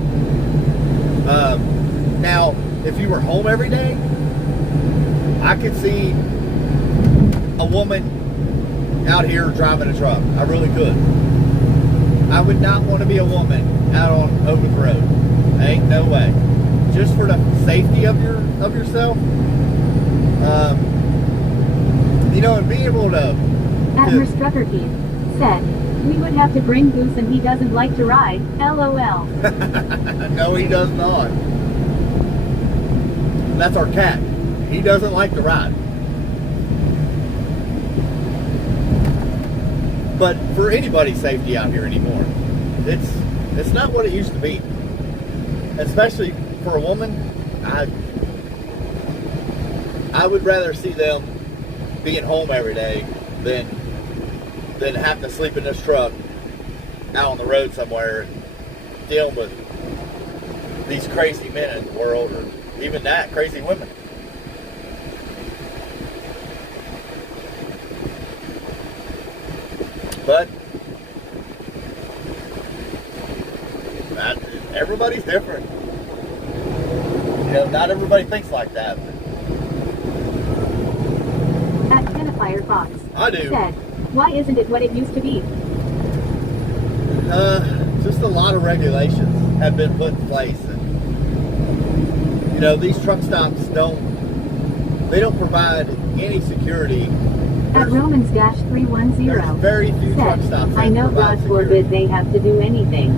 Now, if you were home every day, I could see a woman out here driving a truck. I really could. I would not want to be a woman out on over the road. Ain't no way. Just for the safety of yourself. You know, and being able to. at Merstruckerkeith said, we would have to bring Goose and he doesn't like to ride, LOL. No, he does not. That's our cat. He doesn't like to ride. But for anybody's safety out here anymore, it's not what it used to be. Especially for a woman, I would rather see them being home every day than having to sleep in this truck out on the road somewhere and dealing with these crazy men in the world, or even that, crazy women. But everybody's different. You know, not everybody thinks like that. At Firefox I do. said, why isn't it what it used to be? Just a lot of regulations have been put in place, and you know, these truck stops don't provide any security. At Romans-310 There's very few truck said, stops that I know provide God security. forbid they have to do anything.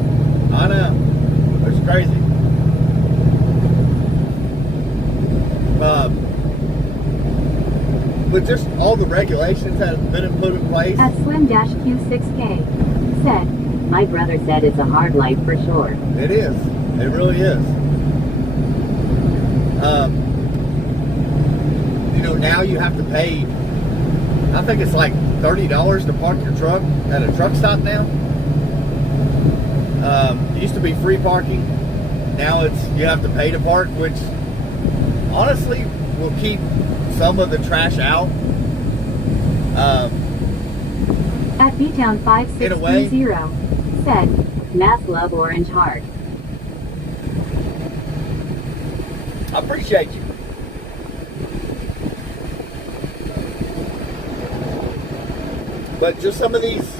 I know. It's crazy. But just all the regulations that have been put in place. At Slim-Q6K said, my brother said it's a hard life for sure. It is. It really is. You know, now you have to pay, I think it's like $30 to park your truck at a truck stop now. It used to be free parking. Now you have to pay to park, which honestly will keep some of the trash out. At B-Town In a way. 5630 said, Mass love orange heart. I appreciate you. But just some of these,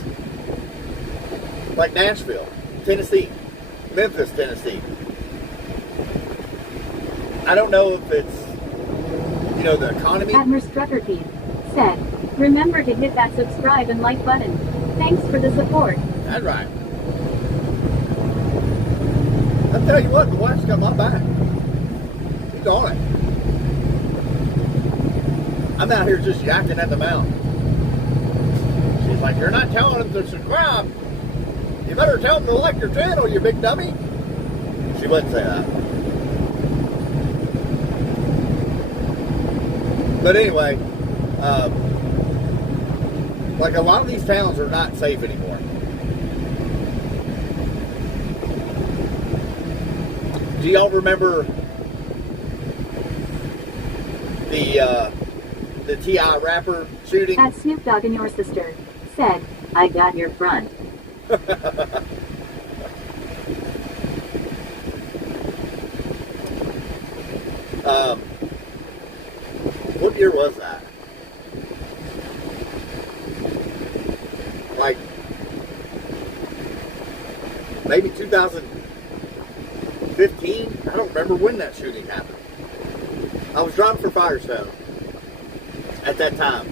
like Nashville, Tennessee, Memphis, Tennessee. I don't know if it's, you know, the economy. Admiral Struckerkeith said, remember to hit that subscribe and like button. Thanks for the support. That's right. I'll tell you what, the wife's got my back. She's on it. I'm out here just yakking at the mouth. She's like, you're not telling them to subscribe. You better tell them to like your channel, you big dummy. She wouldn't say that. But anyway, like a lot of these towns are not safe anymore. Do y'all remember the T.I. rapper shooting? At Snoop Dogg and your sister said, I got your front. What year was that? Like maybe 2015? I don't remember when that shooting happened. I was driving for Firestone at that time.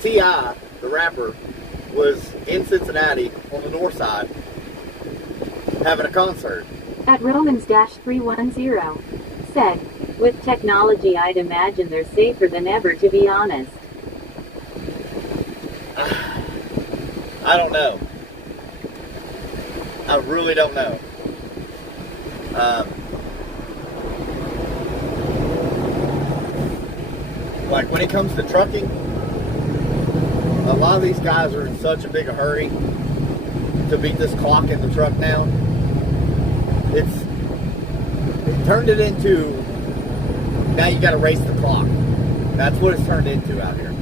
T.I., the rapper, was in Cincinnati on the north side having a concert. At Romans-310 said, with technology I'd imagine they're safer than ever, to be honest. I don't know. I really don't know. Like when it comes to trucking, a lot of these guys are in such a big hurry to beat this clock in the truck now. It turned it into, now you got to race the clock. That's what it's turned into out here.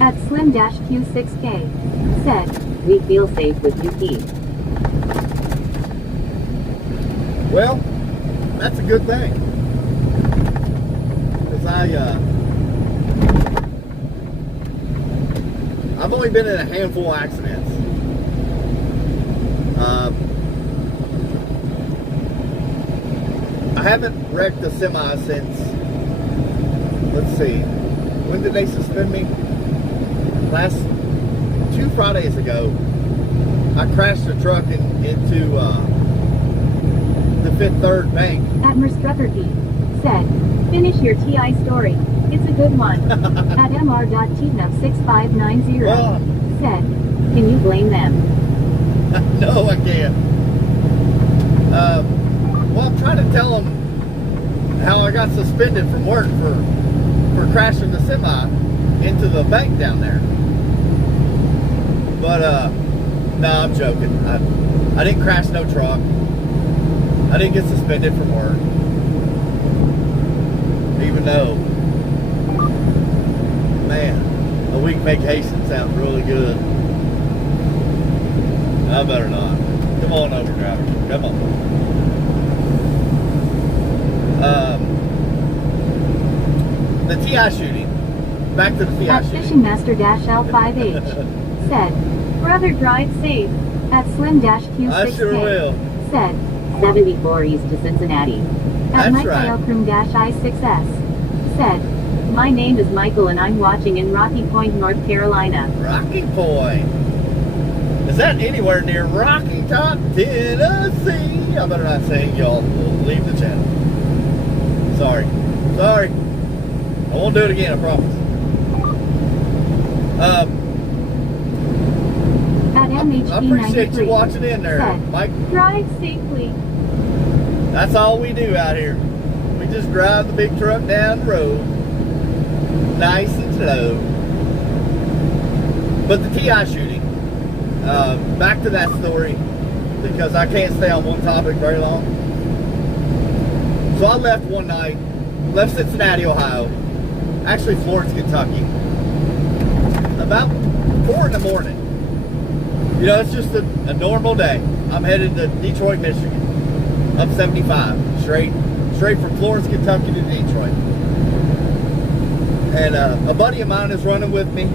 At Slim-Q6K said, we feel safe with you, Keith. Well, that's a good thing. Because I've only been in a handful of accidents. I haven't wrecked a semi since, let's see, when did they suspend me? Last 2 Fridays ago, I crashed a truck into the Fifth Third Bank. Admiral Struckerkeith said, finish your TI story. It's a good one. At Mr.Tino6590 Well, said, can you blame them? no, I can't. Well, I'm trying to tell them how I got suspended from work for crashing the semi. into the bank down there. But no, I'm joking. I didn't crash no truck. I didn't get suspended from work. Even though, man, a week vacation sounds really good. I better not. Come on over, driver. Come on. The TI shooting. Back to the TI At shooting. Fishing Master L5H said, brother drive safe. At Slim Q6K I sure will. said, 74 east to Cincinnati. At That's Mike right. I6S said, my name is Michael and I'm watching in Rocky Point, North Carolina. Rocky Point. Is that anywhere near Rocky Top, Tennessee? I better not say, y'all will leave the channel. Sorry. I won't do it again, I promise. At MHP I appreciate 93 you watching in there, said, Mike. drive safely. That's all we do out here. We just drive the big truck down the road, nice and slow. But the TI shooting, back to that story, because I can't stay on one topic very long. So I left one night, left Cincinnati, Ohio, actually Florence, Kentucky, about 4 in the morning. You know, it's just a normal day. I'm headed to Detroit, Michigan, up 75, straight from Florence, Kentucky to Detroit. And a buddy of mine is running with me.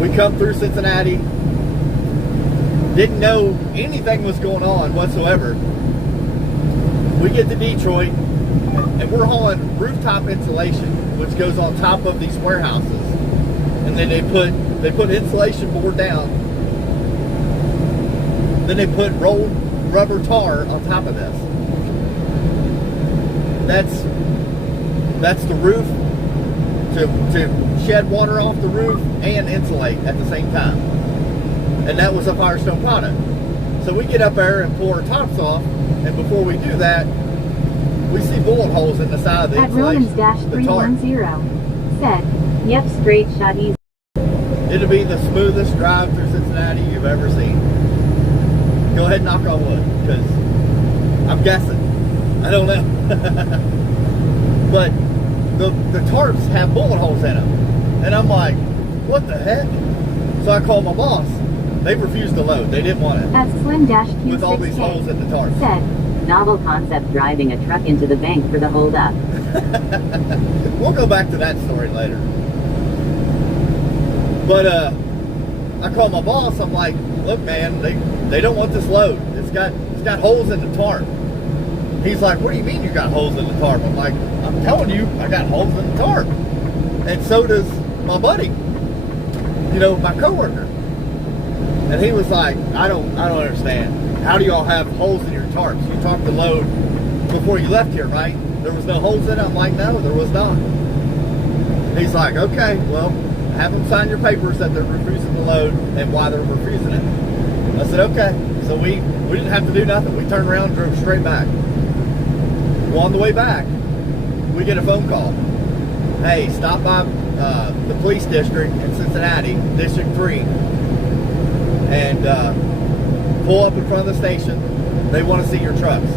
We come through Cincinnati. Didn't know anything was going on whatsoever. We get to Detroit, and we're hauling rooftop insulation, which goes on top of these warehouses. And then they put insulation board down. Then they put rolled rubber tar on top of this. That's the roof to shed water off the roof and insulate at the same time. And that was a Firestone product. So we get up there and pull our tops off, and before we do that, we see bullet holes in the side of the At insulation. The tar. Romans-310 said, yep, straight shot easy. It'll be the smoothest drive through Cincinnati you've ever seen. Go ahead and knock on wood, because I'm guessing. I don't know. But the tarps have bullet holes in them. And I'm like, what the heck? So I called my boss. They refused to load. They didn't want it. At Slim-Q6K With all these holes in the tarps. said, novel concept driving a truck into the bank for the holdup. We'll go back to that story later. But I called my boss. I'm like, look, man, they don't want this load. It's got holes in the tarp. He's like, what do you mean you got holes in the tarp? I'm like, I'm telling you, I got holes in the tarp. And so does my buddy, you know, my coworker. And he was like, I don't understand. How do y'all have holes in your tarps? You talked the load before you left here, right? There was no holes in it? I'm like, no, there was not. He's like, okay, well, have them sign your papers that they're refusing the load and why they're refusing it. I said, okay. So we didn't have to do nothing. We turned around and drove straight back. Well, on the way back, we get a phone call. Hey, stop by the police district in Cincinnati, District 3, and pull up in front of the station. They want to see your trucks.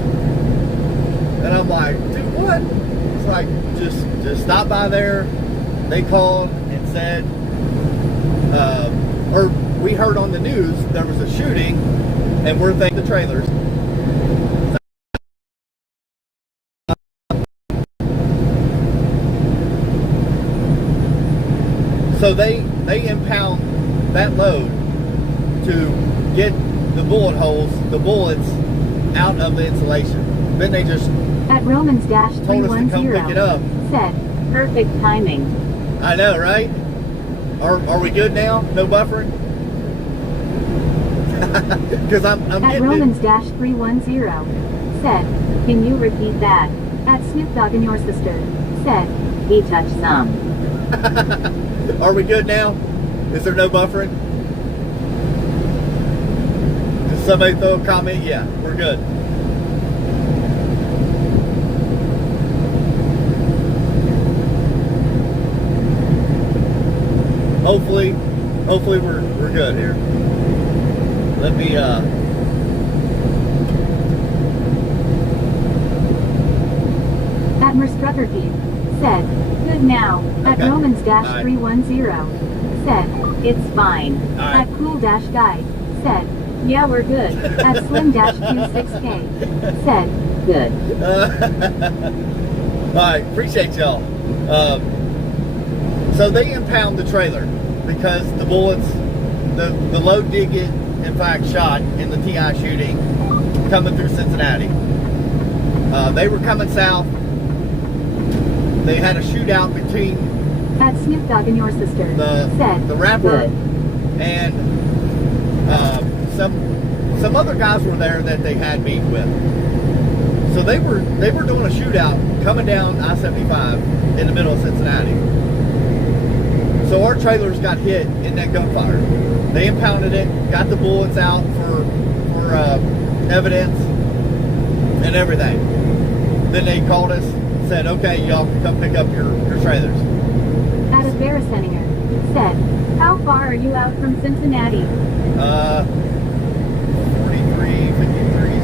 And I'm like, dude, what? It's like, just stop by there. They called and said, or we heard on the news there was a shooting, and we're thinking the trailers. So they impound that load to get the bullet holes, the bullets out of the insulation. Then they just At told us to come pick it up. Romans-310 said, perfect timing. I know, right? Are we good now? No buffering? Because I'm At getting it. Romans-310 said, can you repeat that? At Snoop Dogg and your sister said, he touched some. Are we good now? Is there no buffering? Did somebody throw a comment? Yeah, we're good. hopefully we're good here. Let me Admiral Struckerkeith said, good now. At Okay. Romans-310 said, it's fine. Alright. At Cool-Guide said, yeah, we're good. At Slim-26K said, good. Alright, appreciate y'all. So they impound the trailer because the bullets, the load did get, in fact, shot in the TI shooting coming through Cincinnati. They were coming south. They had a shootout between At Snoop Dogg and your sister said, the rapper good. and some other guys were there that they had beef with. So they were doing a shootout coming down I-75 in the middle of Cincinnati. So our trailers got hit in that gunfire. They impounded it, got the bullets out for evidence and everything. Then they called us, said, okay, y'all can come pick up your trailers. At a Veriseninger said, how far are you out from Cincinnati? 43, 53,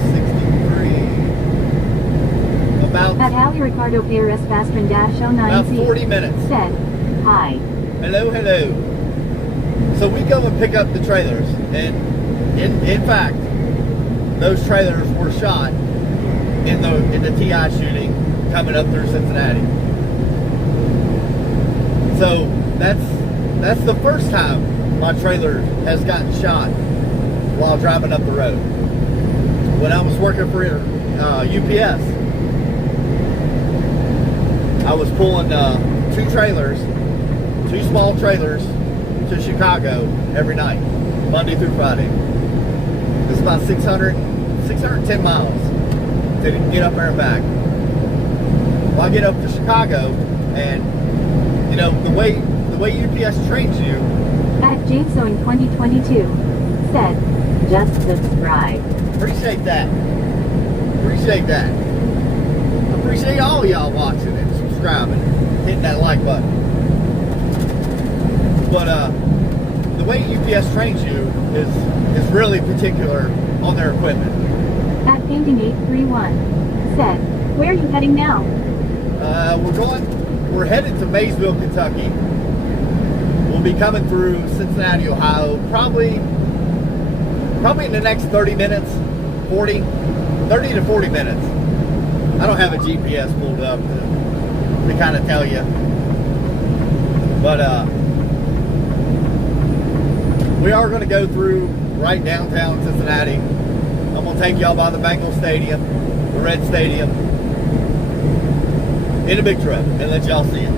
63. About At Ali Ricardo Perez Fastran-09Z about 40 minutes. said, hi. Hello. So we go and pick up the trailers, and in fact, those trailers were shot in the TI shooting coming up through Cincinnati. So that's the first time my trailer has gotten shot while driving up the road. When I was working for UPS, I was pulling two small trailers to Chicago every night, Monday through Friday. It's about 610 miles to get up there and back. Well, I get up to Chicago, and you know the way UPS trains you. At Jameso in 2022 said, just subscribe. Appreciate that. Appreciate all y'all watching and subscribing, hitting that like button. But the way UPS trains you is really particular on their equipment. At Painting 831 said, where are you heading now? We're headed to Maysville, Kentucky. We'll be coming through Cincinnati, Ohio, probably in the next 30 minutes, 30 to 40 minutes. I don't have a GPS pulled up to kind of tell you. But we are going to go through right downtown Cincinnati. I'm going to take y'all by the Bengal Stadium, the Red Stadium, in a big truck and let y'all see it.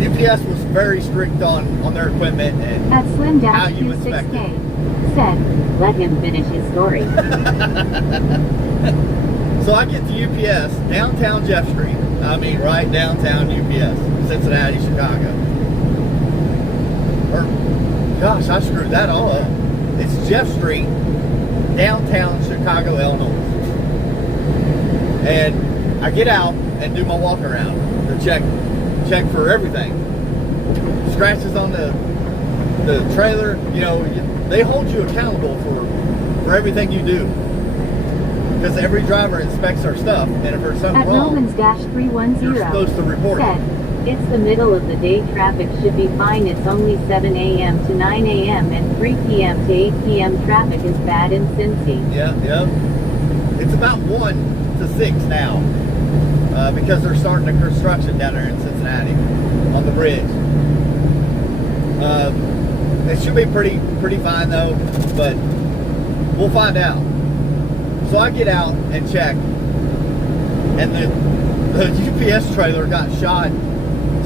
UPS was very strict on their equipment and At how you inspect it. Slim-26K said, let him finish his story. So I get to UPS, downtown Jeff Street. I mean, right downtown UPS, Cincinnati, Chicago. Or, gosh, I screwed that all up. It's Jeff Street, downtown Chicago, Illinois. And I get out and do my walk around to check for everything. Scratches on the trailer, you know, they hold you accountable for everything you do. Because every driver inspects our stuff, and if there's something At wrong, Romans-310 you're supposed to report said, it. it's the middle of the day, traffic should be fine. It's only 7 a.m. to 9 a.m. and 3 p.m. to 8 p.m. traffic is bad in Cincy. Yeah. It's about 1 to 6 now, because they're starting the construction down there in Cincinnati on the bridge. It should be pretty fine though, but we'll find out. So I get out and check, and the UPS trailer got shot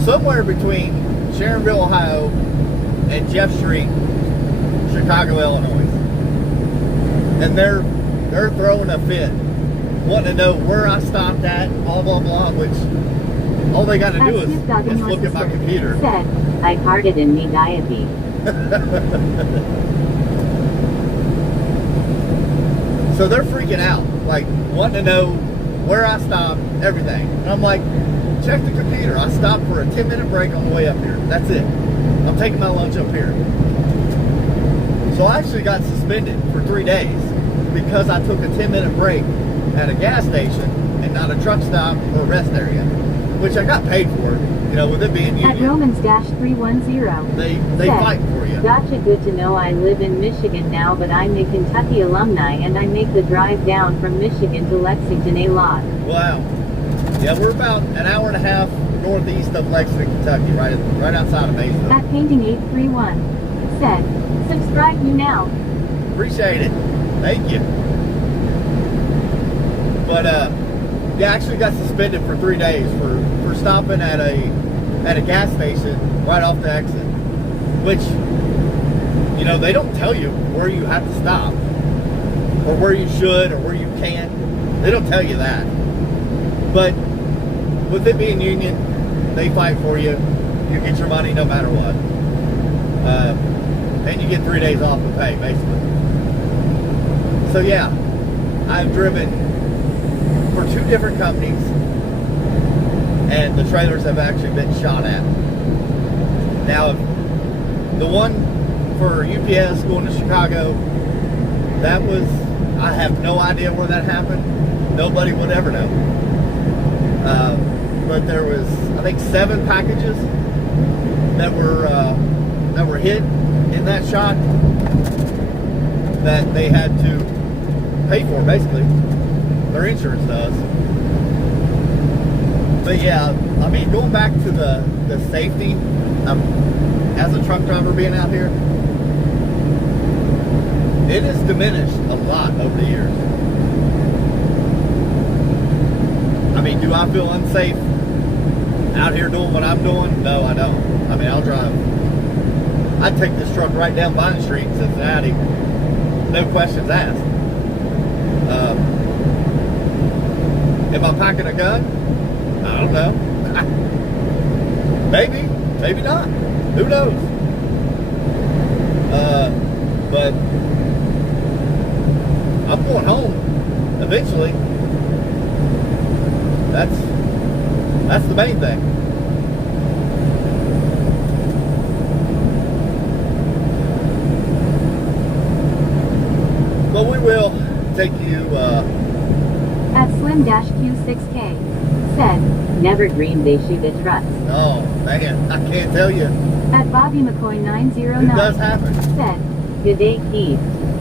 somewhere between Sharonville, Ohio, and Jeff Street, Chicago, Illinois. And they're throwing a fit, wanting to know where I stopped at, blah blah blah. Which all they got to do is look at my computer. Said, I hearted in me diabetes. So they're freaking out, like wanting to know where I stopped, everything. And I'm like, check the computer. I stopped for a 10-minute break on the way up here. That's it. I'm taking my lunch up here. So I actually got suspended for 3 days because I took a 10-minute break at a gas station and not a truck stop or rest area, which I got paid for, you know, with it being At union. Romans-310. They said, fight for you. Gotcha, good to know. I live in Michigan now, but I'm a Kentucky alumni and I make the drive down from Michigan to Lexington a lot. Wow. Yeah, we're about an hour and a half northeast of Lexington, Kentucky, right outside of Maysville. At Painting831. Said, subscribe you now. Appreciate it. Thank you. But yeah, I actually got suspended for 3 days for stopping at a gas station right off the exit. Which, you know, they don't tell you where you have to stop, or where you should, or where you can't. They don't tell you that. But with it being union, they fight for you. You get your money no matter what. And you get 3 days off of pay, basically. So yeah, I've driven for 2 different companies, and the trailers have actually been shot at. Now, the one for UPS going to Chicago, that was, I have no idea where that happened. Nobody would ever know. But there was, I think, 7 packages that were hit in that shot that they had to pay for, basically. Their insurance does. But yeah, I mean, going back to the safety, as a truck driver being out here, it has diminished a lot over the years. I mean, do I feel unsafe out here doing what I'm doing? No, I don't. I mean, I'd take this truck right down Vine Street in Cincinnati, no questions asked. Am I packing a gun? I don't know. Maybe not. Who knows? But I'm going home eventually. That's the main thing. But we will take you. At Slim-Q6K. Said, Never dreamed they shoot at trucks. Oh man, I can't tell you. at Bobby McCoy It 909. does happen. Said, Good day, Keith.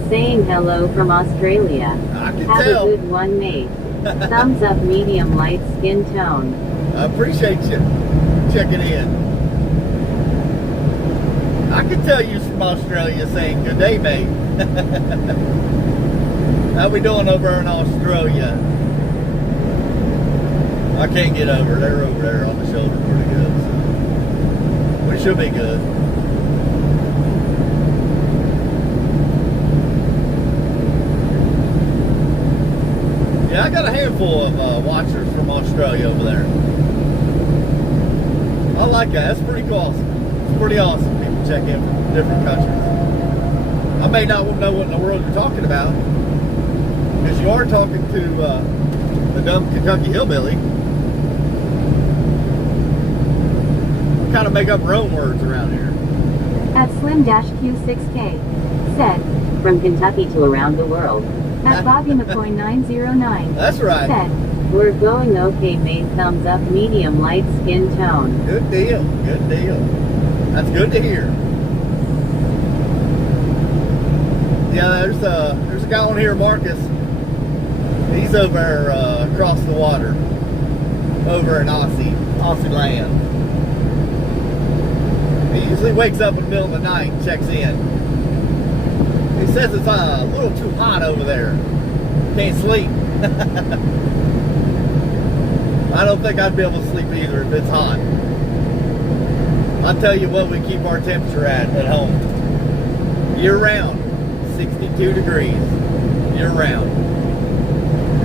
Saying hello from Australia. I can Have tell. a good one, mate. Thumbs up, medium light skin tone. I appreciate you checking in. I can tell you from Australia saying good day, mate. How we doing over in Australia? I can't get over. They're over there on the shoulder pretty good. So we should be good. Yeah, I got a handful of watchers from Australia over there. I like that. That's pretty awesome. It's pretty awesome. People check in from different countries. I may not know what in the world you're talking about, because you are talking to the dumb Kentucky hillbilly. We kind of make up our own words around here. at Slim-Q6K. Said, From Kentucky to around the world. at Bobby McCoy 909. That's right. Said, We're going okay, mate. Thumbs up, medium light skin tone. Good deal. Good deal. That's good to hear. Yeah, there's a guy on here, Marcus. He's over across the water, over in Aussie land. He usually wakes up in the middle of the night and checks in. He says it's a little too hot over there. Can't sleep. I don't think I'd be able to sleep either if it's hot. I'll tell you what we keep our temperature at home. Year round, 62 degrees. Year round.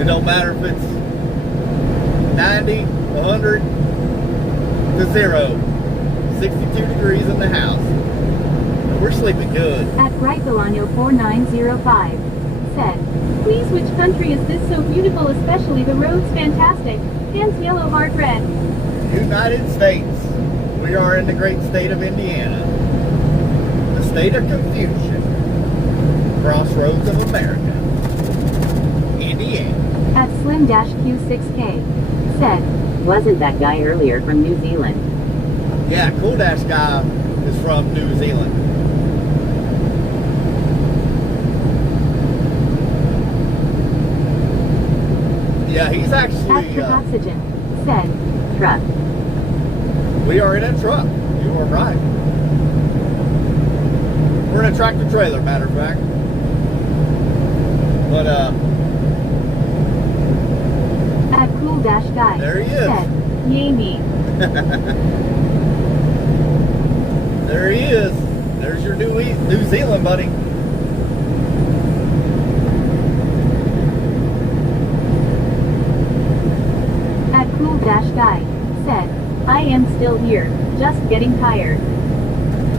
It don't matter if it's 90, 100 to 0. 62 degrees in the house. We're sleeping good. at Bright Delano 4905. said, please, which country is this so beautiful, especially the roads fantastic, hands yellow, heart red. United States. We are in the great state of Indiana. The state of confusion. Crossroads of America. Indiana. At Slim-Q6K, said, Wasn't that guy earlier from New Zealand? Yeah, Cool Dash guy is from New Zealand. Yeah, he's at actually, Oxygen, said, Truck. we are in a truck. You are right. We're in a tractor trailer, matter of fact. But, at Cool-Guy, there he is. said, yay me. There he is. There's your New Zealand buddy. At Cool-Guy, said, I am still here, just getting tired.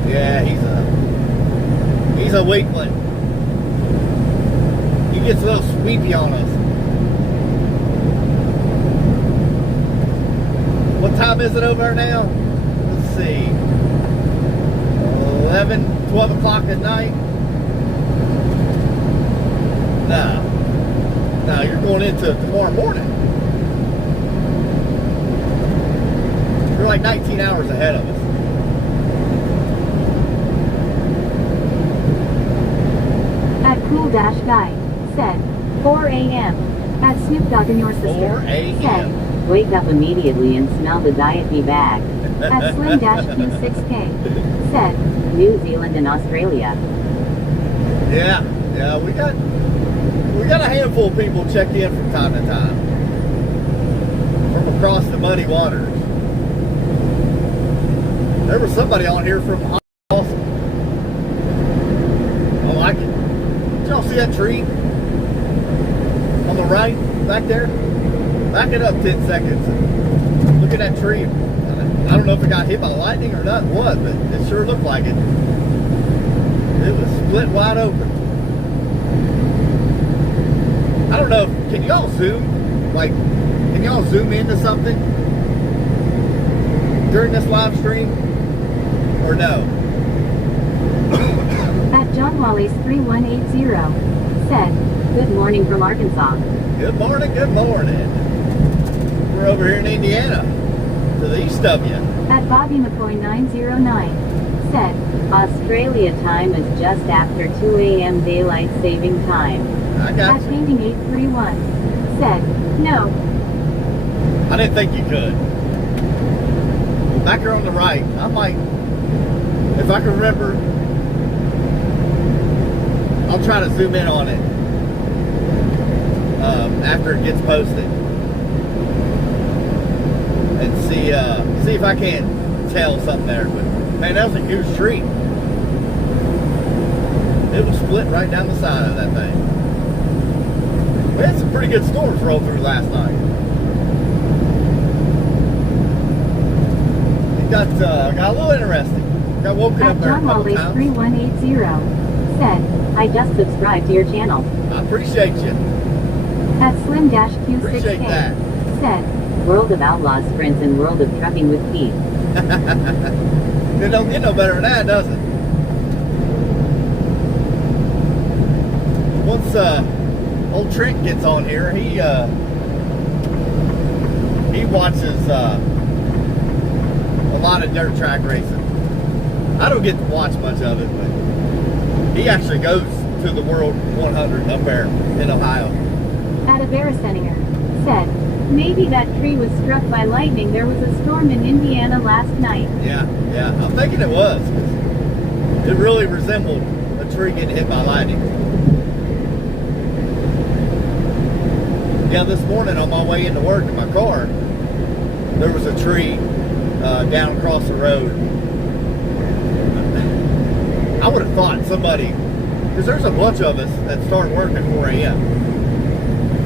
Yeah, he's a weakling. He gets a little sweepy on us. What time is it over there now? Let's see. 11, 12 o'clock at night? No, you're going into tomorrow morning. You're like 19 hours ahead of us. At Cool-Guy, said, 4 a.m. At Snoop Dogg and your sister, 4 a.m. said, Wake up immediately and smell the diet bee bag. at Slim-Q6K, said, New Zealand and Australia. Yeah, we got a handful of people check in from time to time from across the muddy waters. There was somebody on here from Austin. I like it. Did y'all see that tree on the right back there? Back it up 10 seconds. Look at that tree. I don't know if it got hit by lightning or not, what, but it sure looked like it. It was split wide open. I don't know. Can y'all zoom? Like, can y'all zoom into something during this live stream? Or no? at John Wally's 3180, said, Good morning from Arkansas. Good morning, good morning. We're over here in Indiana, to the east of you. at Bobby McCoy 909, said, Australia time is just after 2 a.m. daylight saving time. I got at you. Painting 831, said, no. I didn't think you could. Back here on the right, I might, if I can remember, I'll try to zoom in on it after it gets posted. And see if I can tell something there. But man, that was a huge tree. It was split right down the side of that thing. We had some pretty good storms roll through last night. It got a little interesting. Got woken At up there a John couple Wally's times. 3180, said, I just subscribed to your channel. I appreciate you. at Slim-Q6K, Appreciate that. said, World of Outlaws sprints and World of Trucking with Pete. It don't get no better than that, does it? Once old Trent gets on here, he watches a lot of dirt track racing. I don't get to watch much of it, but he actually goes to the World 100 up there in Ohio. at Averiseninger, said, maybe that tree was struck by lightning. There was a storm in Indiana last night. Yeah, I'm thinking it was. 'Cause it really resembled a tree getting hit by lightning. Yeah, this morning on my way into work in my car, there was a tree down across the road. I would have thought somebody, because there's a bunch of us that start work at 4 a.m.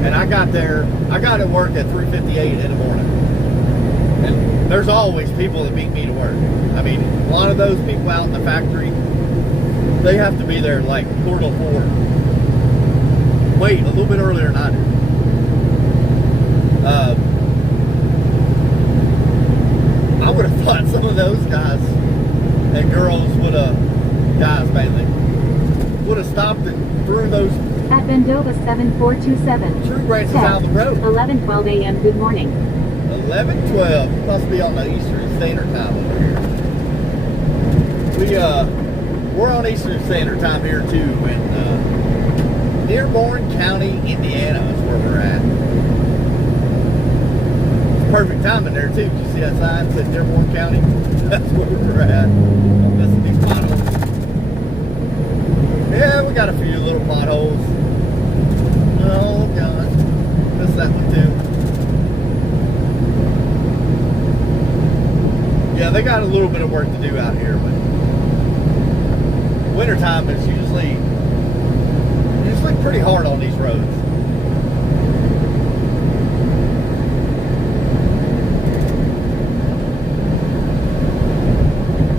And I got at work at 3:58 in the morning. And there's always people that beat me to work. I mean, a lot of those people out in the factory, they have to be there like 4 till 4. wait a little bit earlier than I do. I would have thought some of those guys and girls would have, guys mainly, would have stopped and threw those At Vendova 7427. tree branches out of the road. 11:12 a.m. Good morning. 11:12. Must be on the Eastern Standard Time over here. We're on Eastern Standard Time here too, in Dearborn County, Indiana is where we're at. It's perfect timing there too. Did you see that sign that said Dearborn County? That's where we're at. I'm missing these potholes. Yeah, we got a few little potholes. Oh God, missed that one too. Yeah, they got a little bit of work to do out here, but wintertime is usually pretty hard on these roads.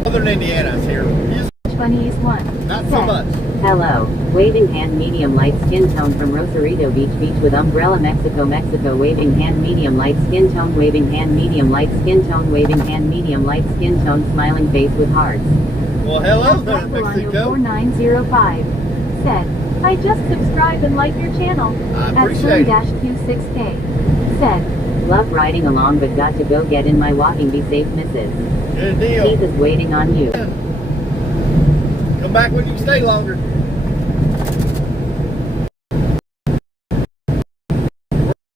Southern Indiana is here. Usually 20 East 1. not so Set. much. Hello. Waving hand medium light skin tone from Rosarito Beach Beach with umbrella Mexico Mexico waving hand medium light skin tone waving hand medium light skin tone waving hand medium light skin tone smiling face with hearts. Well, hello there, At Mexico. 4905. Said, I just subscribed and like your channel. I At appreciate it. Slim-Q6K. Said, Love riding along but got to go get in my walking. Be safe, Mrs. Good deal. Keith is waiting on you. Come back when you can stay longer.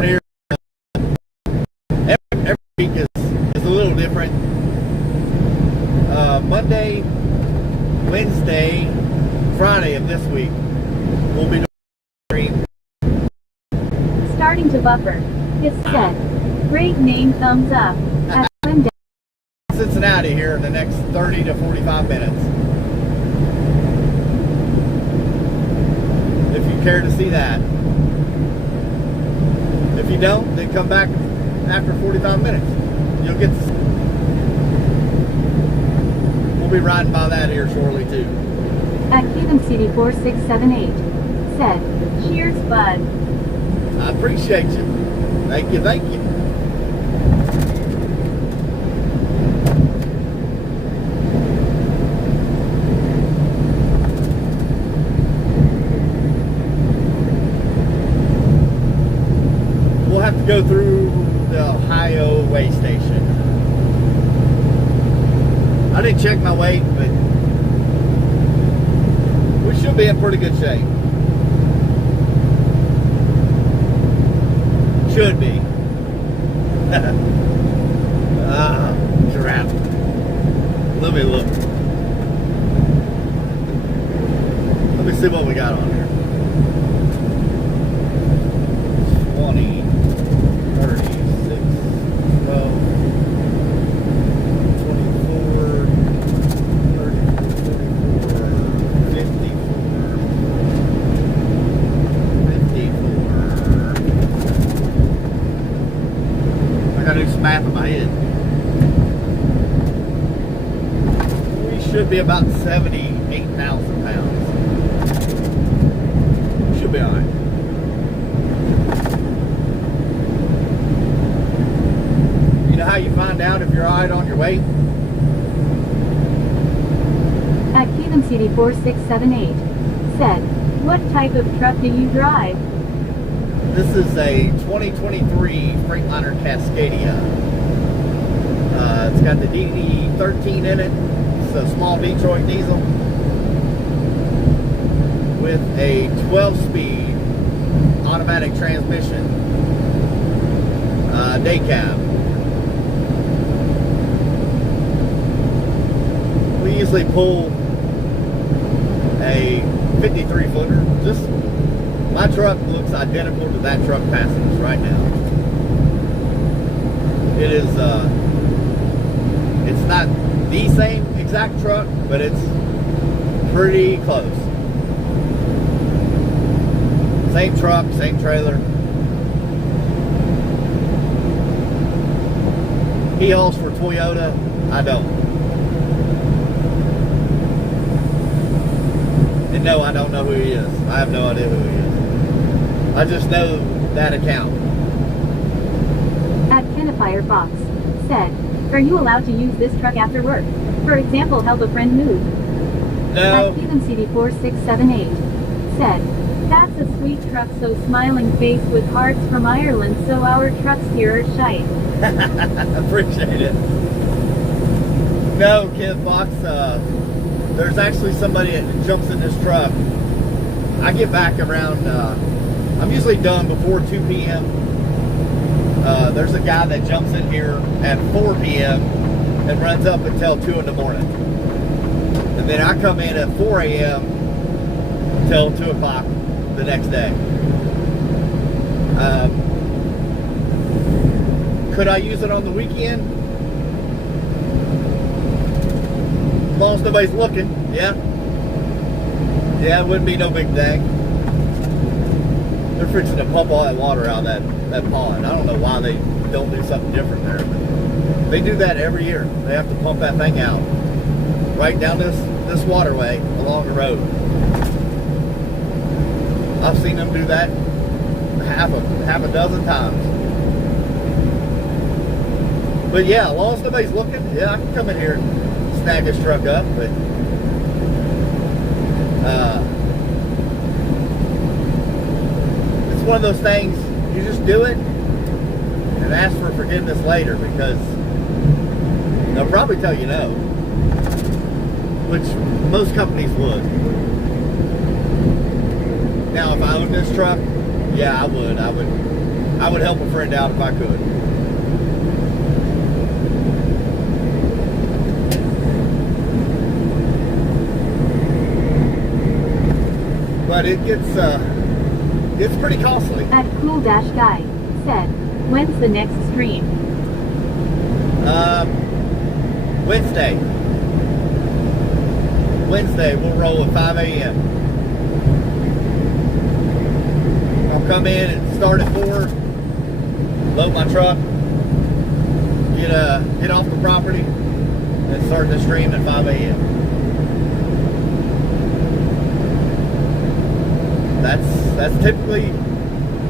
Here, every week is a little different. Monday, Wednesday, Friday of this week, we'll be doing starting to buffer. It's said, great name, thumbs up. At Slim Cincinnati here in the next 30 to 45 minutes. If you care to see that. If you don't, then come back after 45 minutes. You'll get to see. We'll be riding by that here shortly too. At Kingdom City 4678. Said, cheers, bud. I appreciate you. Thank you, thank you. We'll have to go through the Ohio way station. I didn't check my weight, but we should be in pretty good shape. Should be. Crap. Let me look. Let me see what we got on here. 20, 36, 12, 24, 34, 54, 54. I gotta do some math in my head. We should be about 78,000 pounds. Should be alright. You know how you find out if you're alright on your weight? At Kingdom City 4678. Said, what type of truck do you drive? This is a 2023 Freightliner Cascadia. It's got the DD13 in it. It's a small Detroit diesel with a 12-speed automatic transmission, day cab. We usually pull a 53-footer. Just my truck looks identical to that truck passing us right now. It is, it's not the same exact truck, but it's pretty close. Same truck, same trailer. He hauls for Toyota, I don't. And no, I don't know who he is. I have no idea who he is. I just know that account. At Kennefirefox Fox said, "Are you allowed to use this truck after work? For example, help a friend move?" No. At CD4678 said, "That's a sweet truck, so smiling face with hearts from Ireland, so our trucks here are shite." Appreciate it. No, Kid Fox, there's actually somebody that jumps in this truck. I get back around, I'm usually done before 2 p.m. There's a guy that jumps in here at 4 p.m. and runs up until 2 in the morning. And then I come in at 4 a.m. till 2 o'clock the next day. Could I use it on the weekend? As long as nobody's looking, yeah. Yeah, it wouldn't be no big thing. They're fixing to pump all that water out of that pond. I don't know why they don't do something different there, but they do that every year. They have to pump that thing out right down this waterway along the road. I've seen them do that half a dozen times. But yeah, as long as nobody's looking, yeah, I can come in here and snag this truck up, but it's one of those things, you just do it and ask for forgiveness later, because they'll probably tell you no, which most companies would. Now, if I owned this truck, yeah, I would help a friend out if I could. But it gets pretty costly. At Cool Dash Guy said, "When's the next stream?" Wednesday we'll roll at 5 a.m. I'll come in and start at 4, load my truck, get off the property, and start the stream at 5 a.m. That's typically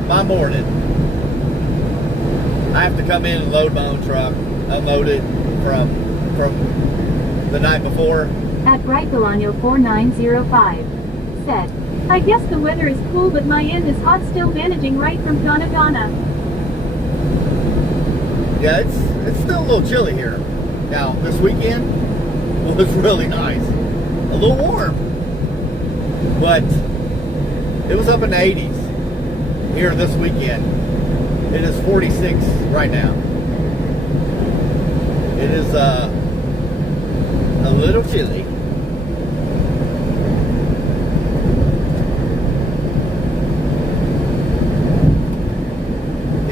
my morning. I have to come in and load my own truck, unload it from the night before. At Bright 4905 said, "I guess the weather is cool, but my end is hot, still managing right from Ghana, Ghana." Yeah, it's still a little chilly here. Now, this weekend was really nice. A little warm, but it was up in the 80s here this weekend. It is 46 right now. It is a little chilly.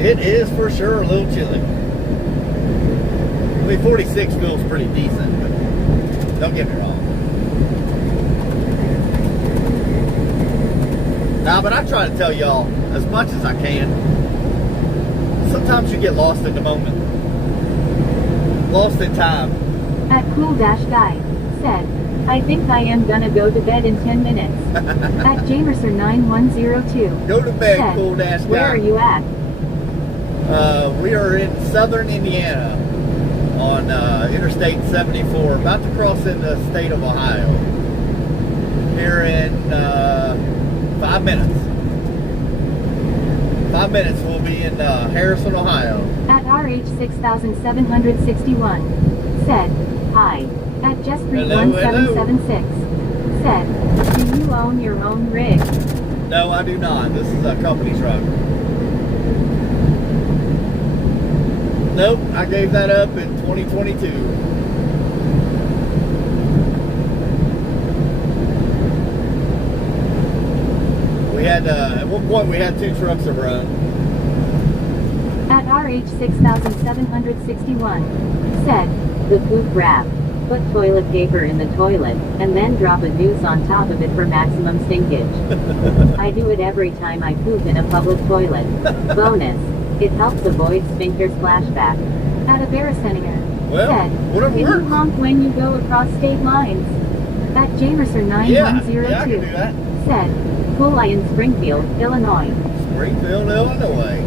It is for sure a little chilly. I mean, 46 feels pretty decent, but don't get me wrong. Now, but I try to tell y'all as much as I can. Sometimes you get lost in the moment. Lost in time. At Cool Dash Guy said, "I think I am gonna go to bed in 10 minutes." At Jamerser9102 Go to bed, said, Cool Dash Guy. "Where are you at?" We are in southern Indiana on Interstate 74, about to cross into the state of Ohio. Here in 5 minutes. 5 minutes we'll be in Harrison, Ohio. At RH6761 said, "Hi." At Jesprit1776 said, "Do you own your own rig?" No, I do not. This is a company truck. Nope, I gave that up in 2022. We had, at one point we had 2 trucks to run. At RH6761 said, The poop wrap. Put toilet paper in the toilet, and then drop a noose on top of it for maximum stinkage. I do it every time I poop in a public toilet. Bonus. It helps avoid sphincter splashback. At Abaraseninger Well, said, whatever "Can you works." honk when you go across state lines?" At Jamerser9102 Yeah, I can do that. said, "Cool, I in Springfield, Illinois." Springfield, Illinois.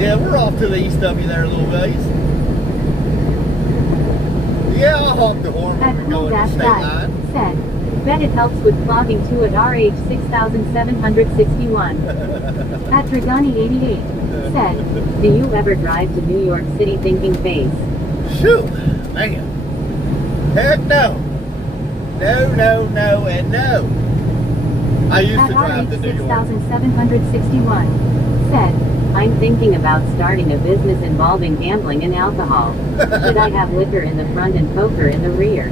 Yeah, we're off to the east of you there a little ways. Yeah, I'll honk the horn when At we're going to the state line. said, bet it helps with clogging too at RH 6761. At Dragani88 said, Do you ever drive to New York City thinking face? Shoot, man. Heck no. No, no, no, and no. I used at to drive to RH New York. 6761 said, I'm thinking about starting a business involving gambling and alcohol. Should I have liquor in the front and poker in the rear?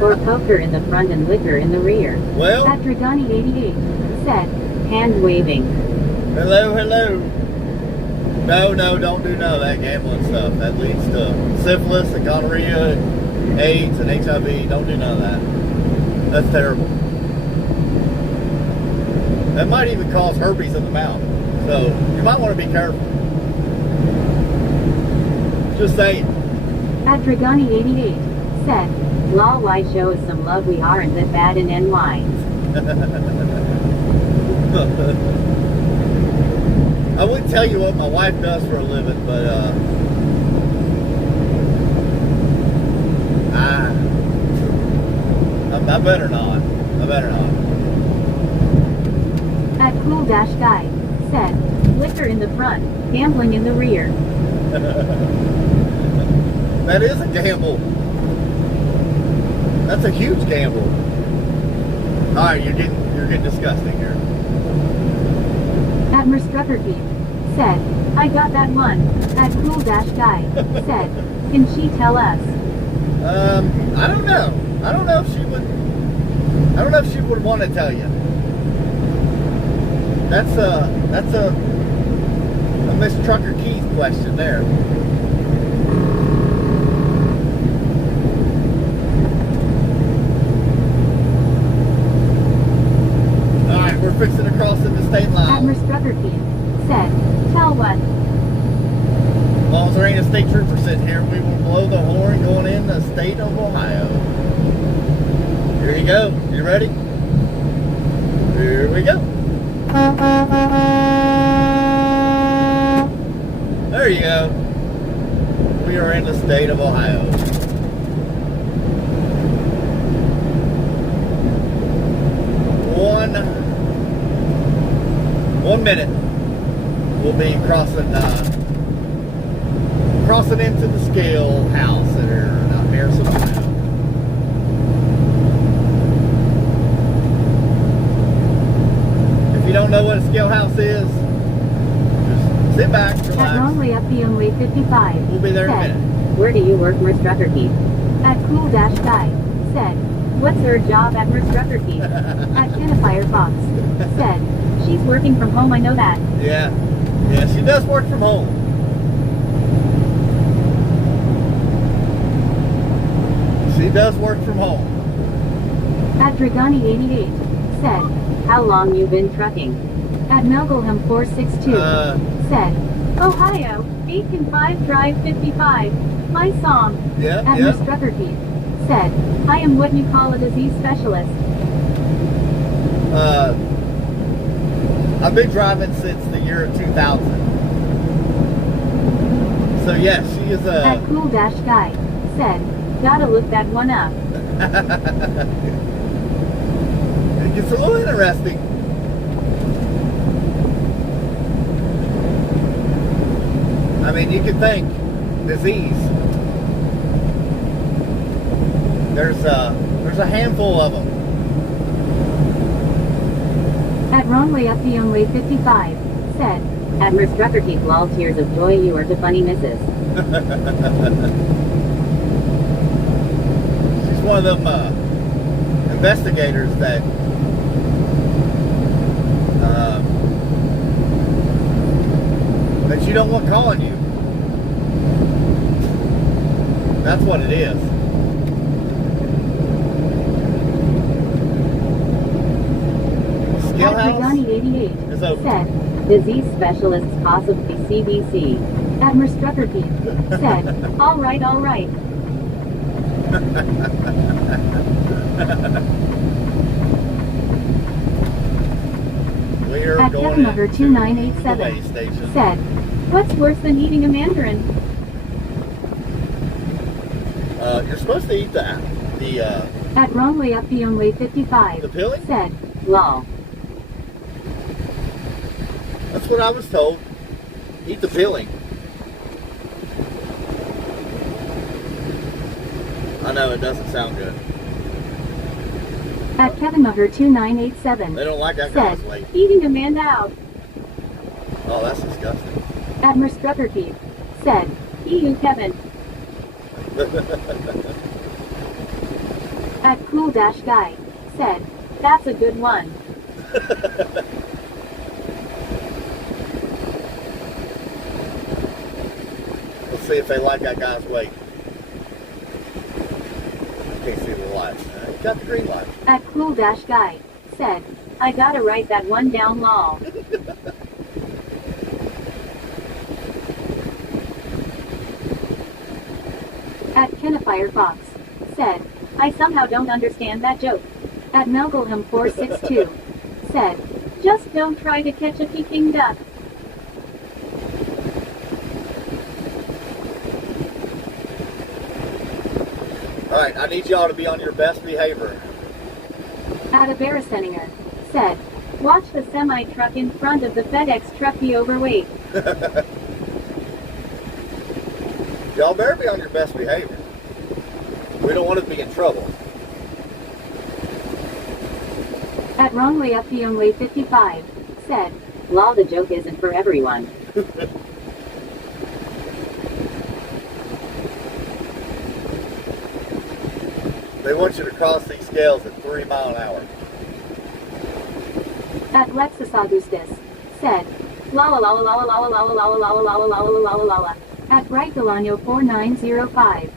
Or poker in the front and liquor in the rear? Well, at Dragani88 said, Hand waving. hello, hello. No, no, don't do none of that gambling stuff. That leads to syphilis and gonorrhea, and AIDS and HIV. Don't do none of that. That's terrible. That might even cause herpes in the mouth. So you might want to be careful. Just saying. at Dragani88 said, Lol, why show us some love, we aren't that bad in NY. I wouldn't tell you what my wife does for a living, but I better not. I better not. at Cool Dash Guy said, liquor in the front, gambling in the rear. That is a gamble. That's a huge gamble. All right, you're getting disgusting here. At Merstruckerkeep said, I got that one. At Cool Dash Guy said, can she tell us? I don't know. I don't know if she would. I don't know if she would want to tell you. That's a Miss Trucker Keith question there. All right, we're fixing to cross the state At line. Merstruckerkeep said, tell what? As long as there ain't a state trooper sitting here, we will blow the horn going in the state of Ohio. Here you go. You ready? Here we go. There you go. We are in the state of Ohio. One minute. We'll be crossing into the scale house there out near Ohio. If you don't know what a scale house is, just sit back, At relax. Wrongly Up the Only 55 We'll be there in a said, minute. Where do you work, Merstruckerkeep? At Cool Dash Guy said, what's her job at Merstruckerkeep? At Kennifier Fox said, she's working from home, I know that. Yeah, she does work from home. She does work from home. At Dragani88 said, How long you been trucking? at Melgulham 462 said, Ohio, 8 and 5 Drive 55, my song. Yeah, At yeah. Merstruckerkeep said, I am what you call a disease specialist. I've been driving since the year of 2000. So yes, she is At a. Cool Dash Guy said, gotta look that one up. It gets a little interesting. I mean, you could think disease. There's a handful of them. At Wrongly Up the Only 55 said, At Merstruckerkeep, lol, tears of joy, you are the funny missus. She's one of them investigators that you don't want calling you. That's what it is. Skill at House Dragani88 is open. said, Disease specialists, possibly CBC. at Merstruckerkeep said, all right, all right. We here at going Kevin Mugger into the way 2987 station. said, "What's worse than eating a mandarin?" You're supposed to eat the At Wrongway Up the Only 55 peeling? said, Lol. That's what I was told. Eat the peeling. I know it doesn't sound good. at Kevin Mugger 2987 They don't like that said, guy's weight. "Eating a man out." Oh, that's disgusting. At Merstruckerkeith said, "EU Kevin." At Cool Dash Guy said, "That's a good one." Let's see if they like that guy's weight. Can't see the light. He got the green light. At Cool Dash Guy said, "I gotta write that one down, lol." At Kennefirefox said, "I somehow don't understand that joke." At Melgulham 462 said, "Just don't try to catch a Peking duck." Alright, I need y'all to be on your best behavior. At a Baraseninger said, "Watch the semi-truck in front of the FedEx truck be overweight." Y'all better be on your best behavior. We don't want to be in trouble. At Wrongway Up the Only 55 said, Lol, the joke isn't for everyone. They want you to cross these scales at 3 miles an hour. At Lexus Augustus said, "La la la la la la la la la la la la la la la la la la." At Bright Delano 4905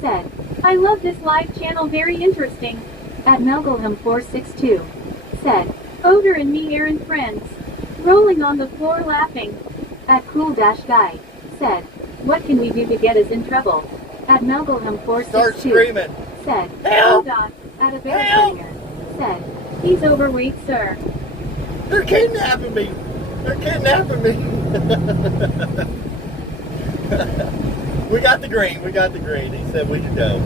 said, "I love this live channel, very interesting." At Melgulham 462 said, "Odor and me Aaron friends, rolling on the floor laughing." At Cool Dash Guy said, "What can we do to get us in trouble?" At Melgulham Start 462 screaming. said, Help! "Oh God." At a Help! Bear said, "He's overweight, sir." They're kidnapping me. They're kidnapping me. We got the green. We got the green. He said we could go.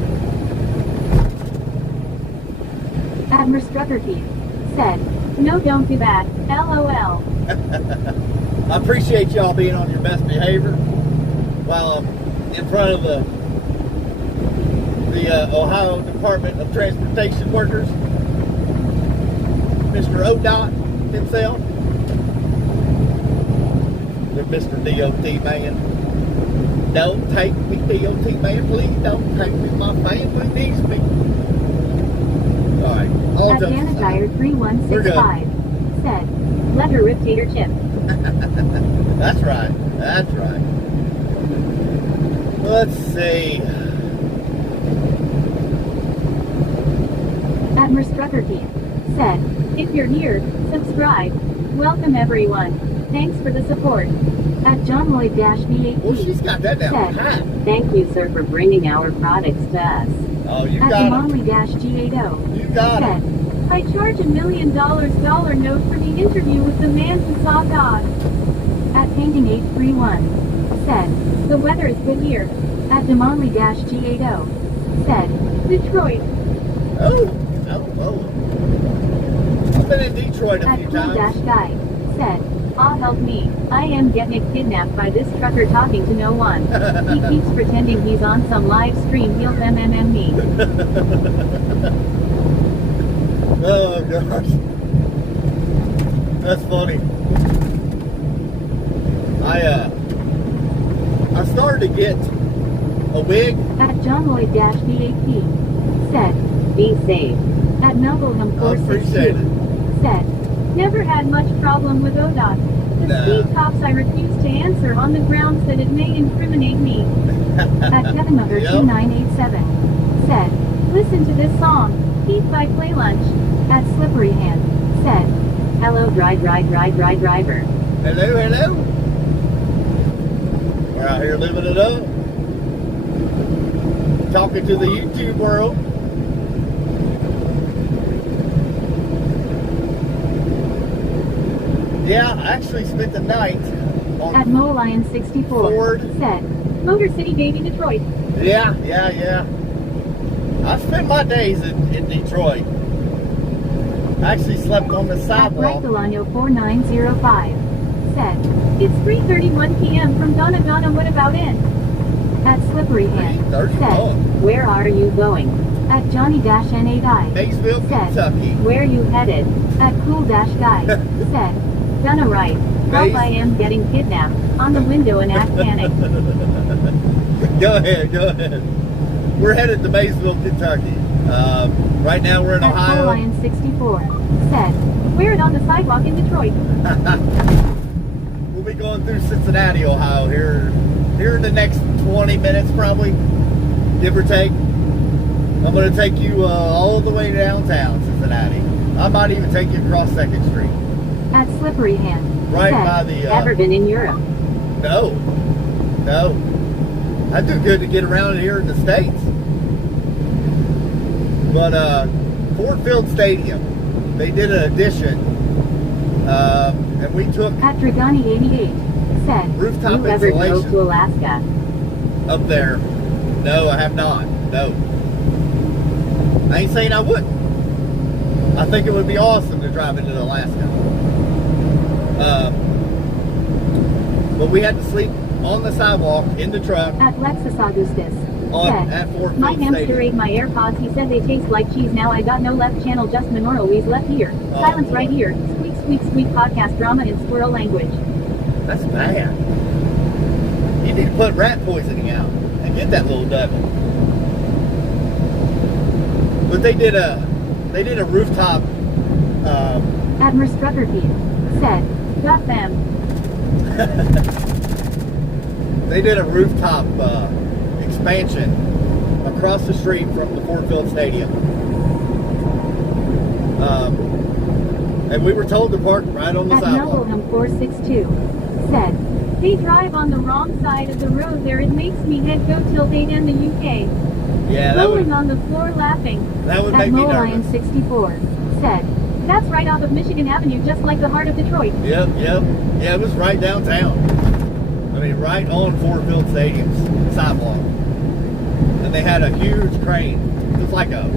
Admiral Struckerkeith said, "No, don't do that, LOL." I appreciate y'all being on your best behavior while I'm in front of the Ohio Department of Transportation workers, Mr. ODOT himself, the Mr. DOT man. Don't take me, DOT man, please don't take me. My family needs me. All right, all At jokes Dana aside. Dyer 3165 said, "Let her rip tater chip." That's right. That's right. Let's see. Admiral Struckerkeith said, "If you're here, subscribe. Welcome everyone. Thanks for the support." At John Lloyd -VAP Well, she's got that down said, pat. Thank you, sir, for bringing our products to us. Oh, you At got it. Demonley-G80 You got said, it. "I charge $1 million dollar note for the interview with the man who saw God." At Painting 831 said, "The weather is good here." At Demonley-G80 said, "Detroit." Oh. I've been in Detroit a At few Cool Dash times. Guy said, "Ah, help me. I am getting kidnapped by this trucker talking to no one. He keeps pretending he's on some live stream. He'll me." Oh gosh, that's funny. I started to get a wig. At John Lloyd-VAP said, Be safe. at Melgulham I appreciate 462 it. said, "Never had much problem with ODOT. The Nah. speed cops I refused to answer on the grounds that it may incriminate me." At Kevin Mugger Yep. 2987 said, "Listen to this song, Heat by Play Lunch." At Slippery Hand said, Hello, driver. Hello. We're out here living it up. Talking to the YouTube world. Yeah, I actually spent the night on At Mo Lion 64 Ford. said, Motor City Baby Detroit. Yeah. I spent my days in Detroit. I actually slept on the At sidewalk. Bright Delano 4905 said, it's 3:31 p.m. from Donna Donna, what about in? At Slippery Hand 3:31. said, Where are you going? at Johnny-N8I Maysville, said, Kentucky. Where you headed? at Cool-Guy said, Donna right, help I am getting kidnapped, on the window and act panic. Go ahead. We're headed to Maysville, Kentucky. Right now we're in At Ohio. Lion 64 said, we're on the sidewalk in Detroit. We'll be going through Cincinnati, Ohio here in the next 20 minutes probably, give or take. I'm going to take you all the way downtown Cincinnati. I might even take you across 2nd Street. At Slippery Hand Right said, by the... Ever been in Europe? No. I do good to get around here in the States. But Ford Field Stadium, they did an addition. And we took at Dragani88 said, rooftop You ever drove insulation to Alaska? up there. No, I have not. No. I ain't saying I wouldn't. I think it would be awesome to drive into Alaska. But we had to sleep on the sidewalk in the truck at Lexus Augustus at said, Ford my Field hamster Stadium. ate my AirPods, he said they taste like cheese, now I got no left channel, just Minoru left here. Oh, Silence boy. right here, squeak squeak squeak podcast drama in squirrel language. That's bad. You need to put rat poisoning out and get that little devil. But they did a rooftop. Admiral Struckerkeith said, got them. They did a rooftop expansion across the street from the Ford Field Stadium. And we were told to park right on the At sidewalk. Melbourne 462 said, they drive on the wrong side of the road there, it makes me head go till they in the UK. Yeah, that Rolling would on the floor laughing. make At me Mo Lion nervous. 64 said, that's right off of Michigan Avenue, just like the heart of Detroit. Yep. Yeah, it was right downtown. I mean, right on Ford Field Stadium's sidewalk. And they had a huge crane. It was like a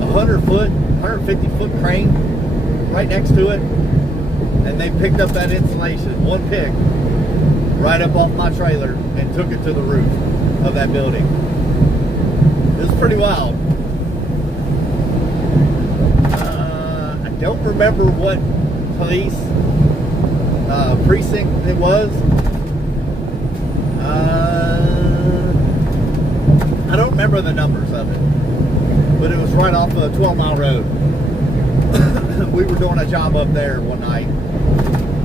100-foot, 150-foot crane right next to it. And they picked up that insulation, one pick, right up off my trailer and took it to the roof of that building. It was pretty wild. I don't remember what police precinct it was. I don't remember the numbers of it, but it was right off a 12-mile road. We were doing a job up there one night,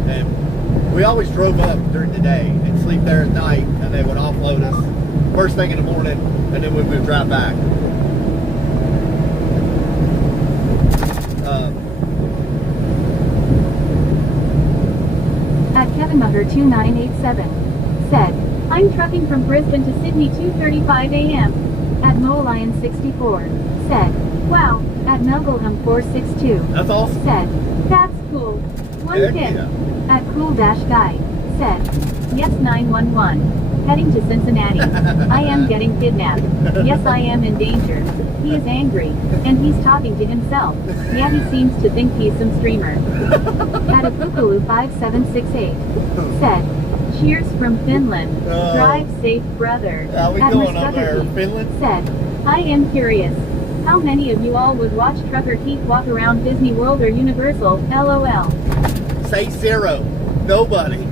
and we always drove up during the day and sleep there at night, and they would offload us first thing in the morning, and then we would drive back. At Kevin Mutter 2987 said, I'm trucking from Brisbane to Sydney 2:35 a.m. At Mo Lion 64 said, wow. At Melbourne 462 That's awesome. said, that's cool. One Heck tip. yeah. At Cool-Guy said, yes 911. Heading to Cincinnati. I am getting kidnapped. Yes, I am in danger. He is angry, and he's talking to himself. Yeah, he seems to think he's some streamer. At Apukulu 5768 said, cheers from Finland. Drive safe, brother. How we At going over there, Keith Finland? said, I am curious. How many of you all would watch Trucker Keith walk around Disney World or Universal? LOL. Say zero. Nobody.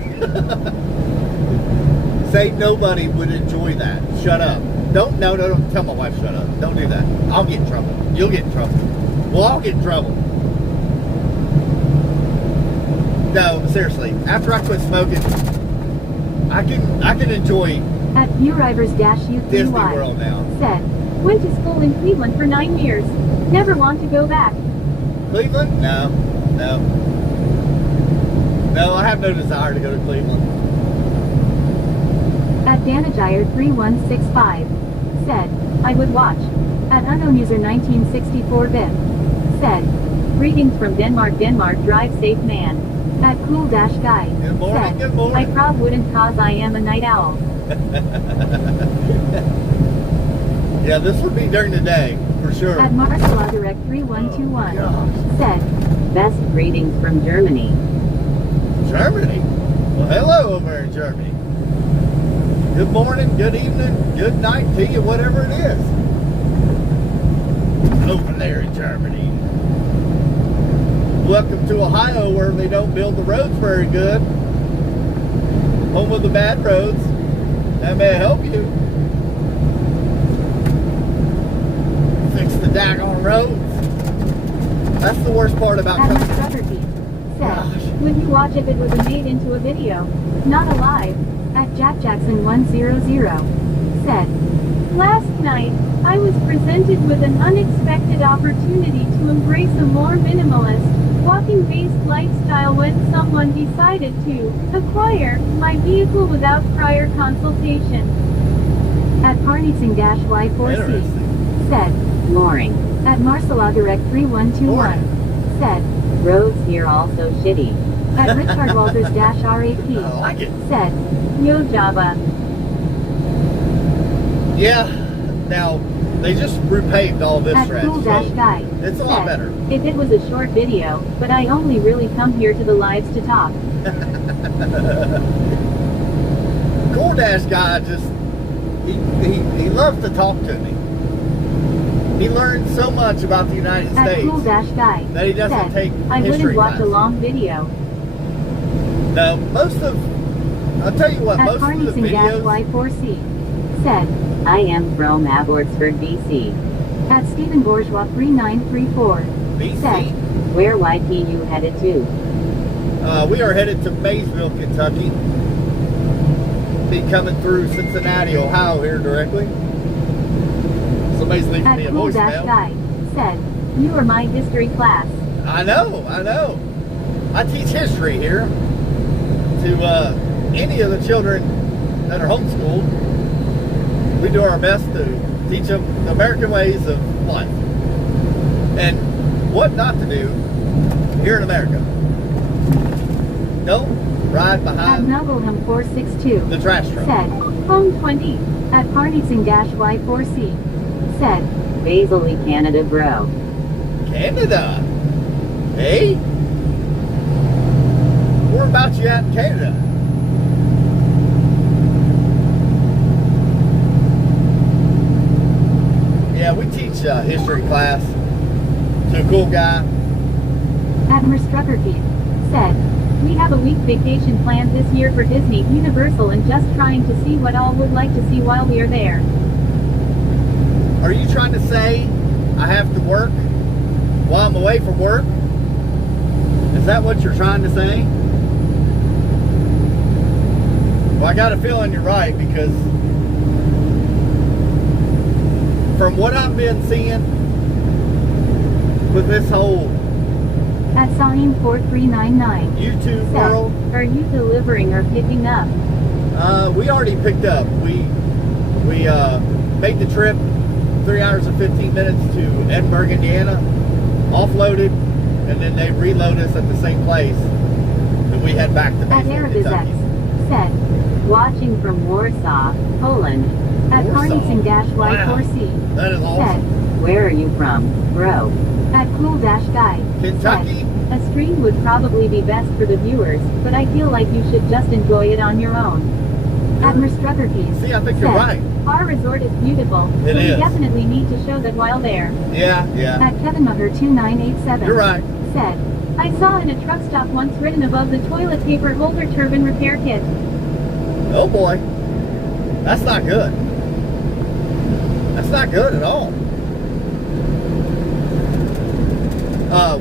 Say nobody would enjoy that. Shut up. Don't tell my wife shut up. Don't do that. I'll get in trouble. You'll get in trouble. We'll all get in trouble. No, seriously. After I quit smoking, I can enjoy At Viewrivers-U3Y Disney World now. said, went to school in Cleveland for 9 years. Never want to go back. Cleveland? No. No, I have no desire to go to Cleveland. At Danajire3165 said, I would watch. At Unknown User 1964 Biff said, greetings from Denmark, drive safe man. At Cool Dash Guy. Good morning, Said, good morning. I prob wouldn't cause I am a night owl. Yeah, this would be during the day, for sure. At Marcella Direct 3121. Oh, Said, Best greetings from Germany. Germany? Well, hello over in Germany. Good morning, good evening, good night to you, whatever it is. Over there in Germany. Welcome to Ohio, where they don't build the roads very good. Home of the bad roads. That may help you. Fix the daggone roads. That's the worst part about at country. my brother Pete. Said, Gosh. would you watch if it was made into a video? Not alive. At Jack Jackson 100. Said, last night, I was presented with an unexpected opportunity to embrace a more minimalist, walking-based lifestyle when someone decided to acquire my vehicle without prior consultation. At Parney-Y4C. Interesting. Said, Mooring. at Marcella Direct 3121. Said, Roads here also shitty. at Richard Walters RAP. I like it. Said, yo Java. Yeah. Now, they just repaved all this At stretch. Cool Dash So Guy. it's a lot said, better. If it was a short video, but I only really come here to the lives to talk. Cool Dash guy just he loves to talk to me. He learned so much about the United At States Cool Dash Guy. that he doesn't said, take I history wouldn't watch a classes. long video. No, I'll tell you what, At most of the videos. Parney-Y4C. Said, I am from Abbotsford, BC. at Stephen Bourgeois 3934. BC. Said, Where YPU headed to? We are headed to Maysville, Kentucky. Be coming through Cincinnati, Ohio here directly. Somebody's leaving at me a Cool Dash voicemail. Guy. Said, you are my history class. I know. I teach history here to any of the children that are homeschooled. We do our best to teach them the American ways of life and what not to do here in America. Don't ride At behind Melbourne 462. the trash truck. Said, home 20. At Parney-Y4C. Said, Basily, Canada, bro. Canada. Hey? Where about you at in Canada? Yeah, we teach history class to a cool guy. at Merstruckerkeith. Said, we have a week vacation planned this year for Disney, Universal, and just trying to see what all would like to see while we are there. Are you trying to say I have to work while I'm away from work? Is that what you're trying to say? Well, I got a feeling you're right, because from what I've been seeing with this whole At Salim 4399. YouTube Said, world, are you delivering or picking up? we already picked up. We made the trip 3 hours and 15 minutes to Edinburgh, Indiana, offloaded, and then they reloaded us at the same place, and we head back to At Maysville, Arabizex. Kentucky. Said, Watching from Warsaw, Poland. at Warsaw. Parney-Y4C. That is Said, awesome. Where are you from, bro? at Cool Dash Guy. Kentucky? Said, a stream would probably be best for the viewers, but I feel like you should just enjoy it on your own. At Merstruckerkeith. See, I think you're said, right. our resort is beautiful, so It we is. definitely need to show that while there. Yeah. At Kevin Mugger 2987. You're right. Said, I saw in a truck stop once written above the toilet paper holder turbine repair kit. Oh boy. That's not good. That's not good at all.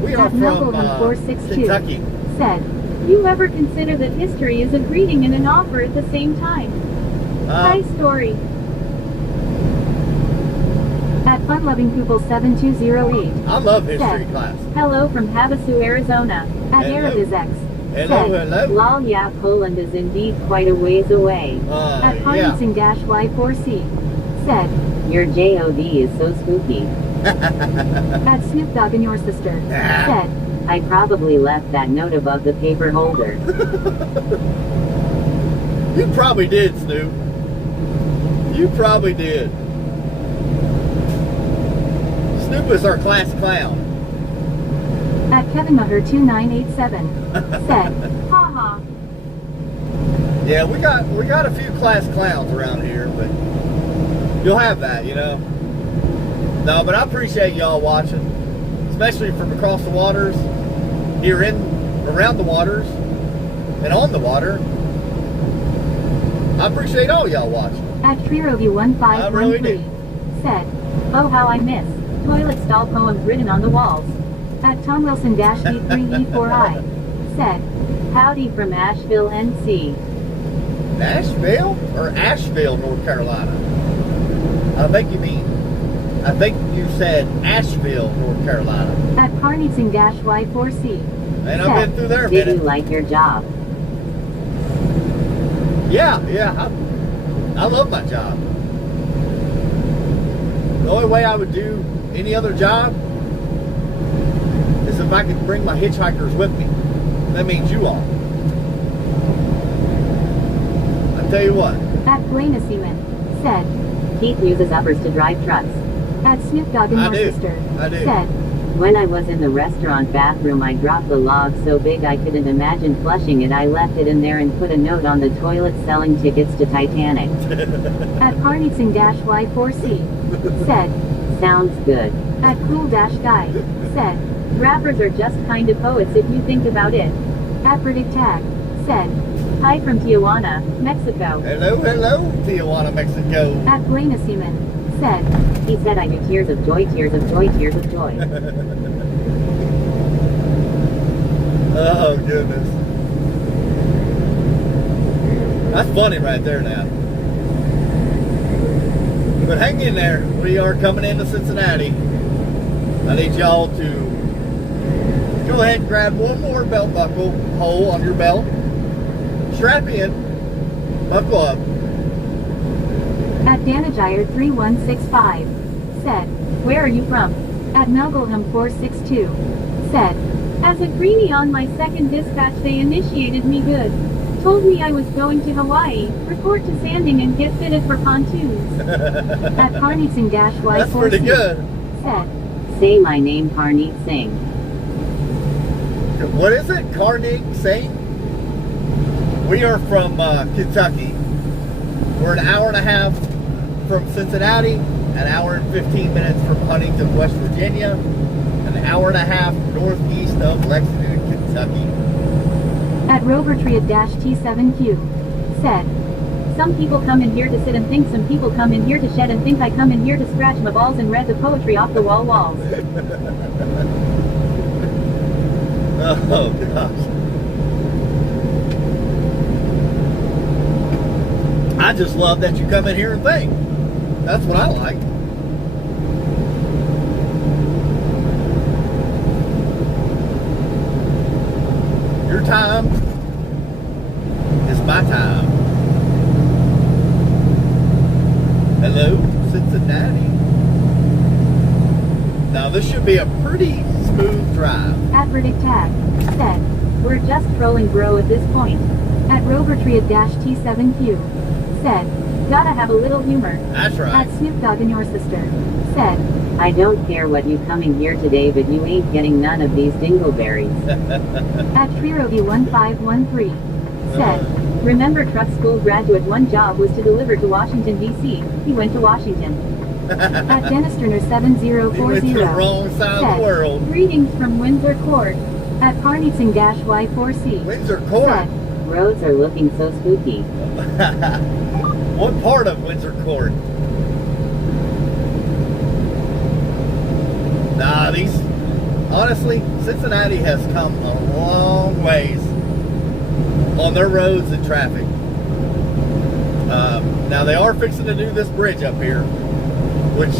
We are At from Melbourne 462. Kentucky. Said, you ever consider that history is a greeting and an offer at the same time? Hi story. At Fun-Loving Pupil 7208. I love history Said, class. hello from Havasu, Arizona. At Hello. Arabizex. Hello, Said, hello. Lol, yeah, Poland is indeed quite a ways away. At Yeah. Parney-Y4C. Said, Your JOD is so spooky. at Snoop Dogg and your sister. Said, I probably left that note above the paper holder. You probably did, Snoop. You probably did. Snoop is our class clown. At Kevin Maher 2987 said, haha. Yeah, we got a few class clowns around here, but you'll have that, you know. No, but I appreciate y'all watching, especially from across the waters, here around the waters, and on the water. I appreciate all y'all watching. At TreeRoview1513 I really do. said, oh how I miss toilet stall poems written on the walls. At Tom Wilson-D3E4I said, howdy from Asheville, NC. Nashville or Asheville, North Carolina? I think you said Asheville, North Carolina. At Carneyton-Y4C And I've been through there a Did you minute. like your job? Yeah, I love my job. The only way I would do any other job is if I could bring my hitchhikers with me. That means you all. I tell you what. At Blaine Seaman said, Keith uses uppers to drive trucks. at Snoop Dogg and I your do. sister I do. said, When I was in the restaurant bathroom, I dropped the log so big I couldn't imagine flushing it. I left it in there and put a note on the toilet selling tickets to Titanic. at Carneyton-Y4C said, Sounds good. at Cool-Guy said, rappers are just kind of poets if you think about it. At Predict Tag said, hi from Tijuana, Mexico. Hello, Tijuana, Mexico. At Blaine Seaman said, He said I do tears of joy, tears of joy, tears of joy. Oh, goodness. That's funny right there now. But hang in there. We are coming into Cincinnati. I need y'all to go ahead and grab one more belt buckle hole on your belt. Strap in. Buckle up. at Danajire3165 said, where are you from? At Melgulham462 said, as a greenie on my second dispatch they initiated me good. Told me I was going to Hawaii, report to sanding and get fitted for pontoons. At Carneyton-Y4C That's pretty good. said, Say my name, Parneet Singh. What is it? Carnegie Saint? We are from Kentucky. We're an hour and a half from Cincinnati, an hour and 15 minutes from Huntington, West Virginia, an hour and a half northeast of Lexington, Kentucky. at Rovertree-T7Q said, some people come in here to sit and think, some people come in here to shed and think, I come in here to scratch my balls and read the poetry off the walls. Oh, gosh. I just love that you come in here and think. That's what I like. Your time is my time. Hello, Cincinnati. Now this should be a pretty smooth drive. At Predict Tag said, we're just trolling bro at this point. At Rovertree-T7Q said, gotta have a little humor. That's right. At Snoop Dogg and your sister said, I don't care what you coming here today, but you ain't getting none of these dingleberries. at TreeRovie1513 said, remember truck school graduate, one job was to deliver to Washington, D.C. He went to Washington. At Dennis Turner You went to the 7040 wrong side of said, the world. greetings from Windsor Court. At Carneyton-Y4C Windsor Court. said, Roads are looking so spooky. What part of Windsor Court? Nah, honestly, Cincinnati has come a long ways on their roads and traffic. Now they are fixing to do this bridge up here, which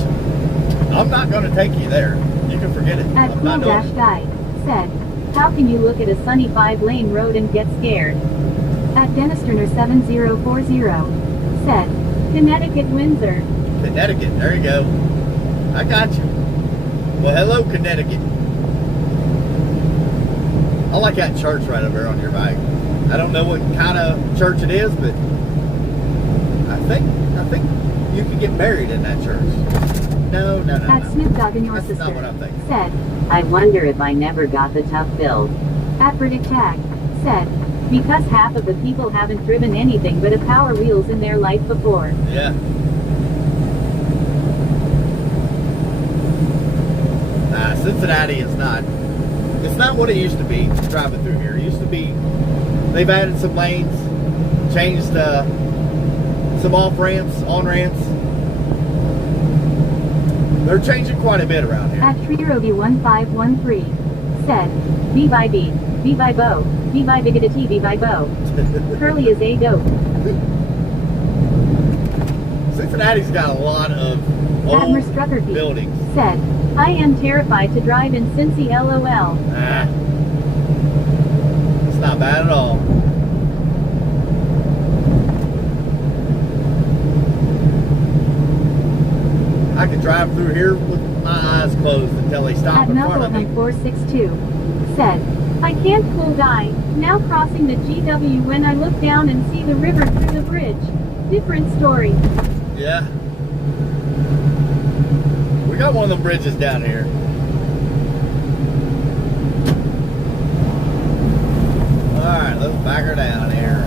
I'm not going to take you there. You can forget it. at I'm not doing it. Cool-Guy said, how can you look at a sunny 5-lane road and get scared? At Dennis Turner 7040 said, Connecticut, Windsor. Connecticut, there you go. I got you. Well, hello, Connecticut. I like that church right over there on your right. I don't know what kind of church it is, but I think you can get married in that church. No. At Snoop Dogg and your That's sister not what I'm thinking. said, I wonder if I never got the tough build. at Predict Tag said, because half of the people haven't driven anything but a Power Wheels in their life before. Yeah. Cincinnati is not. It's not what it used to be driving through here. It used to be. They've added some lanes, changed some off ramps, on ramps. They're changing quite a bit around here. At Triobi1513 said, B by B, B by Bo, B by Biggity, B by Bo. Curly is a dope. Cincinnati's got a lot of Admiral old Struckerby buildings. said, I am terrified to drive in Cincy LOL. Nah, it's not bad at all. I could drive through here with my eyes closed until they stop At in front of me. Malcolm462 said, I can't cool die, now crossing the GW when I look down and see the river through the bridge. Different story. Yeah. We got one of them bridges down here. Alright, let's back her down here.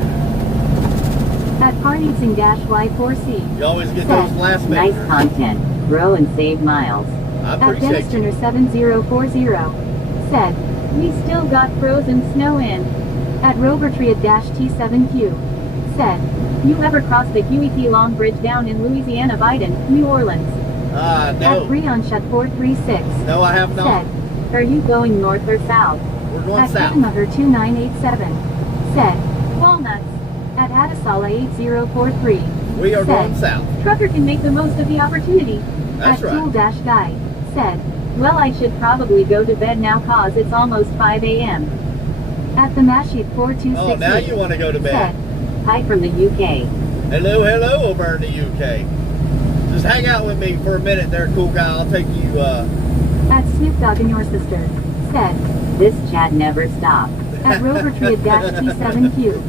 At Parneatsing-Y4C You always get those last Nice minutes. content. Grow and save miles. I at appreciate you. Dennisterner7040 said, we still got frozen snow in. At Robertria-T7Q said, you ever crossed the Huey P. Long Bridge down in Louisiana, Biden, New Orleans? No. At BreonShut436 No, I have not. said, are you going north or south? We're going At south. Kidmugger2987 said, walnuts. At Adisala8043 We are said, going south. trucker can make the most of the opportunity. That's At right. Tool-Guy said, well, I should probably go to bed now cause it's almost 5 a.m. At the Mashit4268 Oh, now you want to go to bed. said, Hi from the UK. Hello over in the UK. Just hang out with me for a minute there, cool guy. I'll take you, at Snoop Dogg and your sister said, This chat never stops. at Rovertria-T7Q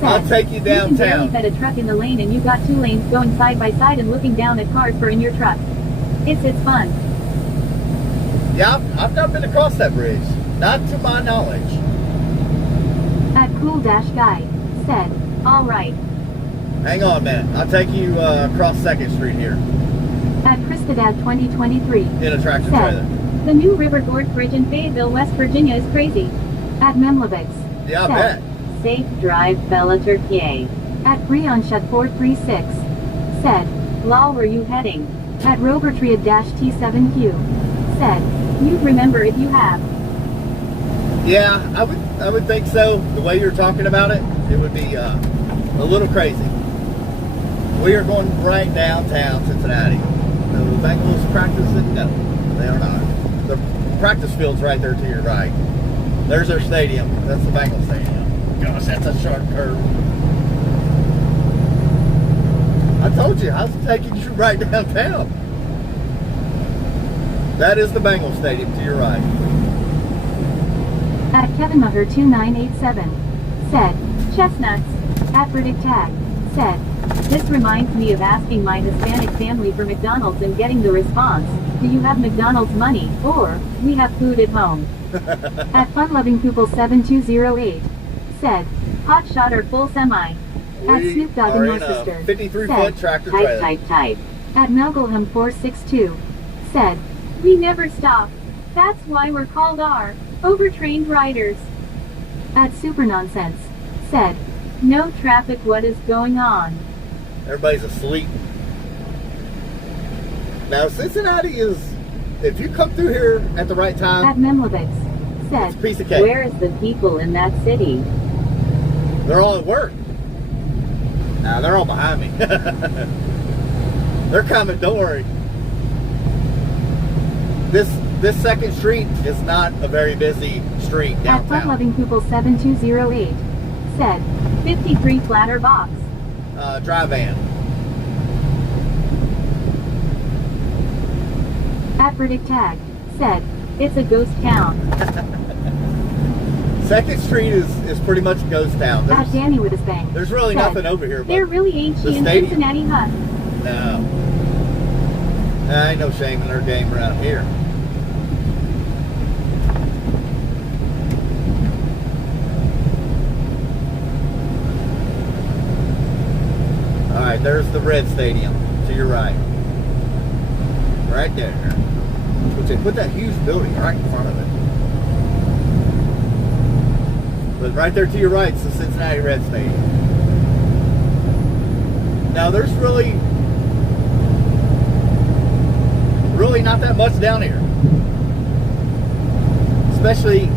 said, I'll take you you can barely downtown. fit a truck in the lane and you got two lanes going side by side and looking down at cars for in your truck. It's fun. Yeah, I've not been across that bridge. Not to my knowledge. At Cool-Guy said, all right. Hang on a minute. I'll take you across 2nd Street here At Christadad2023 in a tractor trailer. said, the new River Gorge Bridge in Fayetteville, West Virginia is crazy. At Memlevix Yeah, I said, bet. Safe drive, Bella Turkey. at BreonShut436 said, lol, where you heading? At Robertria-T7Q said, you'd remember if you have. Yeah, I would think so. The way you're talking about it, it would be a little crazy. We are going right downtown Cincinnati. The Bengals practicing? No, they are not. The practice field's right there to your right. There's their stadium. That's the Bengals stadium. Gosh, that's a sharp curve. I told you, I was taking you right downtown. That is the Bengals stadium to your right. At KevinMugger2987 said, chestnuts. At Predict Tag said, this reminds me of asking my Hispanic family for McDonald's and getting the response, do you have McDonald's money, or, we have food at home. At FunLovingPeople7208 said, hot shot or full semi. At We Snoop Dogg are and your in a sister 53-foot said, tractor trailer. Type. at Melgulham462 said, we never stop. That's why we're called our overtrained riders. At Super Nonsense said, no traffic, what is going on? Everybody's asleep. Now, Cincinnati is, if you come through here at the right At time, Memlevix it's a said, piece of cake. Where is the people in that city? They're all at work. Now, they're all behind me. They're coming, don't worry. This 2nd Street is not a very busy street at downtown. FunLovingPeople7208 said, 53 flatter box. Dry van. At Predict Tag said, it's a ghost town. Second Street is pretty much a ghost town. At Danny with his bang. There's really said, nothing over here. There really ain't the she in stadium. Cincinnati, huh? No. Ain't no shame in their game around here. Alright, there's the Red Stadium to your right. Right there. Which they put that huge building right in front of it. But right there to your right is the Cincinnati Red Stadium. Now there's really not that much down here. Especially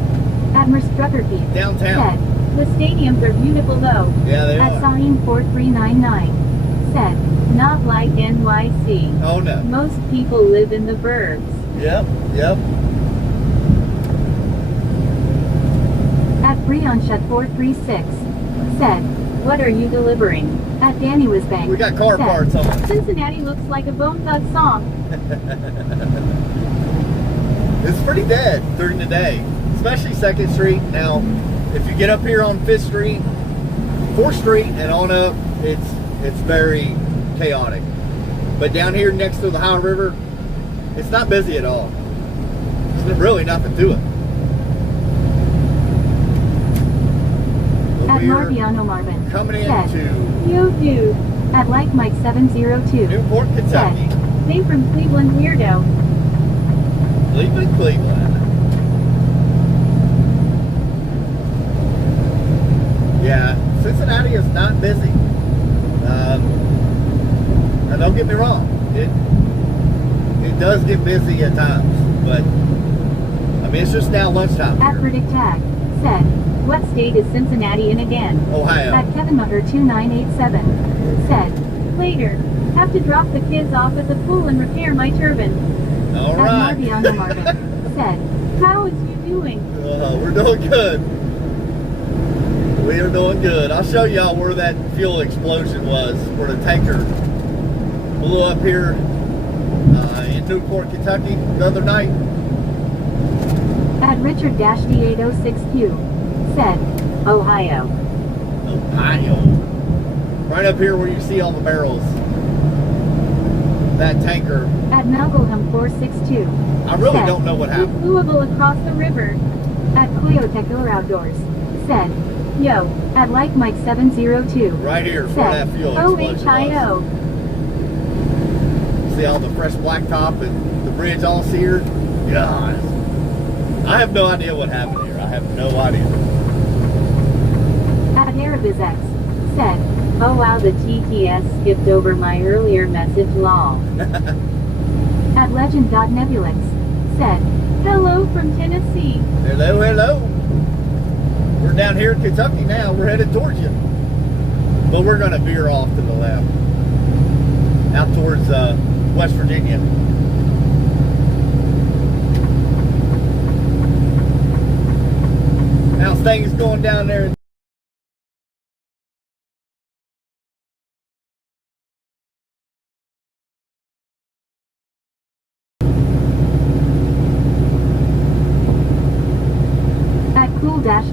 Admiral Struckerkeith downtown. said, the stadiums are beautiful though. Yeah, they At are. Sahin 4399 said, not like NYC. Oh no. Most people live in the burbs. Yep, yep. At Brionshet 436 said, what are you delivering? At Danny was bang. We got car said, parts on. Cincinnati looks like a Bone Thug song. It's pretty dead during the day, especially 2nd Street. Now, if you get up here on 5th Street, 4th Street, and on up, it's very chaotic. But down here next to the Ohio River, it's not busy at all. There's really nothing to it. But At we're Marviano Marvin coming said, into yo dude. At Like Mike 702 Newport, Kentucky. said, they from Cleveland weirdo. Cleveland. Yeah, Cincinnati is not busy. Now don't get me wrong, it does get busy at times, but I mean it's just now lunchtime At here. Predict Tag said, what state is Cincinnati in again? Ohio. At Kevin Mutter 2987 said, later, have to drop the kids off at the pool and repair my turban. All At right. Marviano Marvin said, how is you doing? We're doing good. We are doing good. I'll show y'all where that fuel explosion was, where the tanker blew up here in Newport, Kentucky the other night. At Richard-D806Q said, Ohio. Ohio. Right up here where you see all the barrels. That tanker. At Malgoham 462 I really said, don't know what happened. Fluable across the river. At Cleotech Outdoors said, yo. At Like Mike 702 Right here for that said, fuel explosion was. OHIO. See all the fresh blacktop and the bridge all seared? God. I have no idea what happened here. I have no idea. At Arabizex said, oh wow, the TTS skipped over my earlier message lol. At Legend.Nebulix said, hello from Tennessee. Hello, hello. We're down here in Kentucky now. We're headed towards you. But we're going to veer off to the left. Out towards West Virginia. How's things going down there? At Cool-Guy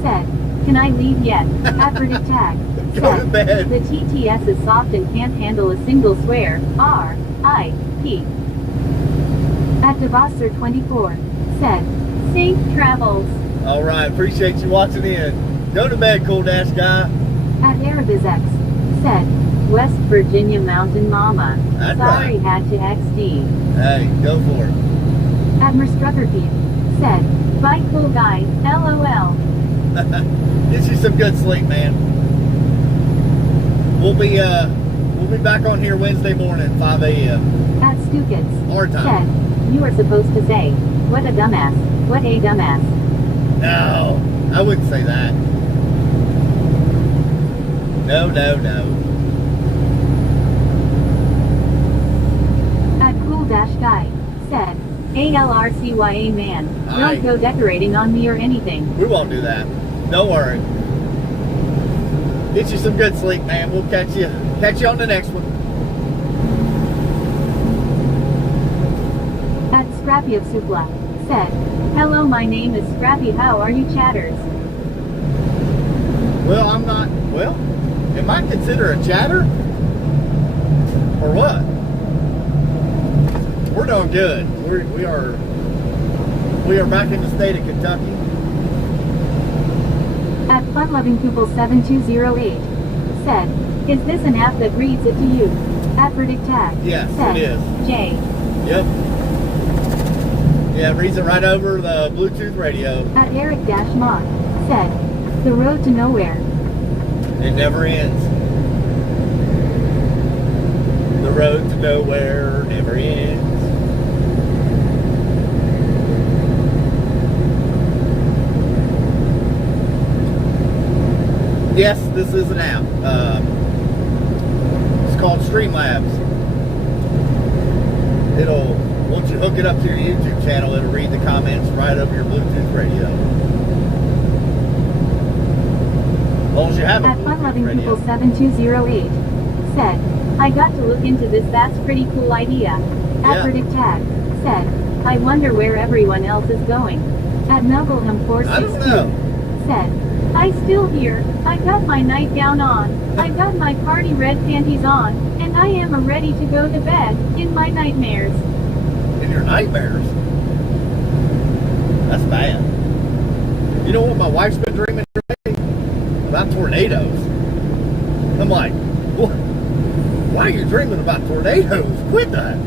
said, can I leave yet? At Predict Tag Go to said, bed. the TTS is soft and can't handle a single swear. R.I.P. At Devasser 24 said, safe travels. All right, appreciate you watching in. Go to bed, Cool Dash Guy. At Arabizex said, West Virginia Mountain Mama. That's Sorry, right. had to XD. Hey, go for it. At Merstruckerkeith said, bye cool guy, LOL. Get you some good sleep, man. We'll be back on here Wednesday morning, 5 a.m. At Stukets Our time. said, you are supposed to say, what a dumbass, what a dumbass. No, I wouldn't say that. No, no, no. At Cool-Guy said, ALRCYA man, Aye. don't go decorating on me or anything. We won't do that. Don't worry. Get you some good sleep, man. We'll catch you on the next one. At Scrappy of Supla said, hello, my name is Scrappy, how are you chatters? Well, I'm not, well, am I considered a chatter? Or what? We're doing good. We are back in the state of Kentucky. At Fun-Loving Pupil 7208 said, is this an app that reads it to you? At Predict Tag Yes, said, it is. J. Yep. Yeah, it reads it right over the Bluetooth radio. At Eric-Mott said, the road to nowhere. It never ends. The road to nowhere never ends. Yes, this is an app. It's called Streamlabs. Once you hook it up to your YouTube channel, it'll read the comments right over your Bluetooth radio. As long as you have a At Bluetooth Fun-Loving radio. Pupil 7208 said, I got to look into this, that's pretty cool idea. At Yeah. Predict Tag said, I wonder where everyone else is going. At Melgleham I don't 462 know. said, I still here, I got my nightgown on, I got my party red panties on, and I am ready to go to bed, in my nightmares. In your nightmares. That's bad. You know what my wife's been dreaming today? About tornadoes. I'm like, what? Why are you dreaming about tornadoes? Quit that.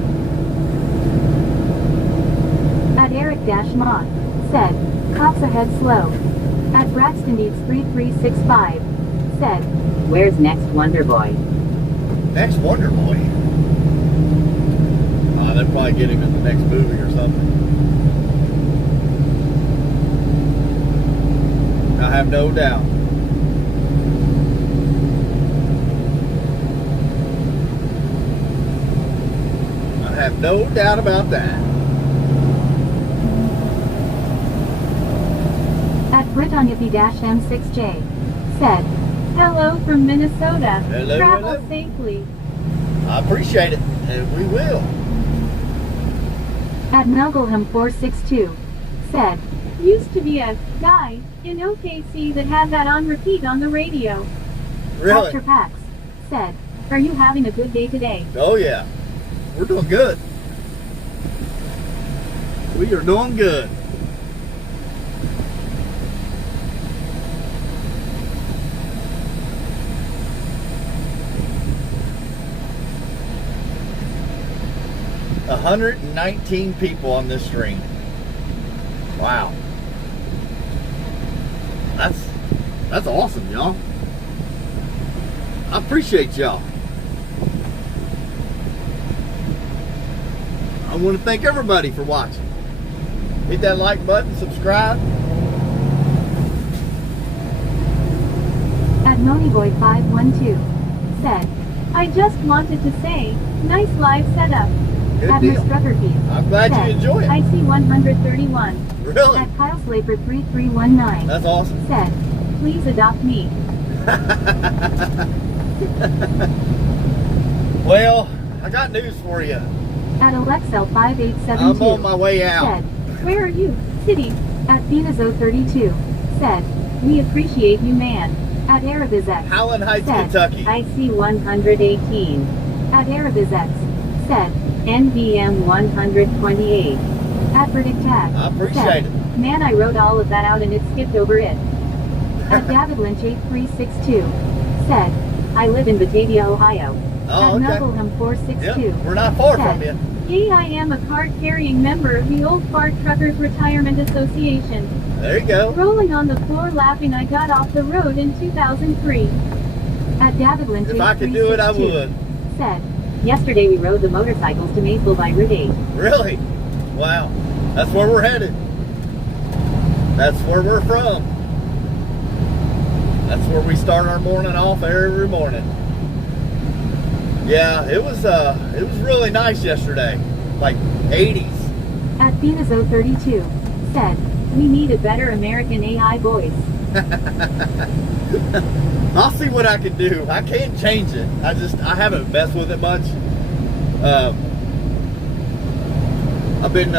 At Eric-Mott said, cops ahead slow. At Braxton Eats 3365 said, Where's next Wonder Boy? Next Wonder Boy. They'll probably get him in the next movie or something. I have no doubt. I have no doubt about that. at Britannia-M6J said, hello from Minnesota. Hello, Travel hello. safely. I appreciate it, and we will. At Melgleham 462 said, used to be a guy in OKC that had that on repeat on the radio. Really? Dr. Pax said, are you having a good day today? Oh yeah, we're doing good. We are doing good. A 119 people on this stream. Wow. That's awesome, y'all. I appreciate y'all. I want to thank everybody for watching. Hit that like button, subscribe. At Moniboy512 said, I just wanted to say, nice live setup. Good At deal. Mr. Rutherford I'm glad said, you enjoy it. I see 131. Really? At Kyle Slaper 3319 That's awesome. said, please adopt me. Well, I got news for you. At Alexel5872 I'm on my way out. said, where are you, city? At Venazo32 said, we appreciate you, man. At Arabizex Howland Heights, said, Kentucky. I see 118. At Arabizex said, NVM 128. at Predict Tag I appreciate said, it. man, I wrote all of that out and it skipped over it. At David Lynch 8362 said, I live in Batavia, Ohio. Oh, at okay. Melgleham 462 Yep, we're not far said, from you. yay, I am a card-carrying member of the Old Fart Truckers Retirement Association. There you go. Rolling on the floor laughing, I got off the road in 2003. At David Lynch If I could do it, I 8362 would. said, Yesterday we rode the motorcycles to Maysville by Route 8. Really? Wow. That's where we're headed. That's where we're from. That's where we start our morning off every morning. Yeah, it was really nice yesterday. Like 80s. at Venazo32 said, we need a better American AI voice. I'll see what I can do. I can't change it. I haven't messed with it much. I've been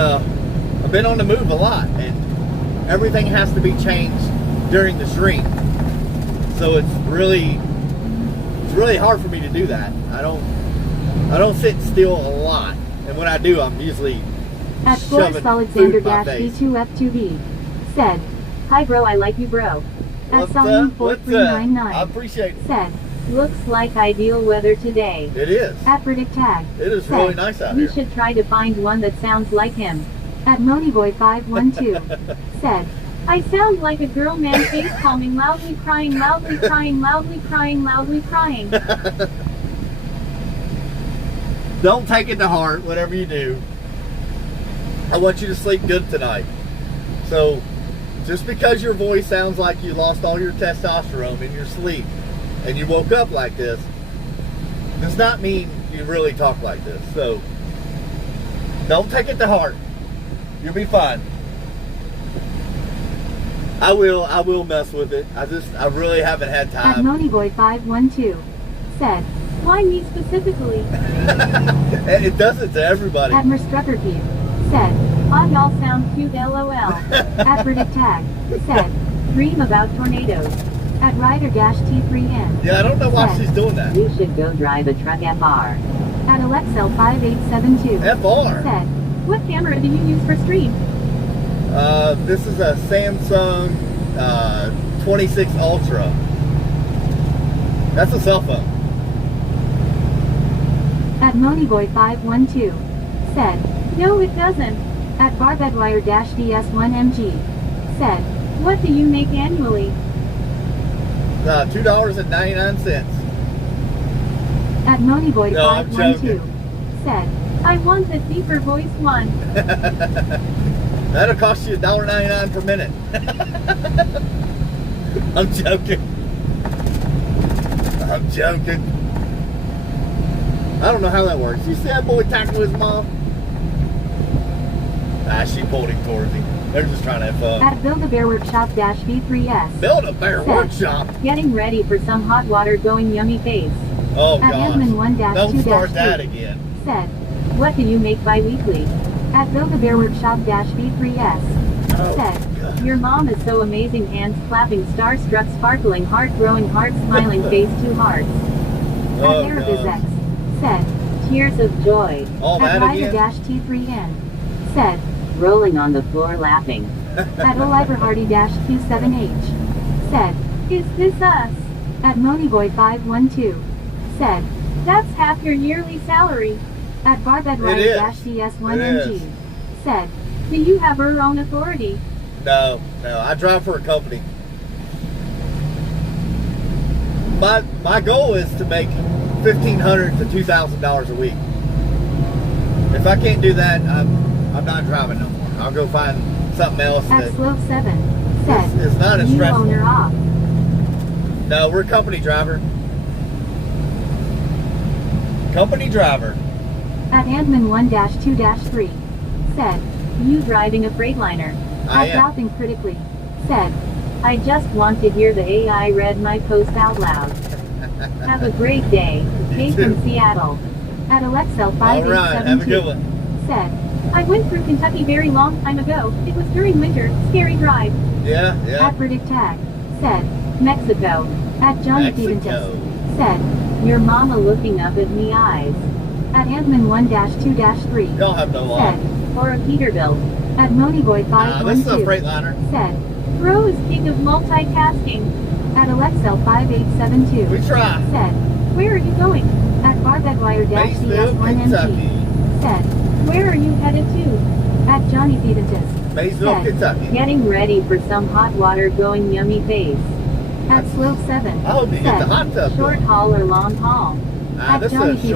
I've been on the move a lot, and everything has to be changed during the stream. So it's really hard for me to do that. I don't sit still a lot, and when I do, I'm usually At shoving Forrest food in my Alexander face. B2F2B said, "Hi bro, I like you bro." At What's Salim up? What's up? 4399 I appreciate it. said, "Looks like ideal weather today." It is. At Predict Tag It is said, really nice out "We here. should try to find one that sounds like him." At Monyboy512 said, "I sound like a girl man face palming, loudly crying, loudly crying, loudly crying, loudly crying." Don't take it to heart, whatever you do. I want you to sleep good tonight. So, just because your voice sounds like you lost all your testosterone in your sleep and you woke up like this, does not mean you really talk like this. So, don't take it to heart. You'll be fine. I will mess with it. I really haven't had At time. Monyboy512 said, "Why me specifically?" It does it to everybody. At Merstruckerkeep said, "Ah, y'all sound cute LOL." At Predict Tag said, "Dream about tornadoes." At Rider-T3N Yeah, I don't know why said, she's doing that. You should go drive a truck FR. At Alexel5872 FR. said, "What camera do you use for stream?" This is a Samsung 26 Ultra. That's a cell phone. At Monyboy512 said, "No it doesn't." At Barbedwire-DS1MG said, "What do you make annually?" $2.99. At No, I'm Monyboy512 joking. said, "I want a deeper voice one." That'll cost you $1.99 per minute. I'm joking. I'm joking. I don't know how that works. You see that boy tackle his mom? She pulled him towards him. They're just trying to have fun. At Build-A-Bear Workshop-V3S Build a bear said, workshop. "Getting ready for some hot water going yummy face." Oh At gosh. Edmund1-2-2 Don't start that again. said, "What do you make bi-weekly?" At Build-A-Bear Workshop-V3S Oh, said, God. "Your mom is so amazing, hands clapping, starstruck, sparkling, heart growing, heart smiling, face 2 hearts." At Oh, Arabiz gosh. X said, "Tears of joy." All At that again? Rider-T3N said, Rolling on the floor laughing. At Oliver-Hardy-Q7H said, "Is this us?" At Monyboy512 said, "That's half your yearly salary." At Barbedwire-DS1MG It is. said, "Do you have your own authority?" No. I drive for a company. My goal is to make $1,500 to $2,000 a week. If I can't do that, I'm not driving no more. I'll go find something else. At That, Slope7 said, It's not as "You stressful." owner off." no, we're company driver. Company driver. At Handman1-2-3 said, "You driving a Freightliner." I At am. Doubting Critically said, "I just want to hear the AI read my post out loud." Have a great day. Kate too. from Seattle. At All right. Have a Alexel5872 good one. said, "I went through Kentucky very long time ago. It was during winter. Scary drive." Yeah. At Predict Tag said, "Mexico." At Johnny Mexico. Stevenson said, "Your mama looking up at me eyes." At Antman1-2-3 Y'all have no said, line. "Or a Peterbilt." At Monyboy512 This is a Freightliner. said, "Bro is king of multitasking." At Alexel5872 We try. said, "Where are you going?" At Maysville, Barbedwire-DS1MG Kentucky. said, "Where are you headed to?" At Johnny Theventus Maysville, said, Kentucky. Getting ready for some hot water going yummy face. At Slope7 I hope you get the hot tub. Short haul or long haul. At This Johnny is a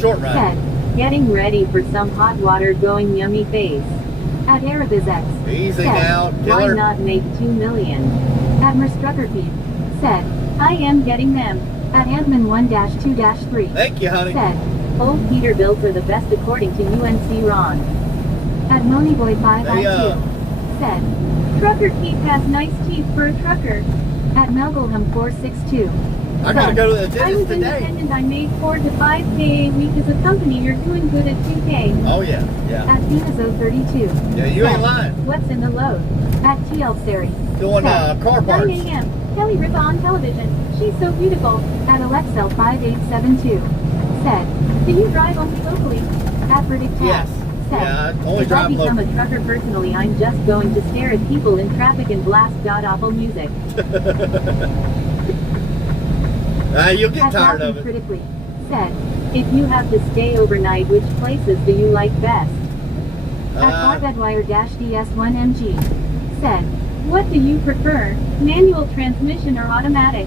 short run. said, Getting ready for some hot water going yummy face. at Arabizex Easy said, now, Why killer. not make 2 million? At Merstruckerkeep said, "I am getting them." At Antman1-2-3 Thank you, honey. said, Old Peterbilt are the best according to UNC Ron. at Monyboy512 Hey, said, "Trucker Keith has nice teeth for a trucker." At Melgulham462 I gotta go to the I dentist was today. independent. I made 4 to 5K a week as a company. You're doing good at 2K. Oh yeah, yeah. At Venazo32. Yeah, you ain't lying. What's in the load? At TL Sari. Doing car 9 parts. a.m. Kelly Ripa on television. She's so beautiful. At Alexel5872. Said, can you drive only locally? At Verdict Tab. Yes. Said, Yeah, I only if drive I become local. a trucker personally, I'm just going to stare at people in traffic and blast god-awful music. You'll get At tired Malcolm of it. critically. Said, if you have to stay overnight, which places do you like best? At Barbedwire-DS1MG. Said, what do you prefer, manual transmission or automatic?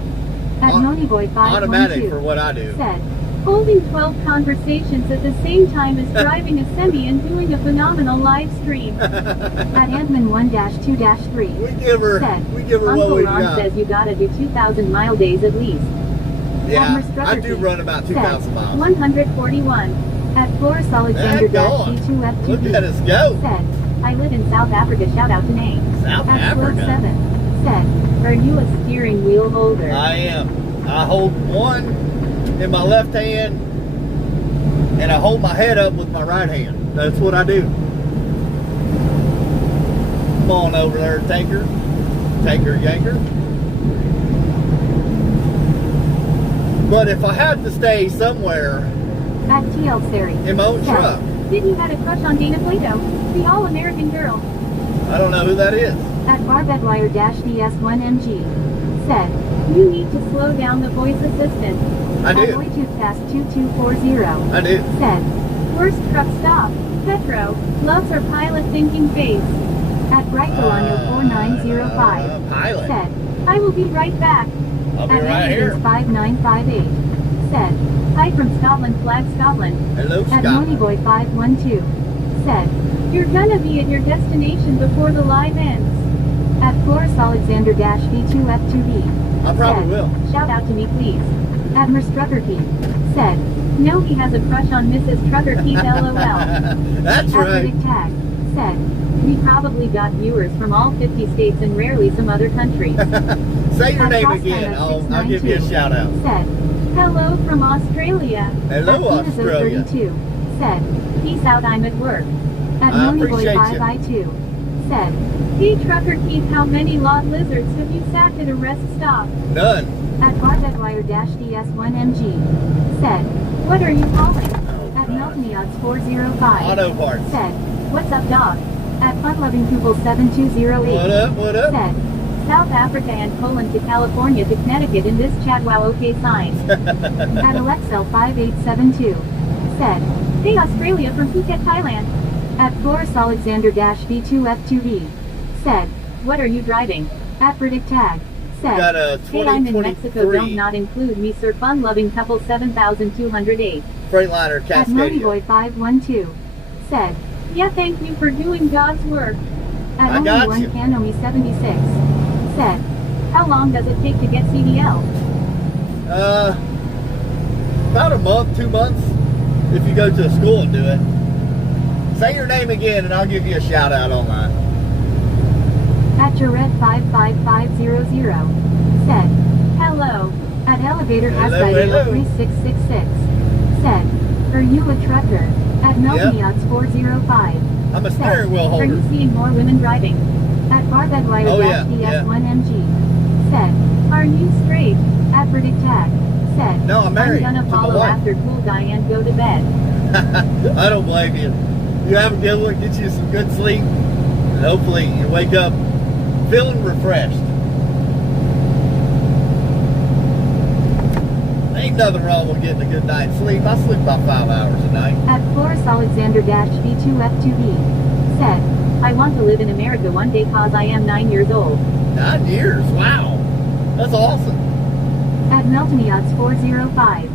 At Moniboy512. Automatic for what I do. Said, holding 12 conversations at the same time as driving a semi and doing a phenomenal live stream. At Antman1-2-3. We give her Said, what Uncle we Ron got. says you gotta do 2,000 mile days at least. Yeah, At I do run about 2,000 miles. 141. At Flores Alexander going. D2F2B. Look at us go. Said, I live in South Africa. Shout out to Nate. South At Africa. 7. Said, are you a steering wheel holder? I am. I hold one in my left hand and I hold my head up with my right hand. That's what I do. Come on over there, Tanker. Tanker Yanker. But if I had to stay somewhere At TL Sari. in my own Said, truck, did you had a crush on Dana Plato, the all-American girl? I don't know who that is. At Barbedwire-DS1MG. Said, you need to slow down the voice assistant. I At do. Bluetooth-2240. I do. Said, worst truck stop, Petro, loves her pilot thinking face. At Bright4905. Pilot. Said, I will be right back. I'll be At right here. 5958. Said, hi from Scotland, Flag Scotland. Hello, At Scott. Moniboy512. Said, you're gonna be at your destination before the live ends. At Flores Alexander-V2F2B. I probably Said, will. shout out to me please. At Trucker Keith. Said, no he has a crush on Mrs. Trucker Keith LOL. That's At right. Riddick Tag. Said, we probably got viewers from all 50 states and rarely some other countries. Say your At name Crossfire again. I'll give you a 692. shout out. Said, hello from Australia. Hello, At Australia. 32. Said, peace out, I'm at work. At I appreciate Moniboy5I2. Said, hey Trucker Keith, how many lot lizards have you sacked at a rest stop? None. At Barbedwire-DS1MG. Said, what are you calling? At Meltonyodds405. Auto parts. Said, what's up dog? At FunLovingPeople7208. What up? What up? Said, South Africa and Poland to California to Connecticut in this chat wow okay sign. At Alexel5872. Said, hey Australia from Phuket, Thailand. At Flores Alexander-V2F2B. Said, what are you driving? At Verdict Tag. Said, Got a hey I'm in Mexico, 2023 don't not include me sir fun loving couple 7208. Freightliner At Cascadia. Moneyboy512. Said, yeah thank you for doing God's work. At I only got one you. Canomi76. Said, how long does it take to get CDL? About a month, 2 months, if you go to a school and do it. Say your name again and I'll give you a shout out online. At Jared55500. Said, hello. At Elevator Hello, Hasdale hello. 3666. Said, are you a trucker? At Meltonyodds405. I'm a Said, steering wheel are holder. you seeing more women driving? At Oh, yeah, Barbedwire-DS1MG. Said, are you straight? At Verdict Tag. Said, No, I'm married I'm to gonna my follow wife. after cool guy and go to bed. I don't blame you. You have a good one, get you some good sleep, and hopefully you wake up feeling refreshed. Ain't nothing wrong with getting a good night's sleep. I sleep about 5 hours a night. At Flores Alexander-V2F2B. Said, I want to live in America one day cause I am 9 years old. 9 years, wow. That's awesome. At Meltonyodds405.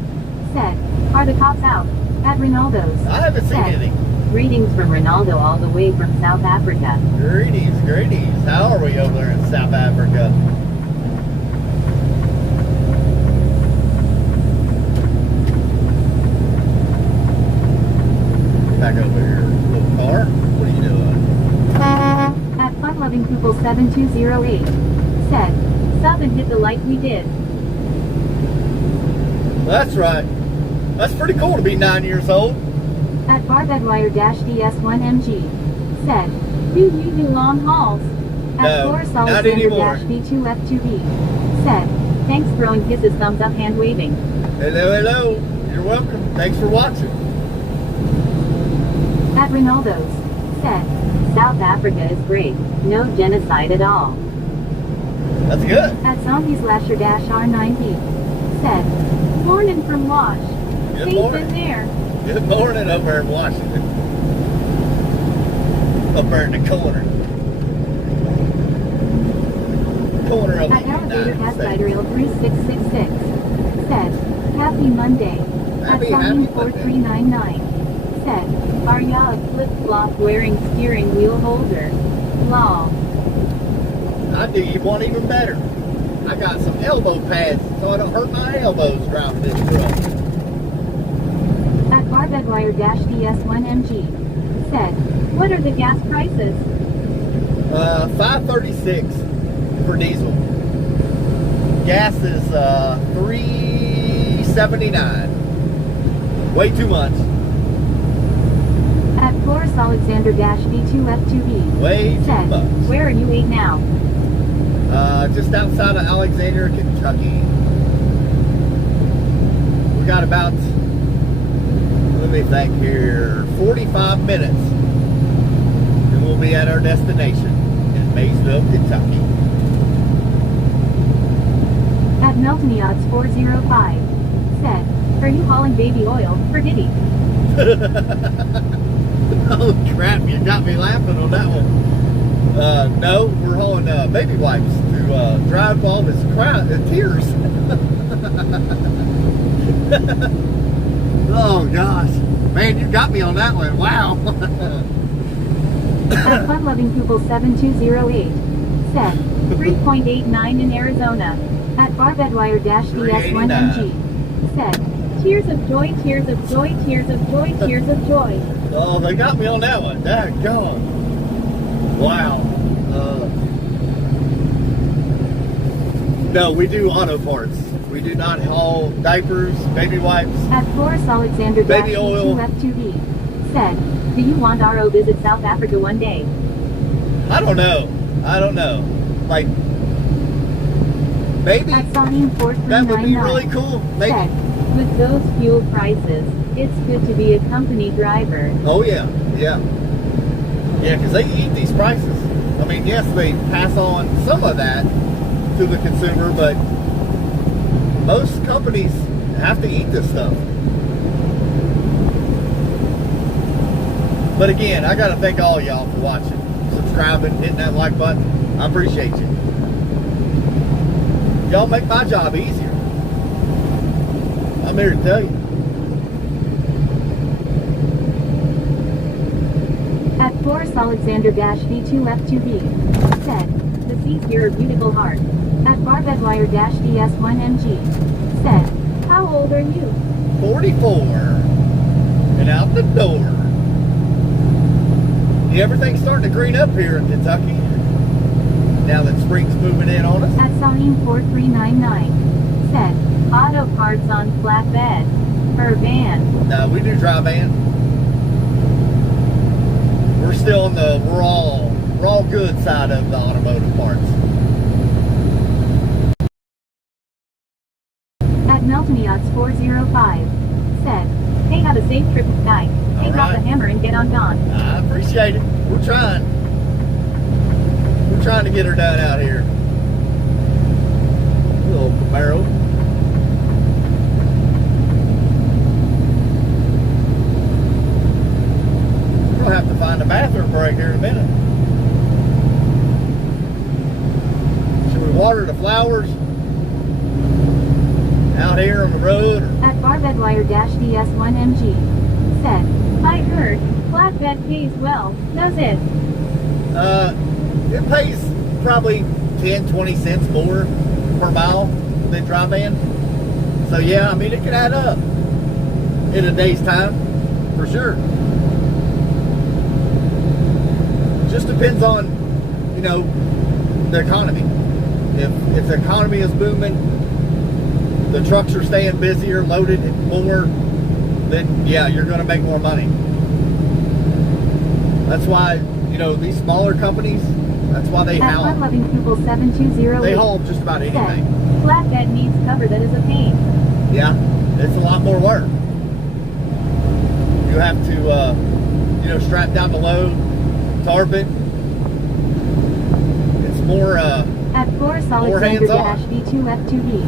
Said, are the cops out? At Ronaldo's. I haven't seen Said, any. Greetings from Ronaldo all the way from South Africa. Greetings, greetings. How are we over there in South Africa? Back over here, little car. What are you doing? At FunLovingPeople7208. Said, sub and hit the like we did. That's right. That's pretty cool to be 9 years old. At barbedwire-ds1mg. Said, do you do long hauls? At No, Forrest not anymore. Alexander-b2f2b. Said, thanks throwing kisses thumbs up hand waving. Hello, hello. You're welcome. Thanks for watching. At Ronaldo's. Said, South Africa is great. No genocide at all. That's good. at zombieslasher-r9b. Said, morning from Wash. Good Safe morning. in there. Good morning over there in Washington. Up there in the corner. Corner of the At Alligator United Cat States. Sidereal 3666. Said, happy Monday. Happy at Sonny Monday. 4399. Said, are ya a flip-flop wearing steering wheel holder? Lol. I do you one even better. I got some elbow pads so I don't hurt my elbows driving this truck. At barbedwire-ds1mg. Said, what are the gas prices? $5.36 for diesel. Gas is $3.79. Way too much. At Forrest Alexander-b2f2b. Way too Said, much. where are you at now? Just outside of Alexander, Kentucky. We got about, let me think here, 45 minutes. And we'll be at our destination in Maysville, Kentucky. At Meltoniots405. Said, are you hauling baby oil for Diddy? Oh crap, you got me laughing on that one. No, we're hauling baby wipes to dry up all his tears. Oh gosh. Man, you got me on that one. Wow. At funlovingpoople7208. Said, 3.89 in Arizona. At barbedwire-ds1mg. Said, tears of joy, tears of joy, tears of joy, tears of joy. Oh, they got me on that one. Daggone. Wow. No, we do auto parts. We do not haul diapers, baby wipes. At Forrest Baby oil. Alexander-b2f2b. Said, do you want RO visit South Africa one day? I don't know. Like, maybe At Sonny4399. that would be really cool. Maybe. Said, With those fuel prices, it's good to be a company driver. Oh yeah, yeah. Yeah, because they eat these prices. I mean, yes, they pass on some of that to the consumer, but most companies have to eat this stuff. But again, I got to thank all y'all for watching, subscribing, hitting that like button. I appreciate you. Y'all make my job easier. I'm here to tell you. At Forrest Alexander-b2f2b. Said, the seas here are beautiful heart. At barbedwire-ds1mg. Said, how old are you? 44 and out the door. Yeah, everything's starting to green up here in Kentucky now that spring's moving in on us. At Salim4399. Said, auto parts on flatbed. Per van. No, we do dry van. We're still on the raw good side of the automotive parts. At Meltoniots405. Said, hey, have a safe trip, guy. Hey, All drop right. the hammer and get on gone. I appreciate it. We're trying. We're trying to get her done out here. Little Camaro. We'll have to find a bathroom break here in a minute. Should we water the flowers out here on the road? At barbedwire-ds1mg. Said, I heard, flatbed pays well, does it? It pays probably 10-20 cents more per mile than dry van. So yeah, I mean it can add up in a day's time for sure. Just depends on, you know, the economy. If the economy is booming, the trucks are staying busier, loaded more, then yeah, you're going to make more money. That's why, you know, these smaller companies, that's why they At haul. Fun-Loving Pupil 7208. They haul just about said, anything. flatbed needs cover that is a pain. Yeah, it's a lot more work. You have to, you know, strap down the load, tarp it. It's more, At 4 More hands-on. Alexander V2F2B.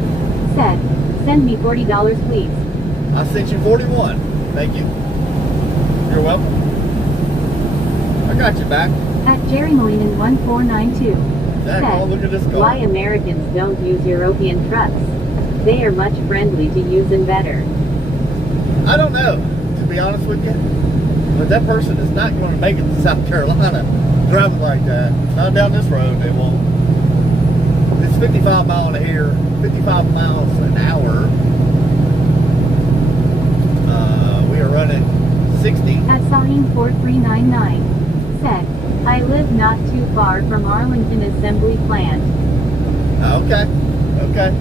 Said, send me $40 please. I sent you 41. Thank you. You're welcome. I got you back. At Jerry Molinen 1492. Jack, oh, look at this car. Why Americans don't use European trucks? They are much friendly to use and better. I don't know, to be honest with you. But that person is not going to make it to South Carolina driving like that. Not down this road, they won't. It's 55 miles here, 55 miles an hour. We are running 60. At Sahin 4399. Said, I live not too far from Arlington Assembly Plant. Okay, okay.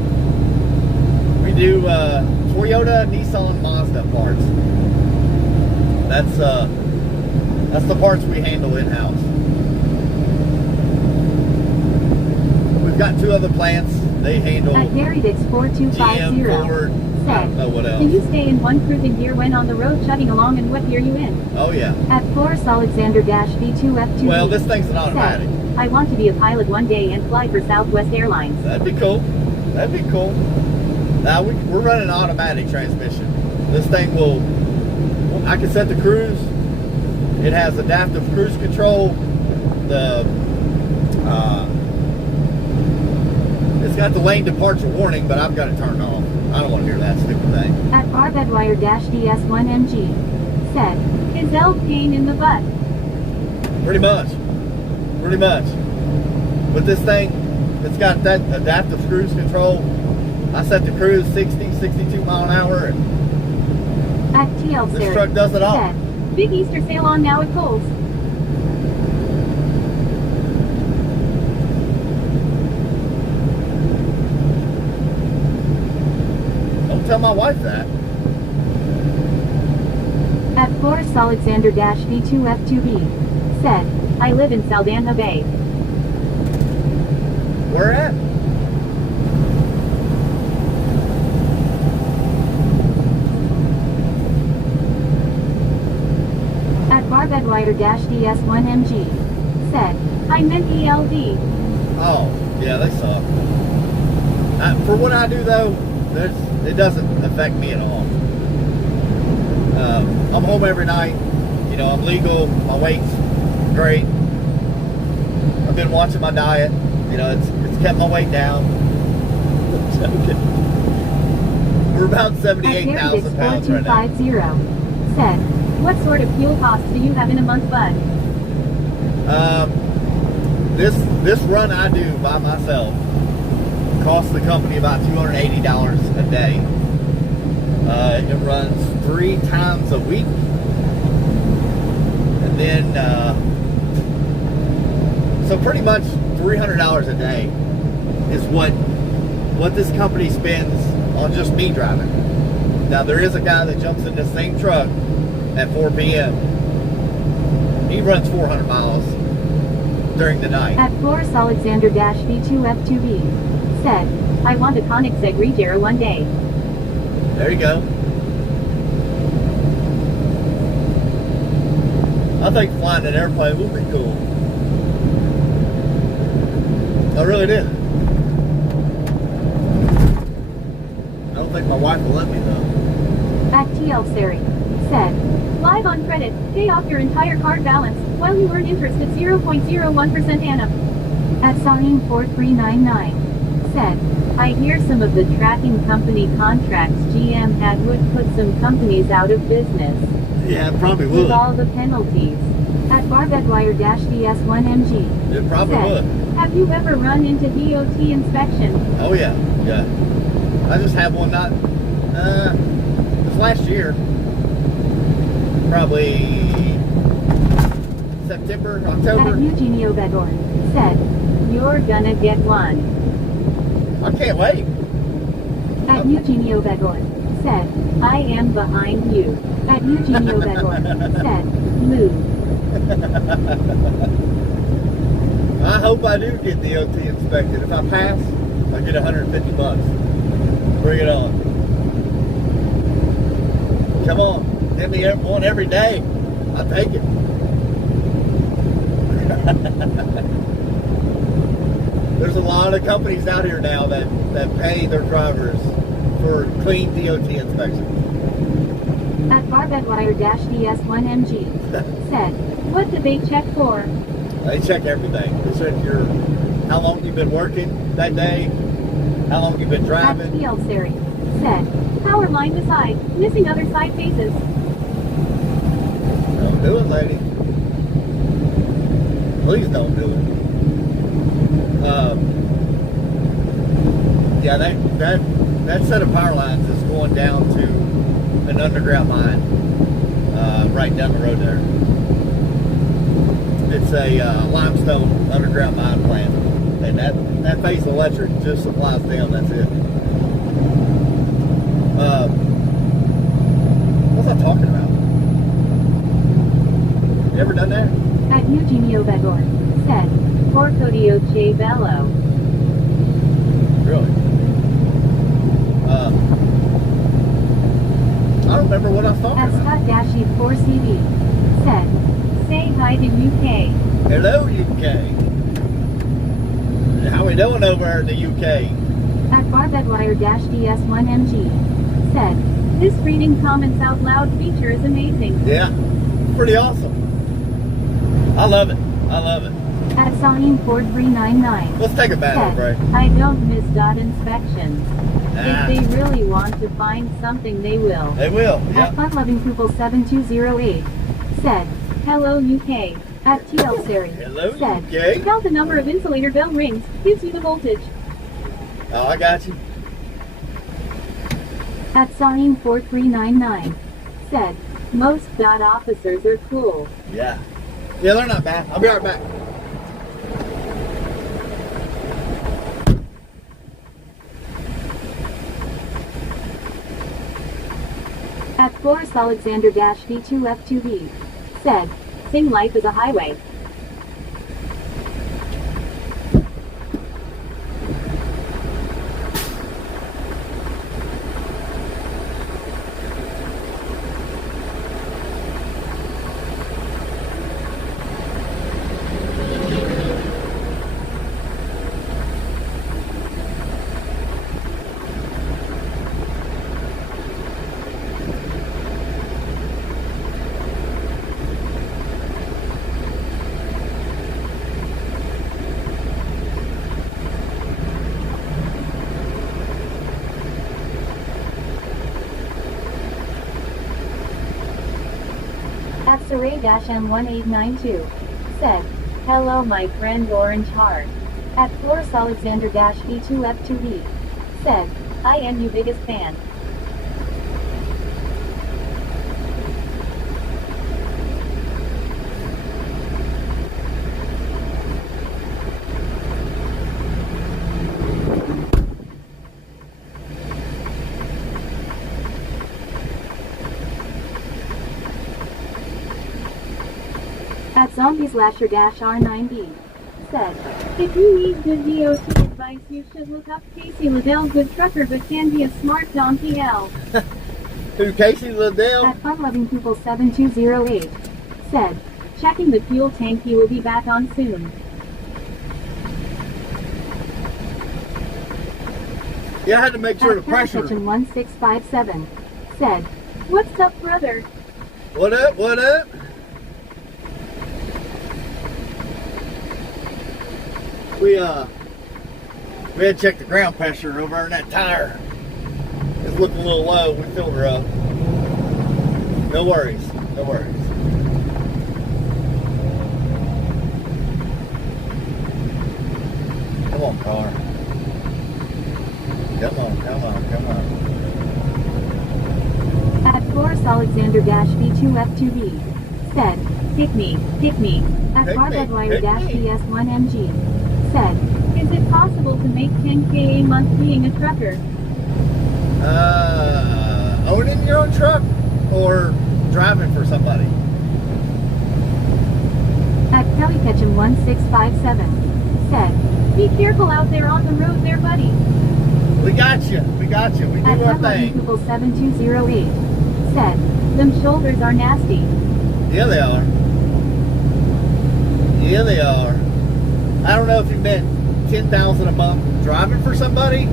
We do Toyota, Nissan, Mazda parts. That's the parts we handle in-house. We've got 2 other plants. They handle At Gary Dix 4250. GM, Ford, I don't know what else. Do you stay in one cruising gear when on the road chugging along, and what gear you in? Oh yeah. At 4 Alexander V2F2. Well, this thing's an automatic. Said, I want to be a pilot one day and fly for Southwest Airlines. That'd be cool. That'd be cool. Now we're running an automatic transmission. This thing will, I can set the cruise. It has adaptive cruise control. It's got the lane departure warning, but I've got it turned off. I don't want to hear that stupid thing. At Barbedwire-DS1MG. Said, is L pain in the butt? Pretty much. Pretty much. But this thing, it's got that adaptive cruise control. I set the cruise 60, 62 mile an hour, and At TL this Series. truck does it all. Said, big Easter sale on now at Kohl's. Don't tell my wife that. At Forest Alexander V2F2B. Said, I live in Saldanha Bay. Where at? At Barbedwire-DS1MG. Said, I meant ELD. Oh, yeah, they suck. For what I do, though, it doesn't affect me at all. I'm home every night. You know, I'm legal. My weight's great. I've been watching my diet. You know, it's kept my weight down. We're about 78,000 pounds right now. 4250. Said, what sort of fuel costs do you have in a month, bud? This run I do by myself costs the company about $280 a day. It runs 3 times a week, and then so pretty much $300 a day is what this company spends on just me driving. Now there is a guy that jumps in the same truck at 4 p.m. He runs 400 miles during the night. At Forest Alexander V2F2B. Said, I want a Koenigsegg Regera one day. There you go. I think flying an airplane would be cool. I really do. I don't think my wife will let me though. At TL Seri. Said, live on credit, pay off your entire card balance, while you earn interest at 0.01% annum. At Sahin 4399. Said, I hear some of the tracking company contracts GM had would put some companies out of business. Yeah, it probably With would. all the penalties. At Barbedwire-DS1MG. It probably Said, would. have you ever run into DOT inspection? Oh yeah, yeah. I just had one this last year. Probably September, At October. Eugenio Bedor. Said, you're gonna get one. I can't wait. At Eugenio Begor. Said, I am behind you. At Eugenio Begor. Said, move. I hope I do get the OT inspected. If I pass, I get 150 bucks. Bring it on. Come on. Hit me one every day. I'll take it. There's a lot of companies out here now that pay their drivers for clean DOT inspections. At Barbedwire-DS1MG. Said, what do they check for? They check everything. They check how long you've been working that day, how long you've been At driving. Seri. Said, power line beside, missing other side faces. Don't do it, lady. Please don't do it. Yeah, that set of power lines is going down to an underground mine right down the road there. It's a limestone underground mine plant, and that Face Electric just supplies them. That's it. What was I talking about? You ever done that? At Eugenio Begor. Said, Porcodio Che Bello. Really? I don't remember what I was talking At about. Scott-4CV. Said, say hi to UK. Hello, UK. How we doing over in the UK? At Barbedwire-DS1MG. Said, this reading comments out loud feature is amazing. Yeah, pretty awesome. I love it. I love it. At Sahin4399. Let's take a battle break. I don't miss dot inspections. Ah. If they really want to find something, they will. They will. At Yeah. FunLovingPeople7208. Said, hello UK. At TL Seri. Hello, Said, UK. count the number of insulator bell rings, gives you the voltage. Oh, I got you. At Sahin4399. Said, most dot officers are cool. Yeah. Yeah, they're not bad. I'll be right back. At Forrest Alexander-V2F2V. Said, sing life is a highway. At Saray-M1892. Said, hello my friend Orange Heart. At Forrest Alexander-V2F2V. Said, I am your biggest fan. At Zombie-R9B. Said, if you need good DOT advice, you should look up Casey Liddell, good trucker but can be a smart donkey L. Who, Casey Liddell? At FunLovingPeople7208. Said, checking the fuel tank, he will be back on soon. Yeah, I had to make sure the At pressure. Kitchen1657. Said, what's up, brother? What up? What up? We had to check the ground pressure over in that tire. It's looking a little low. We filled her up. No worries. No worries. Come on, car. Come on, come on, come on. At Forrest Alexander-V2F2V. Said, pick me. At Pick me, Barbedwire-DS1MG. Said, is it possible to make 10K a month being a trucker? At Sahin4399. Said, hello my friend Orange Heart. At Forrest Alexander-V2F2V. Said, sing life is a highway. At Sahin4399. Said, is it possible to make 10K a month being a trucker? Owning your own truck or driving for somebody? At Kelly Ketchum 1657 said, "Be careful out there on the road there, buddy." We got you. We got you. We do At our Headline thing. People 7208 said, "Them shoulders are nasty." Yeah, they are. Yeah, they are. I don't know if you meant 10,000 a month driving for somebody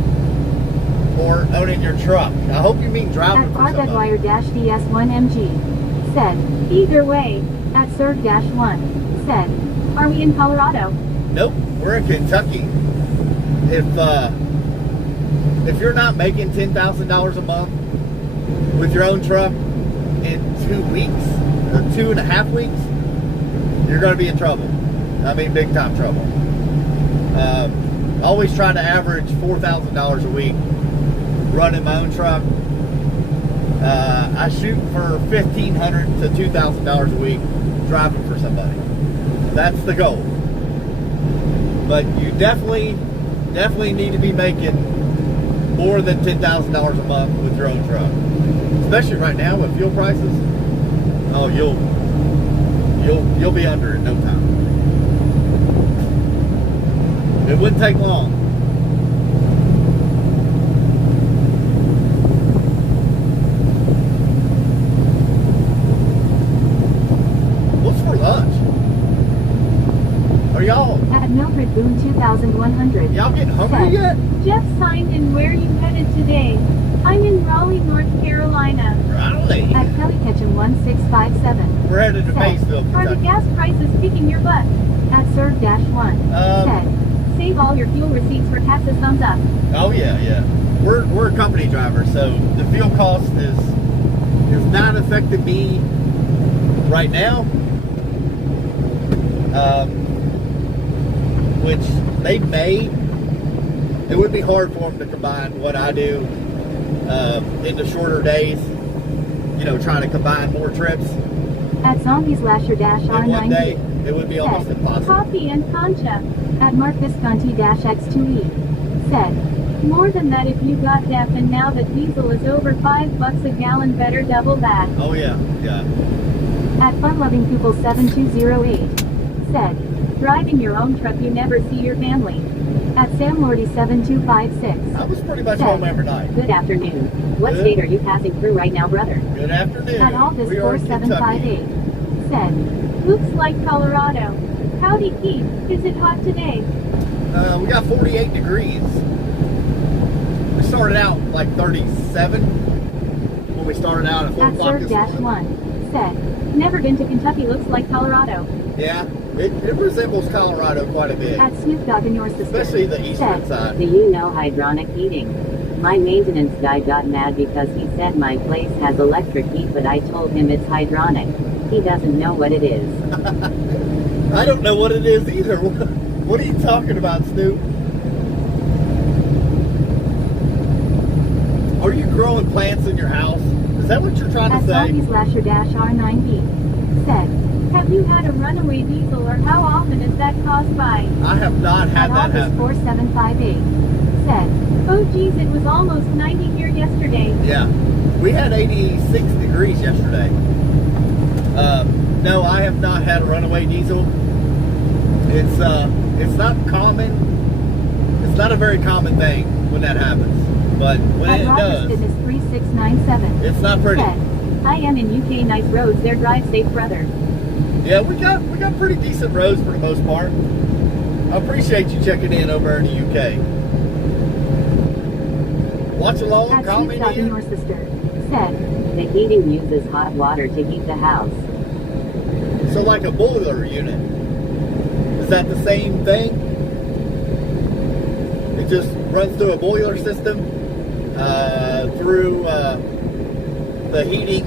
or owning your truck. I hope you mean driving At for somebody. R-DS1MG said, "Either way." At Serg-1 said, "Are we in Colorado?" Nope, we're in Kentucky. If you're not making $10,000 a month with your own truck in 2 weeks or 2.5 weeks, you're going to be in trouble. I mean, big time trouble. Always try to average $4,000 a week running my own truck. I shoot for $1,500 to $2,000 a week driving for somebody. That's the goal. But you definitely need to be making more than $10,000 a month with your own truck. Especially right now with fuel prices. Oh, you'll be under in no time. It wouldn't take long. What's for lunch? Are y'all At Mildred Boone 2100 getting hungry yet? "Jeff signed in. Where you headed today?" "I'm in Raleigh, North Carolina." Raleigh. At Kelly Ketchum 1657 We're headed to said, Maysville, "Are the Kentucky. gas prices kicking your butt?" At Serg-1 said, "Save all your fuel receipts for taxes. Thumbs up." Oh yeah. We're a company driver, so the fuel cost is not affecting me right now. Which they may. It would be hard for them to combine what I do into shorter days. You know, trying to combine more trips At Zombies Lasher in one R90 day. It would be almost said, impossible. "Coffee and concha." At Mark Visconti X2E said, "More than that if you got deaf, and now that diesel is over $5 a gallon, better double that." Oh yeah. At Fun Loving People 7208 said, "Driving your own truck, you never see your family." At Sam Lordy 7256 I was pretty much home every night. Good afternoon. What Good. state are you passing through right now, brother? Good afternoon. At August We are in Kentucky. 4758 said, "Looks like Colorado. Howdy Keith, is it hot today?" We got 48 degrees. We started out like 37 when we started out at 4 At o'clock this morning. Serg-1 said, "Never been to Kentucky. Looks like Colorado." Yeah, it resembles Colorado quite a bit, At Snoop Dogg and Your Sister especially the eastern said, side. Do you know hydronic heating? My maintenance guy got mad because he said my place has electric heat, but I told him it's hydronic. He doesn't know what it is. I don't know what it is either. What are you talking about, Snoop? Are you growing plants in your house? Is that what you're trying At to say? Zombies Lasher R9B said, "Have you had a runaway diesel, or how often is that caused by?" I have not had At that Office happen. 4758 said, "Oh geez, it was almost 90 here yesterday." Yeah, we had 86 degrees yesterday. No, I have not had a runaway diesel. It's not common. It's not a very common thing when that happens, but when At it Rogers does, Fitness 3697 it's not pretty. said, "I am in UK. Nice roads there. Drive safe, brother." Yeah, we got pretty decent roads for the most part. I appreciate you checking in over in the UK. Watch along, At comment Snoop Dogg and in. Your Sister said, The heating uses hot water to heat the house. So like a boiler unit. Is that the same thing? It just runs through a boiler system, through the heating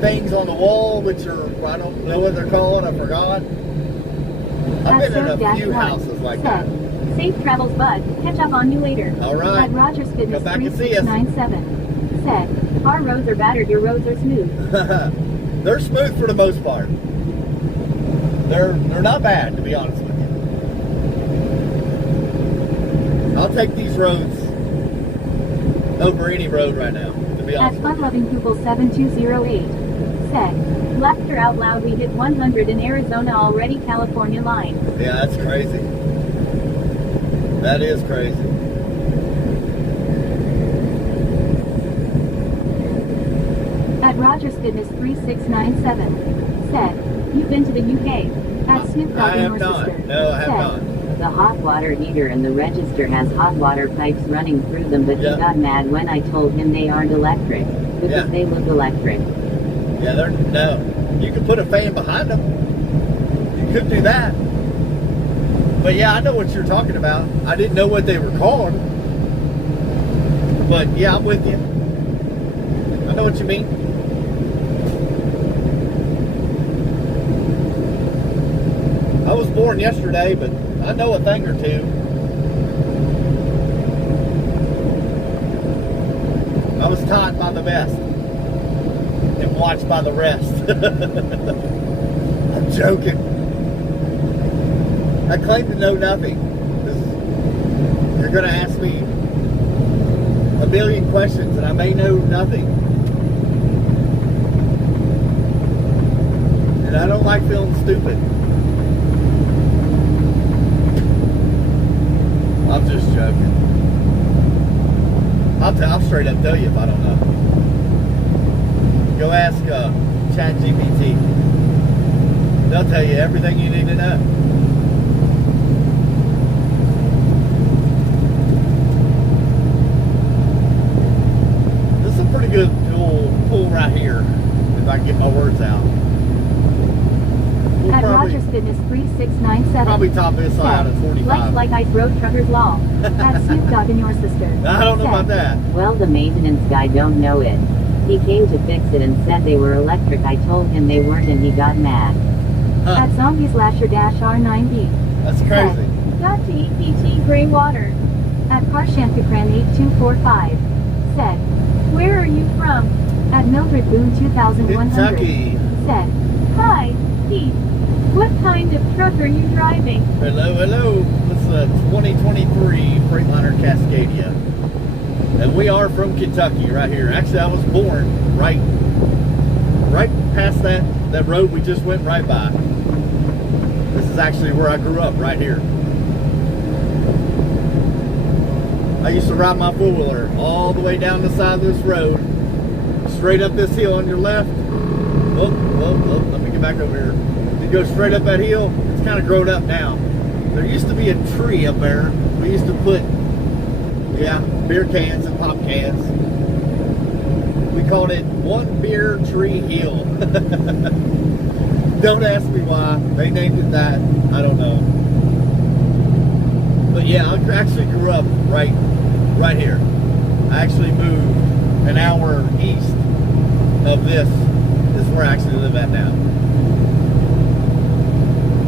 things on the wall, which are, I don't know what they're called, I forgot. I've At been in a few Serg-1 houses like that. said, "Safe travels, bud. Catch up on you later." All right. At Rogers Fitness Come back and see us. 3697 said, "Our roads are battered. Your roads are smooth." They're smooth for the most part. They're not bad, to be honest with you. I'll take these roads over any road right now, to be At honest with you. Fun-Loving Pupil 7208 said, laughter out loud, we hit 100 in Arizona already, California line. Yeah, that's crazy. That is crazy. At Rogers Fitness 3697 said, you've been to the UK. At Snoop Dogg I and have your not. sister No, I have said, not. The hot water heater and the register has hot water pipes running through them, but Yeah. he got mad when I told him they aren't electric. Because Yeah. they look electric. Yeah, no. You could put a fan behind them. You could do that. But yeah, I know what you're talking about. I didn't know what they were called. But yeah, I'm with you. I know what you mean. I was born yesterday, but I know a thing or two. I was taught by the best and watched by the rest. I'm joking. I claim to know nothing. You're going to ask me a billion questions and I may know nothing. And I don't like feeling stupid. I'm just joking. I'll straight up tell you if I don't know. Go ask ChatGPT. They'll tell you everything you need to know. This is a pretty good pull right here, if I can get my words out. We'll At probably, Rogers Fitness 3697 probably top this out at said, 45. like ice road truckers law. At Snoop Dogg and your sister I don't know said, about that. Well, the maintenance guy don't know it. He came to fix it and said they were electric. I told him they weren't and he got mad. Huh, At Zombies Lasher -R9B that's crazy. got to EPT gray water. At Karshankakran 8245 said, where are you from? At Mildred Boone 2100 Kentucky. said, hi, Pete. What kind of truck are you driving? Hello, hello. This is a 2023 Freightliner Cascadia. And we are from Kentucky right here. Actually, I was born right past that road we just went right by. This is actually where I grew up, right here. I used to ride my four-wheeler all the way down the side of this road, straight up this hill on your left. Oh, let me get back over here. You go straight up that hill. It's kind of grown up now. There used to be a tree up there. We used to put, beer cans and pop cans. We called it One Beer Tree Hill. Don't ask me why. They named it that. I don't know. But yeah, I actually grew up right here. I actually moved an hour east of this. This is where I actually live at now.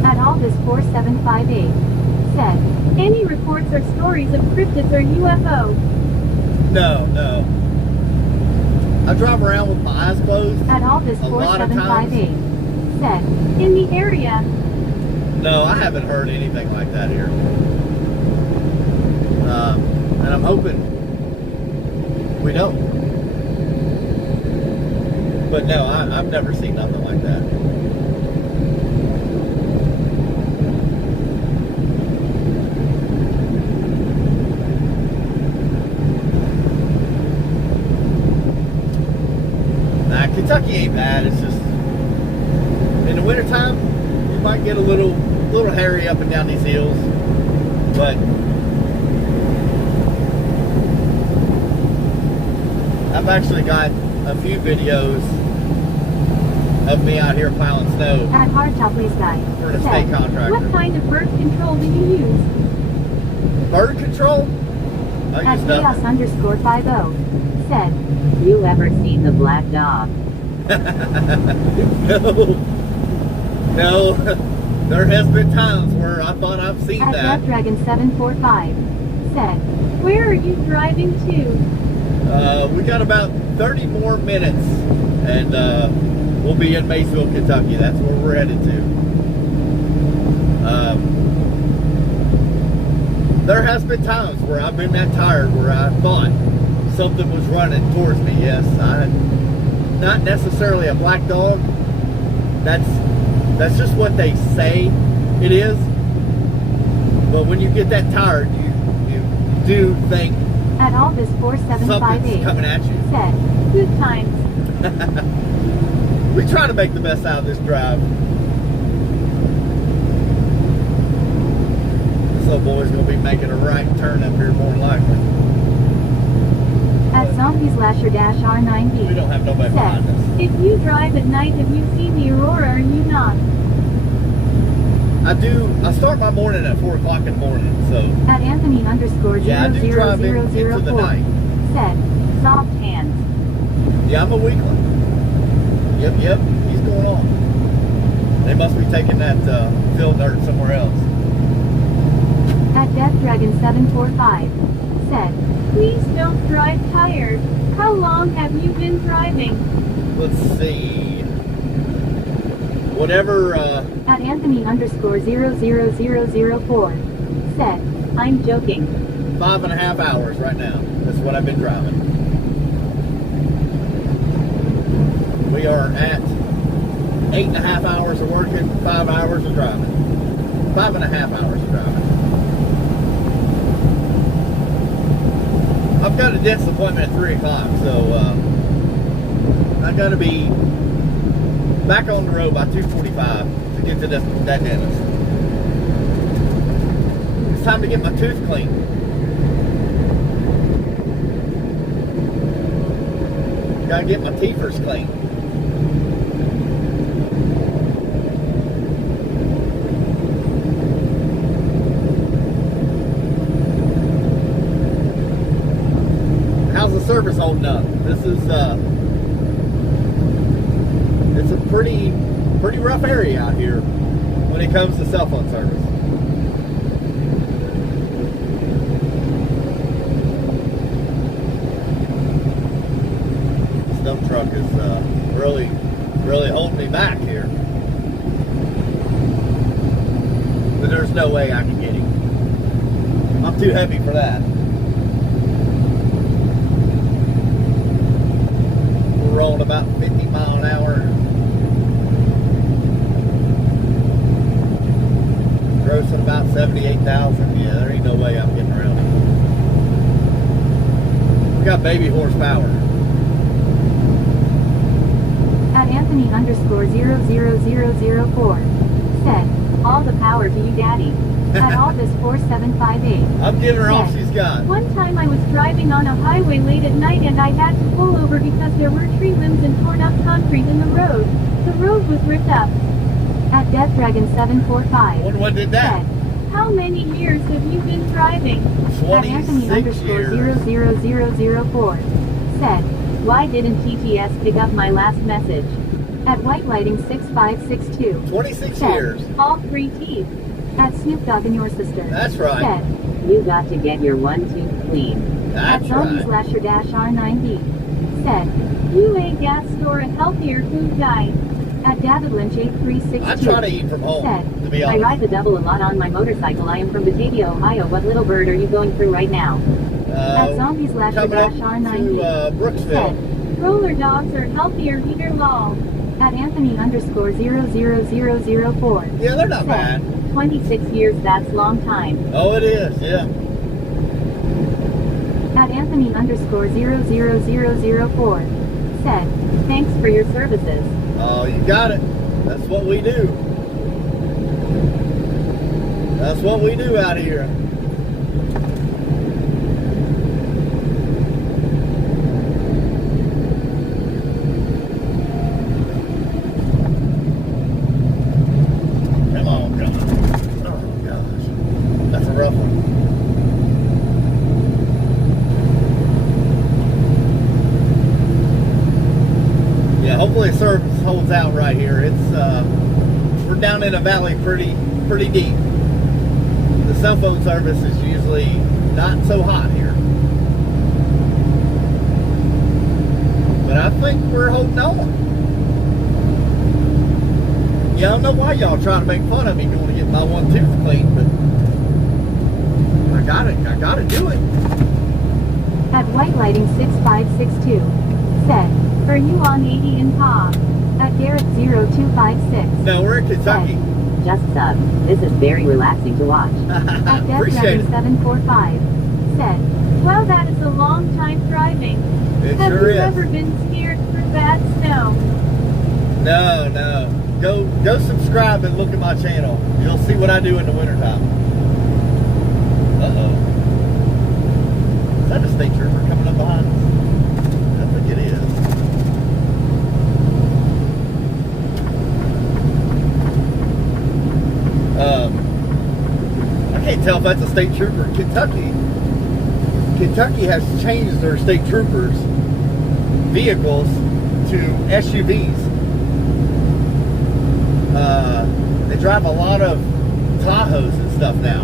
At Aldous 4758 said, any reports or stories of cryptids or UFO? No. I drive around with my eyes closed. At Aldous A lot of 4758 said, in the area. No, I haven't heard anything like that here. And I'm hoping we don't. But no, I've never seen nothing like that. Nah, Kentucky ain't bad. It's just in the wintertime, you might get a little hairy up and down these hills. But I've actually got a few videos of me out here plowing snow At Hardtop Please Guy for the said, state contractor. what kind of birth control do you use? Bird control? I At use Chaos nothing. _50 said, You ever seen the black dog? No. There has been times where I thought I've seen At that. Red Dragon 745 said, where are you driving to? We got about 30 more minutes and we'll be in Maysville, Kentucky. That's where we're headed to. There has been times where I've been that tired where I thought something was running towards me. Yes, not necessarily a black dog. That's just what they say it is. But when you get that tired, you do think At Alvis something's 4758 coming at you. said, good times. We try to make the best out of this drive. This little boy's gonna be making a right turn up here more than likely. At Zombies-R9B We don't have nobody said, behind us. if you drive at night, have you seen the aurora, are you not? I do. I start my morning at 4 o'clock in the morning, so At Anthony underscore yeah, I do drive into the 00004 night. said, soft hands. Yeah, I'm a weakling. Yep, he's going on. They must be taking that field dirt somewhere else. At DeathDragon745 said, please don't drive tired. How long have you been driving? Let's see. Whatever. At Anthony underscore 00004 said, I'm joking. 5.5 hours right now. That's what I've been driving. We are at 8.5 hours of working, 5 hours of driving. 5.5 hours of driving. I've got a dentist appointment at 3 o'clock, so I gotta be back on the road by 2:45 to get to that dentist. It's time to get my tooth cleaned. Gotta get my teethers clean. How's the service holding up? This is it's a pretty rough area out here when it comes to cell phone service. This dump truck is really holding me back here. But there's no way I can get him. I'm too heavy for that. We're rolling about 50 mile an hour. Grossing about 78,000. Yeah, there ain't no way I'm getting around it. We got baby horsepower. At Anthony underscore 00004 said, all the power to you, Daddy. At Alvis 4758 I'm giving her all said, she's got. one time I was driving on a highway late at night and I had to pull over because there were tree limbs and torn up concrete in the road. The road was ripped up. At DeathDragon745 What did that? said, how many years have you been driving? At Anthony 26 underscore years. 00004 said, why didn't TTS pick up my last message? At White Lighting 6562 26 said, years. all 3 teeth. At Snoop Dogg and your sister That's right. said, You got to get your one tooth clean. at That's Zombie right. Slasher R9B said, you a gas store a healthier food guide. At David Lynch 8362 I try to eat from home, said, to be I honest. ride the double a lot on my motorcycle. I am from Batavia, Ohio. What little bird are you going through right now? At Zombie Slasher Coming up R9B to Brooksville. said, roller dogs are healthier, eater lol. At Anthony underscore 00004 Yeah, they're not said, bad. 26 years, that's long time. Oh, it is, yeah. At Anthony underscore 00004 said, thanks for your services. Oh, you got it. That's what we do. That's what we do out here. Come on, God. Oh, gosh. That's a rough one. Yeah, hopefully service holds out right here. It's we're down in a valley pretty deep. The cell phone service is usually not so hot here. But I think we're holding on. Yeah, I don't know why y'all trying to make fun of me going to get my one tooth cleaned, but I gotta do it. At white lighting 6562. Said, are you on 80 in POV? At Garrett 0256. No, we're in Kentucky. Just sub. This is very relaxing to watch. At Death Appreciate it. 745. Said, well, that is a long time driving. It Have sure you is. ever been scared for bad snow? No, no. Go subscribe and look at my channel. You'll see what I do in the wintertime. Uh-oh. Is that a state trooper coming up behind us? I think it is. I can't tell if that's a state trooper. Kentucky has changed their state troopers' vehicles to SUVs. They drive a lot of Tahoes and stuff now.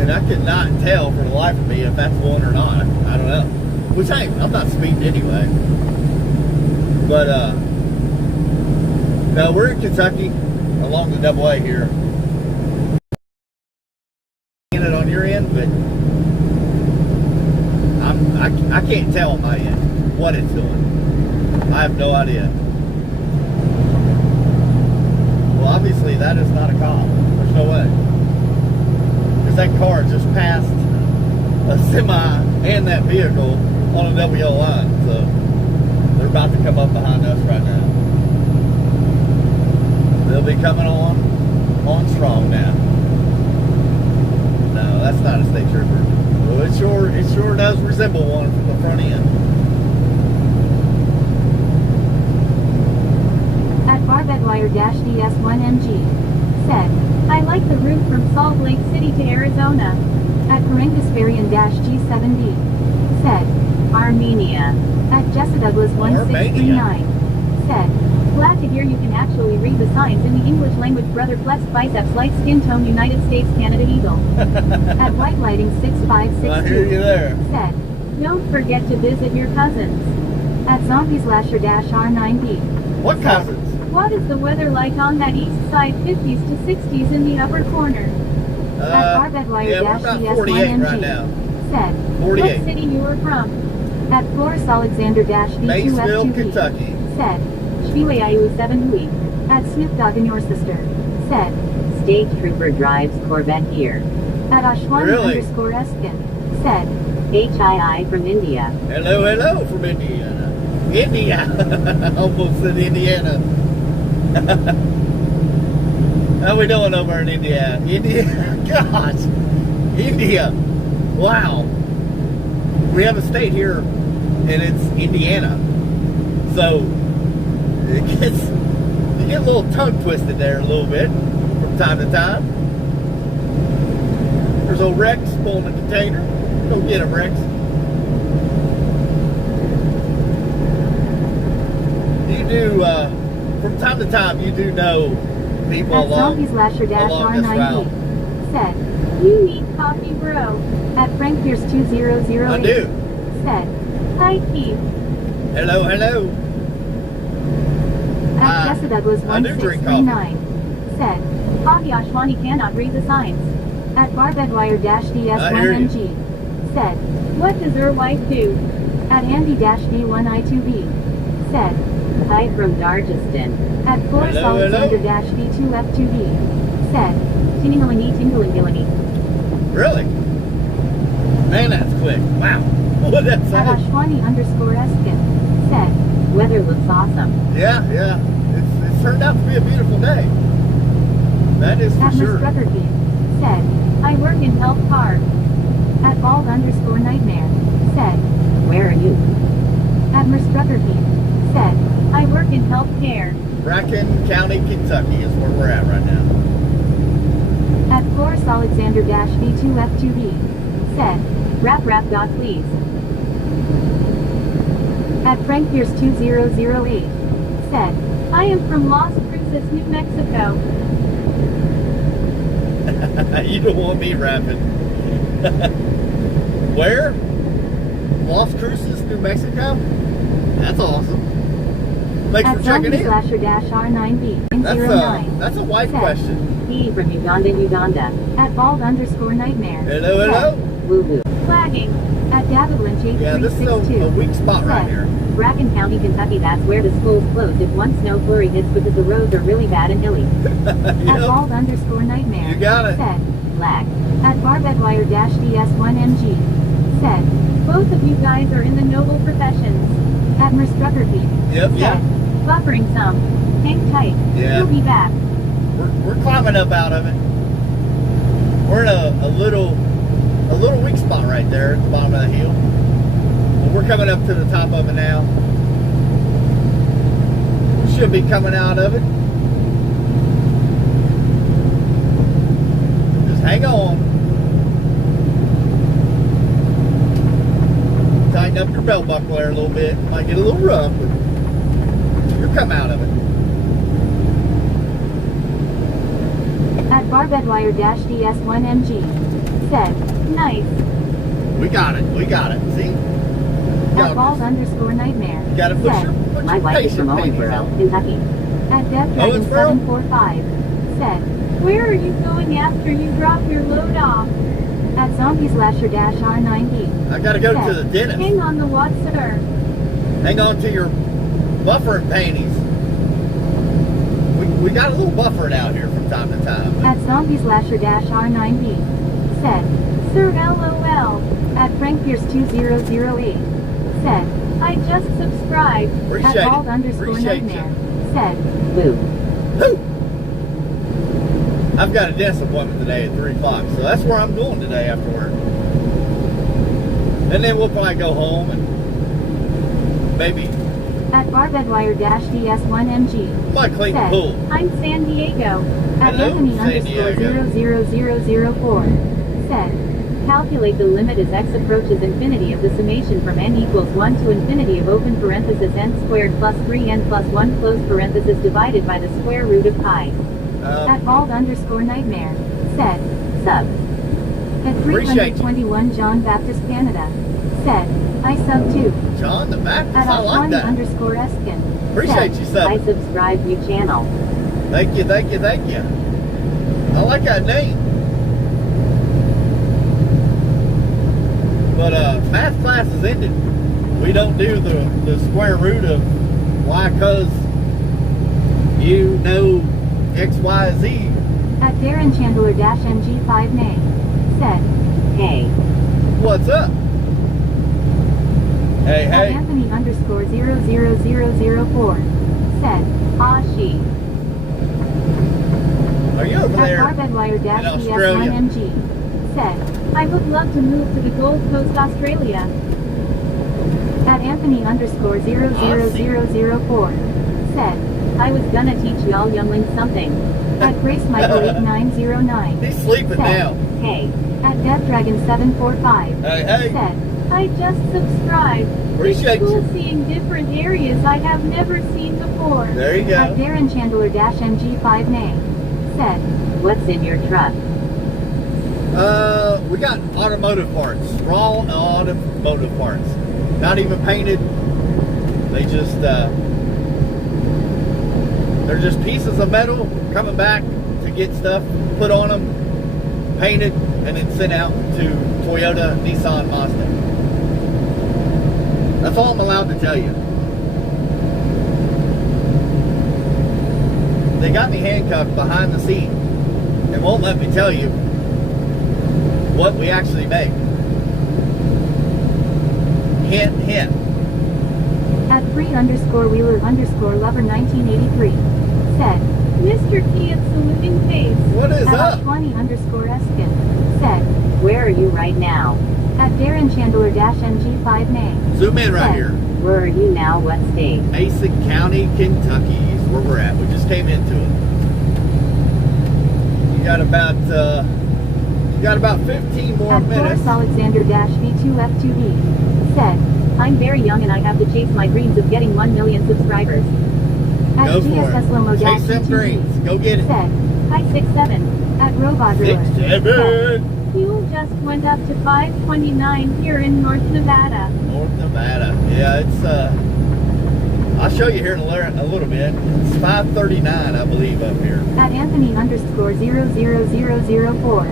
And I could not tell for the life of me if that's one or not. I don't know. Which I'm not speeding anyway. But, no, we're in Kentucky along the double A here. It on your end, but I can't tell on my end what it's doing. I have no idea. Well, obviously that is not a cop. There's no way. Because that car just passed a semi and that vehicle on a double yellow line. So they're about to come up behind us right now. They'll be coming on strong now. No, that's not a state trooper. Well, it sure does resemble one from the front end. At Barbedwire-DS1MG. Said, I like the route from Salt Lake City to Arizona. At Karangasparian-G7D. Said, Armenia. At Jessa Douglas 1639. Said, glad to hear you can actually read the signs in the English language. Brother flex biceps, light skin tone, United States, Canada, Eagle. At white lighting 6562. I hear you there. Said, don't forget to visit your cousins. At Zombie Slasher-R9B. What cousins? What is the weather like on that east side? 50s to 60s in the upper corner. At Yeah, we're about 48 right now. Said, 48. what city you are from? At Forrest Alexander-V2FTV. Maysville, Kentucky. Said, Shviwayu 7 Hui. At Snoop Dogg and your sister. Said, State trooper drives Corvette here. at Ashwani Really? _ Eskin. Said, HII from India. Hello from Indiana. India. Almost said Indiana. How we doing over in India? India? Gosh. India. Wow. We have a state here, and it's Indiana. So, you get a little tongue twisted there a little bit from time to time. There's old Rex pulling the container. Go get him, Rex. You do, from time to time, you do know people at along Zombie along this route. Slasher-R9B. Said, you need coffee, bro. At Frank Pierce 2008. I do. Said, hi, Keith. Hello. At Jessa Douglas I do drink 1639. Said, Coffee Ashwani cannot read the signs. At Barbedwire-DS1MG. Said, what does your wife do? At Andy-D1I2B. Said, Hi from Dargistan. at Forrest Hello. Alexander-V2F2B. Said, Tingalingy. Really? Man, that's quick. Wow. What that At sound? Ashwani _ Eskin. Said, Weather looks awesome. Yeah. It's turned out to be a beautiful day. That is for at Miss sure. Rutherford. Said, I work in health car. At Bald_Nightmare. Said, Where are you? at Miss Rutherford. Said, I work in health care. Bracken County, Kentucky is where we're at right now. At Forrest Alexander-V2F2B. Said, rap, please. At Frank Pierce 2008. Said, I am from Las Cruces, New Mexico. You don't want me rapping. Where? Las Cruces, New Mexico? That's awesome. Thanks At for checking Zombie in. Slasher-R9B. That's a wife Said, question. He from Uganda. At Bald_Nightmare. Hello. Said, Woo woo. Flagging. At David Lynch Yeah, this is a 8362. weak spot right Said, here. Bracken County, Kentucky. That's where the school's closed if one snow flurry hits because the roads are really bad and hilly. At Yep, bald_nightmare. you got it. Said, Lag. at barbedwire-ds1mg. Said, both of you guys are in the noble professions. At Merstruckerpeak. Yep, Said, yep. buffering some. Hang tight. Yeah. We'll be back. We're climbing up out of it. We're in a little weak spot right there at the bottom of the hill. But we're coming up to the top of it now. We should be coming out of it. Just hang on. Tighten up your belt buckle there a little bit. Might get a little rough, but you'll come out of it. At barbedwire-ds1mg. Said, nice. We got it. We got it. See? At bald_nightmare. You gotta push Said, your My wife is from patient panties Owensboro, out. Kentucky. at Oh, it's Pearl? DevDragon745. Said, where are you going after you drop your load off? At Zombie_R90. I gotta go to the dentist. Hang on the what, sir? Hang on to your buffering panties. We got a little buffering out here from time to time. At Zombie_R90. Said, Sir LOL. At FrankPierce2008. Said, I just subscribed. Appreciate at it. bald_nightmare. Said, Woo. Whew. I've got a dentist appointment today at 3 o'clock, so that's where I'm going today after work. And then we'll probably go home and maybe at barbedwire-ds1mg. might clean the Said, pool. I'm San Diego. At Hello, San Anthony_00004. Said, calculate the limit as x approaches infinity of the summation from n equals 1 to infinity of open parenthesis n squared plus 3n plus 1 close parenthesis divided by the square root of pi. At bald_nightmare. Said, Sub. at Appreciate you. 321 John Baptist Canada. Said, I sub too. John the Baptist, At I like that. Alfani_Eskin. Appreciate you, I son. subscribe you channel. Thank you, thank you, thank you. I like that name. But math class is ended. We don't do the square root of y cause you know x, y, z. At Darren Chandler-MG5 Said, Hey. What's up? Hey, at hey. Anthony_00004. Said, she. Are you over At there? barbedwire-ds1mg. Said, I would love to move to the Gold Coast, Australia. At Anthony_00004. Said, I was gonna teach y'all younglings something. At GraceMichael8909. He's sleeping now. Hey. At DevDragon745. Hey, hey. Said, I just subscribed. Appreciate It's cool you. seeing different areas I have never seen before. There you At go. Darren Chandler-MG5 Said, What's in your truck? We got automotive parts. Raw automotive parts. Not even painted. They just, they're just pieces of metal coming back to get stuff put on them, painted, and then sent out to Toyota, Nissan, Mazda. That's all I'm allowed to tell you. They got me handcuffed behind the seat and won't let me tell you what we actually make. Hint, hint. at free_wheeler_lover1983. Said, Mr. Kiev saluting face. What is at up? Ashwani_Eskin. Said, Where are you right now? at Darren Chandler-MG5 Zoom in right Said, here. Where are you now? What state? Mason County, Kentucky is where we're at. We just came into it. You got about 15 more At minutes. Taurus Alexander-V2F2B. Said, I'm very young and I have to chase my dreams of getting 1 million subscribers. At Go for GSS it. Lomo Chase them dreams. Go get it. Said, hi 67. At Robot Ruler. 6-7. Fuel just went up to 5.29 here in North Nevada. North Nevada. Yeah, it's I'll show you here in a little bit. It's 5:39, I believe, up here. At Anthony_00004.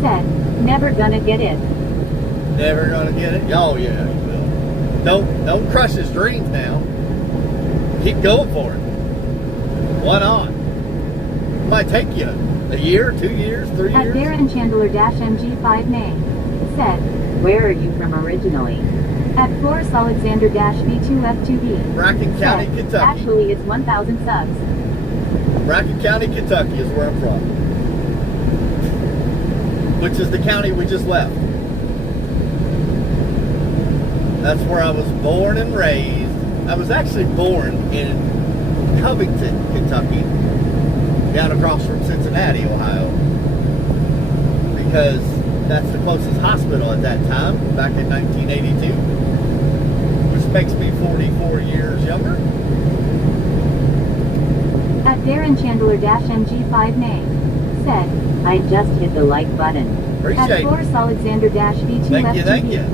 Said, never gonna get it. Never gonna get it? Oh yeah, you will. Don't crush his dreams now. Keep going for it. Why not? It might take you a year, 2 years, 3 At years. Darren Chandler-MG5 May. Said. Where are you from originally? At Forrest Alexander-V2F2B. Bracken County, Said. Kentucky. Actually, it's 1,000 subs. Bracken County, Kentucky is where I'm from. Which is the county we just left. That's where I was born and raised. I was actually born in Covington, Kentucky, down across from Cincinnati, Ohio. Because that's the closest hospital at that time, back in 1982. Which makes me 44 years younger. At Darren Chandler-MG5 May. Said. I just hit the like button. Appreciate At it. Forrest Alexander-V2F2B. Thank you.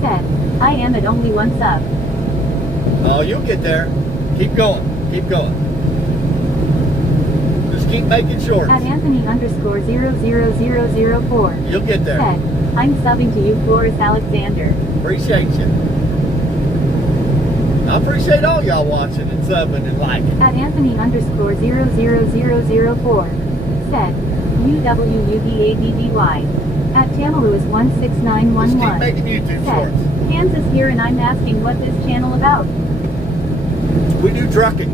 Said. I am at only 1 sub. Oh, you'll get there. Keep going. Keep going. Just keep making shorts. At Anthony_00004. You'll get there. Said. I'm subbing to you, Forrest Alexander. Appreciate you. I appreciate all y'all watching and subbing and liking. At Anthony_00004. Said. UWUBADDY. At Tamalewis Just keep 16911. making YouTube Said. shorts. Kansas here and I'm asking what this channel about. We do trucking.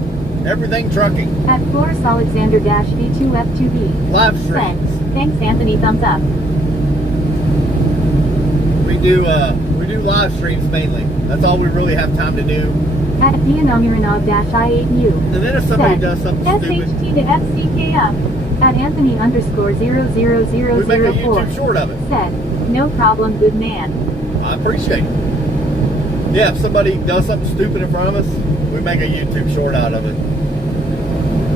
Everything trucking. At Forrest Alexander-V2F2B. Live Said. streams. Thanks Anthony, thumbs up. We do live streams mainly. That's all we really have time to do. At Dianomiranov-I8U. And then if somebody Said. does something stupid, SHT to FCKF. At Anthony_00004. we make a YouTube short of it. Said. No problem, good man. I appreciate it. Yeah, if somebody does something stupid in front of us, we make a YouTube short out of it.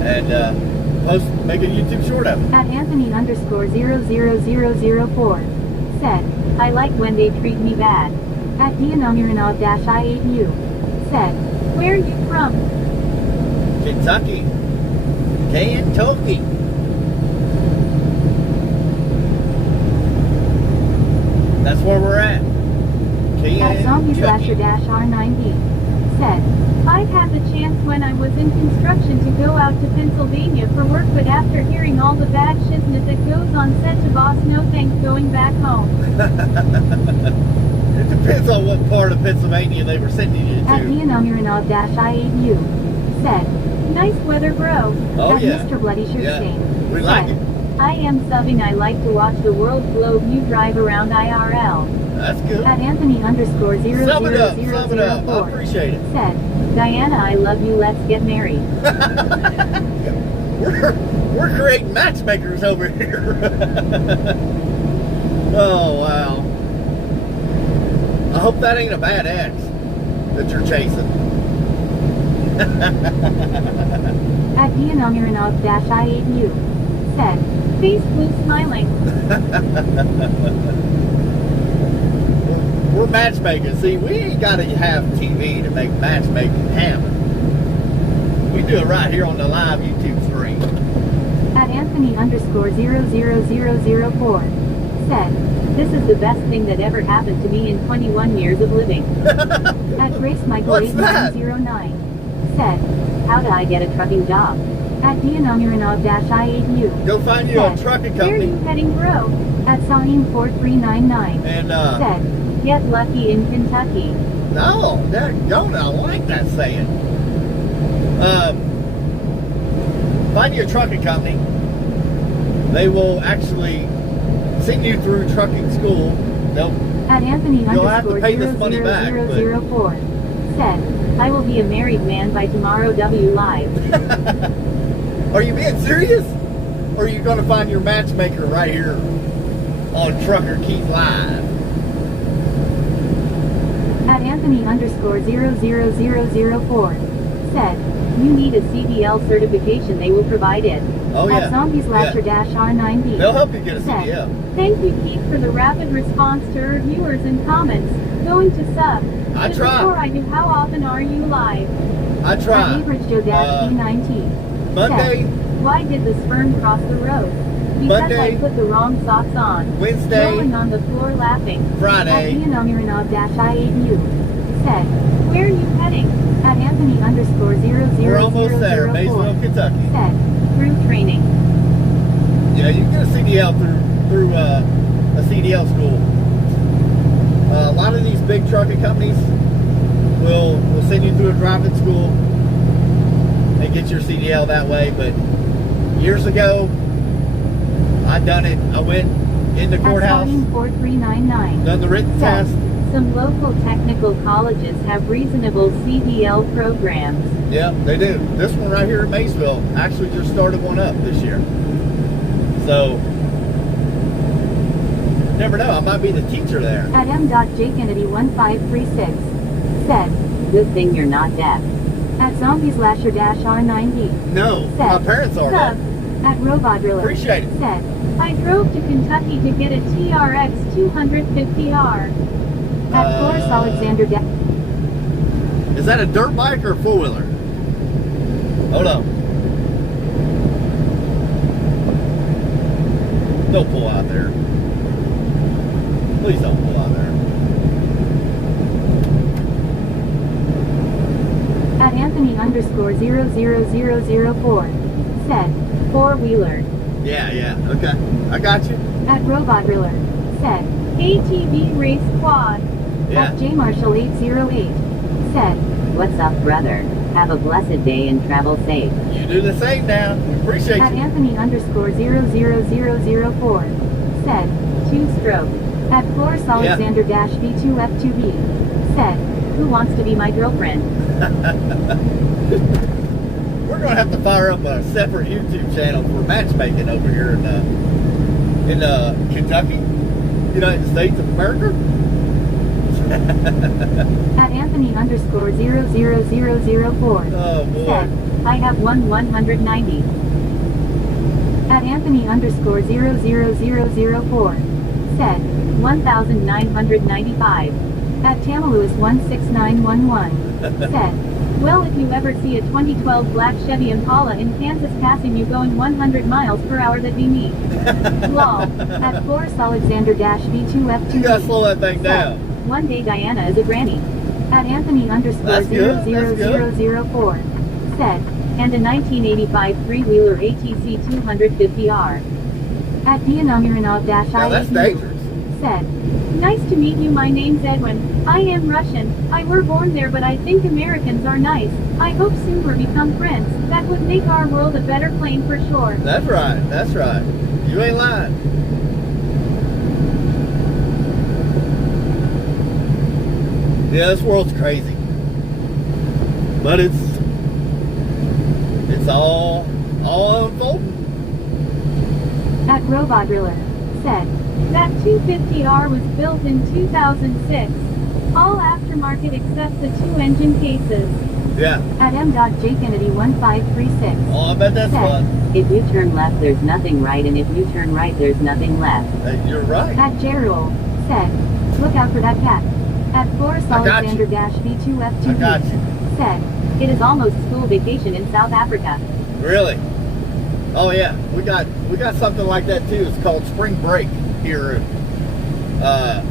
And make a YouTube short of it. At Anthony_00004. Said. I like when they treat me bad. At Dianomiranov-I8U. Said. Where are you from? Kentucky. Kentucky. That's where we're at. At Kentucky. Zombie/R9B. Said. I've had the chance when I was in construction to go out to Pennsylvania for work, but after hearing all the bad shiznit that goes on set to boss, no thanks going back home. It depends on what part of Pennsylvania they were sending you At to. Dianomiranov-I8U. Said. Nice weather, bro. Oh, At yeah. Mr. Bloody Shirt Yeah. Stain. We like Said. it. I am subbing. I like to watch the world globe you drive around IRL. That's good. At Anthony_00004. Sum it up. Sum it up. I appreciate it. Said. Diana, I love you. Let's get married. We're creating matchmakers over here. Oh, wow. I hope that ain't a bad ex that you're chasing. At Dianomiranov-I8U. Said. Face blue smiling. We're matchmaking. See, we ain't got to have TV to make matchmaking happen. We do it right here on the live YouTube stream. At Anthony_00004. Said. This is the best thing that ever happened to me in 21 years of living. At Grace Michael What's that? 8909. Said. How do I get a trucking job? At Dianomiranov-I8U. Go find you a Said. trucking Where are you company. heading, bro? At Saeem4399. And, Said. Get lucky in Kentucky. no, don't I like that saying. Find you a trucking company. They will actually send you through trucking school. They'll At Anthony You'll have to pay this money back, but- 00004. Said. I will be a married man by tomorrow. W live. Are you being serious? Or are you going to find your matchmaker right here on Trucker Keith Live? At Anthony_00004. Said. You need a CDL certification. They will provide it. Oh, yeah. At Zombies/R9B. They'll help you get a Said. CDL. Thank you, Keith, for the rapid response to our viewers and comments. Going to sub. I Just try. Before I do, how often are you live? I At try. Average Joe-B19. Monday, Said. Why did the sperm cross the road? He says I Monday, put the wrong socks on. Wednesday, Rolling on the floor laughing. Friday. At Ianomiranov-I8U. Said, where are you heading? At Anthony_000004. We're almost there, Maysville, Kentucky. Said, through training. Yeah, you can get a CDL through a CDL school. A lot of these big trucking companies will send you through a driving school and get your CDL that way. But years ago, I done it. I went in the courthouse, At 4399. done the written Said, test. some local technical colleges have reasonable CDL programs. Yeah, they do. This one right here in Maysville actually just started one up this year. So, never know. I might be the teacher there. At M.JKennedy1536. Said, Good thing you're not deaf. at Zombie/R9D. No, Said, my parents are. Sub, at Robot Driller. Appreciate it. Said, I drove to Kentucky to get a TRX 250R. At Forrest Alexander Is that a dirt bike or a four-wheeler? Hold on. Don't pull out there. Please don't pull out there. At Anthony_00004. Said, four-wheeler. Yeah, okay. I got you. At Robot Driller. Said, ATV race quad. Yeah. At JMarshall808. Said, What's up, brother? Have a blessed day and travel safe. You do the same now. We appreciate at you. Anthony_00004. Said, two-stroke. At Forrest Alexander-V2F2B. Said, who wants to be my girlfriend? We're going to have to fire up a separate YouTube channel for matchmaking over here in Kentucky, United States of America. At Anthony_00004. Oh boy. Said, I have won 190. At Anthony_00004. Said, 1,995. At Tamalewis16911. Said, well, if you ever see a 2012 black Chevy Impala in Kansas passing you going 100 miles per hour, that'd be me. Lol. At Forrest Alexander-V2F2. You gotta slow that thing down. One day Diana is a granny. At That's good, Anthony_00004. Said, and a 1985 three-wheeler ATC 250R. At Dianomiranov-I8U. Now that's dangerous. Said, nice to meet you, my name's Edwin. I am Russian. I were born there, but I think Americans are nice. I hope soon we'll become friends. That would make our world a better plane for sure. That's right. You ain't lying. Yeah, this world's crazy. But it's all unfolding. At Robot Driller. Said, that 250R was built in 2006. All aftermarket except the two engine cases. Yeah. At M.JKennedy1536. Oh, I bet that's Said, fun. If you turn left, there's nothing right, and if you turn right, there's nothing left. Hey, you're right. At Gerald. Said, look out for that cat. At Forrest I got you. Alexander-V2F2B. I got you. Said, it is almost school vacation in South Africa. Really? Oh yeah, we got something like that too. It's called spring break here in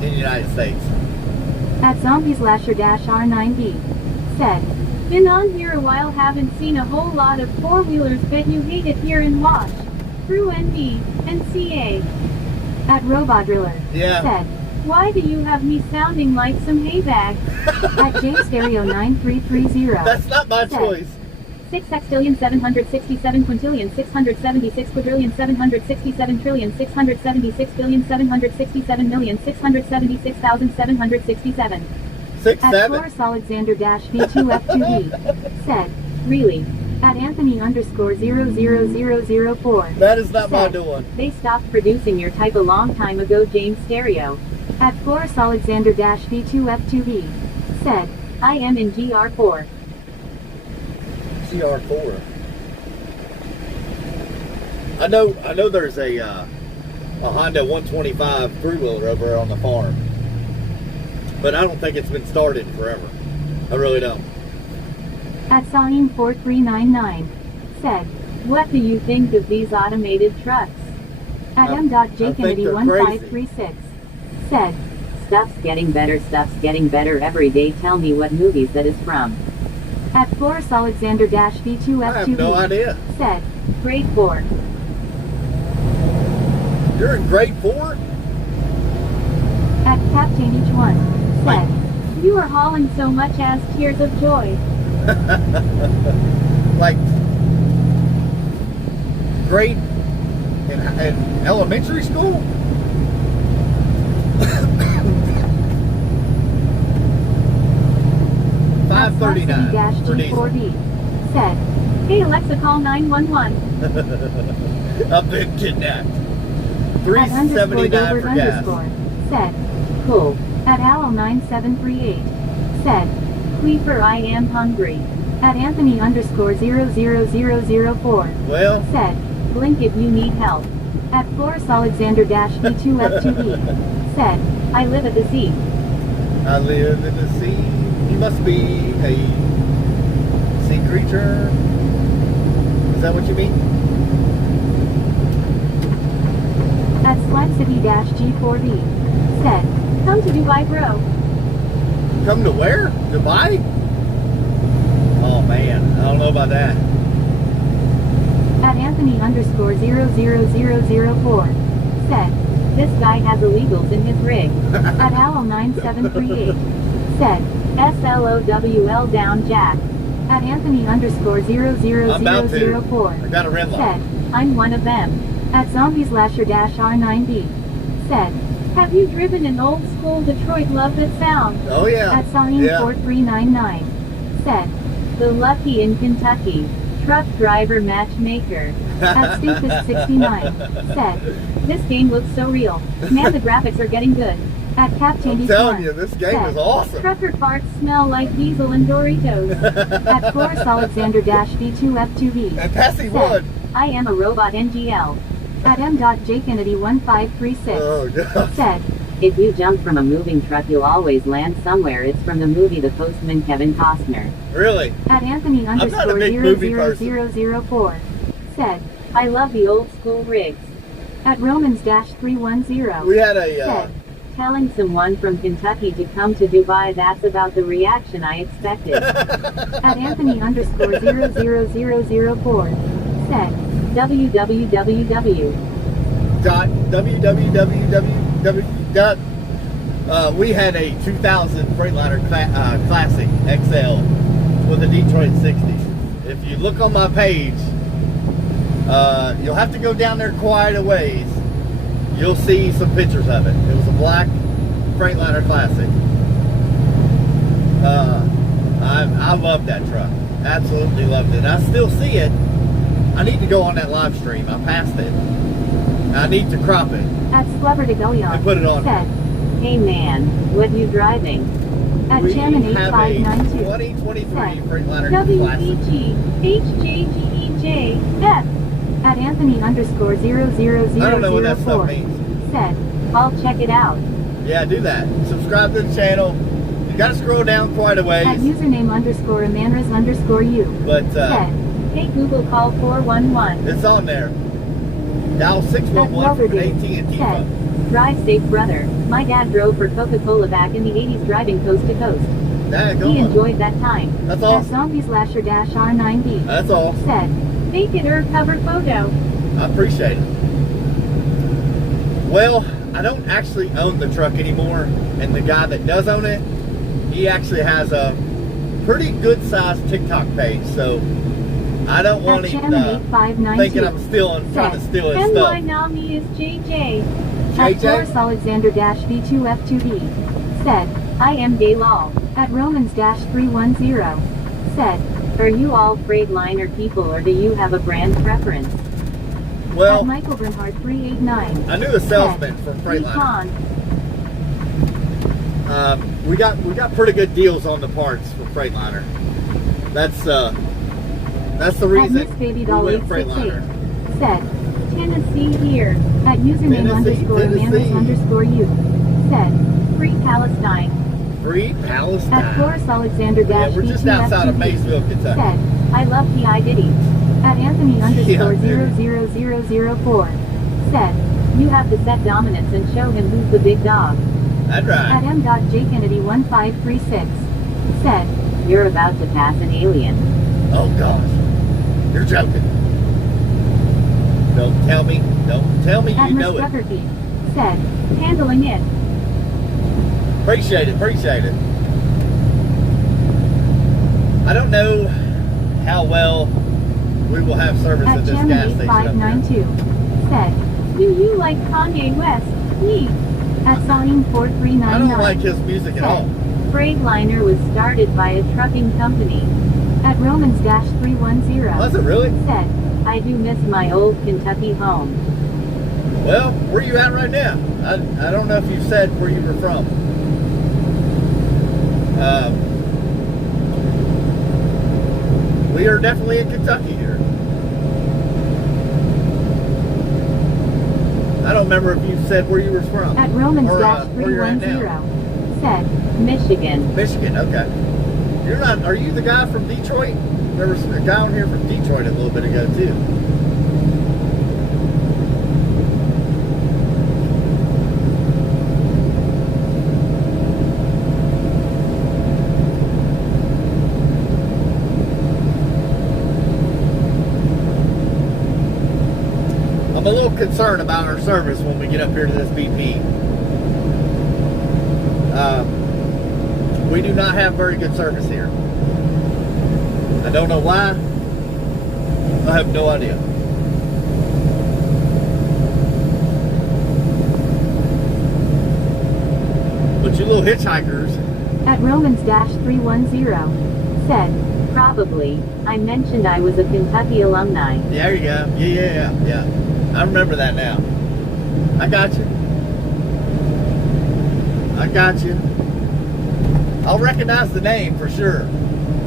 the United States. At Zombie/R9D. Said, been on here a while, haven't seen a whole lot of four-wheelers, bet you hate it here in Wash. Through NB and CA. At Robot Driller. Yeah. Said, why do you have me sounding like some haybag? At JStereo9330. That's not my Said, choice. 6,766,677,676,767,667,766,676,767. 6, At 7. Forrest Alexander-V2F2B. Said, really? At Anthony_00004. That is not my Said, doing. they stopped producing your type a long time ago, James Stereo. At Forrest Alexander-V2F2B. Said, I am in GR4. CR4. I know there's a Honda 125 three-wheeler over there on the farm. But I don't think it's been started forever. I really don't. At Sahin4399. Said, what do you think of these automated trucks? At I m.jkennedy think they're 1536 said, Stuff's getting better every day. Tell me what movies that is from. at Florus Alexander V2F2B I have no idea. said, grade 4. You're in grade 4? At Captain Each One said, you are hauling so much as tears of joy. Like grade in elementary school? At 539 for diesel. G4D said, hey Alexa, call 911. I've been kidnapped. At underscore 379 Dover for gas. underscore said, Cool. at Allo 9738 said, Queeper, I am hungry. At Anthony underscore 00004 Well, said, blink if you need help. At Florus Alexander V2F2B said, I live at the sea. I live in the sea. He must be a sea creature. Is that what you mean? At Slime City G4D said, come to Dubai, bro. Come to where? Dubai? Oh man, I don't know about that. At Anthony underscore 00004 said, this guy has illegals in his rig. At Allo 9738 said, SLOWL down Jack. At Anthony underscore 00004 I got a red light. said, I'm one of them. At Zombies-R9B said, have you driven an old school Detroit? Love that sound. Oh yeah. At Salim4399 said, the lucky in Kentucky truck driver matchmaker. At Stupid69 said, this game looks so real. Man, the graphics are getting good. At Captain I'm telling you, this game said, is awesome. trucker farts smell like diesel and Doritos. At Florus Alexander V2F2B And Passy said, won. I am a robot NGL. At m.jkennedy 1536 Oh god. said, If you jump from a moving truck, you'll always land somewhere. It's from the movie The Postman, Kevin Costner. Really? at Anthony not a underscore big movie person. 00004 said, I love the old school rigs. At Romans-310 We had a said, Telling someone from Kentucky to come to Dubai, that's about the reaction I expected. at Anthony underscore 00004 said, www. www. We had a 2000 Freightliner Classic XL with a Detroit 60. If you look on my page, you'll have to go down there quite a ways. You'll see some pictures of it. It was a black Freightliner Classic. I loved that truck. Absolutely loved it. I still see it. I need to go on that live stream. I passed it. I need to crop it at Slubberdigullion and put it on. said, Hey man, what you driving? at We Chairman have a 8592 2023 said, Freightliner Classic. WEGHJGEJF at Anthony underscore 00004 I don't know what that stuff means. said, I'll check it out. Yeah, do that. Subscribe to the channel. You got to scroll down quite a at ways. username underscore Amanras underscore U But said, hey Google call 411 it's on there. Dial 611 for an AT&T said, phone. Drive safe, brother. My dad drove for Coca-Cola back in the 80s, driving coast to coast. Dang, go He on. enjoyed that time. That's at awesome. Zombies-R9B That's all. said, make it her cover photo. I appreciate it. Well, I don't actually own the truck anymore, and the guy that does own it, he actually has a pretty good sized TikTok page, so I don't want At him Chairman 8592 thinking I'm trying to steal his and stuff. my Nami is JJ. JJ? At Taurus Alexander V2F2B said, I am gay lol. At Romans-310 said, Are you all Freightliner people, or do you have a brand preference? Well, at Michael Bernhard 389 I knew a salesman from Freightliner. We got pretty good deals on the parts for Freightliner. That's the at reason Miss Baby we Doll went 868 Freightliner. said, Tennessee here. At username underscore Amandas underscore U said, Free Palestine. Free At Palestine. Florus Alexander Yeah, we're just outside of Maysville, Kentucky. said, I love P.I. Diddy. At Anthony underscore Yeah, 00004 said, You have to set dominance and show him who's the big dog. That's right. At M.JKennedy1536 said, You're about to pass an alien. Oh gosh. You're joking. Don't tell me at you know it. Mustafa said, handling it. Appreciate it. I don't know how well we will have service At at this gas station up here. Gemini592 said, Do you like Kanye West? Me. At Salim4399 I don't like his music at all. Freightliner was started by a trucking company. At Romans-310 Was it really? said, I do miss my old Kentucky home. Well, where you at right now? I don't know if you said where you were from. We are definitely in Kentucky here. I don't remember if you said where you were from. At where you're at Romans-310 now. said, Michigan. Michigan, okay. Are you the guy from Detroit? There was a guy on here from Detroit a little bit ago too. I'm a little concerned about our service when we get up here to this BP. We do not have very good service here. I don't know why. I have no idea. But you little hitchhikers. at Romans-310 said, Probably. I mentioned I was a Kentucky alumni. There you go. Yeah. I remember that now. I got you. I'll recognize the name for sure.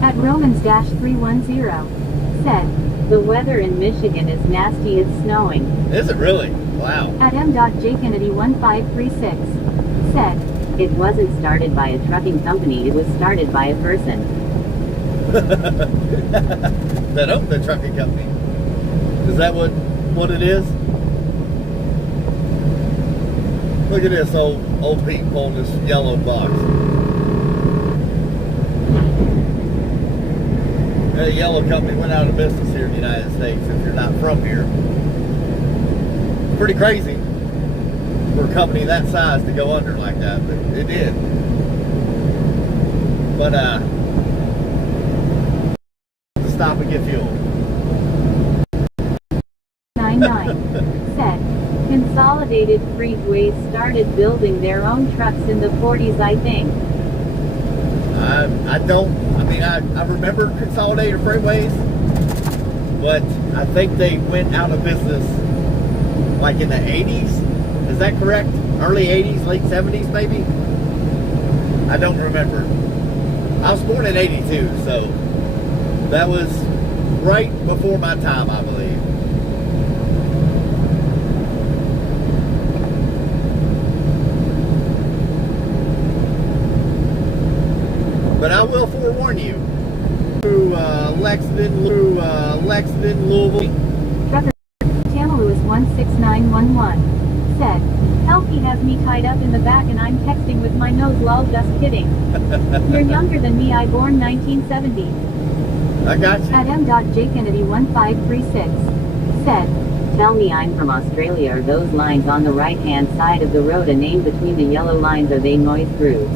at Romans-310 said, The weather in Michigan is nasty, it's snowing. Is it really? Wow. at M.JKennedy1536 said, It wasn't started by a trucking company, it was started by a person. That owned the trucking company. Is that what it is? Look at this old Pete pulling this yellow box. The yellow company went out of business here in the United States if you're not from here. Pretty crazy for a company that size to go under like that, but it did. But to stop and get fuel. 99 said, Consolidated Freightways started building their own trucks in the 40s, I think. I remember Consolidated Freightways, but I think they went out of business like in the 80s. Is that correct? Early 80s, late 70s maybe? I don't remember. I was born in 82, so that was right before my time, I believe. But I will forewarn you, through Lexington, Louisville. Trucker Tamalou16911 said, Help, he has me tied up in the back and I'm texting with my nose, lol, just kidding. You're younger than me, I born 1970. I got you. At M.JKennedy1536 said, Tell me I'm from Australia. Are those lines on the right-hand side of the road a name between the yellow lines? Are they noise grooves?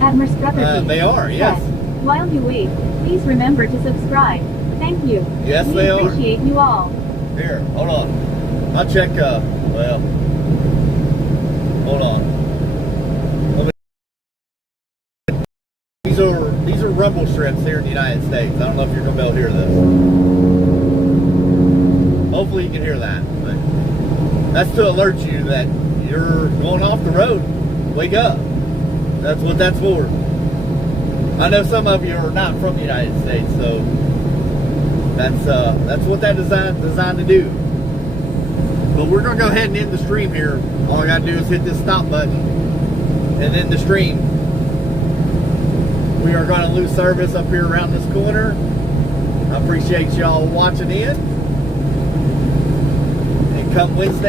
at Merstrucker They are, yes. said, While you wait, please remember to subscribe. Thank you. Yes, We they are. appreciate you all. Here, hold on. I'll check, hold on. These are rumble strips here in the United States. I don't know if you're going to be able to hear this. Hopefully you can hear that. But that's to alert you that you're going off the road. Wake up. That's what that's for. I know some of you are not from the United States, so that's what that designed to do. But we're gonna go ahead and end the stream here. All I gotta do is hit this stop button and end the stream. We are gonna lose service up here around this corner. I appreciate y'all watching in. And come Wednesday